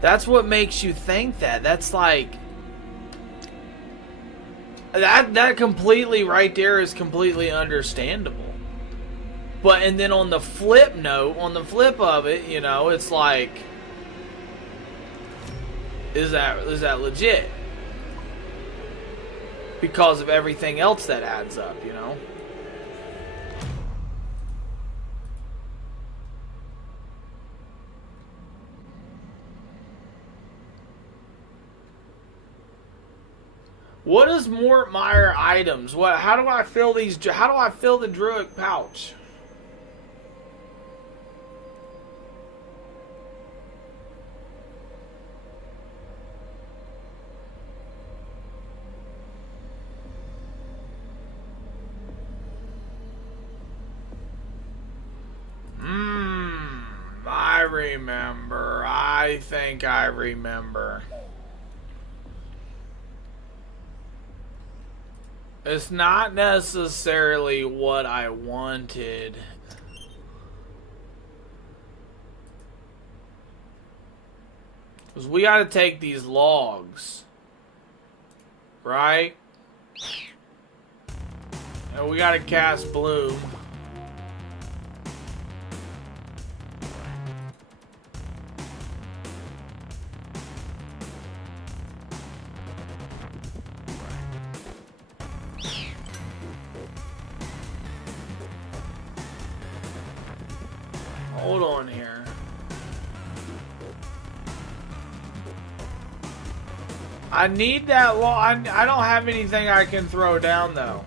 That's what makes you think that. That's like... That completely right there is completely understandable. But and then on the flip note, on the flip of it, you know, it's like, is that legit? Because of everything else that adds up, you know? What is Mort Meyer items? What? How do I fill these? How do I fill the Druid pouch? I remember. I think I remember. It's not necessarily what I wanted. Because we gotta take these logs. Right? And we gotta cast Bloom. Hold on here. I need that law. I don't have anything I can throw down though.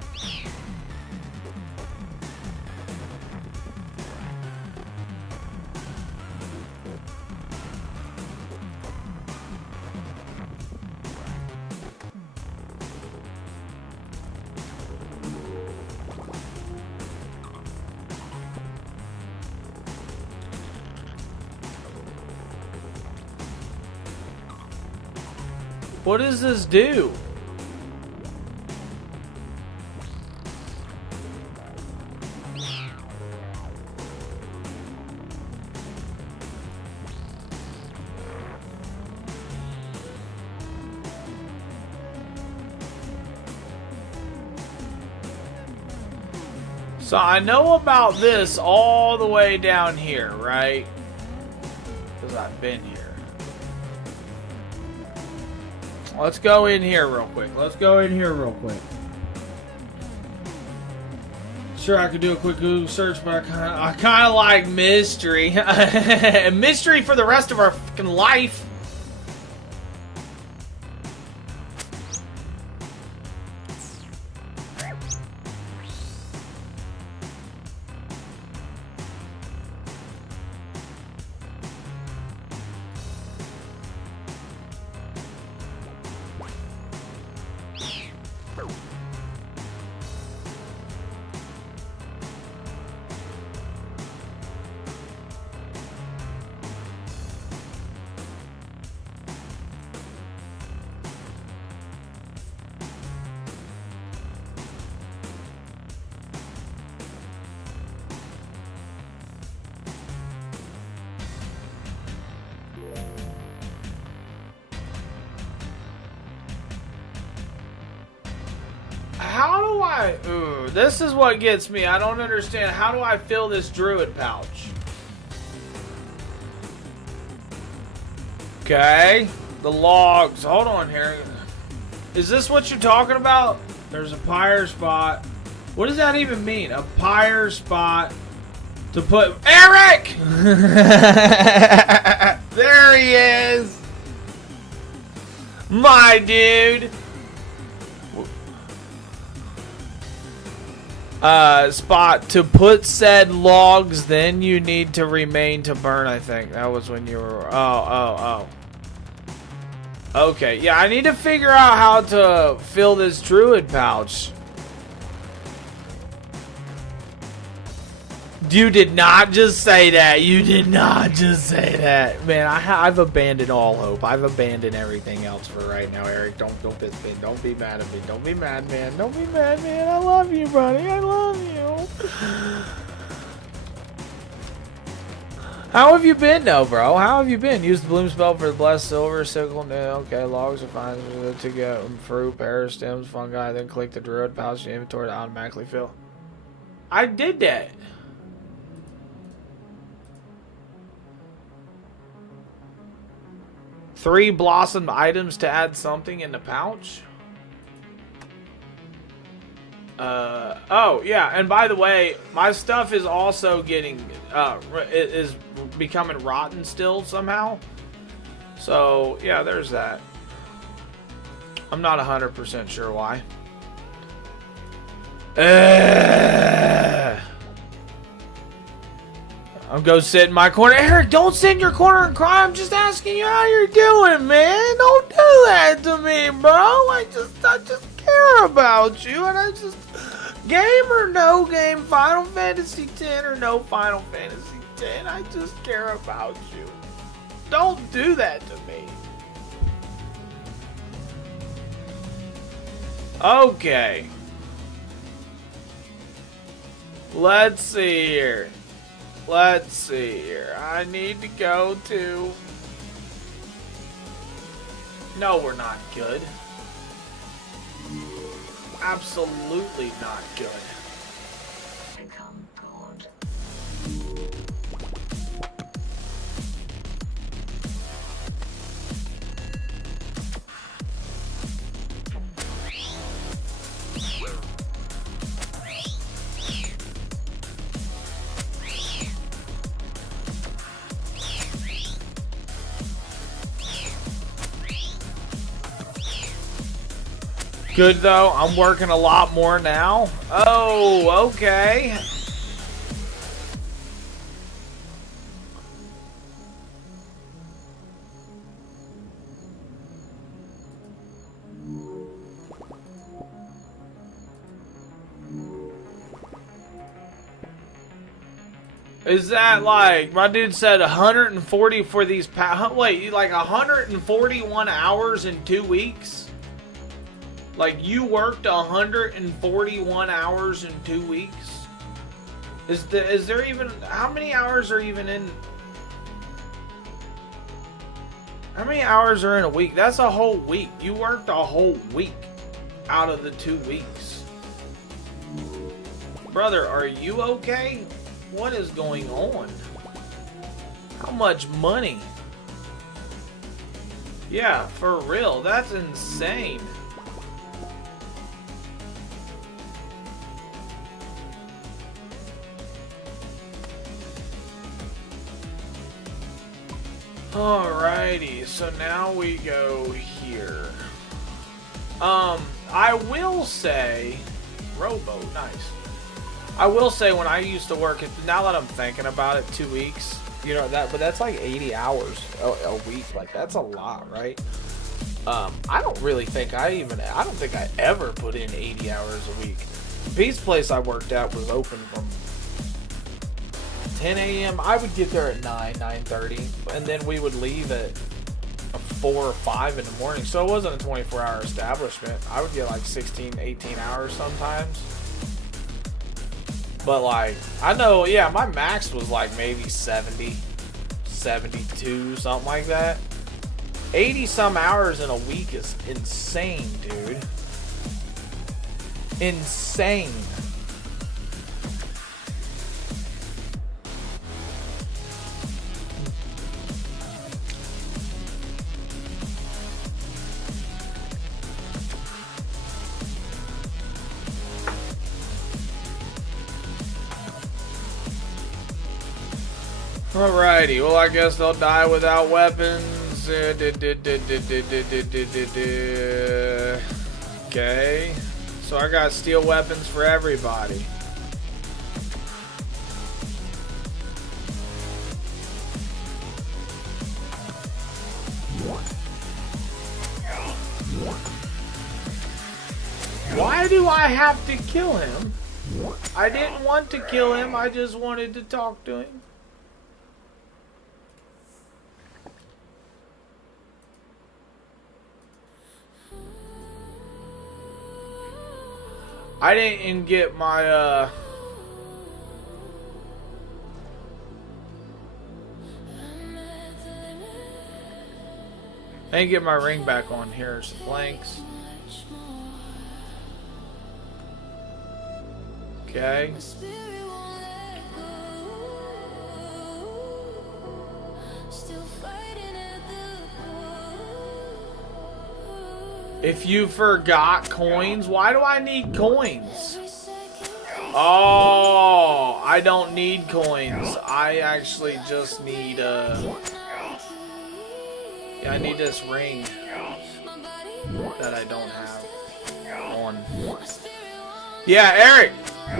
What does this do? So I know about this all the way down here, right? Because I've been here. Let's go in here real quick. Sure, I could do a quick Google search, but I kind of like mystery. Mystery for the rest of our fucking life. Ooh, this is what gets me. I don't understand. How do I fill this druid pouch? Okay. The logs. Hold on here. Is this what you're talking about? There's a pyre spot. What does that even mean? A pyre spot to put... Eric! There he is! My dude! Spot to put said logs, then you need to remain to burn, I think. That was when you were... Oh. Okay, yeah, I need to figure out how to fill this druid pouch. You did not just say that. You did not just say that. Man, I've abandoned all hope. I've abandoned everything else for right now, Eric. Don't piss me. Don't be mad at me. Don't be mad, man. Don't be mad, man. I love you, buddy. I love you. How have you been, though, bro? How have you been? Use the bloom spell for the blessed silver sickle. Okay, logs are fine to get fruit, pear, stems, fungi. Then click the druid pouch in the inventory to automatically fill. I did that. Three blossom items to add something in the pouch. Oh yeah, and by the way, my stuff is also getting is becoming rotten still somehow. So yeah, there's that. I'm not 100% sure why. I'm going to sit in my corner. Eric, don't sit in your corner and cry. I'm just asking you how you're doing, man. Don't do that to me, bro. I just care about you, and I just... Game or no game, Final Fantasy X or no Final Fantasy X, I just care about you. Don't do that to me. Okay. Let's see here. I need to go to... No, we're not good. Absolutely not good. Become God. Good though, I'm working a lot more now. Oh, okay. Is that like, my dude said 140 for these, wait, like 141 hours in 2 weeks? Like, you worked 141 hours in 2 weeks? Is there even... How many hours are even in... How many hours are in a week? That's a whole week. You worked a whole week out of the 2 weeks. Brother, are you okay? What is going on? How much money? Yeah, for real. That's insane. Alrighty, so now we go here. I will say, rowboat, nice. I will say when I used to work, now that I'm thinking about it, 2 weeks, you know, but that's like 80 hours a week. Like, that's a lot, right? I don't think I ever put in 80 hours a week. The pizza place I worked at was open from 10 a.m. I would get there at 9:30, and then we would leave at 4 or 5 in the morning. So it wasn't a 24-hour establishment. I would get like 16, 18 hours sometimes. But like, I know, yeah, my max was like maybe 70, 72, something like that. 80 some hours in a week is insane, dude. insane. Alrighty, well I guess they'll die without weapons. Okay, so I got steel weapons for everybody. Why do I have to kill him? I didn't want to kill him, I just wanted to talk to him. I didn't get my, I didn't get my ring back on. Here's blanks. Okay. If you forgot coins, why do I need coins? Oh, I don't need coins. I actually just need yeah, I need this ring that I don't have on. Yeah, Eric,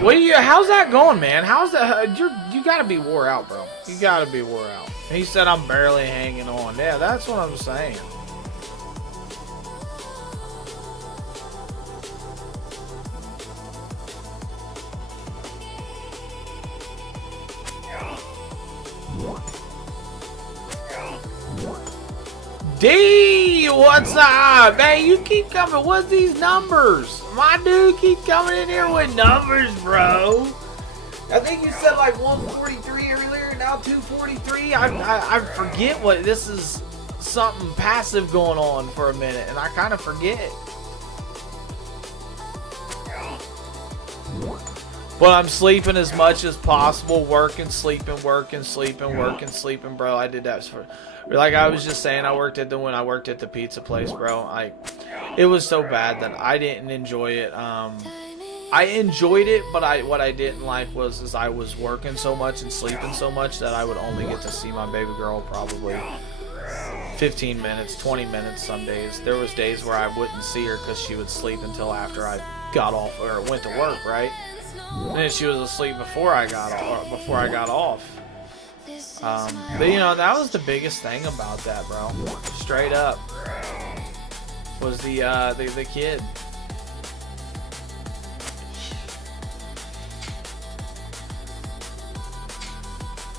what do you? How's that going, man? How's that? You gotta be wore out, bro. You gotta be wore out. He said I'm barely hanging on. Yeah, that's what I'm saying. D, what's up? Man, you keep coming. What's these numbers? My dude keep coming in here with numbers, bro. I think you said like 143 earlier, now 243. I forget what this is. Something passive going on for a minute, and I kind of forget. But I'm sleeping as much as possible, working, sleeping, working, sleeping, working, sleeping, bro. I did that for, like I was just saying, when I worked at the pizza place, bro. It was so bad that I didn't enjoy it. I enjoyed it, but what I didn't like was I was working so much and sleeping so much that I would only get to see my baby girl probably 15 minutes, 20 minutes some days. There was days where I wouldn't see her because she would sleep until after I got off or went to work, right? And then she was asleep before I got off. But you know, that was the biggest thing about that, bro. Straight up, was the kid.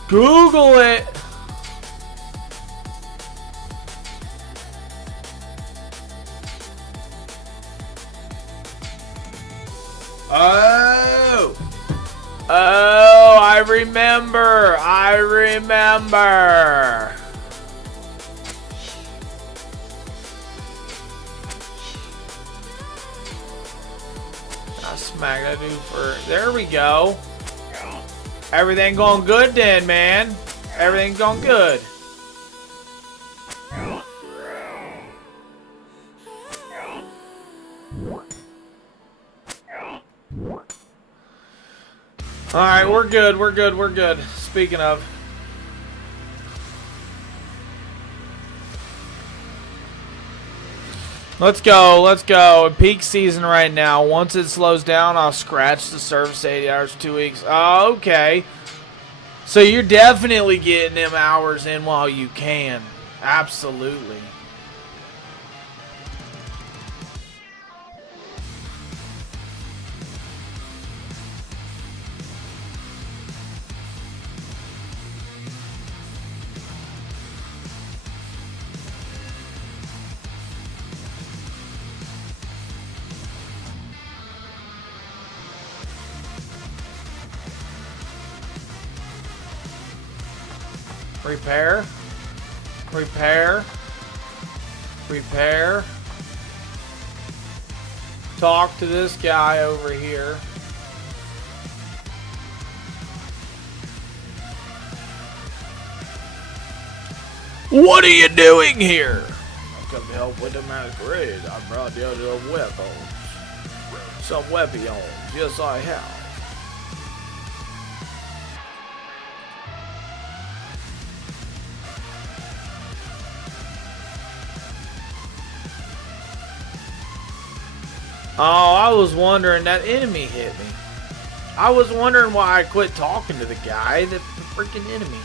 Google it. Oh, I remember. I smack that dude for. There we go. Everything going good then, man. Everything going good. Alright, we're good. Speaking of. Let's go. Peak season right now. Once it slows down, I'll scratch the service 80 hours for 2 weeks. Oh, okay. So you're definitely getting them hours in while you can. Absolutely. Repair. talk to this guy over here. What are you doing here? I come to help with the masquerade. I brought you some weapons. Some weapons. Yes, I have. Oh, I was wondering, that enemy hit me. I was wondering why I quit talking to the guy, the freaking enemy.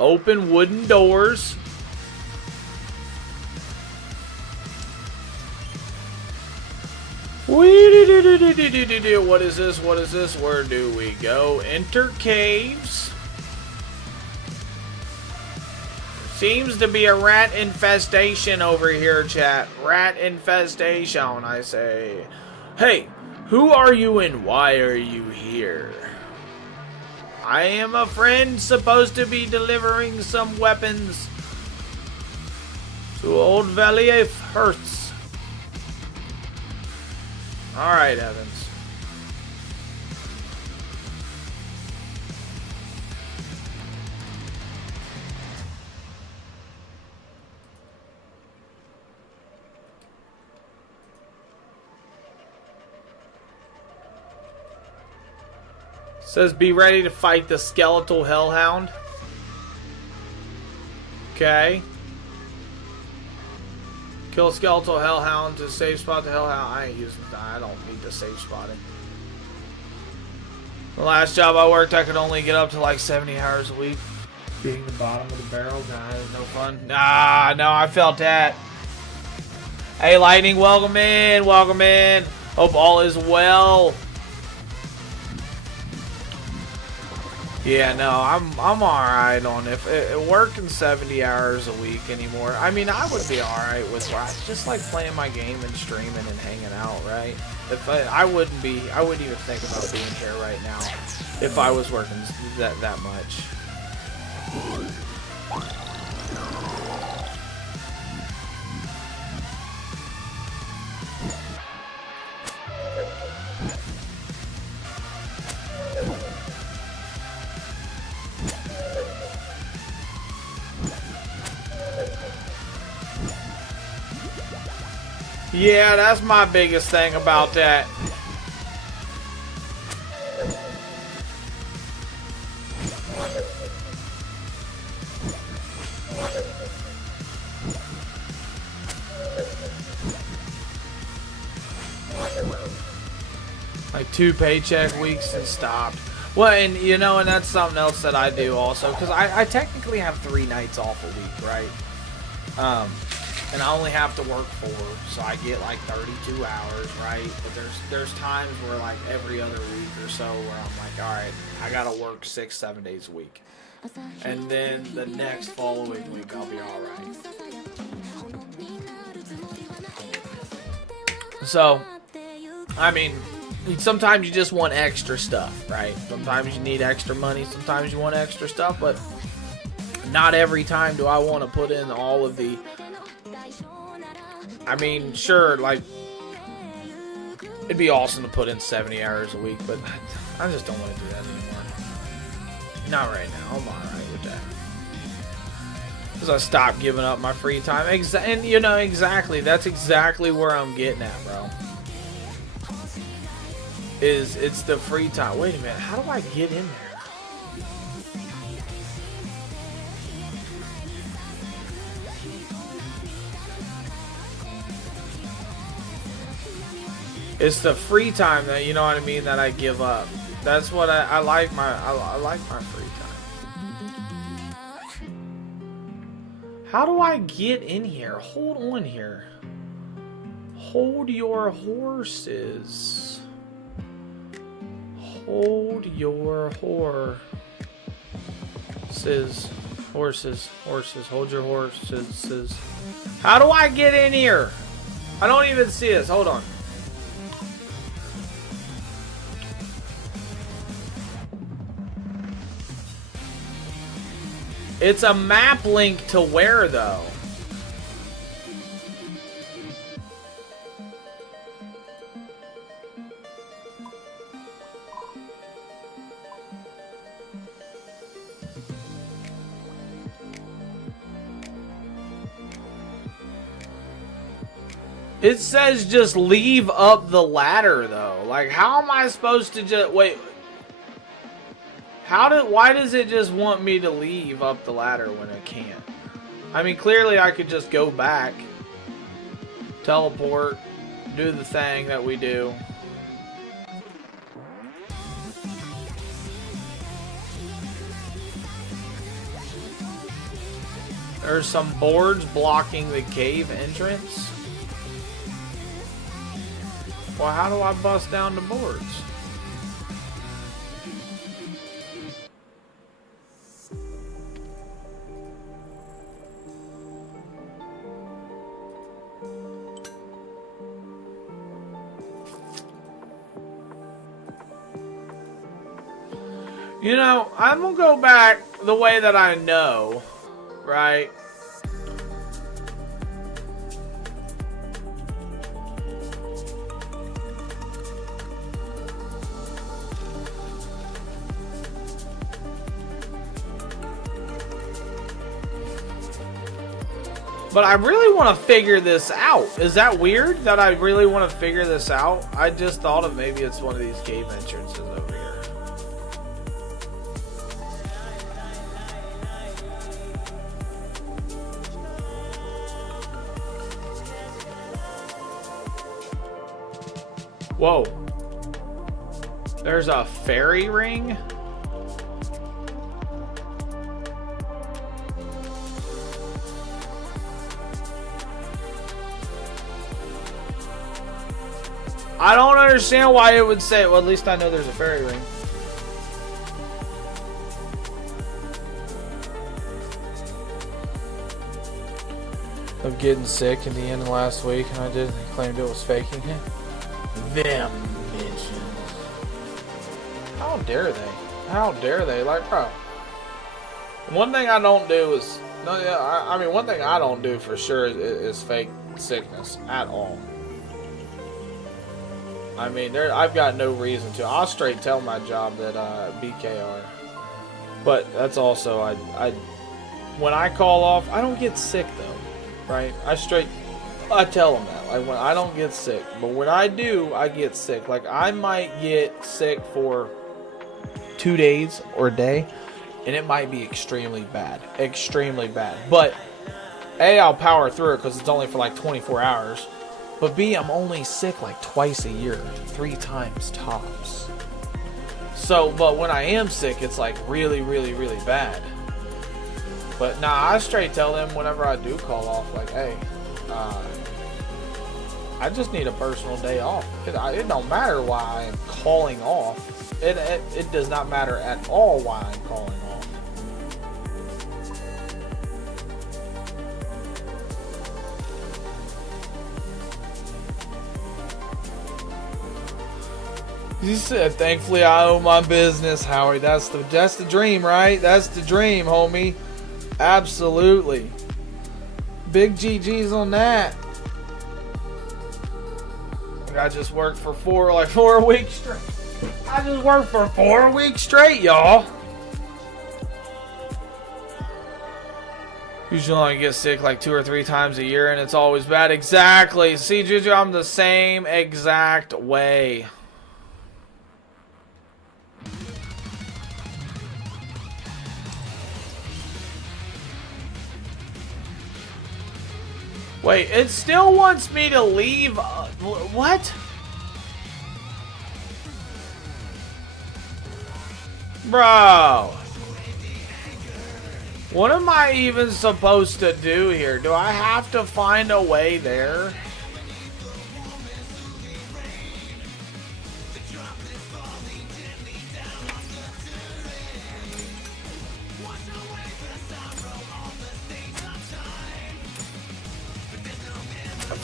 Open wooden doors. What is this? What is this? Where do we go? Enter caves. Seems to be a rat infestation over here, chat. Rat infestation, I say. Hey, who are you and why are you here? I am a friend supposed to be delivering some weapons to Old Valley of Hurts. Alright, Evans. Says be ready to fight the skeletal hellhound. Okay. Kill skeletal hellhound to save spot the hellhound. I ain't using that. I don't need the save spotting. The last job I worked, I could only get up to like 70 hours a week. Being the bottom of the barrel, nah, no fun. Nah, no, I felt that. Hey, Lightning, welcome in, welcome in. Hope all is well. Yeah, no, I'm alright on if working 70 hours a week anymore. I mean, I would be alright with just like playing my game and streaming and hanging out, right? If I wouldn't even think about being here right now if I was working that much. Yeah, that's my biggest thing about that. Like 2 paycheck weeks and stopped. Well, and you know, and that's something else that I do also, because I technically have 3 nights off a week, right? And I only have to work 4, so I get like 32 hours, right? But there's times where like every other week or so where I'm like, all right, I gotta work 6-7 days a week, and then the next following week I'll be all right. So, I mean, sometimes you just want extra stuff, right? Sometimes you need extra money, sometimes you want extra stuff, but not every time do I want to put in all of the... I mean, sure, like, it'd be awesome to put in 70 hours a week, but I just don't want to do that anymore. Not right now. I'm alright with that. Because I stopped giving up my free time. And, you know, exactly. That's exactly where I'm getting at, bro. It's the free time. Wait a minute. How do I get in there? It's the free time that, you know what I mean, that I give up. That's what I like I like my free time. How do I get in here? Hold on here. Hold your horses. Hold your horses. Horses. Hold your horses. How do I get in here? I don't even see this. Hold on. It's a map link to where, though? It says just leave up the ladder though. Like, how am I supposed to just wait? Why does it just want me to leave up the ladder when it can't? I mean, clearly I could just go back, teleport, do the thing that we do. There's some boards blocking the cave entrance. Well, how do I bust down the boards? You know, I'm gonna go back the way that I know, right? But I really want to figure this out. Is that weird that I really want to figure this out? I just thought of maybe it's one of these cave entrances over here. Whoa. There's a fairy ring? I don't understand why it would say, well, at least I know there's a fairy ring. Of getting sick in the end of last week, and I did claimed it was faking it. Them bitches. How dare they? How dare they? Like, bro. One thing I don't do is, no, yeah, I mean, one thing I don't do for sure is fake sickness at all. I mean, I've got no reason to. I'll straight tell my job that BKR. But that's also, when I call off, I don't get sick though, right? I tell them that. Like, when I don't get sick, but when I do, I get sick. Like, I might get sick for 2 days or a day, and it might be extremely bad, But A, I'll power through it because it's only for like 24 hours. But B, I'm only sick like twice a year, 3 times tops. So, but when I am sick, it's like really, really, really bad. But nah, I straight tell them whenever I do call off, like, hey, I just need a personal day off. It don't matter why I am calling off. It does not matter at all why I'm calling off. You said, thankfully I own my business, Howie. That's the dream, right? That's the dream, homie. Absolutely. Big GG's on that. I just worked for 4 weeks straight. I just worked for 4 weeks straight, y'all. Usually only get sick like 2 or 3 times a year, and it's always bad. Exactly. See, Juju, I'm the same exact way. Wait, it still wants me to leave. What? Bro. What am I even supposed to do here? Do I have to find a way there?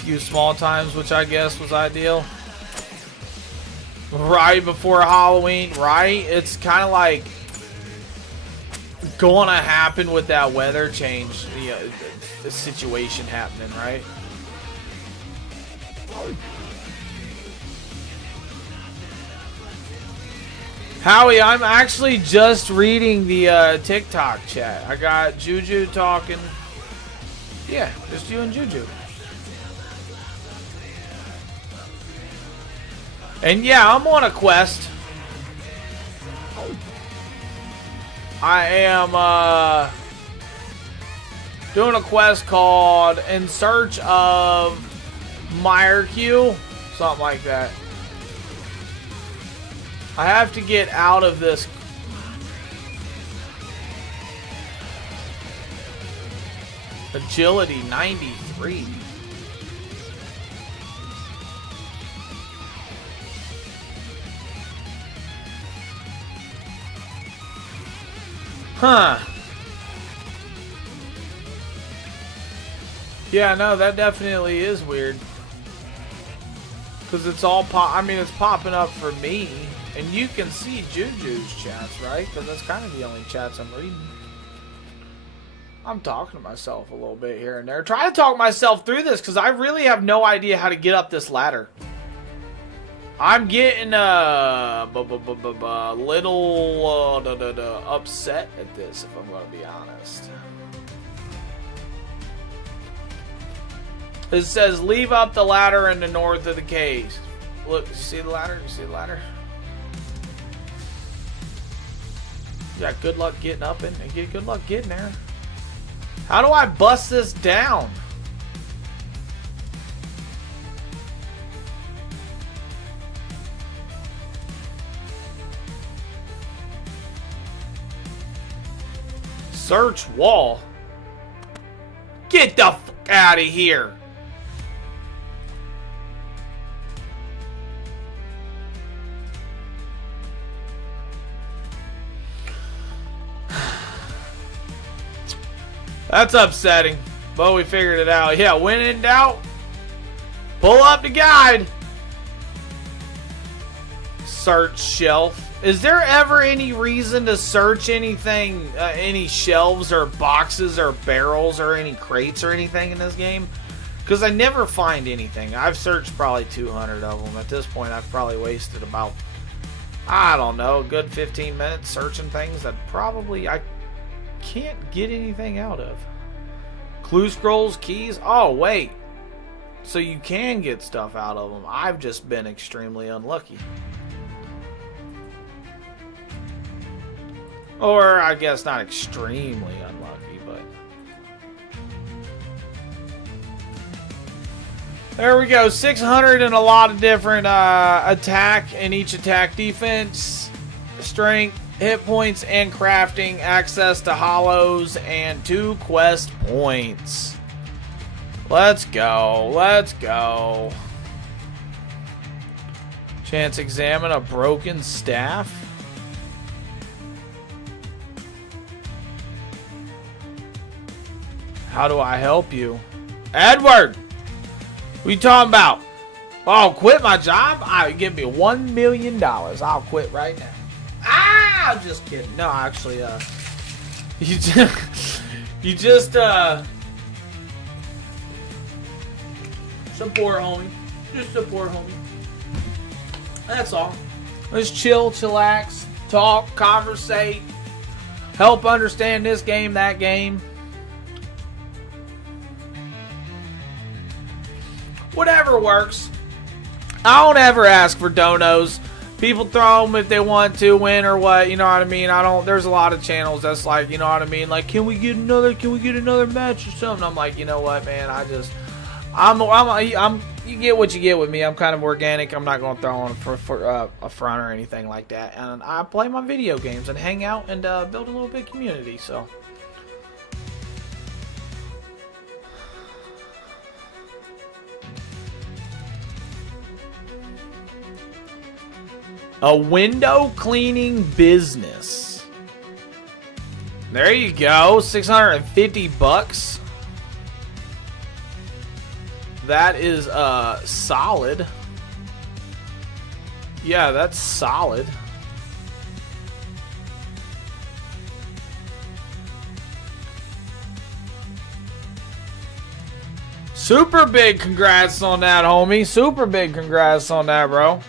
Few small times, which I guess was ideal. Right before Halloween, right? It's kind of like gonna happen with that weather change, the situation happening, right? Howie, I'm actually just reading the TikTok chat. I got Juju talking. Yeah, just you and Juju. And yeah, I'm on a quest. I am doing a quest called In Search of Myrkul, something like that. I have to get out of this. Agility 93. Huh. Yeah, no, that definitely is weird. Because it's all I mean, it's popping up for me. And you can see Juju's chats, right? Because that's kind of the only chats I'm reading. I'm talking to myself a little bit here and there. Trying to talk myself through this because I really have no idea how to get up this ladder. I'm getting a little upset at this, if I'm going to be honest. It says, leave up the ladder in the north of the caves. Look, you see the ladder? You see the ladder? Yeah, good luck getting up in and good luck getting there. How do I bust this down? Search wall. Get the fuck out of here. That's upsetting, but we figured it out. Yeah, when in doubt, pull up the guide. Search shelf. Is there ever any reason to search anything, any shelves or boxes or barrels or any crates or anything in this game? Because I never find anything. I've searched probably 200 of them. At this point, I've probably wasted about, I don't know, a good 15 minutes searching things that probably I can't get anything out of. Clue scrolls, keys. Oh, wait. So you can get stuff out of them. I've just been extremely unlucky. Or, I guess not extremely unlucky, but... There we go. 600 and a lot of different attack, and each attack defense, strength, hit points, and crafting, access to hollows, and 2 quest points. Let's go. Let's go. Chance examine a broken staff. How do I help you? Edward! What you talking about? I'll quit my job? Give me $1 million. I'll quit right now. Ah! I'm just kidding. No, actually, you just support homie. Just support homie. That's all. Let's chill, chillax, talk, conversate, help understand this game, that game. Whatever works. I don't ever ask for donos. People throw them if they want to win or what, you know what I mean? There's a lot of channels that's like, you know what I mean? Like, can we get another match or something? I'm like, you know what, man? You get what you get with me. I'm kind of organic. I'm not going to throw on for a front or anything like that. And I play my video games and hang out and build a little big community, so. A window cleaning business. There you go. 650 bucks. That is solid. Yeah, that's solid. Super big congrats on that, homie. Super big congrats on that, bro.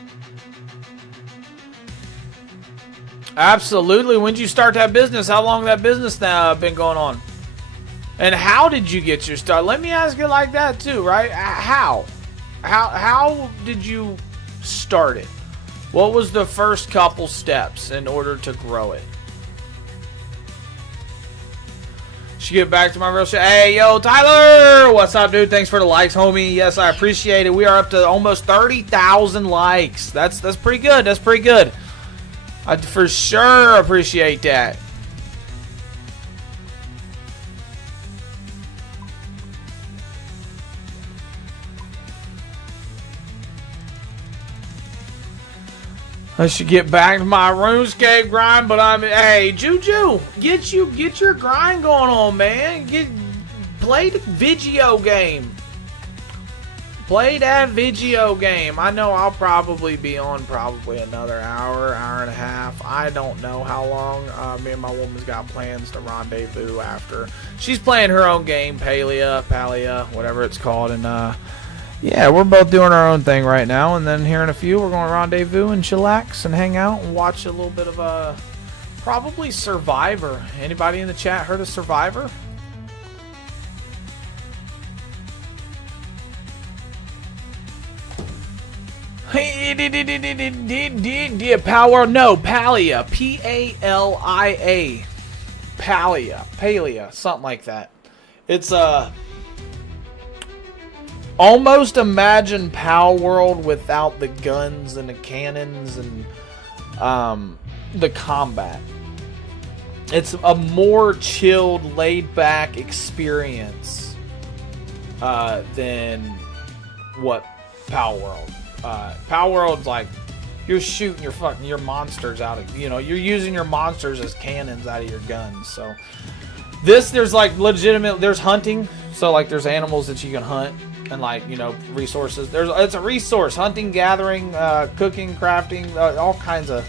Absolutely. When did you start that business? How long that business now been going on? And how did you get your start? Let me ask you like that too, right? How did you start it? What was the first couple steps in order to grow it? Should get back to my real shit. Hey, yo, Tyler! What's up, dude? Thanks for the likes, homie. Yes, I appreciate it. We are up to almost 30,000 likes. That's pretty good. That's pretty good. I for sure appreciate that. I should get back to my RuneScape grind, but hey, Juju, get your grind going on, man. Play the video game. Play that video game. I know I'll probably be on another hour and a half. I don't know how long. Me and my woman's got plans to rendezvous after. She's playing her own game, Palia, whatever it's called, and yeah, we're both doing our own thing right now, and then here in a few, we're going to rendezvous and chillax and hang out and watch a little bit of probably Survivor. Anybody in the chat heard of Survivor? Palia, P-A-L-I-A, Palia, something like that. It's almost imagine Palworld without the guns and the cannons and the combat. It's a more chilled, laid-back experience than what Palworld. Palworld's like you're shooting your monsters out of, you're using your monsters as cannons out of your guns. So there's like legitimate, there's hunting. So like there's animals that you can hunt. And like, resources. It's a resource. Hunting, gathering, cooking, crafting, all kinds of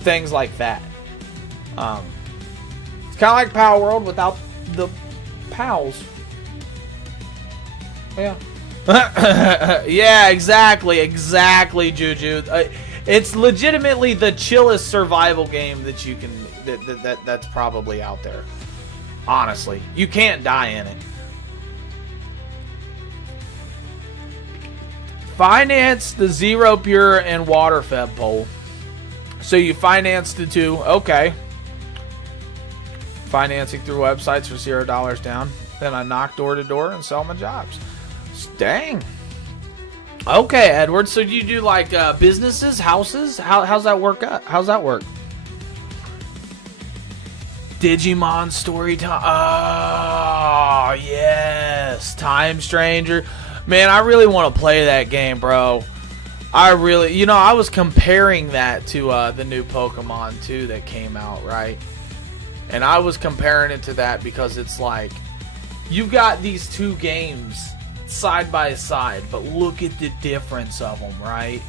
things like that. It's kind of like Palworld without the pals. Yeah. Yeah, exactly, Juju. It's legitimately the chillest survival game that you can that's probably out there. Honestly, you can't die in it. Finance the Zero Pure and Water Fed poll. So you finance the two. Okay. Financing through websites for $0 down. Then I knock door to door and sell my jobs. Dang. Okay, Edward. So you do like businesses, houses? How's that work? How's that work? Digimon story time. Oh, yes. Time Stranger. Man, I really want to play that game, bro. I really, I was comparing that to the new Pokemon 2 that came out, right? And I was comparing it to that because it's like, you've got these two games side by side, but look at the difference of them, right?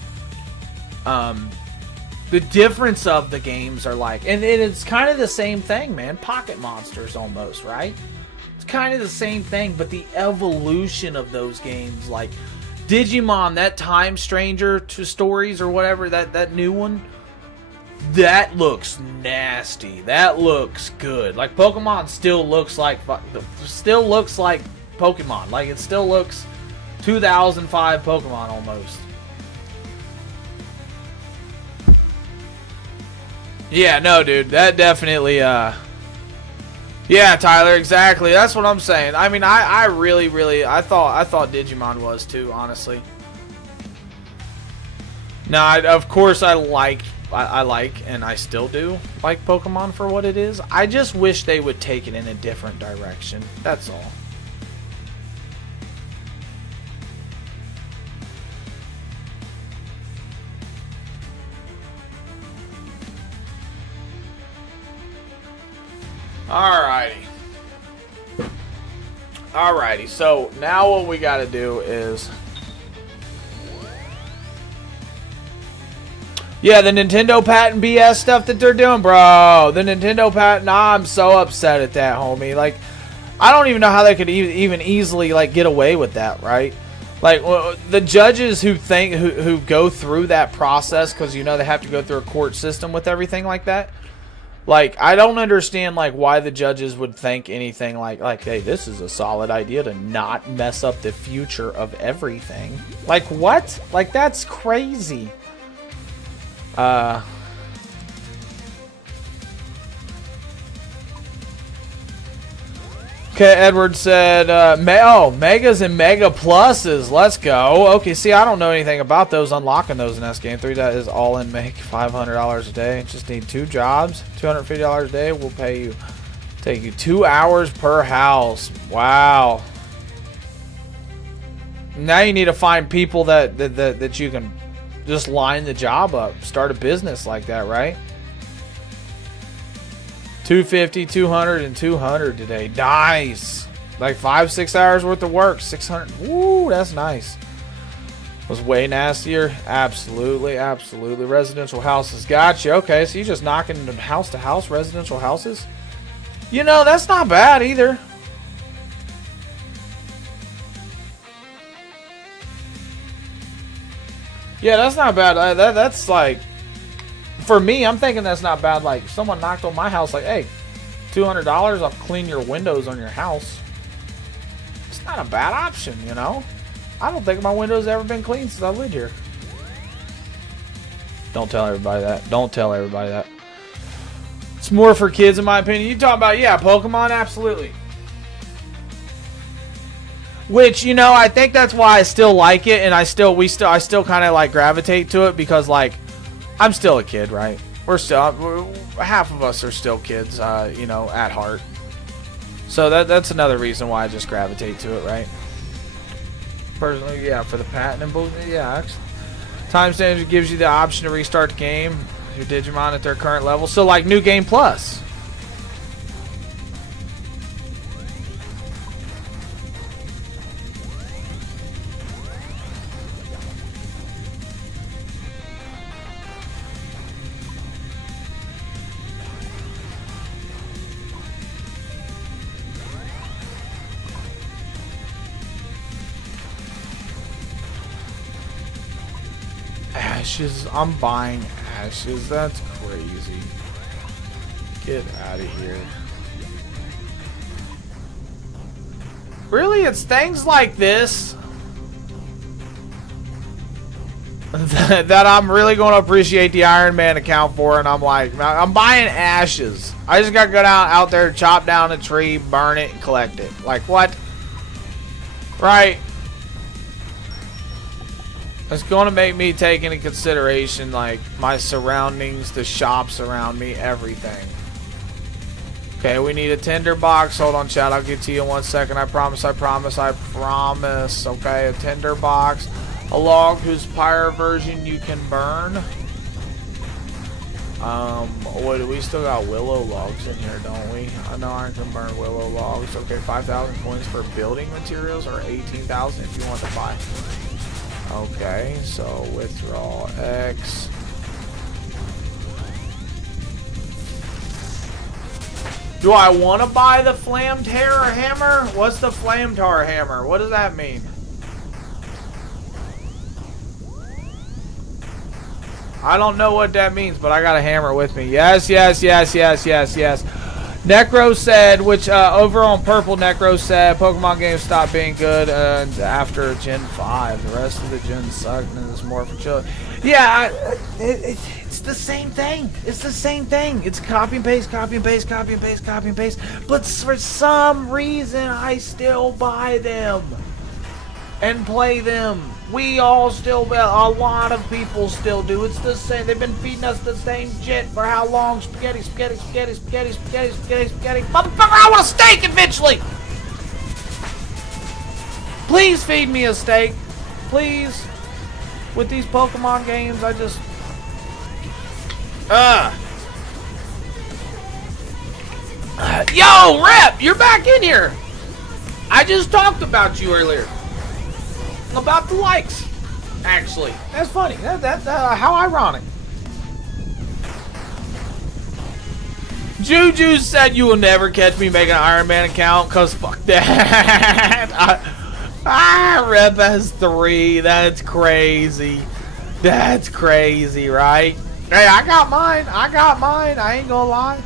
The difference of the games are like, and it's kind of the same thing, man. Pocket Monsters almost, right? It's kind of the same thing, but the evolution of those games, like Digimon, that Time Stranger to Stories or whatever, that new one, that looks nasty. That looks good. Like Pokemon still looks like Pokemon. Like it still looks 2005 Pokemon almost. Yeah, no, dude, that definitely yeah, Tyler, exactly. That's what I'm saying. I mean, I really I thought Digimon was too, honestly. Now, of course I like and I still do like Pokemon for what it is. I just wish they would take it in a different direction. That's all. Alrighty, so now what we gotta do is, yeah, the Nintendo patent BS stuff that they're doing, bro. The Nintendo patent, I'm so upset at that, homie. Like, I don't even know how they could even easily like get away with that, right? Like the judges who go through that process, because they have to go through a court system with everything like that. Like, I don't understand, like, why the judges would think anything like, hey, this is a solid idea to not mess up the future of everything. Like, what? Like, that's crazy. Okay, Edward said, Megas and Mega Pluses. Let's go. Okay, see, I don't know anything about those. Unlocking those in S Game 3. That is all in make $500 a day. Just need 2 jobs. $250 a day. We'll pay you. Take you 2 hours per house. Wow. Now you need to find people that you can just line the job up. Start a business like that, right? 250, 200, and 200 today. Nice. Like 5-6 hours worth of work. 600. Woo, that's nice. Was way nastier. Absolutely, absolutely. Residential houses. Gotcha. Okay, so you're just knocking house to house residential houses? You know, that's not bad either. Yeah, that's not bad. That's like, for me, I'm thinking that's not bad. Like, someone knocked on my house, like, hey, $200, I'll clean your windows on your house. It's not a bad option, you know? I don't think my windows ever been cleaned since I lived here. Don't tell everybody that. Don't tell everybody that. It's more for kids, in my opinion. You talk about, yeah, Pokemon, absolutely. Which, you know, I think that's why I still like it, and I still kind of like gravitate to it, because like I'm still a kid, right? Half of us are still kids, you know, at heart. So that's another reason why I just gravitate to it, right? Personally, yeah, for the patent and yeah. Time Standard gives you the option to restart the game, your Digimon at their current level. So like New Game Plus. Ashes. I'm buying Ashes. That's crazy. Get out of here. Really? It's things like this that I'm really going to appreciate the Iron Man account for, and I'm like, I'm buying Ashes. I just got to go out there, chop down a tree, burn it, and collect it. Like, what? Right. It's going to make me take into consideration, like, my surroundings, the shops around me, everything. Okay, we need a tinderbox. Hold on, chat. I'll get to you in 1 second. I promise, I promise, I promise. Okay, a tinderbox. A log whose pyre version you can burn. What, we still got willow logs in here, don't we? I know I can burn willow logs. Okay, 5,000 coins for building materials, or 18,000 if you want to buy. Okay, so withdraw X. Do I want to buy the Flame Terror Hammer? What's the Flame Tar Hammer? What does that mean? I don't know what that means, but I got a hammer with me. Yes, yes, yes, yes, yes, yes. Necro said, which over on Purple, Necro said, Pokemon games stopped being good after Gen 5. The rest of the gens suck, and it's more for children. Yeah, it's the same thing. It's the same thing. It's copy and paste, copy and paste, copy and paste, copy and paste. But for some reason, I still buy them and play them. We all still, a lot of people still do. It's the same. They've been feeding us the same shit for how long? Spaghetti, spaghetti, spaghetti, spaghetti, spaghetti, spaghetti, spaghetti. Motherfucker, I want a steak eventually! Please feed me a steak. Please. With these Pokemon games, I just... Yo, Rep! You're back in here! I just talked about you earlier. About the likes, actually. That's funny. That's how ironic. Juju said you will never catch me making an Iron Man account, cause fuck that. Rep has 3. That's crazy. That's crazy, right? Hey, I got mine. I ain't gonna lie.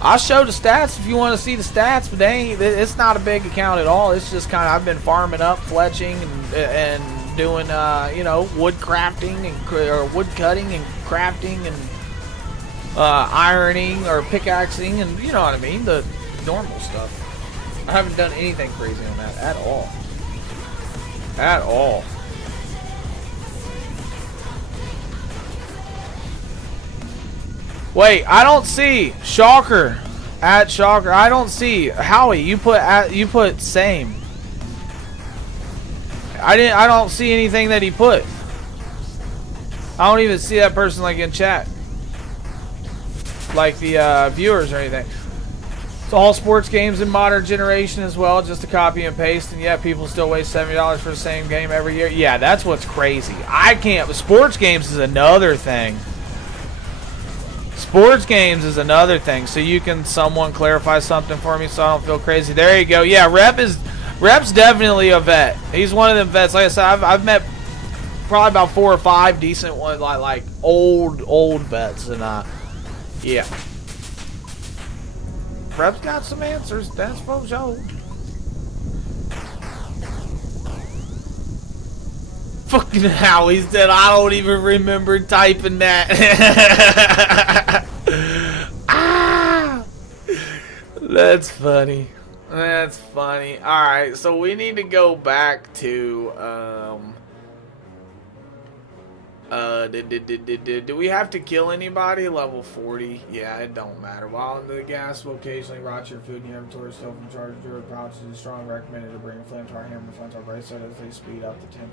I'll show the stats if you want to see the stats, but it's not a big account at all. It's just kind of, I've been farming up, fletching, and doing, you know, wood crafting or wood cutting and crafting and ironing or pickaxing and you know what I mean, the normal stuff. I haven't done anything crazy on that at all. At all. Wait, I don't see Shocker. At Shocker, I don't see Howie. You put same. I don't see anything that he put. I don't even see that person like in chat, like the viewers or anything. It's all sports games in modern generation as well, just a copy and paste. And yeah, people still waste $70 for the same game every year. Yeah, that's what's crazy. I can't. Sports games is another thing. Sports games is another thing. So you can someone clarify something for me so I don't feel crazy. There you go. Yeah, Rep's definitely a vet. He's one of them vets. Like I said, I've met probably about 4 or 5 decent ones, like old vets, and yeah. Rep's got some answers. That's for sure. Fucking Howie said, I don't even remember typing that. Ah, that's funny. That's funny. Alright, so we need to go back to, do we have to kill anybody? Level 40? Yeah, it don't matter. While in the gas will occasionally rot your food in your inventory, still from charge your pouches is strong. Recommended to bring a flamethrower hammer and flamethrower bracelet as they speed up the temp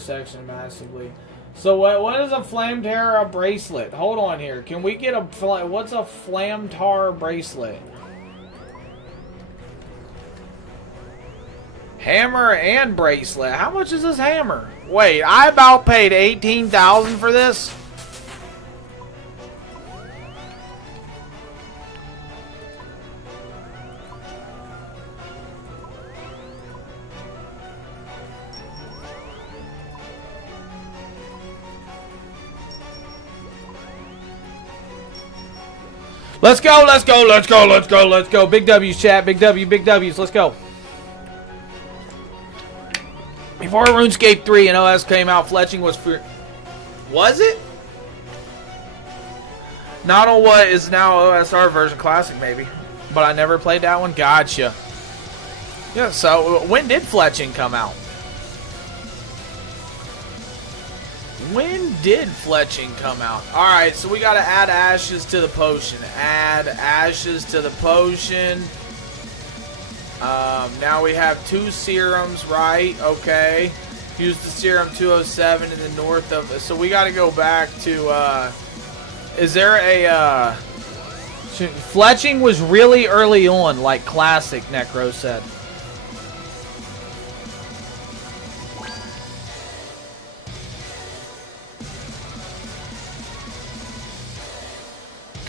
section massively. So what is a flamethrower bracelet? Hold on here. Can we get what's a flamethrower bracelet? Hammer and bracelet. How much is this hammer? Wait, I about paid $18,000 for this? Let's go, let's go, let's go, let's go, let's go. Big W's, chat. Big W's. Let's go. Before RuneScape 3 and OS came out, fletching was free. Was it? Not on what is now OSR version classic, maybe. But I never played that one. Gotcha. Yeah, so when did fletching come out? When did fletching come out? Alright, so we gotta add ashes to the potion. Add ashes to the potion. Now we have 2 serums, right? Okay. Use the serum 207 in the north of... So we gotta go back to, is there a, fletching was really early on, like classic, Necro said.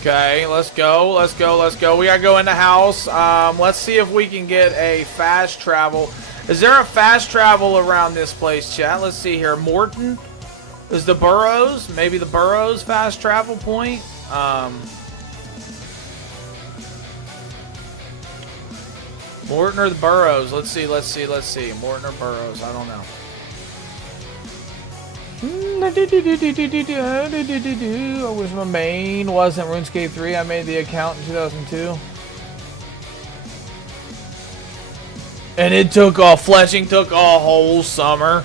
Okay, let's go, let's go, let's go. We gotta go in the house. Let's see if we can get a fast travel. Is there a fast travel around this place, chat? Let's see here. Morton is the Burrows. Maybe the Burrows fast travel point. Morton or the Burrows? Let's see, let's see, let's see. Morton or Burrows? I don't know. I wish my main wasn't RuneScape 3. I made the account in 2002. And it took off. Fletching took a whole summer.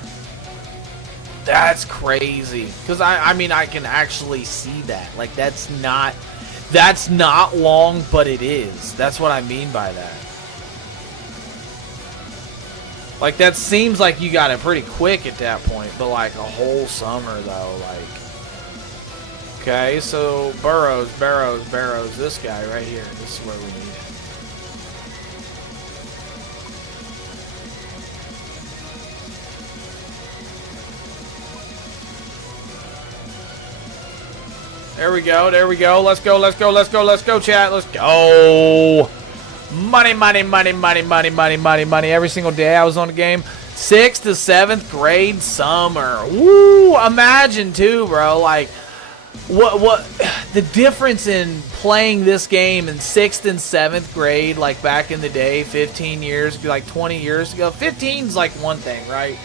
That's crazy. Because I mean, I can actually see that. Like, that's not long, but it is. That's what I mean by that. Like, that seems like you got it pretty quick at that point, but like a whole summer though, like. Okay, so Burrows, this guy right here. This is where we need it. There we go, there we go. Let's go, let's go, let's go, let's go, chat. Let's go. Money, money, money, money, money, money, money, money. Every single day I was on the game. 6th to 7th grade summer. Woo! Imagine too, bro. Like, what the difference in playing this game in 6th and 7th grade, like back in the day, 15 years, like 20 years ago. 15's like one thing, right?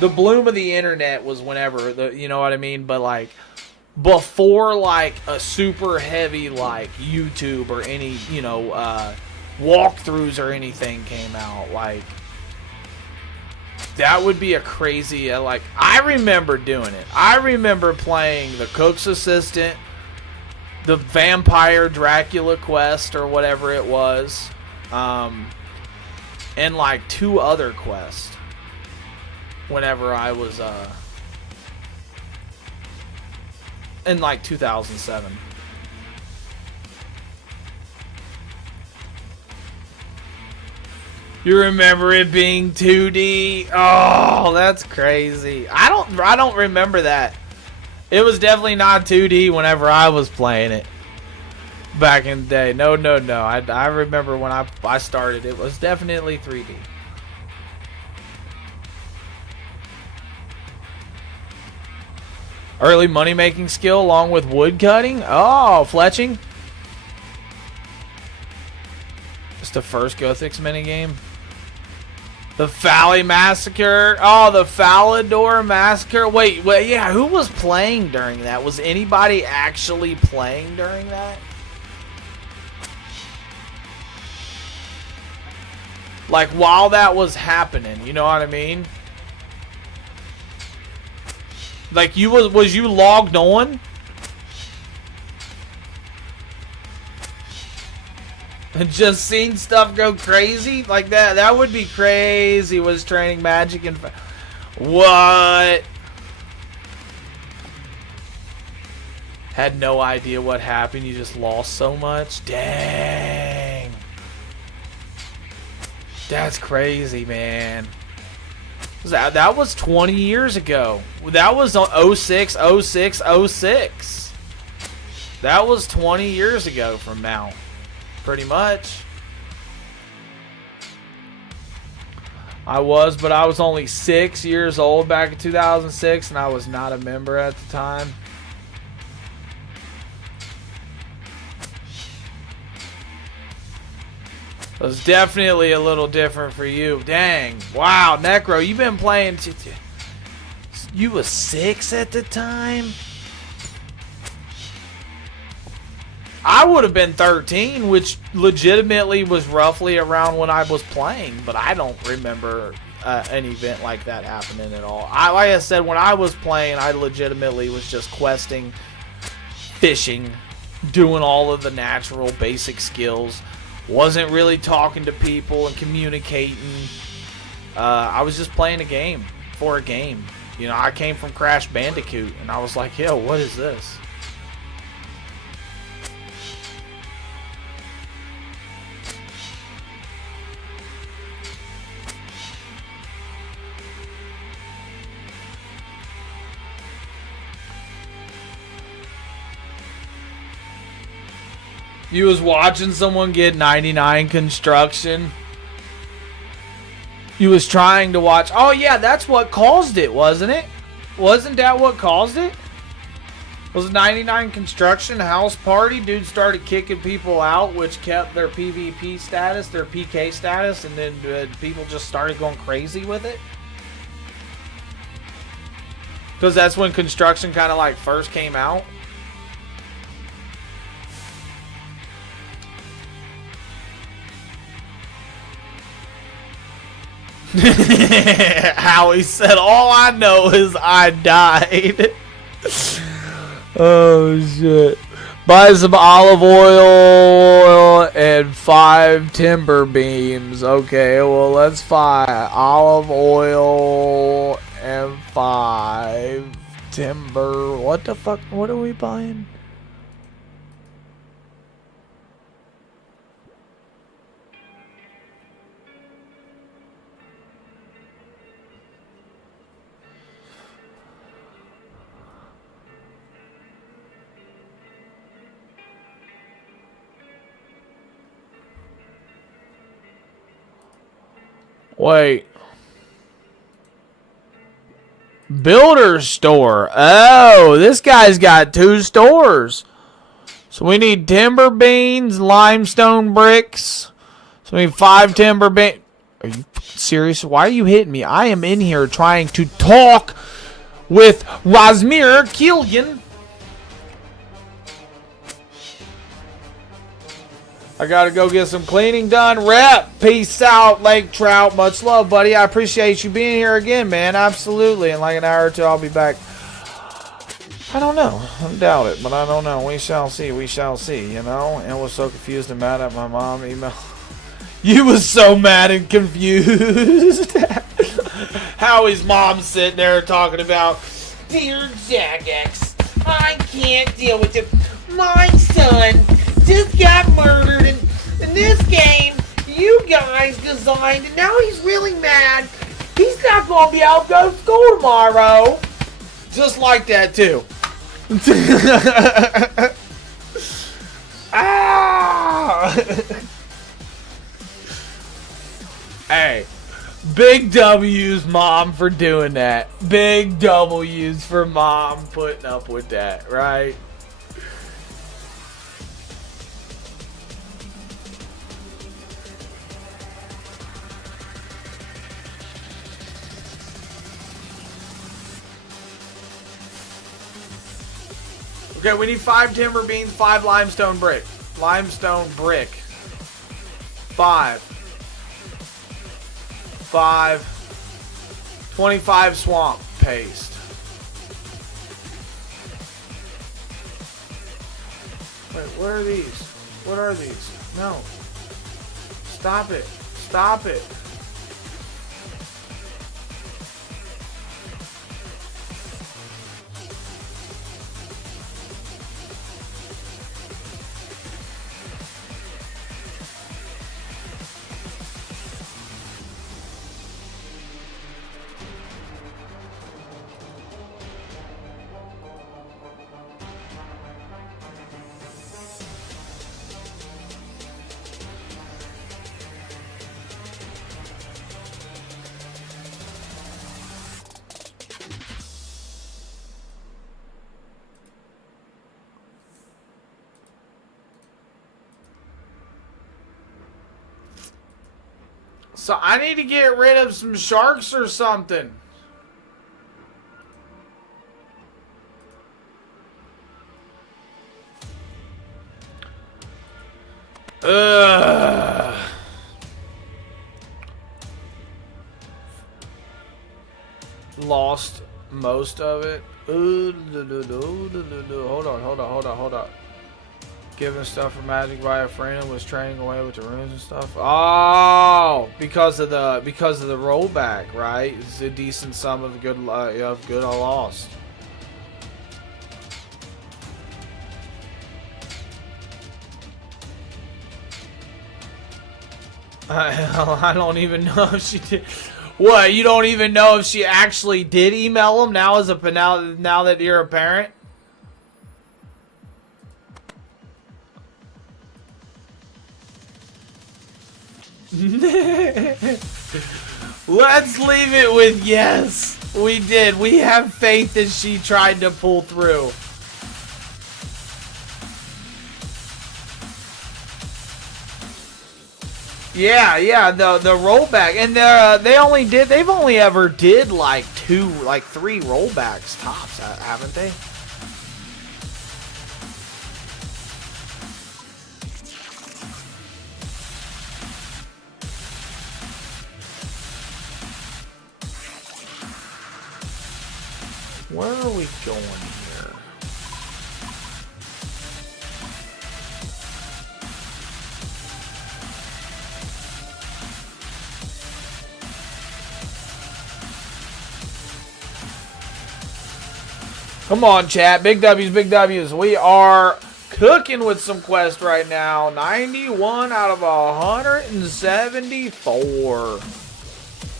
the bloom of the internet was whenever, you know what I mean? But like before like a super heavy like YouTube or any, you know, walkthroughs or anything came out, like that would be a crazy, like, I remember doing it. I remember playing the Cook's Assistant, the Vampire Dracula Quest or whatever it was, and like 2 other quests whenever I was in like 2007. You remember it being 2D? Oh, that's crazy. I don't remember that. It was definitely not 2D whenever I was playing it back in the day. No. I remember when I started, it was definitely 3D. Early money making skill along with wood cutting. Oh, fletching. Just the first Gothix minigame. The Fally Massacre. Oh, the Falador Massacre. Wait, yeah, who was playing during that? Was anybody actually playing during that? Like, while that was happening, you know what I mean? Like, was you logged on? And just seeing stuff go crazy like that? That would be crazy. Was training magic and what? Had no idea what happened. You just lost so much. Dang. That's crazy, man. That was 20 years ago. That was on 06, 06, 06. That was 20 years ago from now. Pretty much. I was only 6 years old back in 2006, and I was not a member at the time. It was definitely a little different for you. Dang. Wow, Necro, you've been playing... You was 6 at the time? I would have been 13, which legitimately was roughly around when I was playing, but I don't remember an event like that happening at all. Like I said, when I was playing, I legitimately was just questing, fishing, doing all of the natural basic skills. Wasn't really talking to people and communicating. I was just playing a game for a game. You know, I came from Crash Bandicoot, and I was like, yo, what is this? You was watching someone get 99 construction. You was trying to watch. Oh, yeah, that's what caused it, wasn't it? Wasn't that what caused it? Was 99 construction house party? Dude started kicking people out, which kept their PvP status, their PK status, and then people just started going crazy with it? Because that's when construction kind of like first came out. Howie said, all I know is I died. Oh, shit. Buy some olive oil and 5 timber beams. Okay, well, let's find olive oil and 5 timber. What the fuck? What are we buying? Wait. Builder store. Oh, this guy's got 2 stores. So we need timber beams, limestone bricks. So we need 5 timber beams. Are you serious? Why are you hitting me? I am in here trying to talk with Razmir Killian. I gotta go get some cleaning done. Rep. Peace out, Lake Trout. Much love, buddy. I appreciate you being here again, man. Absolutely. In like an hour or two, I'll be back. I don't know. I doubt it, but I don't know. We shall see. We shall see, you know? And was so confused and mad at my mom email. You was so mad and confused. How his mom's sitting there talking about, Dear Jagex, I can't deal with it. My son just got murdered in this game you guys designed, and now he's really mad. He's not going to be able to go to school tomorrow. Just like that, too. Ah! Hey, big W's, Mom, for doing that. Big W's for Mom putting up with that, right? Okay, we need 5 timber beams, 5 limestone brick. Limestone brick. 5. 25 swamp paste. Wait, what are these? What are these? No. Stop it. Stop it. So I need to get rid of some sharks or something. Ugh. Lost most of it. Hold on. Given stuff for magic by a friend was training away with the runes and stuff. Oh, because of the rollback, right? It's a decent sum of good I lost. I don't even know if she did. What? You don't even know if she actually did email him now now that you're a parent? Let's leave it with yes. We did. We have faith that she tried to pull through. Yeah, the rollback, and they've only ever did like 3 rollbacks tops, haven't they? Where are we going here? Come on, chat. Big W's, big W's. We are cooking with some quests right now. 91 out of 174.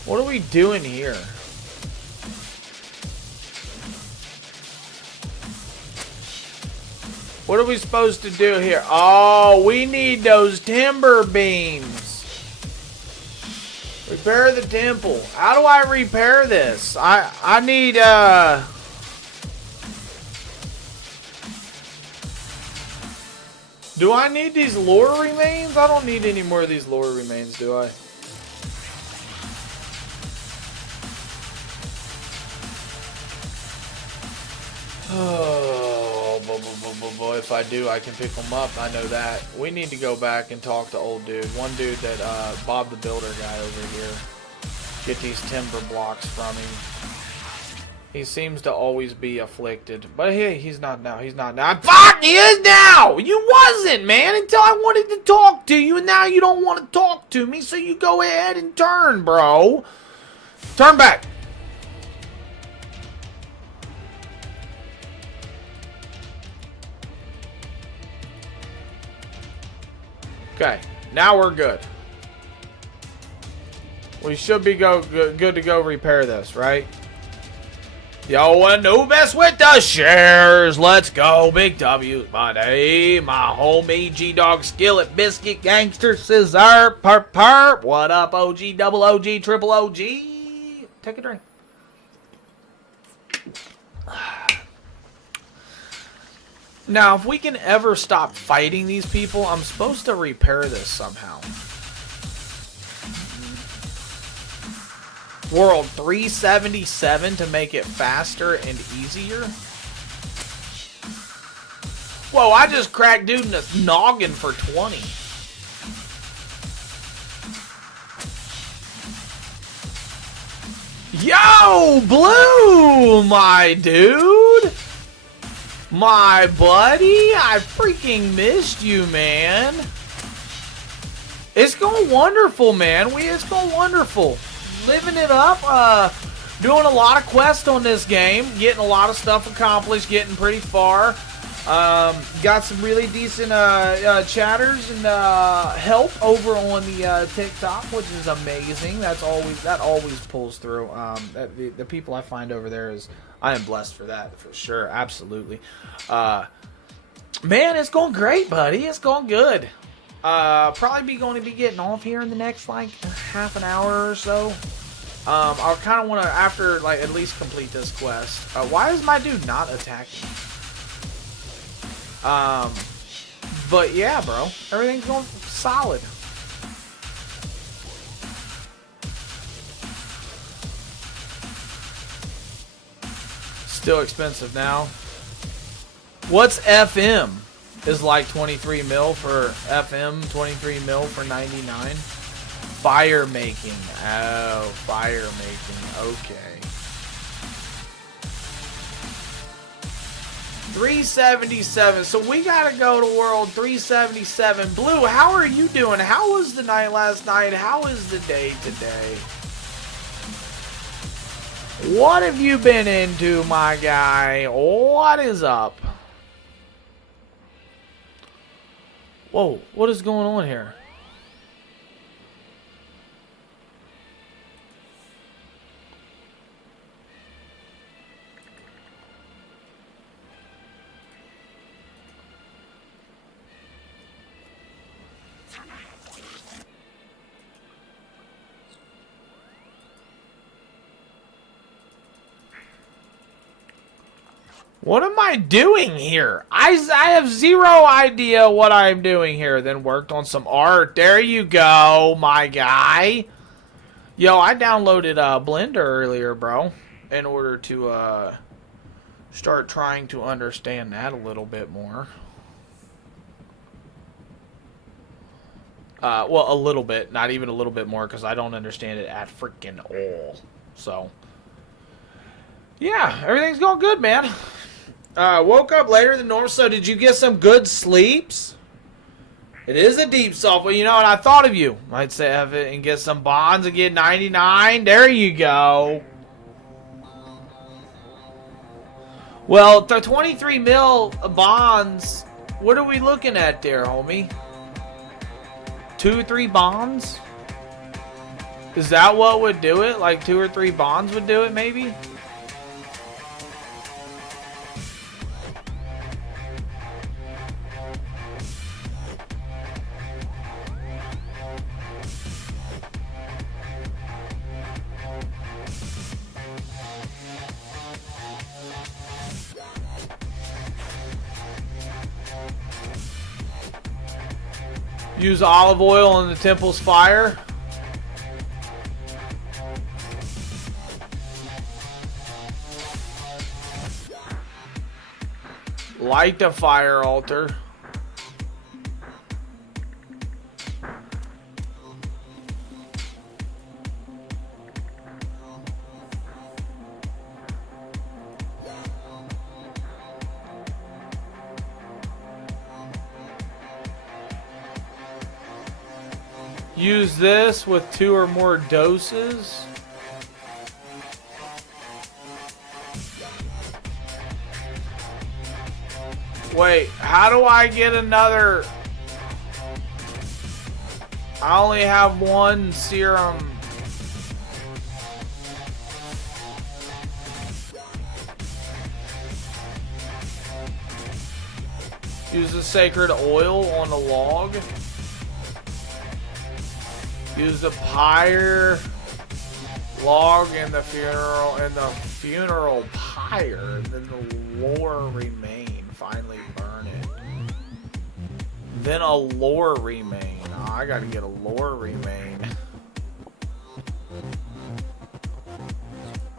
What are we doing here? What are we supposed to do here? Oh, we need those timber beams. Repair the temple. How do I repair this? I need, do I need these lore remains? I don't need any more of these lore remains, do I? Oh, boy, if I do, I can pick them up. I know that. We need to go back and talk to old dude. One dude that Bob the Builder guy over here. Get these timber blocks from him. He seems to always be afflicted. But hey, he's not now. He's not now. Fuck, he is now! You wasn't, man, until I wanted to talk to you, and now you don't want to talk to me, so you go ahead and turn, bro. Turn back. Okay, now we're good. We should be good to go repair this, right? Yo, wanna know best with the shares? Let's go, big W's, buddy. My homie G-Dog Skillet Biscuit Gangster Scissor Perp Perp. What up, OG, double OG, triple OG? Take a drink. Now, if we can ever stop fighting these people, I'm supposed to repair this somehow. World 377 to make it faster and easier. Whoa, I just cracked dude in the noggin for 20. Yo, Blue, my dude. My buddy, I freaking missed you, man. It's going wonderful, man. It's going wonderful. Living it up, doing a lot of quests on this game, getting a lot of stuff accomplished, getting pretty far. Got some really decent chatters and help over on the TikTok, which is amazing. That always pulls through. The people I find over there I am blessed for that, for sure, absolutely. Man, it's going great, buddy. It's going good. Probably going to be getting off here in the next like half an hour or so. I'll kind of want to, after like at least complete this quest. Why is my dude not attacking? But yeah, bro, everything's going solid. Still expensive now. What's FM? Is like 23 mil for FM, 23 mil for 99. Fire making. Oh, fire making. Okay. 377. So we gotta go to world 377. Blue, how are you doing? How was the night last night? How is the day today? What have you been into, my guy? What is up? Whoa, what is going on here? What am I doing here? I have zero idea what I'm doing here. Then worked on some art. There you go, my guy. Yo, I downloaded Blender earlier, bro, in order to start trying to understand that a little bit more. Well, a little bit, not even a little bit more, because I don't understand it at freaking all. So, yeah, everything's going good, man. Woke up later than normal, so did you get some good sleeps? It is a deep software, you know, and I thought of you. Might say have it and get some bonds and get 99. There you go. Well, the 23 mil bonds, what are we looking at there, homie? 2 or 3 bonds? Is that what would do it? Like 2 or 3 bonds would do it, maybe? Use olive oil in the temple's fire. Light the fire altar. Use this with 2 or more doses. Wait, how do I get another? I only have 1 serum. Use the sacred oil on the log. Use the pyre log in the funeral pyre, and then the lore remain. Finally burn it. Then a lore remain. Oh, I gotta get a lore remain.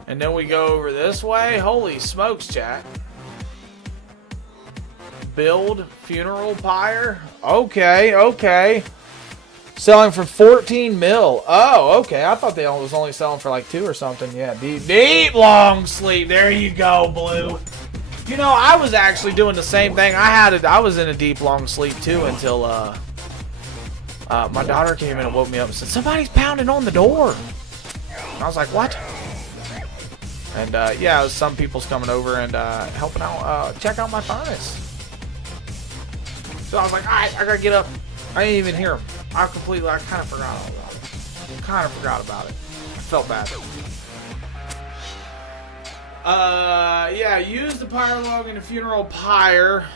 And then we go over this way. Holy smokes, chat. Build funeral pyre. Okay, okay. Selling for 14 mil. Oh, okay. I thought they was only selling for like 2 or something. Yeah, deep long sleep. There you go, Blue. You know, I was actually doing the same thing. I was in a deep long sleep too until my daughter came in and woke me up and said, "Somebody's pounding on the door." And I was like, "What?" And yeah, it was some people's coming over and helping out, check out my furnace. So I was like, "Alright, I gotta get up." I didn't even hear him. I kind of forgot all about it. Kind of forgot about it. I felt bad. Yeah, use the pyre log in the funeral pyre.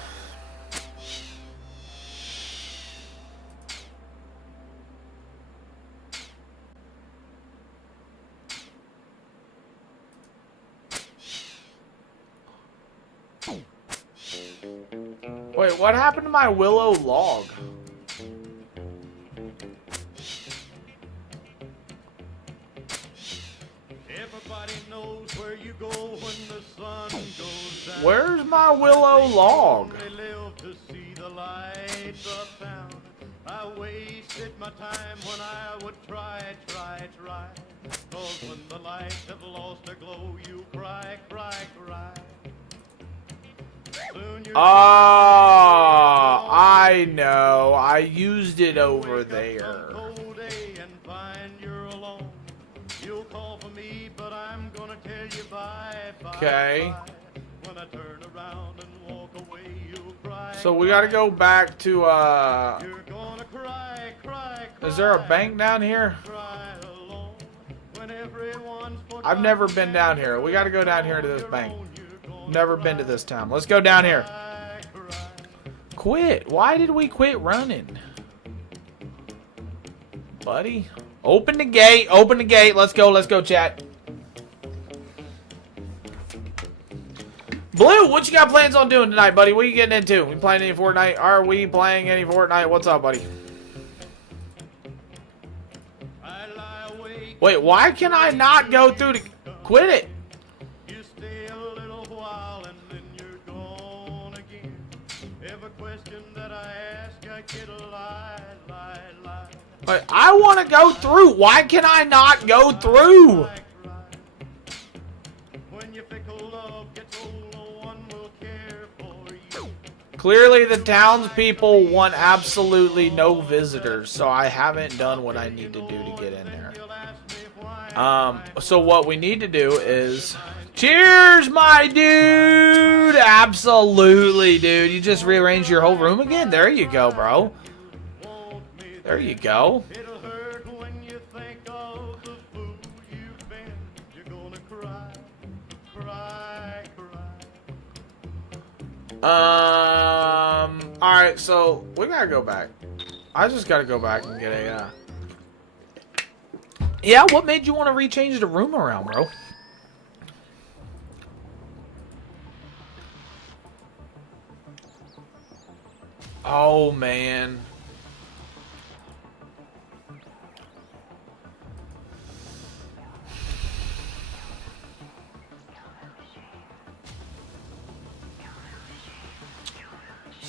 Wait, what happened to my willow log? Everybody knows where you go when the sun goes down. Where's my willow log? They live to see the lights of town. I wasted my time when I would try. Cause when the lights have lost their glow, you cry. Soon you're I know. I used it over there. cold day and find you're alone. You'll call for me, but I'm gonna tell you bye. Okay. When I turn around and walk away, you'll cry. So we gotta go back to, You're gonna cry. is there a bank down here? Cry alone when everyone's put I've never been down here. We gotta go down here to this bank. Never been to this town. Let's go down here. Quit. Why did we quit running? Buddy. Open the gate. Open the gate. Let's go, chat. Blue, what you got plans on doing tonight, buddy? What are you getting into? We playing any Fortnite? Are we playing any Fortnite? What's up, buddy? Wait, why can I not go through the... Quit it. You stay a little while and then you're gone again. Every question that I ask, I get a lie. Wait, I want to go through. Why can I not go through? When your fickle love gets old, no one will care for you. Clearly, the townspeople want absolutely no visitors, so I haven't done what I need to do to get in there. So what we need to do is... Cheers, my dude! Absolutely, dude. You just rearranged your whole room again? There you go, bro. There you go. It'll hurt when you think of the fool you've been. You're gonna cry. Alright, so we gotta go back. I just gotta go back and get a, Yeah, what made you want to rechange the room around, bro? Oh, man.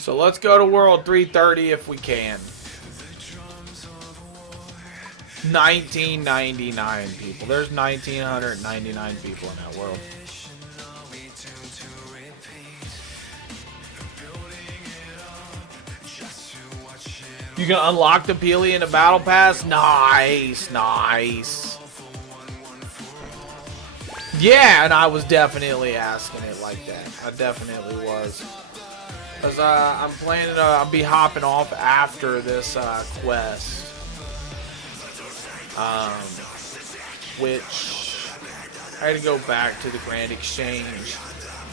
So let's go to World 330 if we can. 1999 people. There's 1999 people in that world. You can unlock the Peely in the Battle Pass? Nice, nice. Yeah, and I was definitely asking it like that. I definitely was. Because I'm planning I'll be hopping off after this quest. Which I had to go back to the Grand Exchange.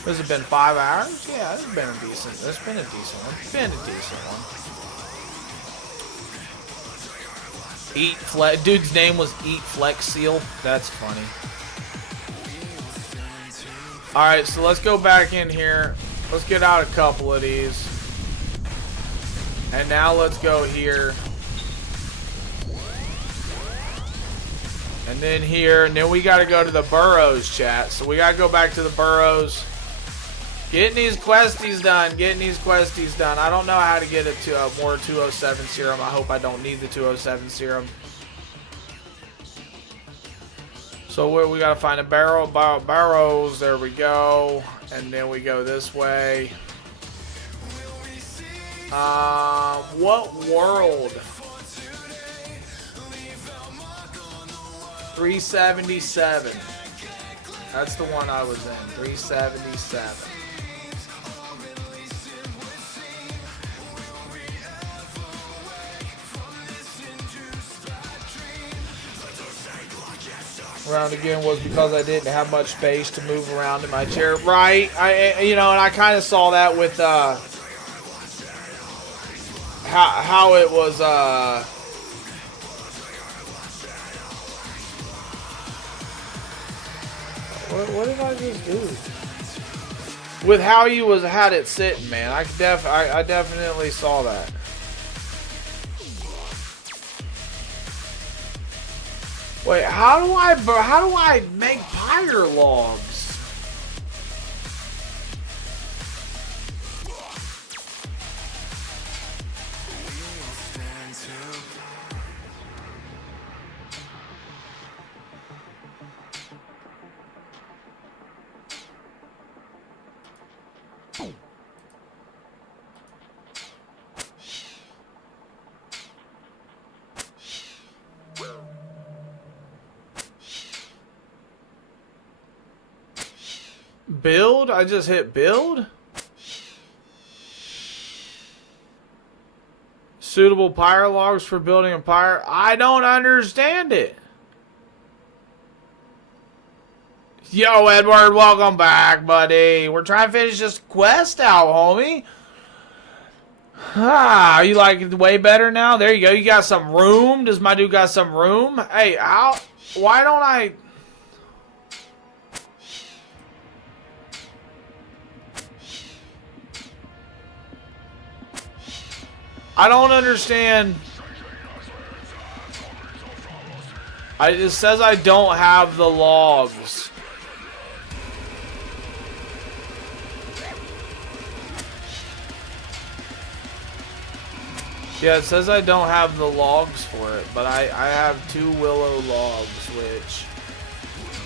Has it been 5 hours? Yeah, it's been a decent one. Dude's name was Eat Flex Seal. That's funny. Alright, so let's go back in here. Let's get out a couple of these. And now let's go here. And then here, and then we got to go to the burrows, chat. So we got to go back to the burrows. Getting these questies done. I don't know how to get it to a more 207 serum. I hope I don't need the 207 serum. So we got to find a barrows. There we go. And then we go this way. What world? 377. That's the one I was in. 377. Around again was because I didn't have much space to move around in my chair. Right. And I kind of saw that with how it was What did I just do? With how you had it sitting, man. I definitely saw that. Wait, how do I make pyre logs? Build? I just hit build? Suitable pyre logs for building a pyre? I don't understand it. Yo, Edward, welcome back, buddy. We're trying to finish this quest out, homie. Ah, you like it way better now? There you go. You got some room? Does my dude got some room? Hey, why don't I... I don't understand. It says I don't have the logs. Yeah, it says I don't have the logs for it, but I have 2 willow logs, which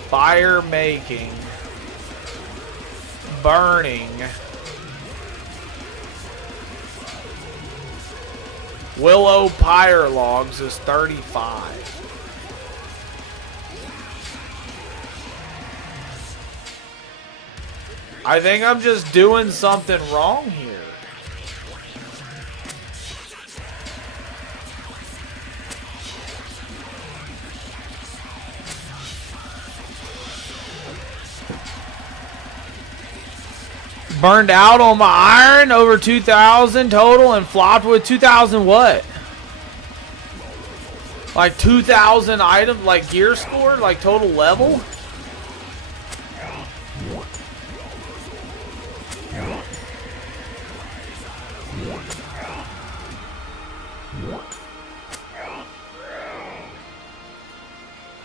fire making, burning, willow pyre logs is 35. I think I'm just doing something wrong here. Burned out on my iron, over 2,000 total, and flopped with 2,000 what? Like 2,000 items, like gear score, like total level?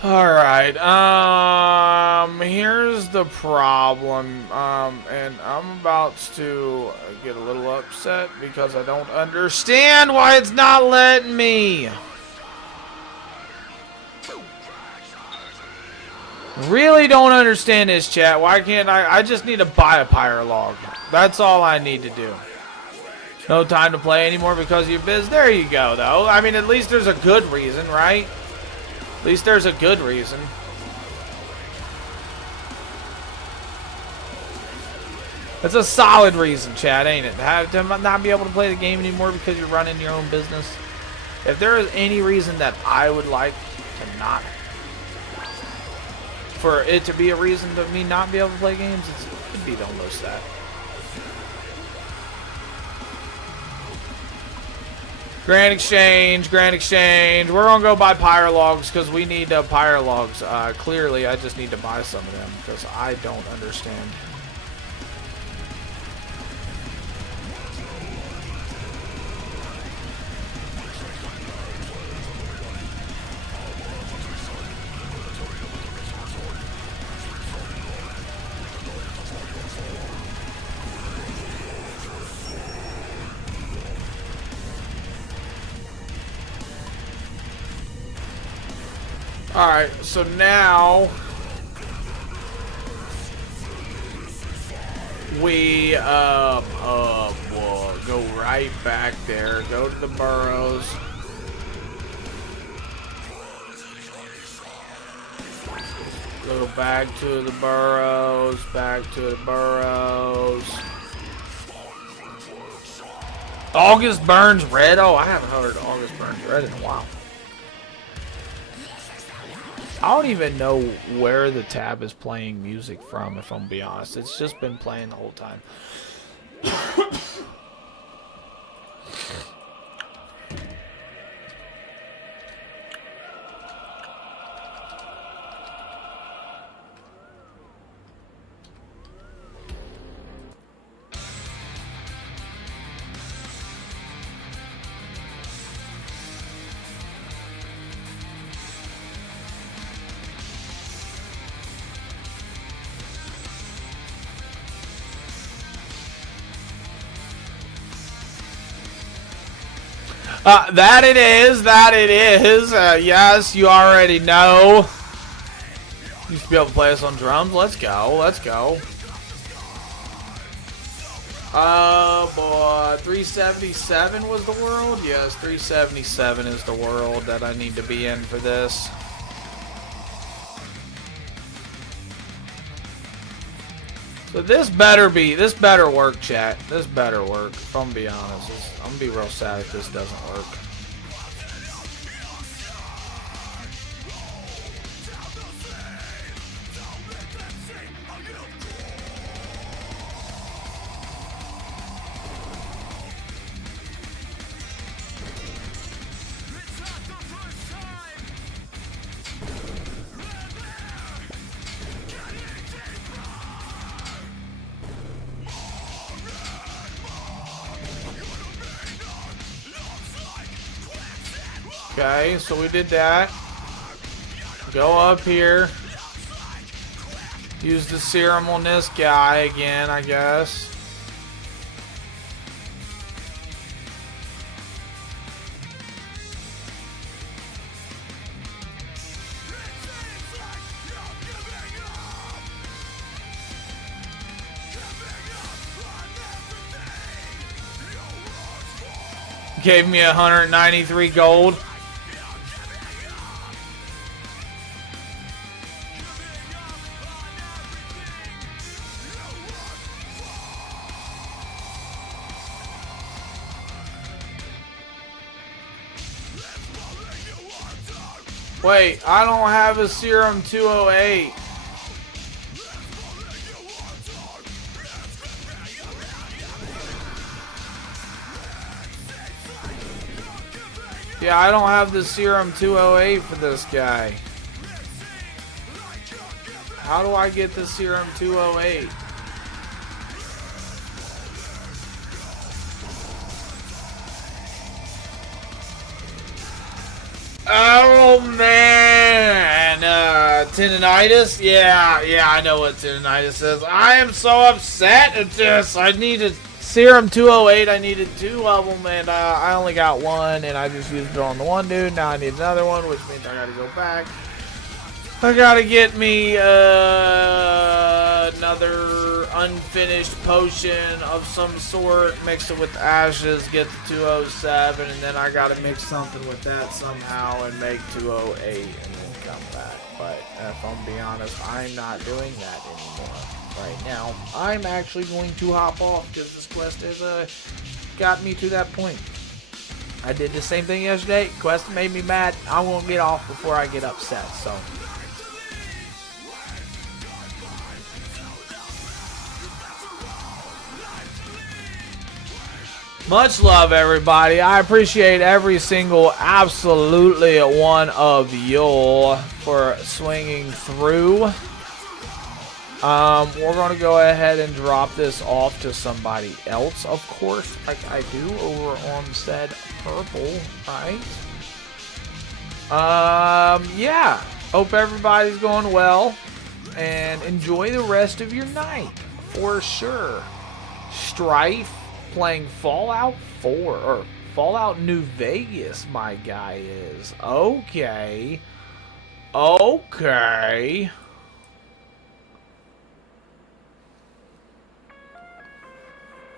Alright, here's is the problem, and I'm about to get a little upset because I don't understand why it's not letting me. Really don't understand this, chat. Why can't I just need to buy a pyre log. That's all I need to do. No time to play anymore because you're busy. There you go, though. I mean, at least there's a good reason, right? At least there's a good reason. That's a solid reason, chat, ain't it? To not be able to play the game anymore because you're running your own business. If there is any reason that I would like to not, for it to be a reason to me not be able to play games, it could be almost that. Grand Exchange. We're gonna go buy pyre logs because we need pyre logs. Clearly, I just need to buy some of them because I don't understand. Alright, so now we we'll go right back there, go to the burrows. Go back to the burrows, August Burns Red? Oh, I haven't heard August Burns Red in a while. I don't even know where the tab is playing music from, if I'm being honest. It's just been playing the whole time. That it is. Yes, you already know. Used to be able to play us on drums. Let's go. Oh boy, 377 was the world? Yes, 377 is the world that I need to be in for this. So this better work, chat. This better work, if I'm gonna be honest. I'm gonna be real sad if this doesn't work. Okay, so we did that. Go up here. Use the serum on this guy again, I guess. Gave me 193 gold. Wait, I don't have a serum 208. Yeah, I don't have the serum 208 for this guy. How do I get the serum 208? Oh man, Tendinitis? Yeah, I know what tendinitis is. I am so upset at this. I needed Serum 208. I needed 2 of them, and I only got 1, and I just used it on the one dude. Now I need another one, which means I gotta go back. I gotta get me another unfinished potion of some sort, mix it with ashes, get the 207, and then I gotta mix something with that somehow and make 208 and then come back. But if I'm being honest, I'm not doing that anymore right now. I'm actually going to hop off because this quest has got me to that point. I did the same thing yesterday. Quest made me mad. I won't get off before I get upset, so... Much love, everybody. I appreciate every single absolutely one of you for swinging through. We're going to go ahead and drop this off to somebody else, of course, like I do over on said purple, right? Yeah. Hope everybody's going well, and enjoy the rest of your night, for sure. Strife playing Fallout 4, or Fallout New Vegas, my guy is. Okay. Okay.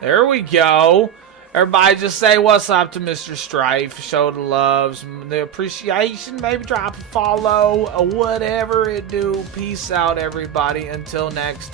There we go. Everybody just say what's up to Mr. Strife. Show the loves, the appreciation. Maybe drop a follow or whatever it do. Peace out, everybody. Until next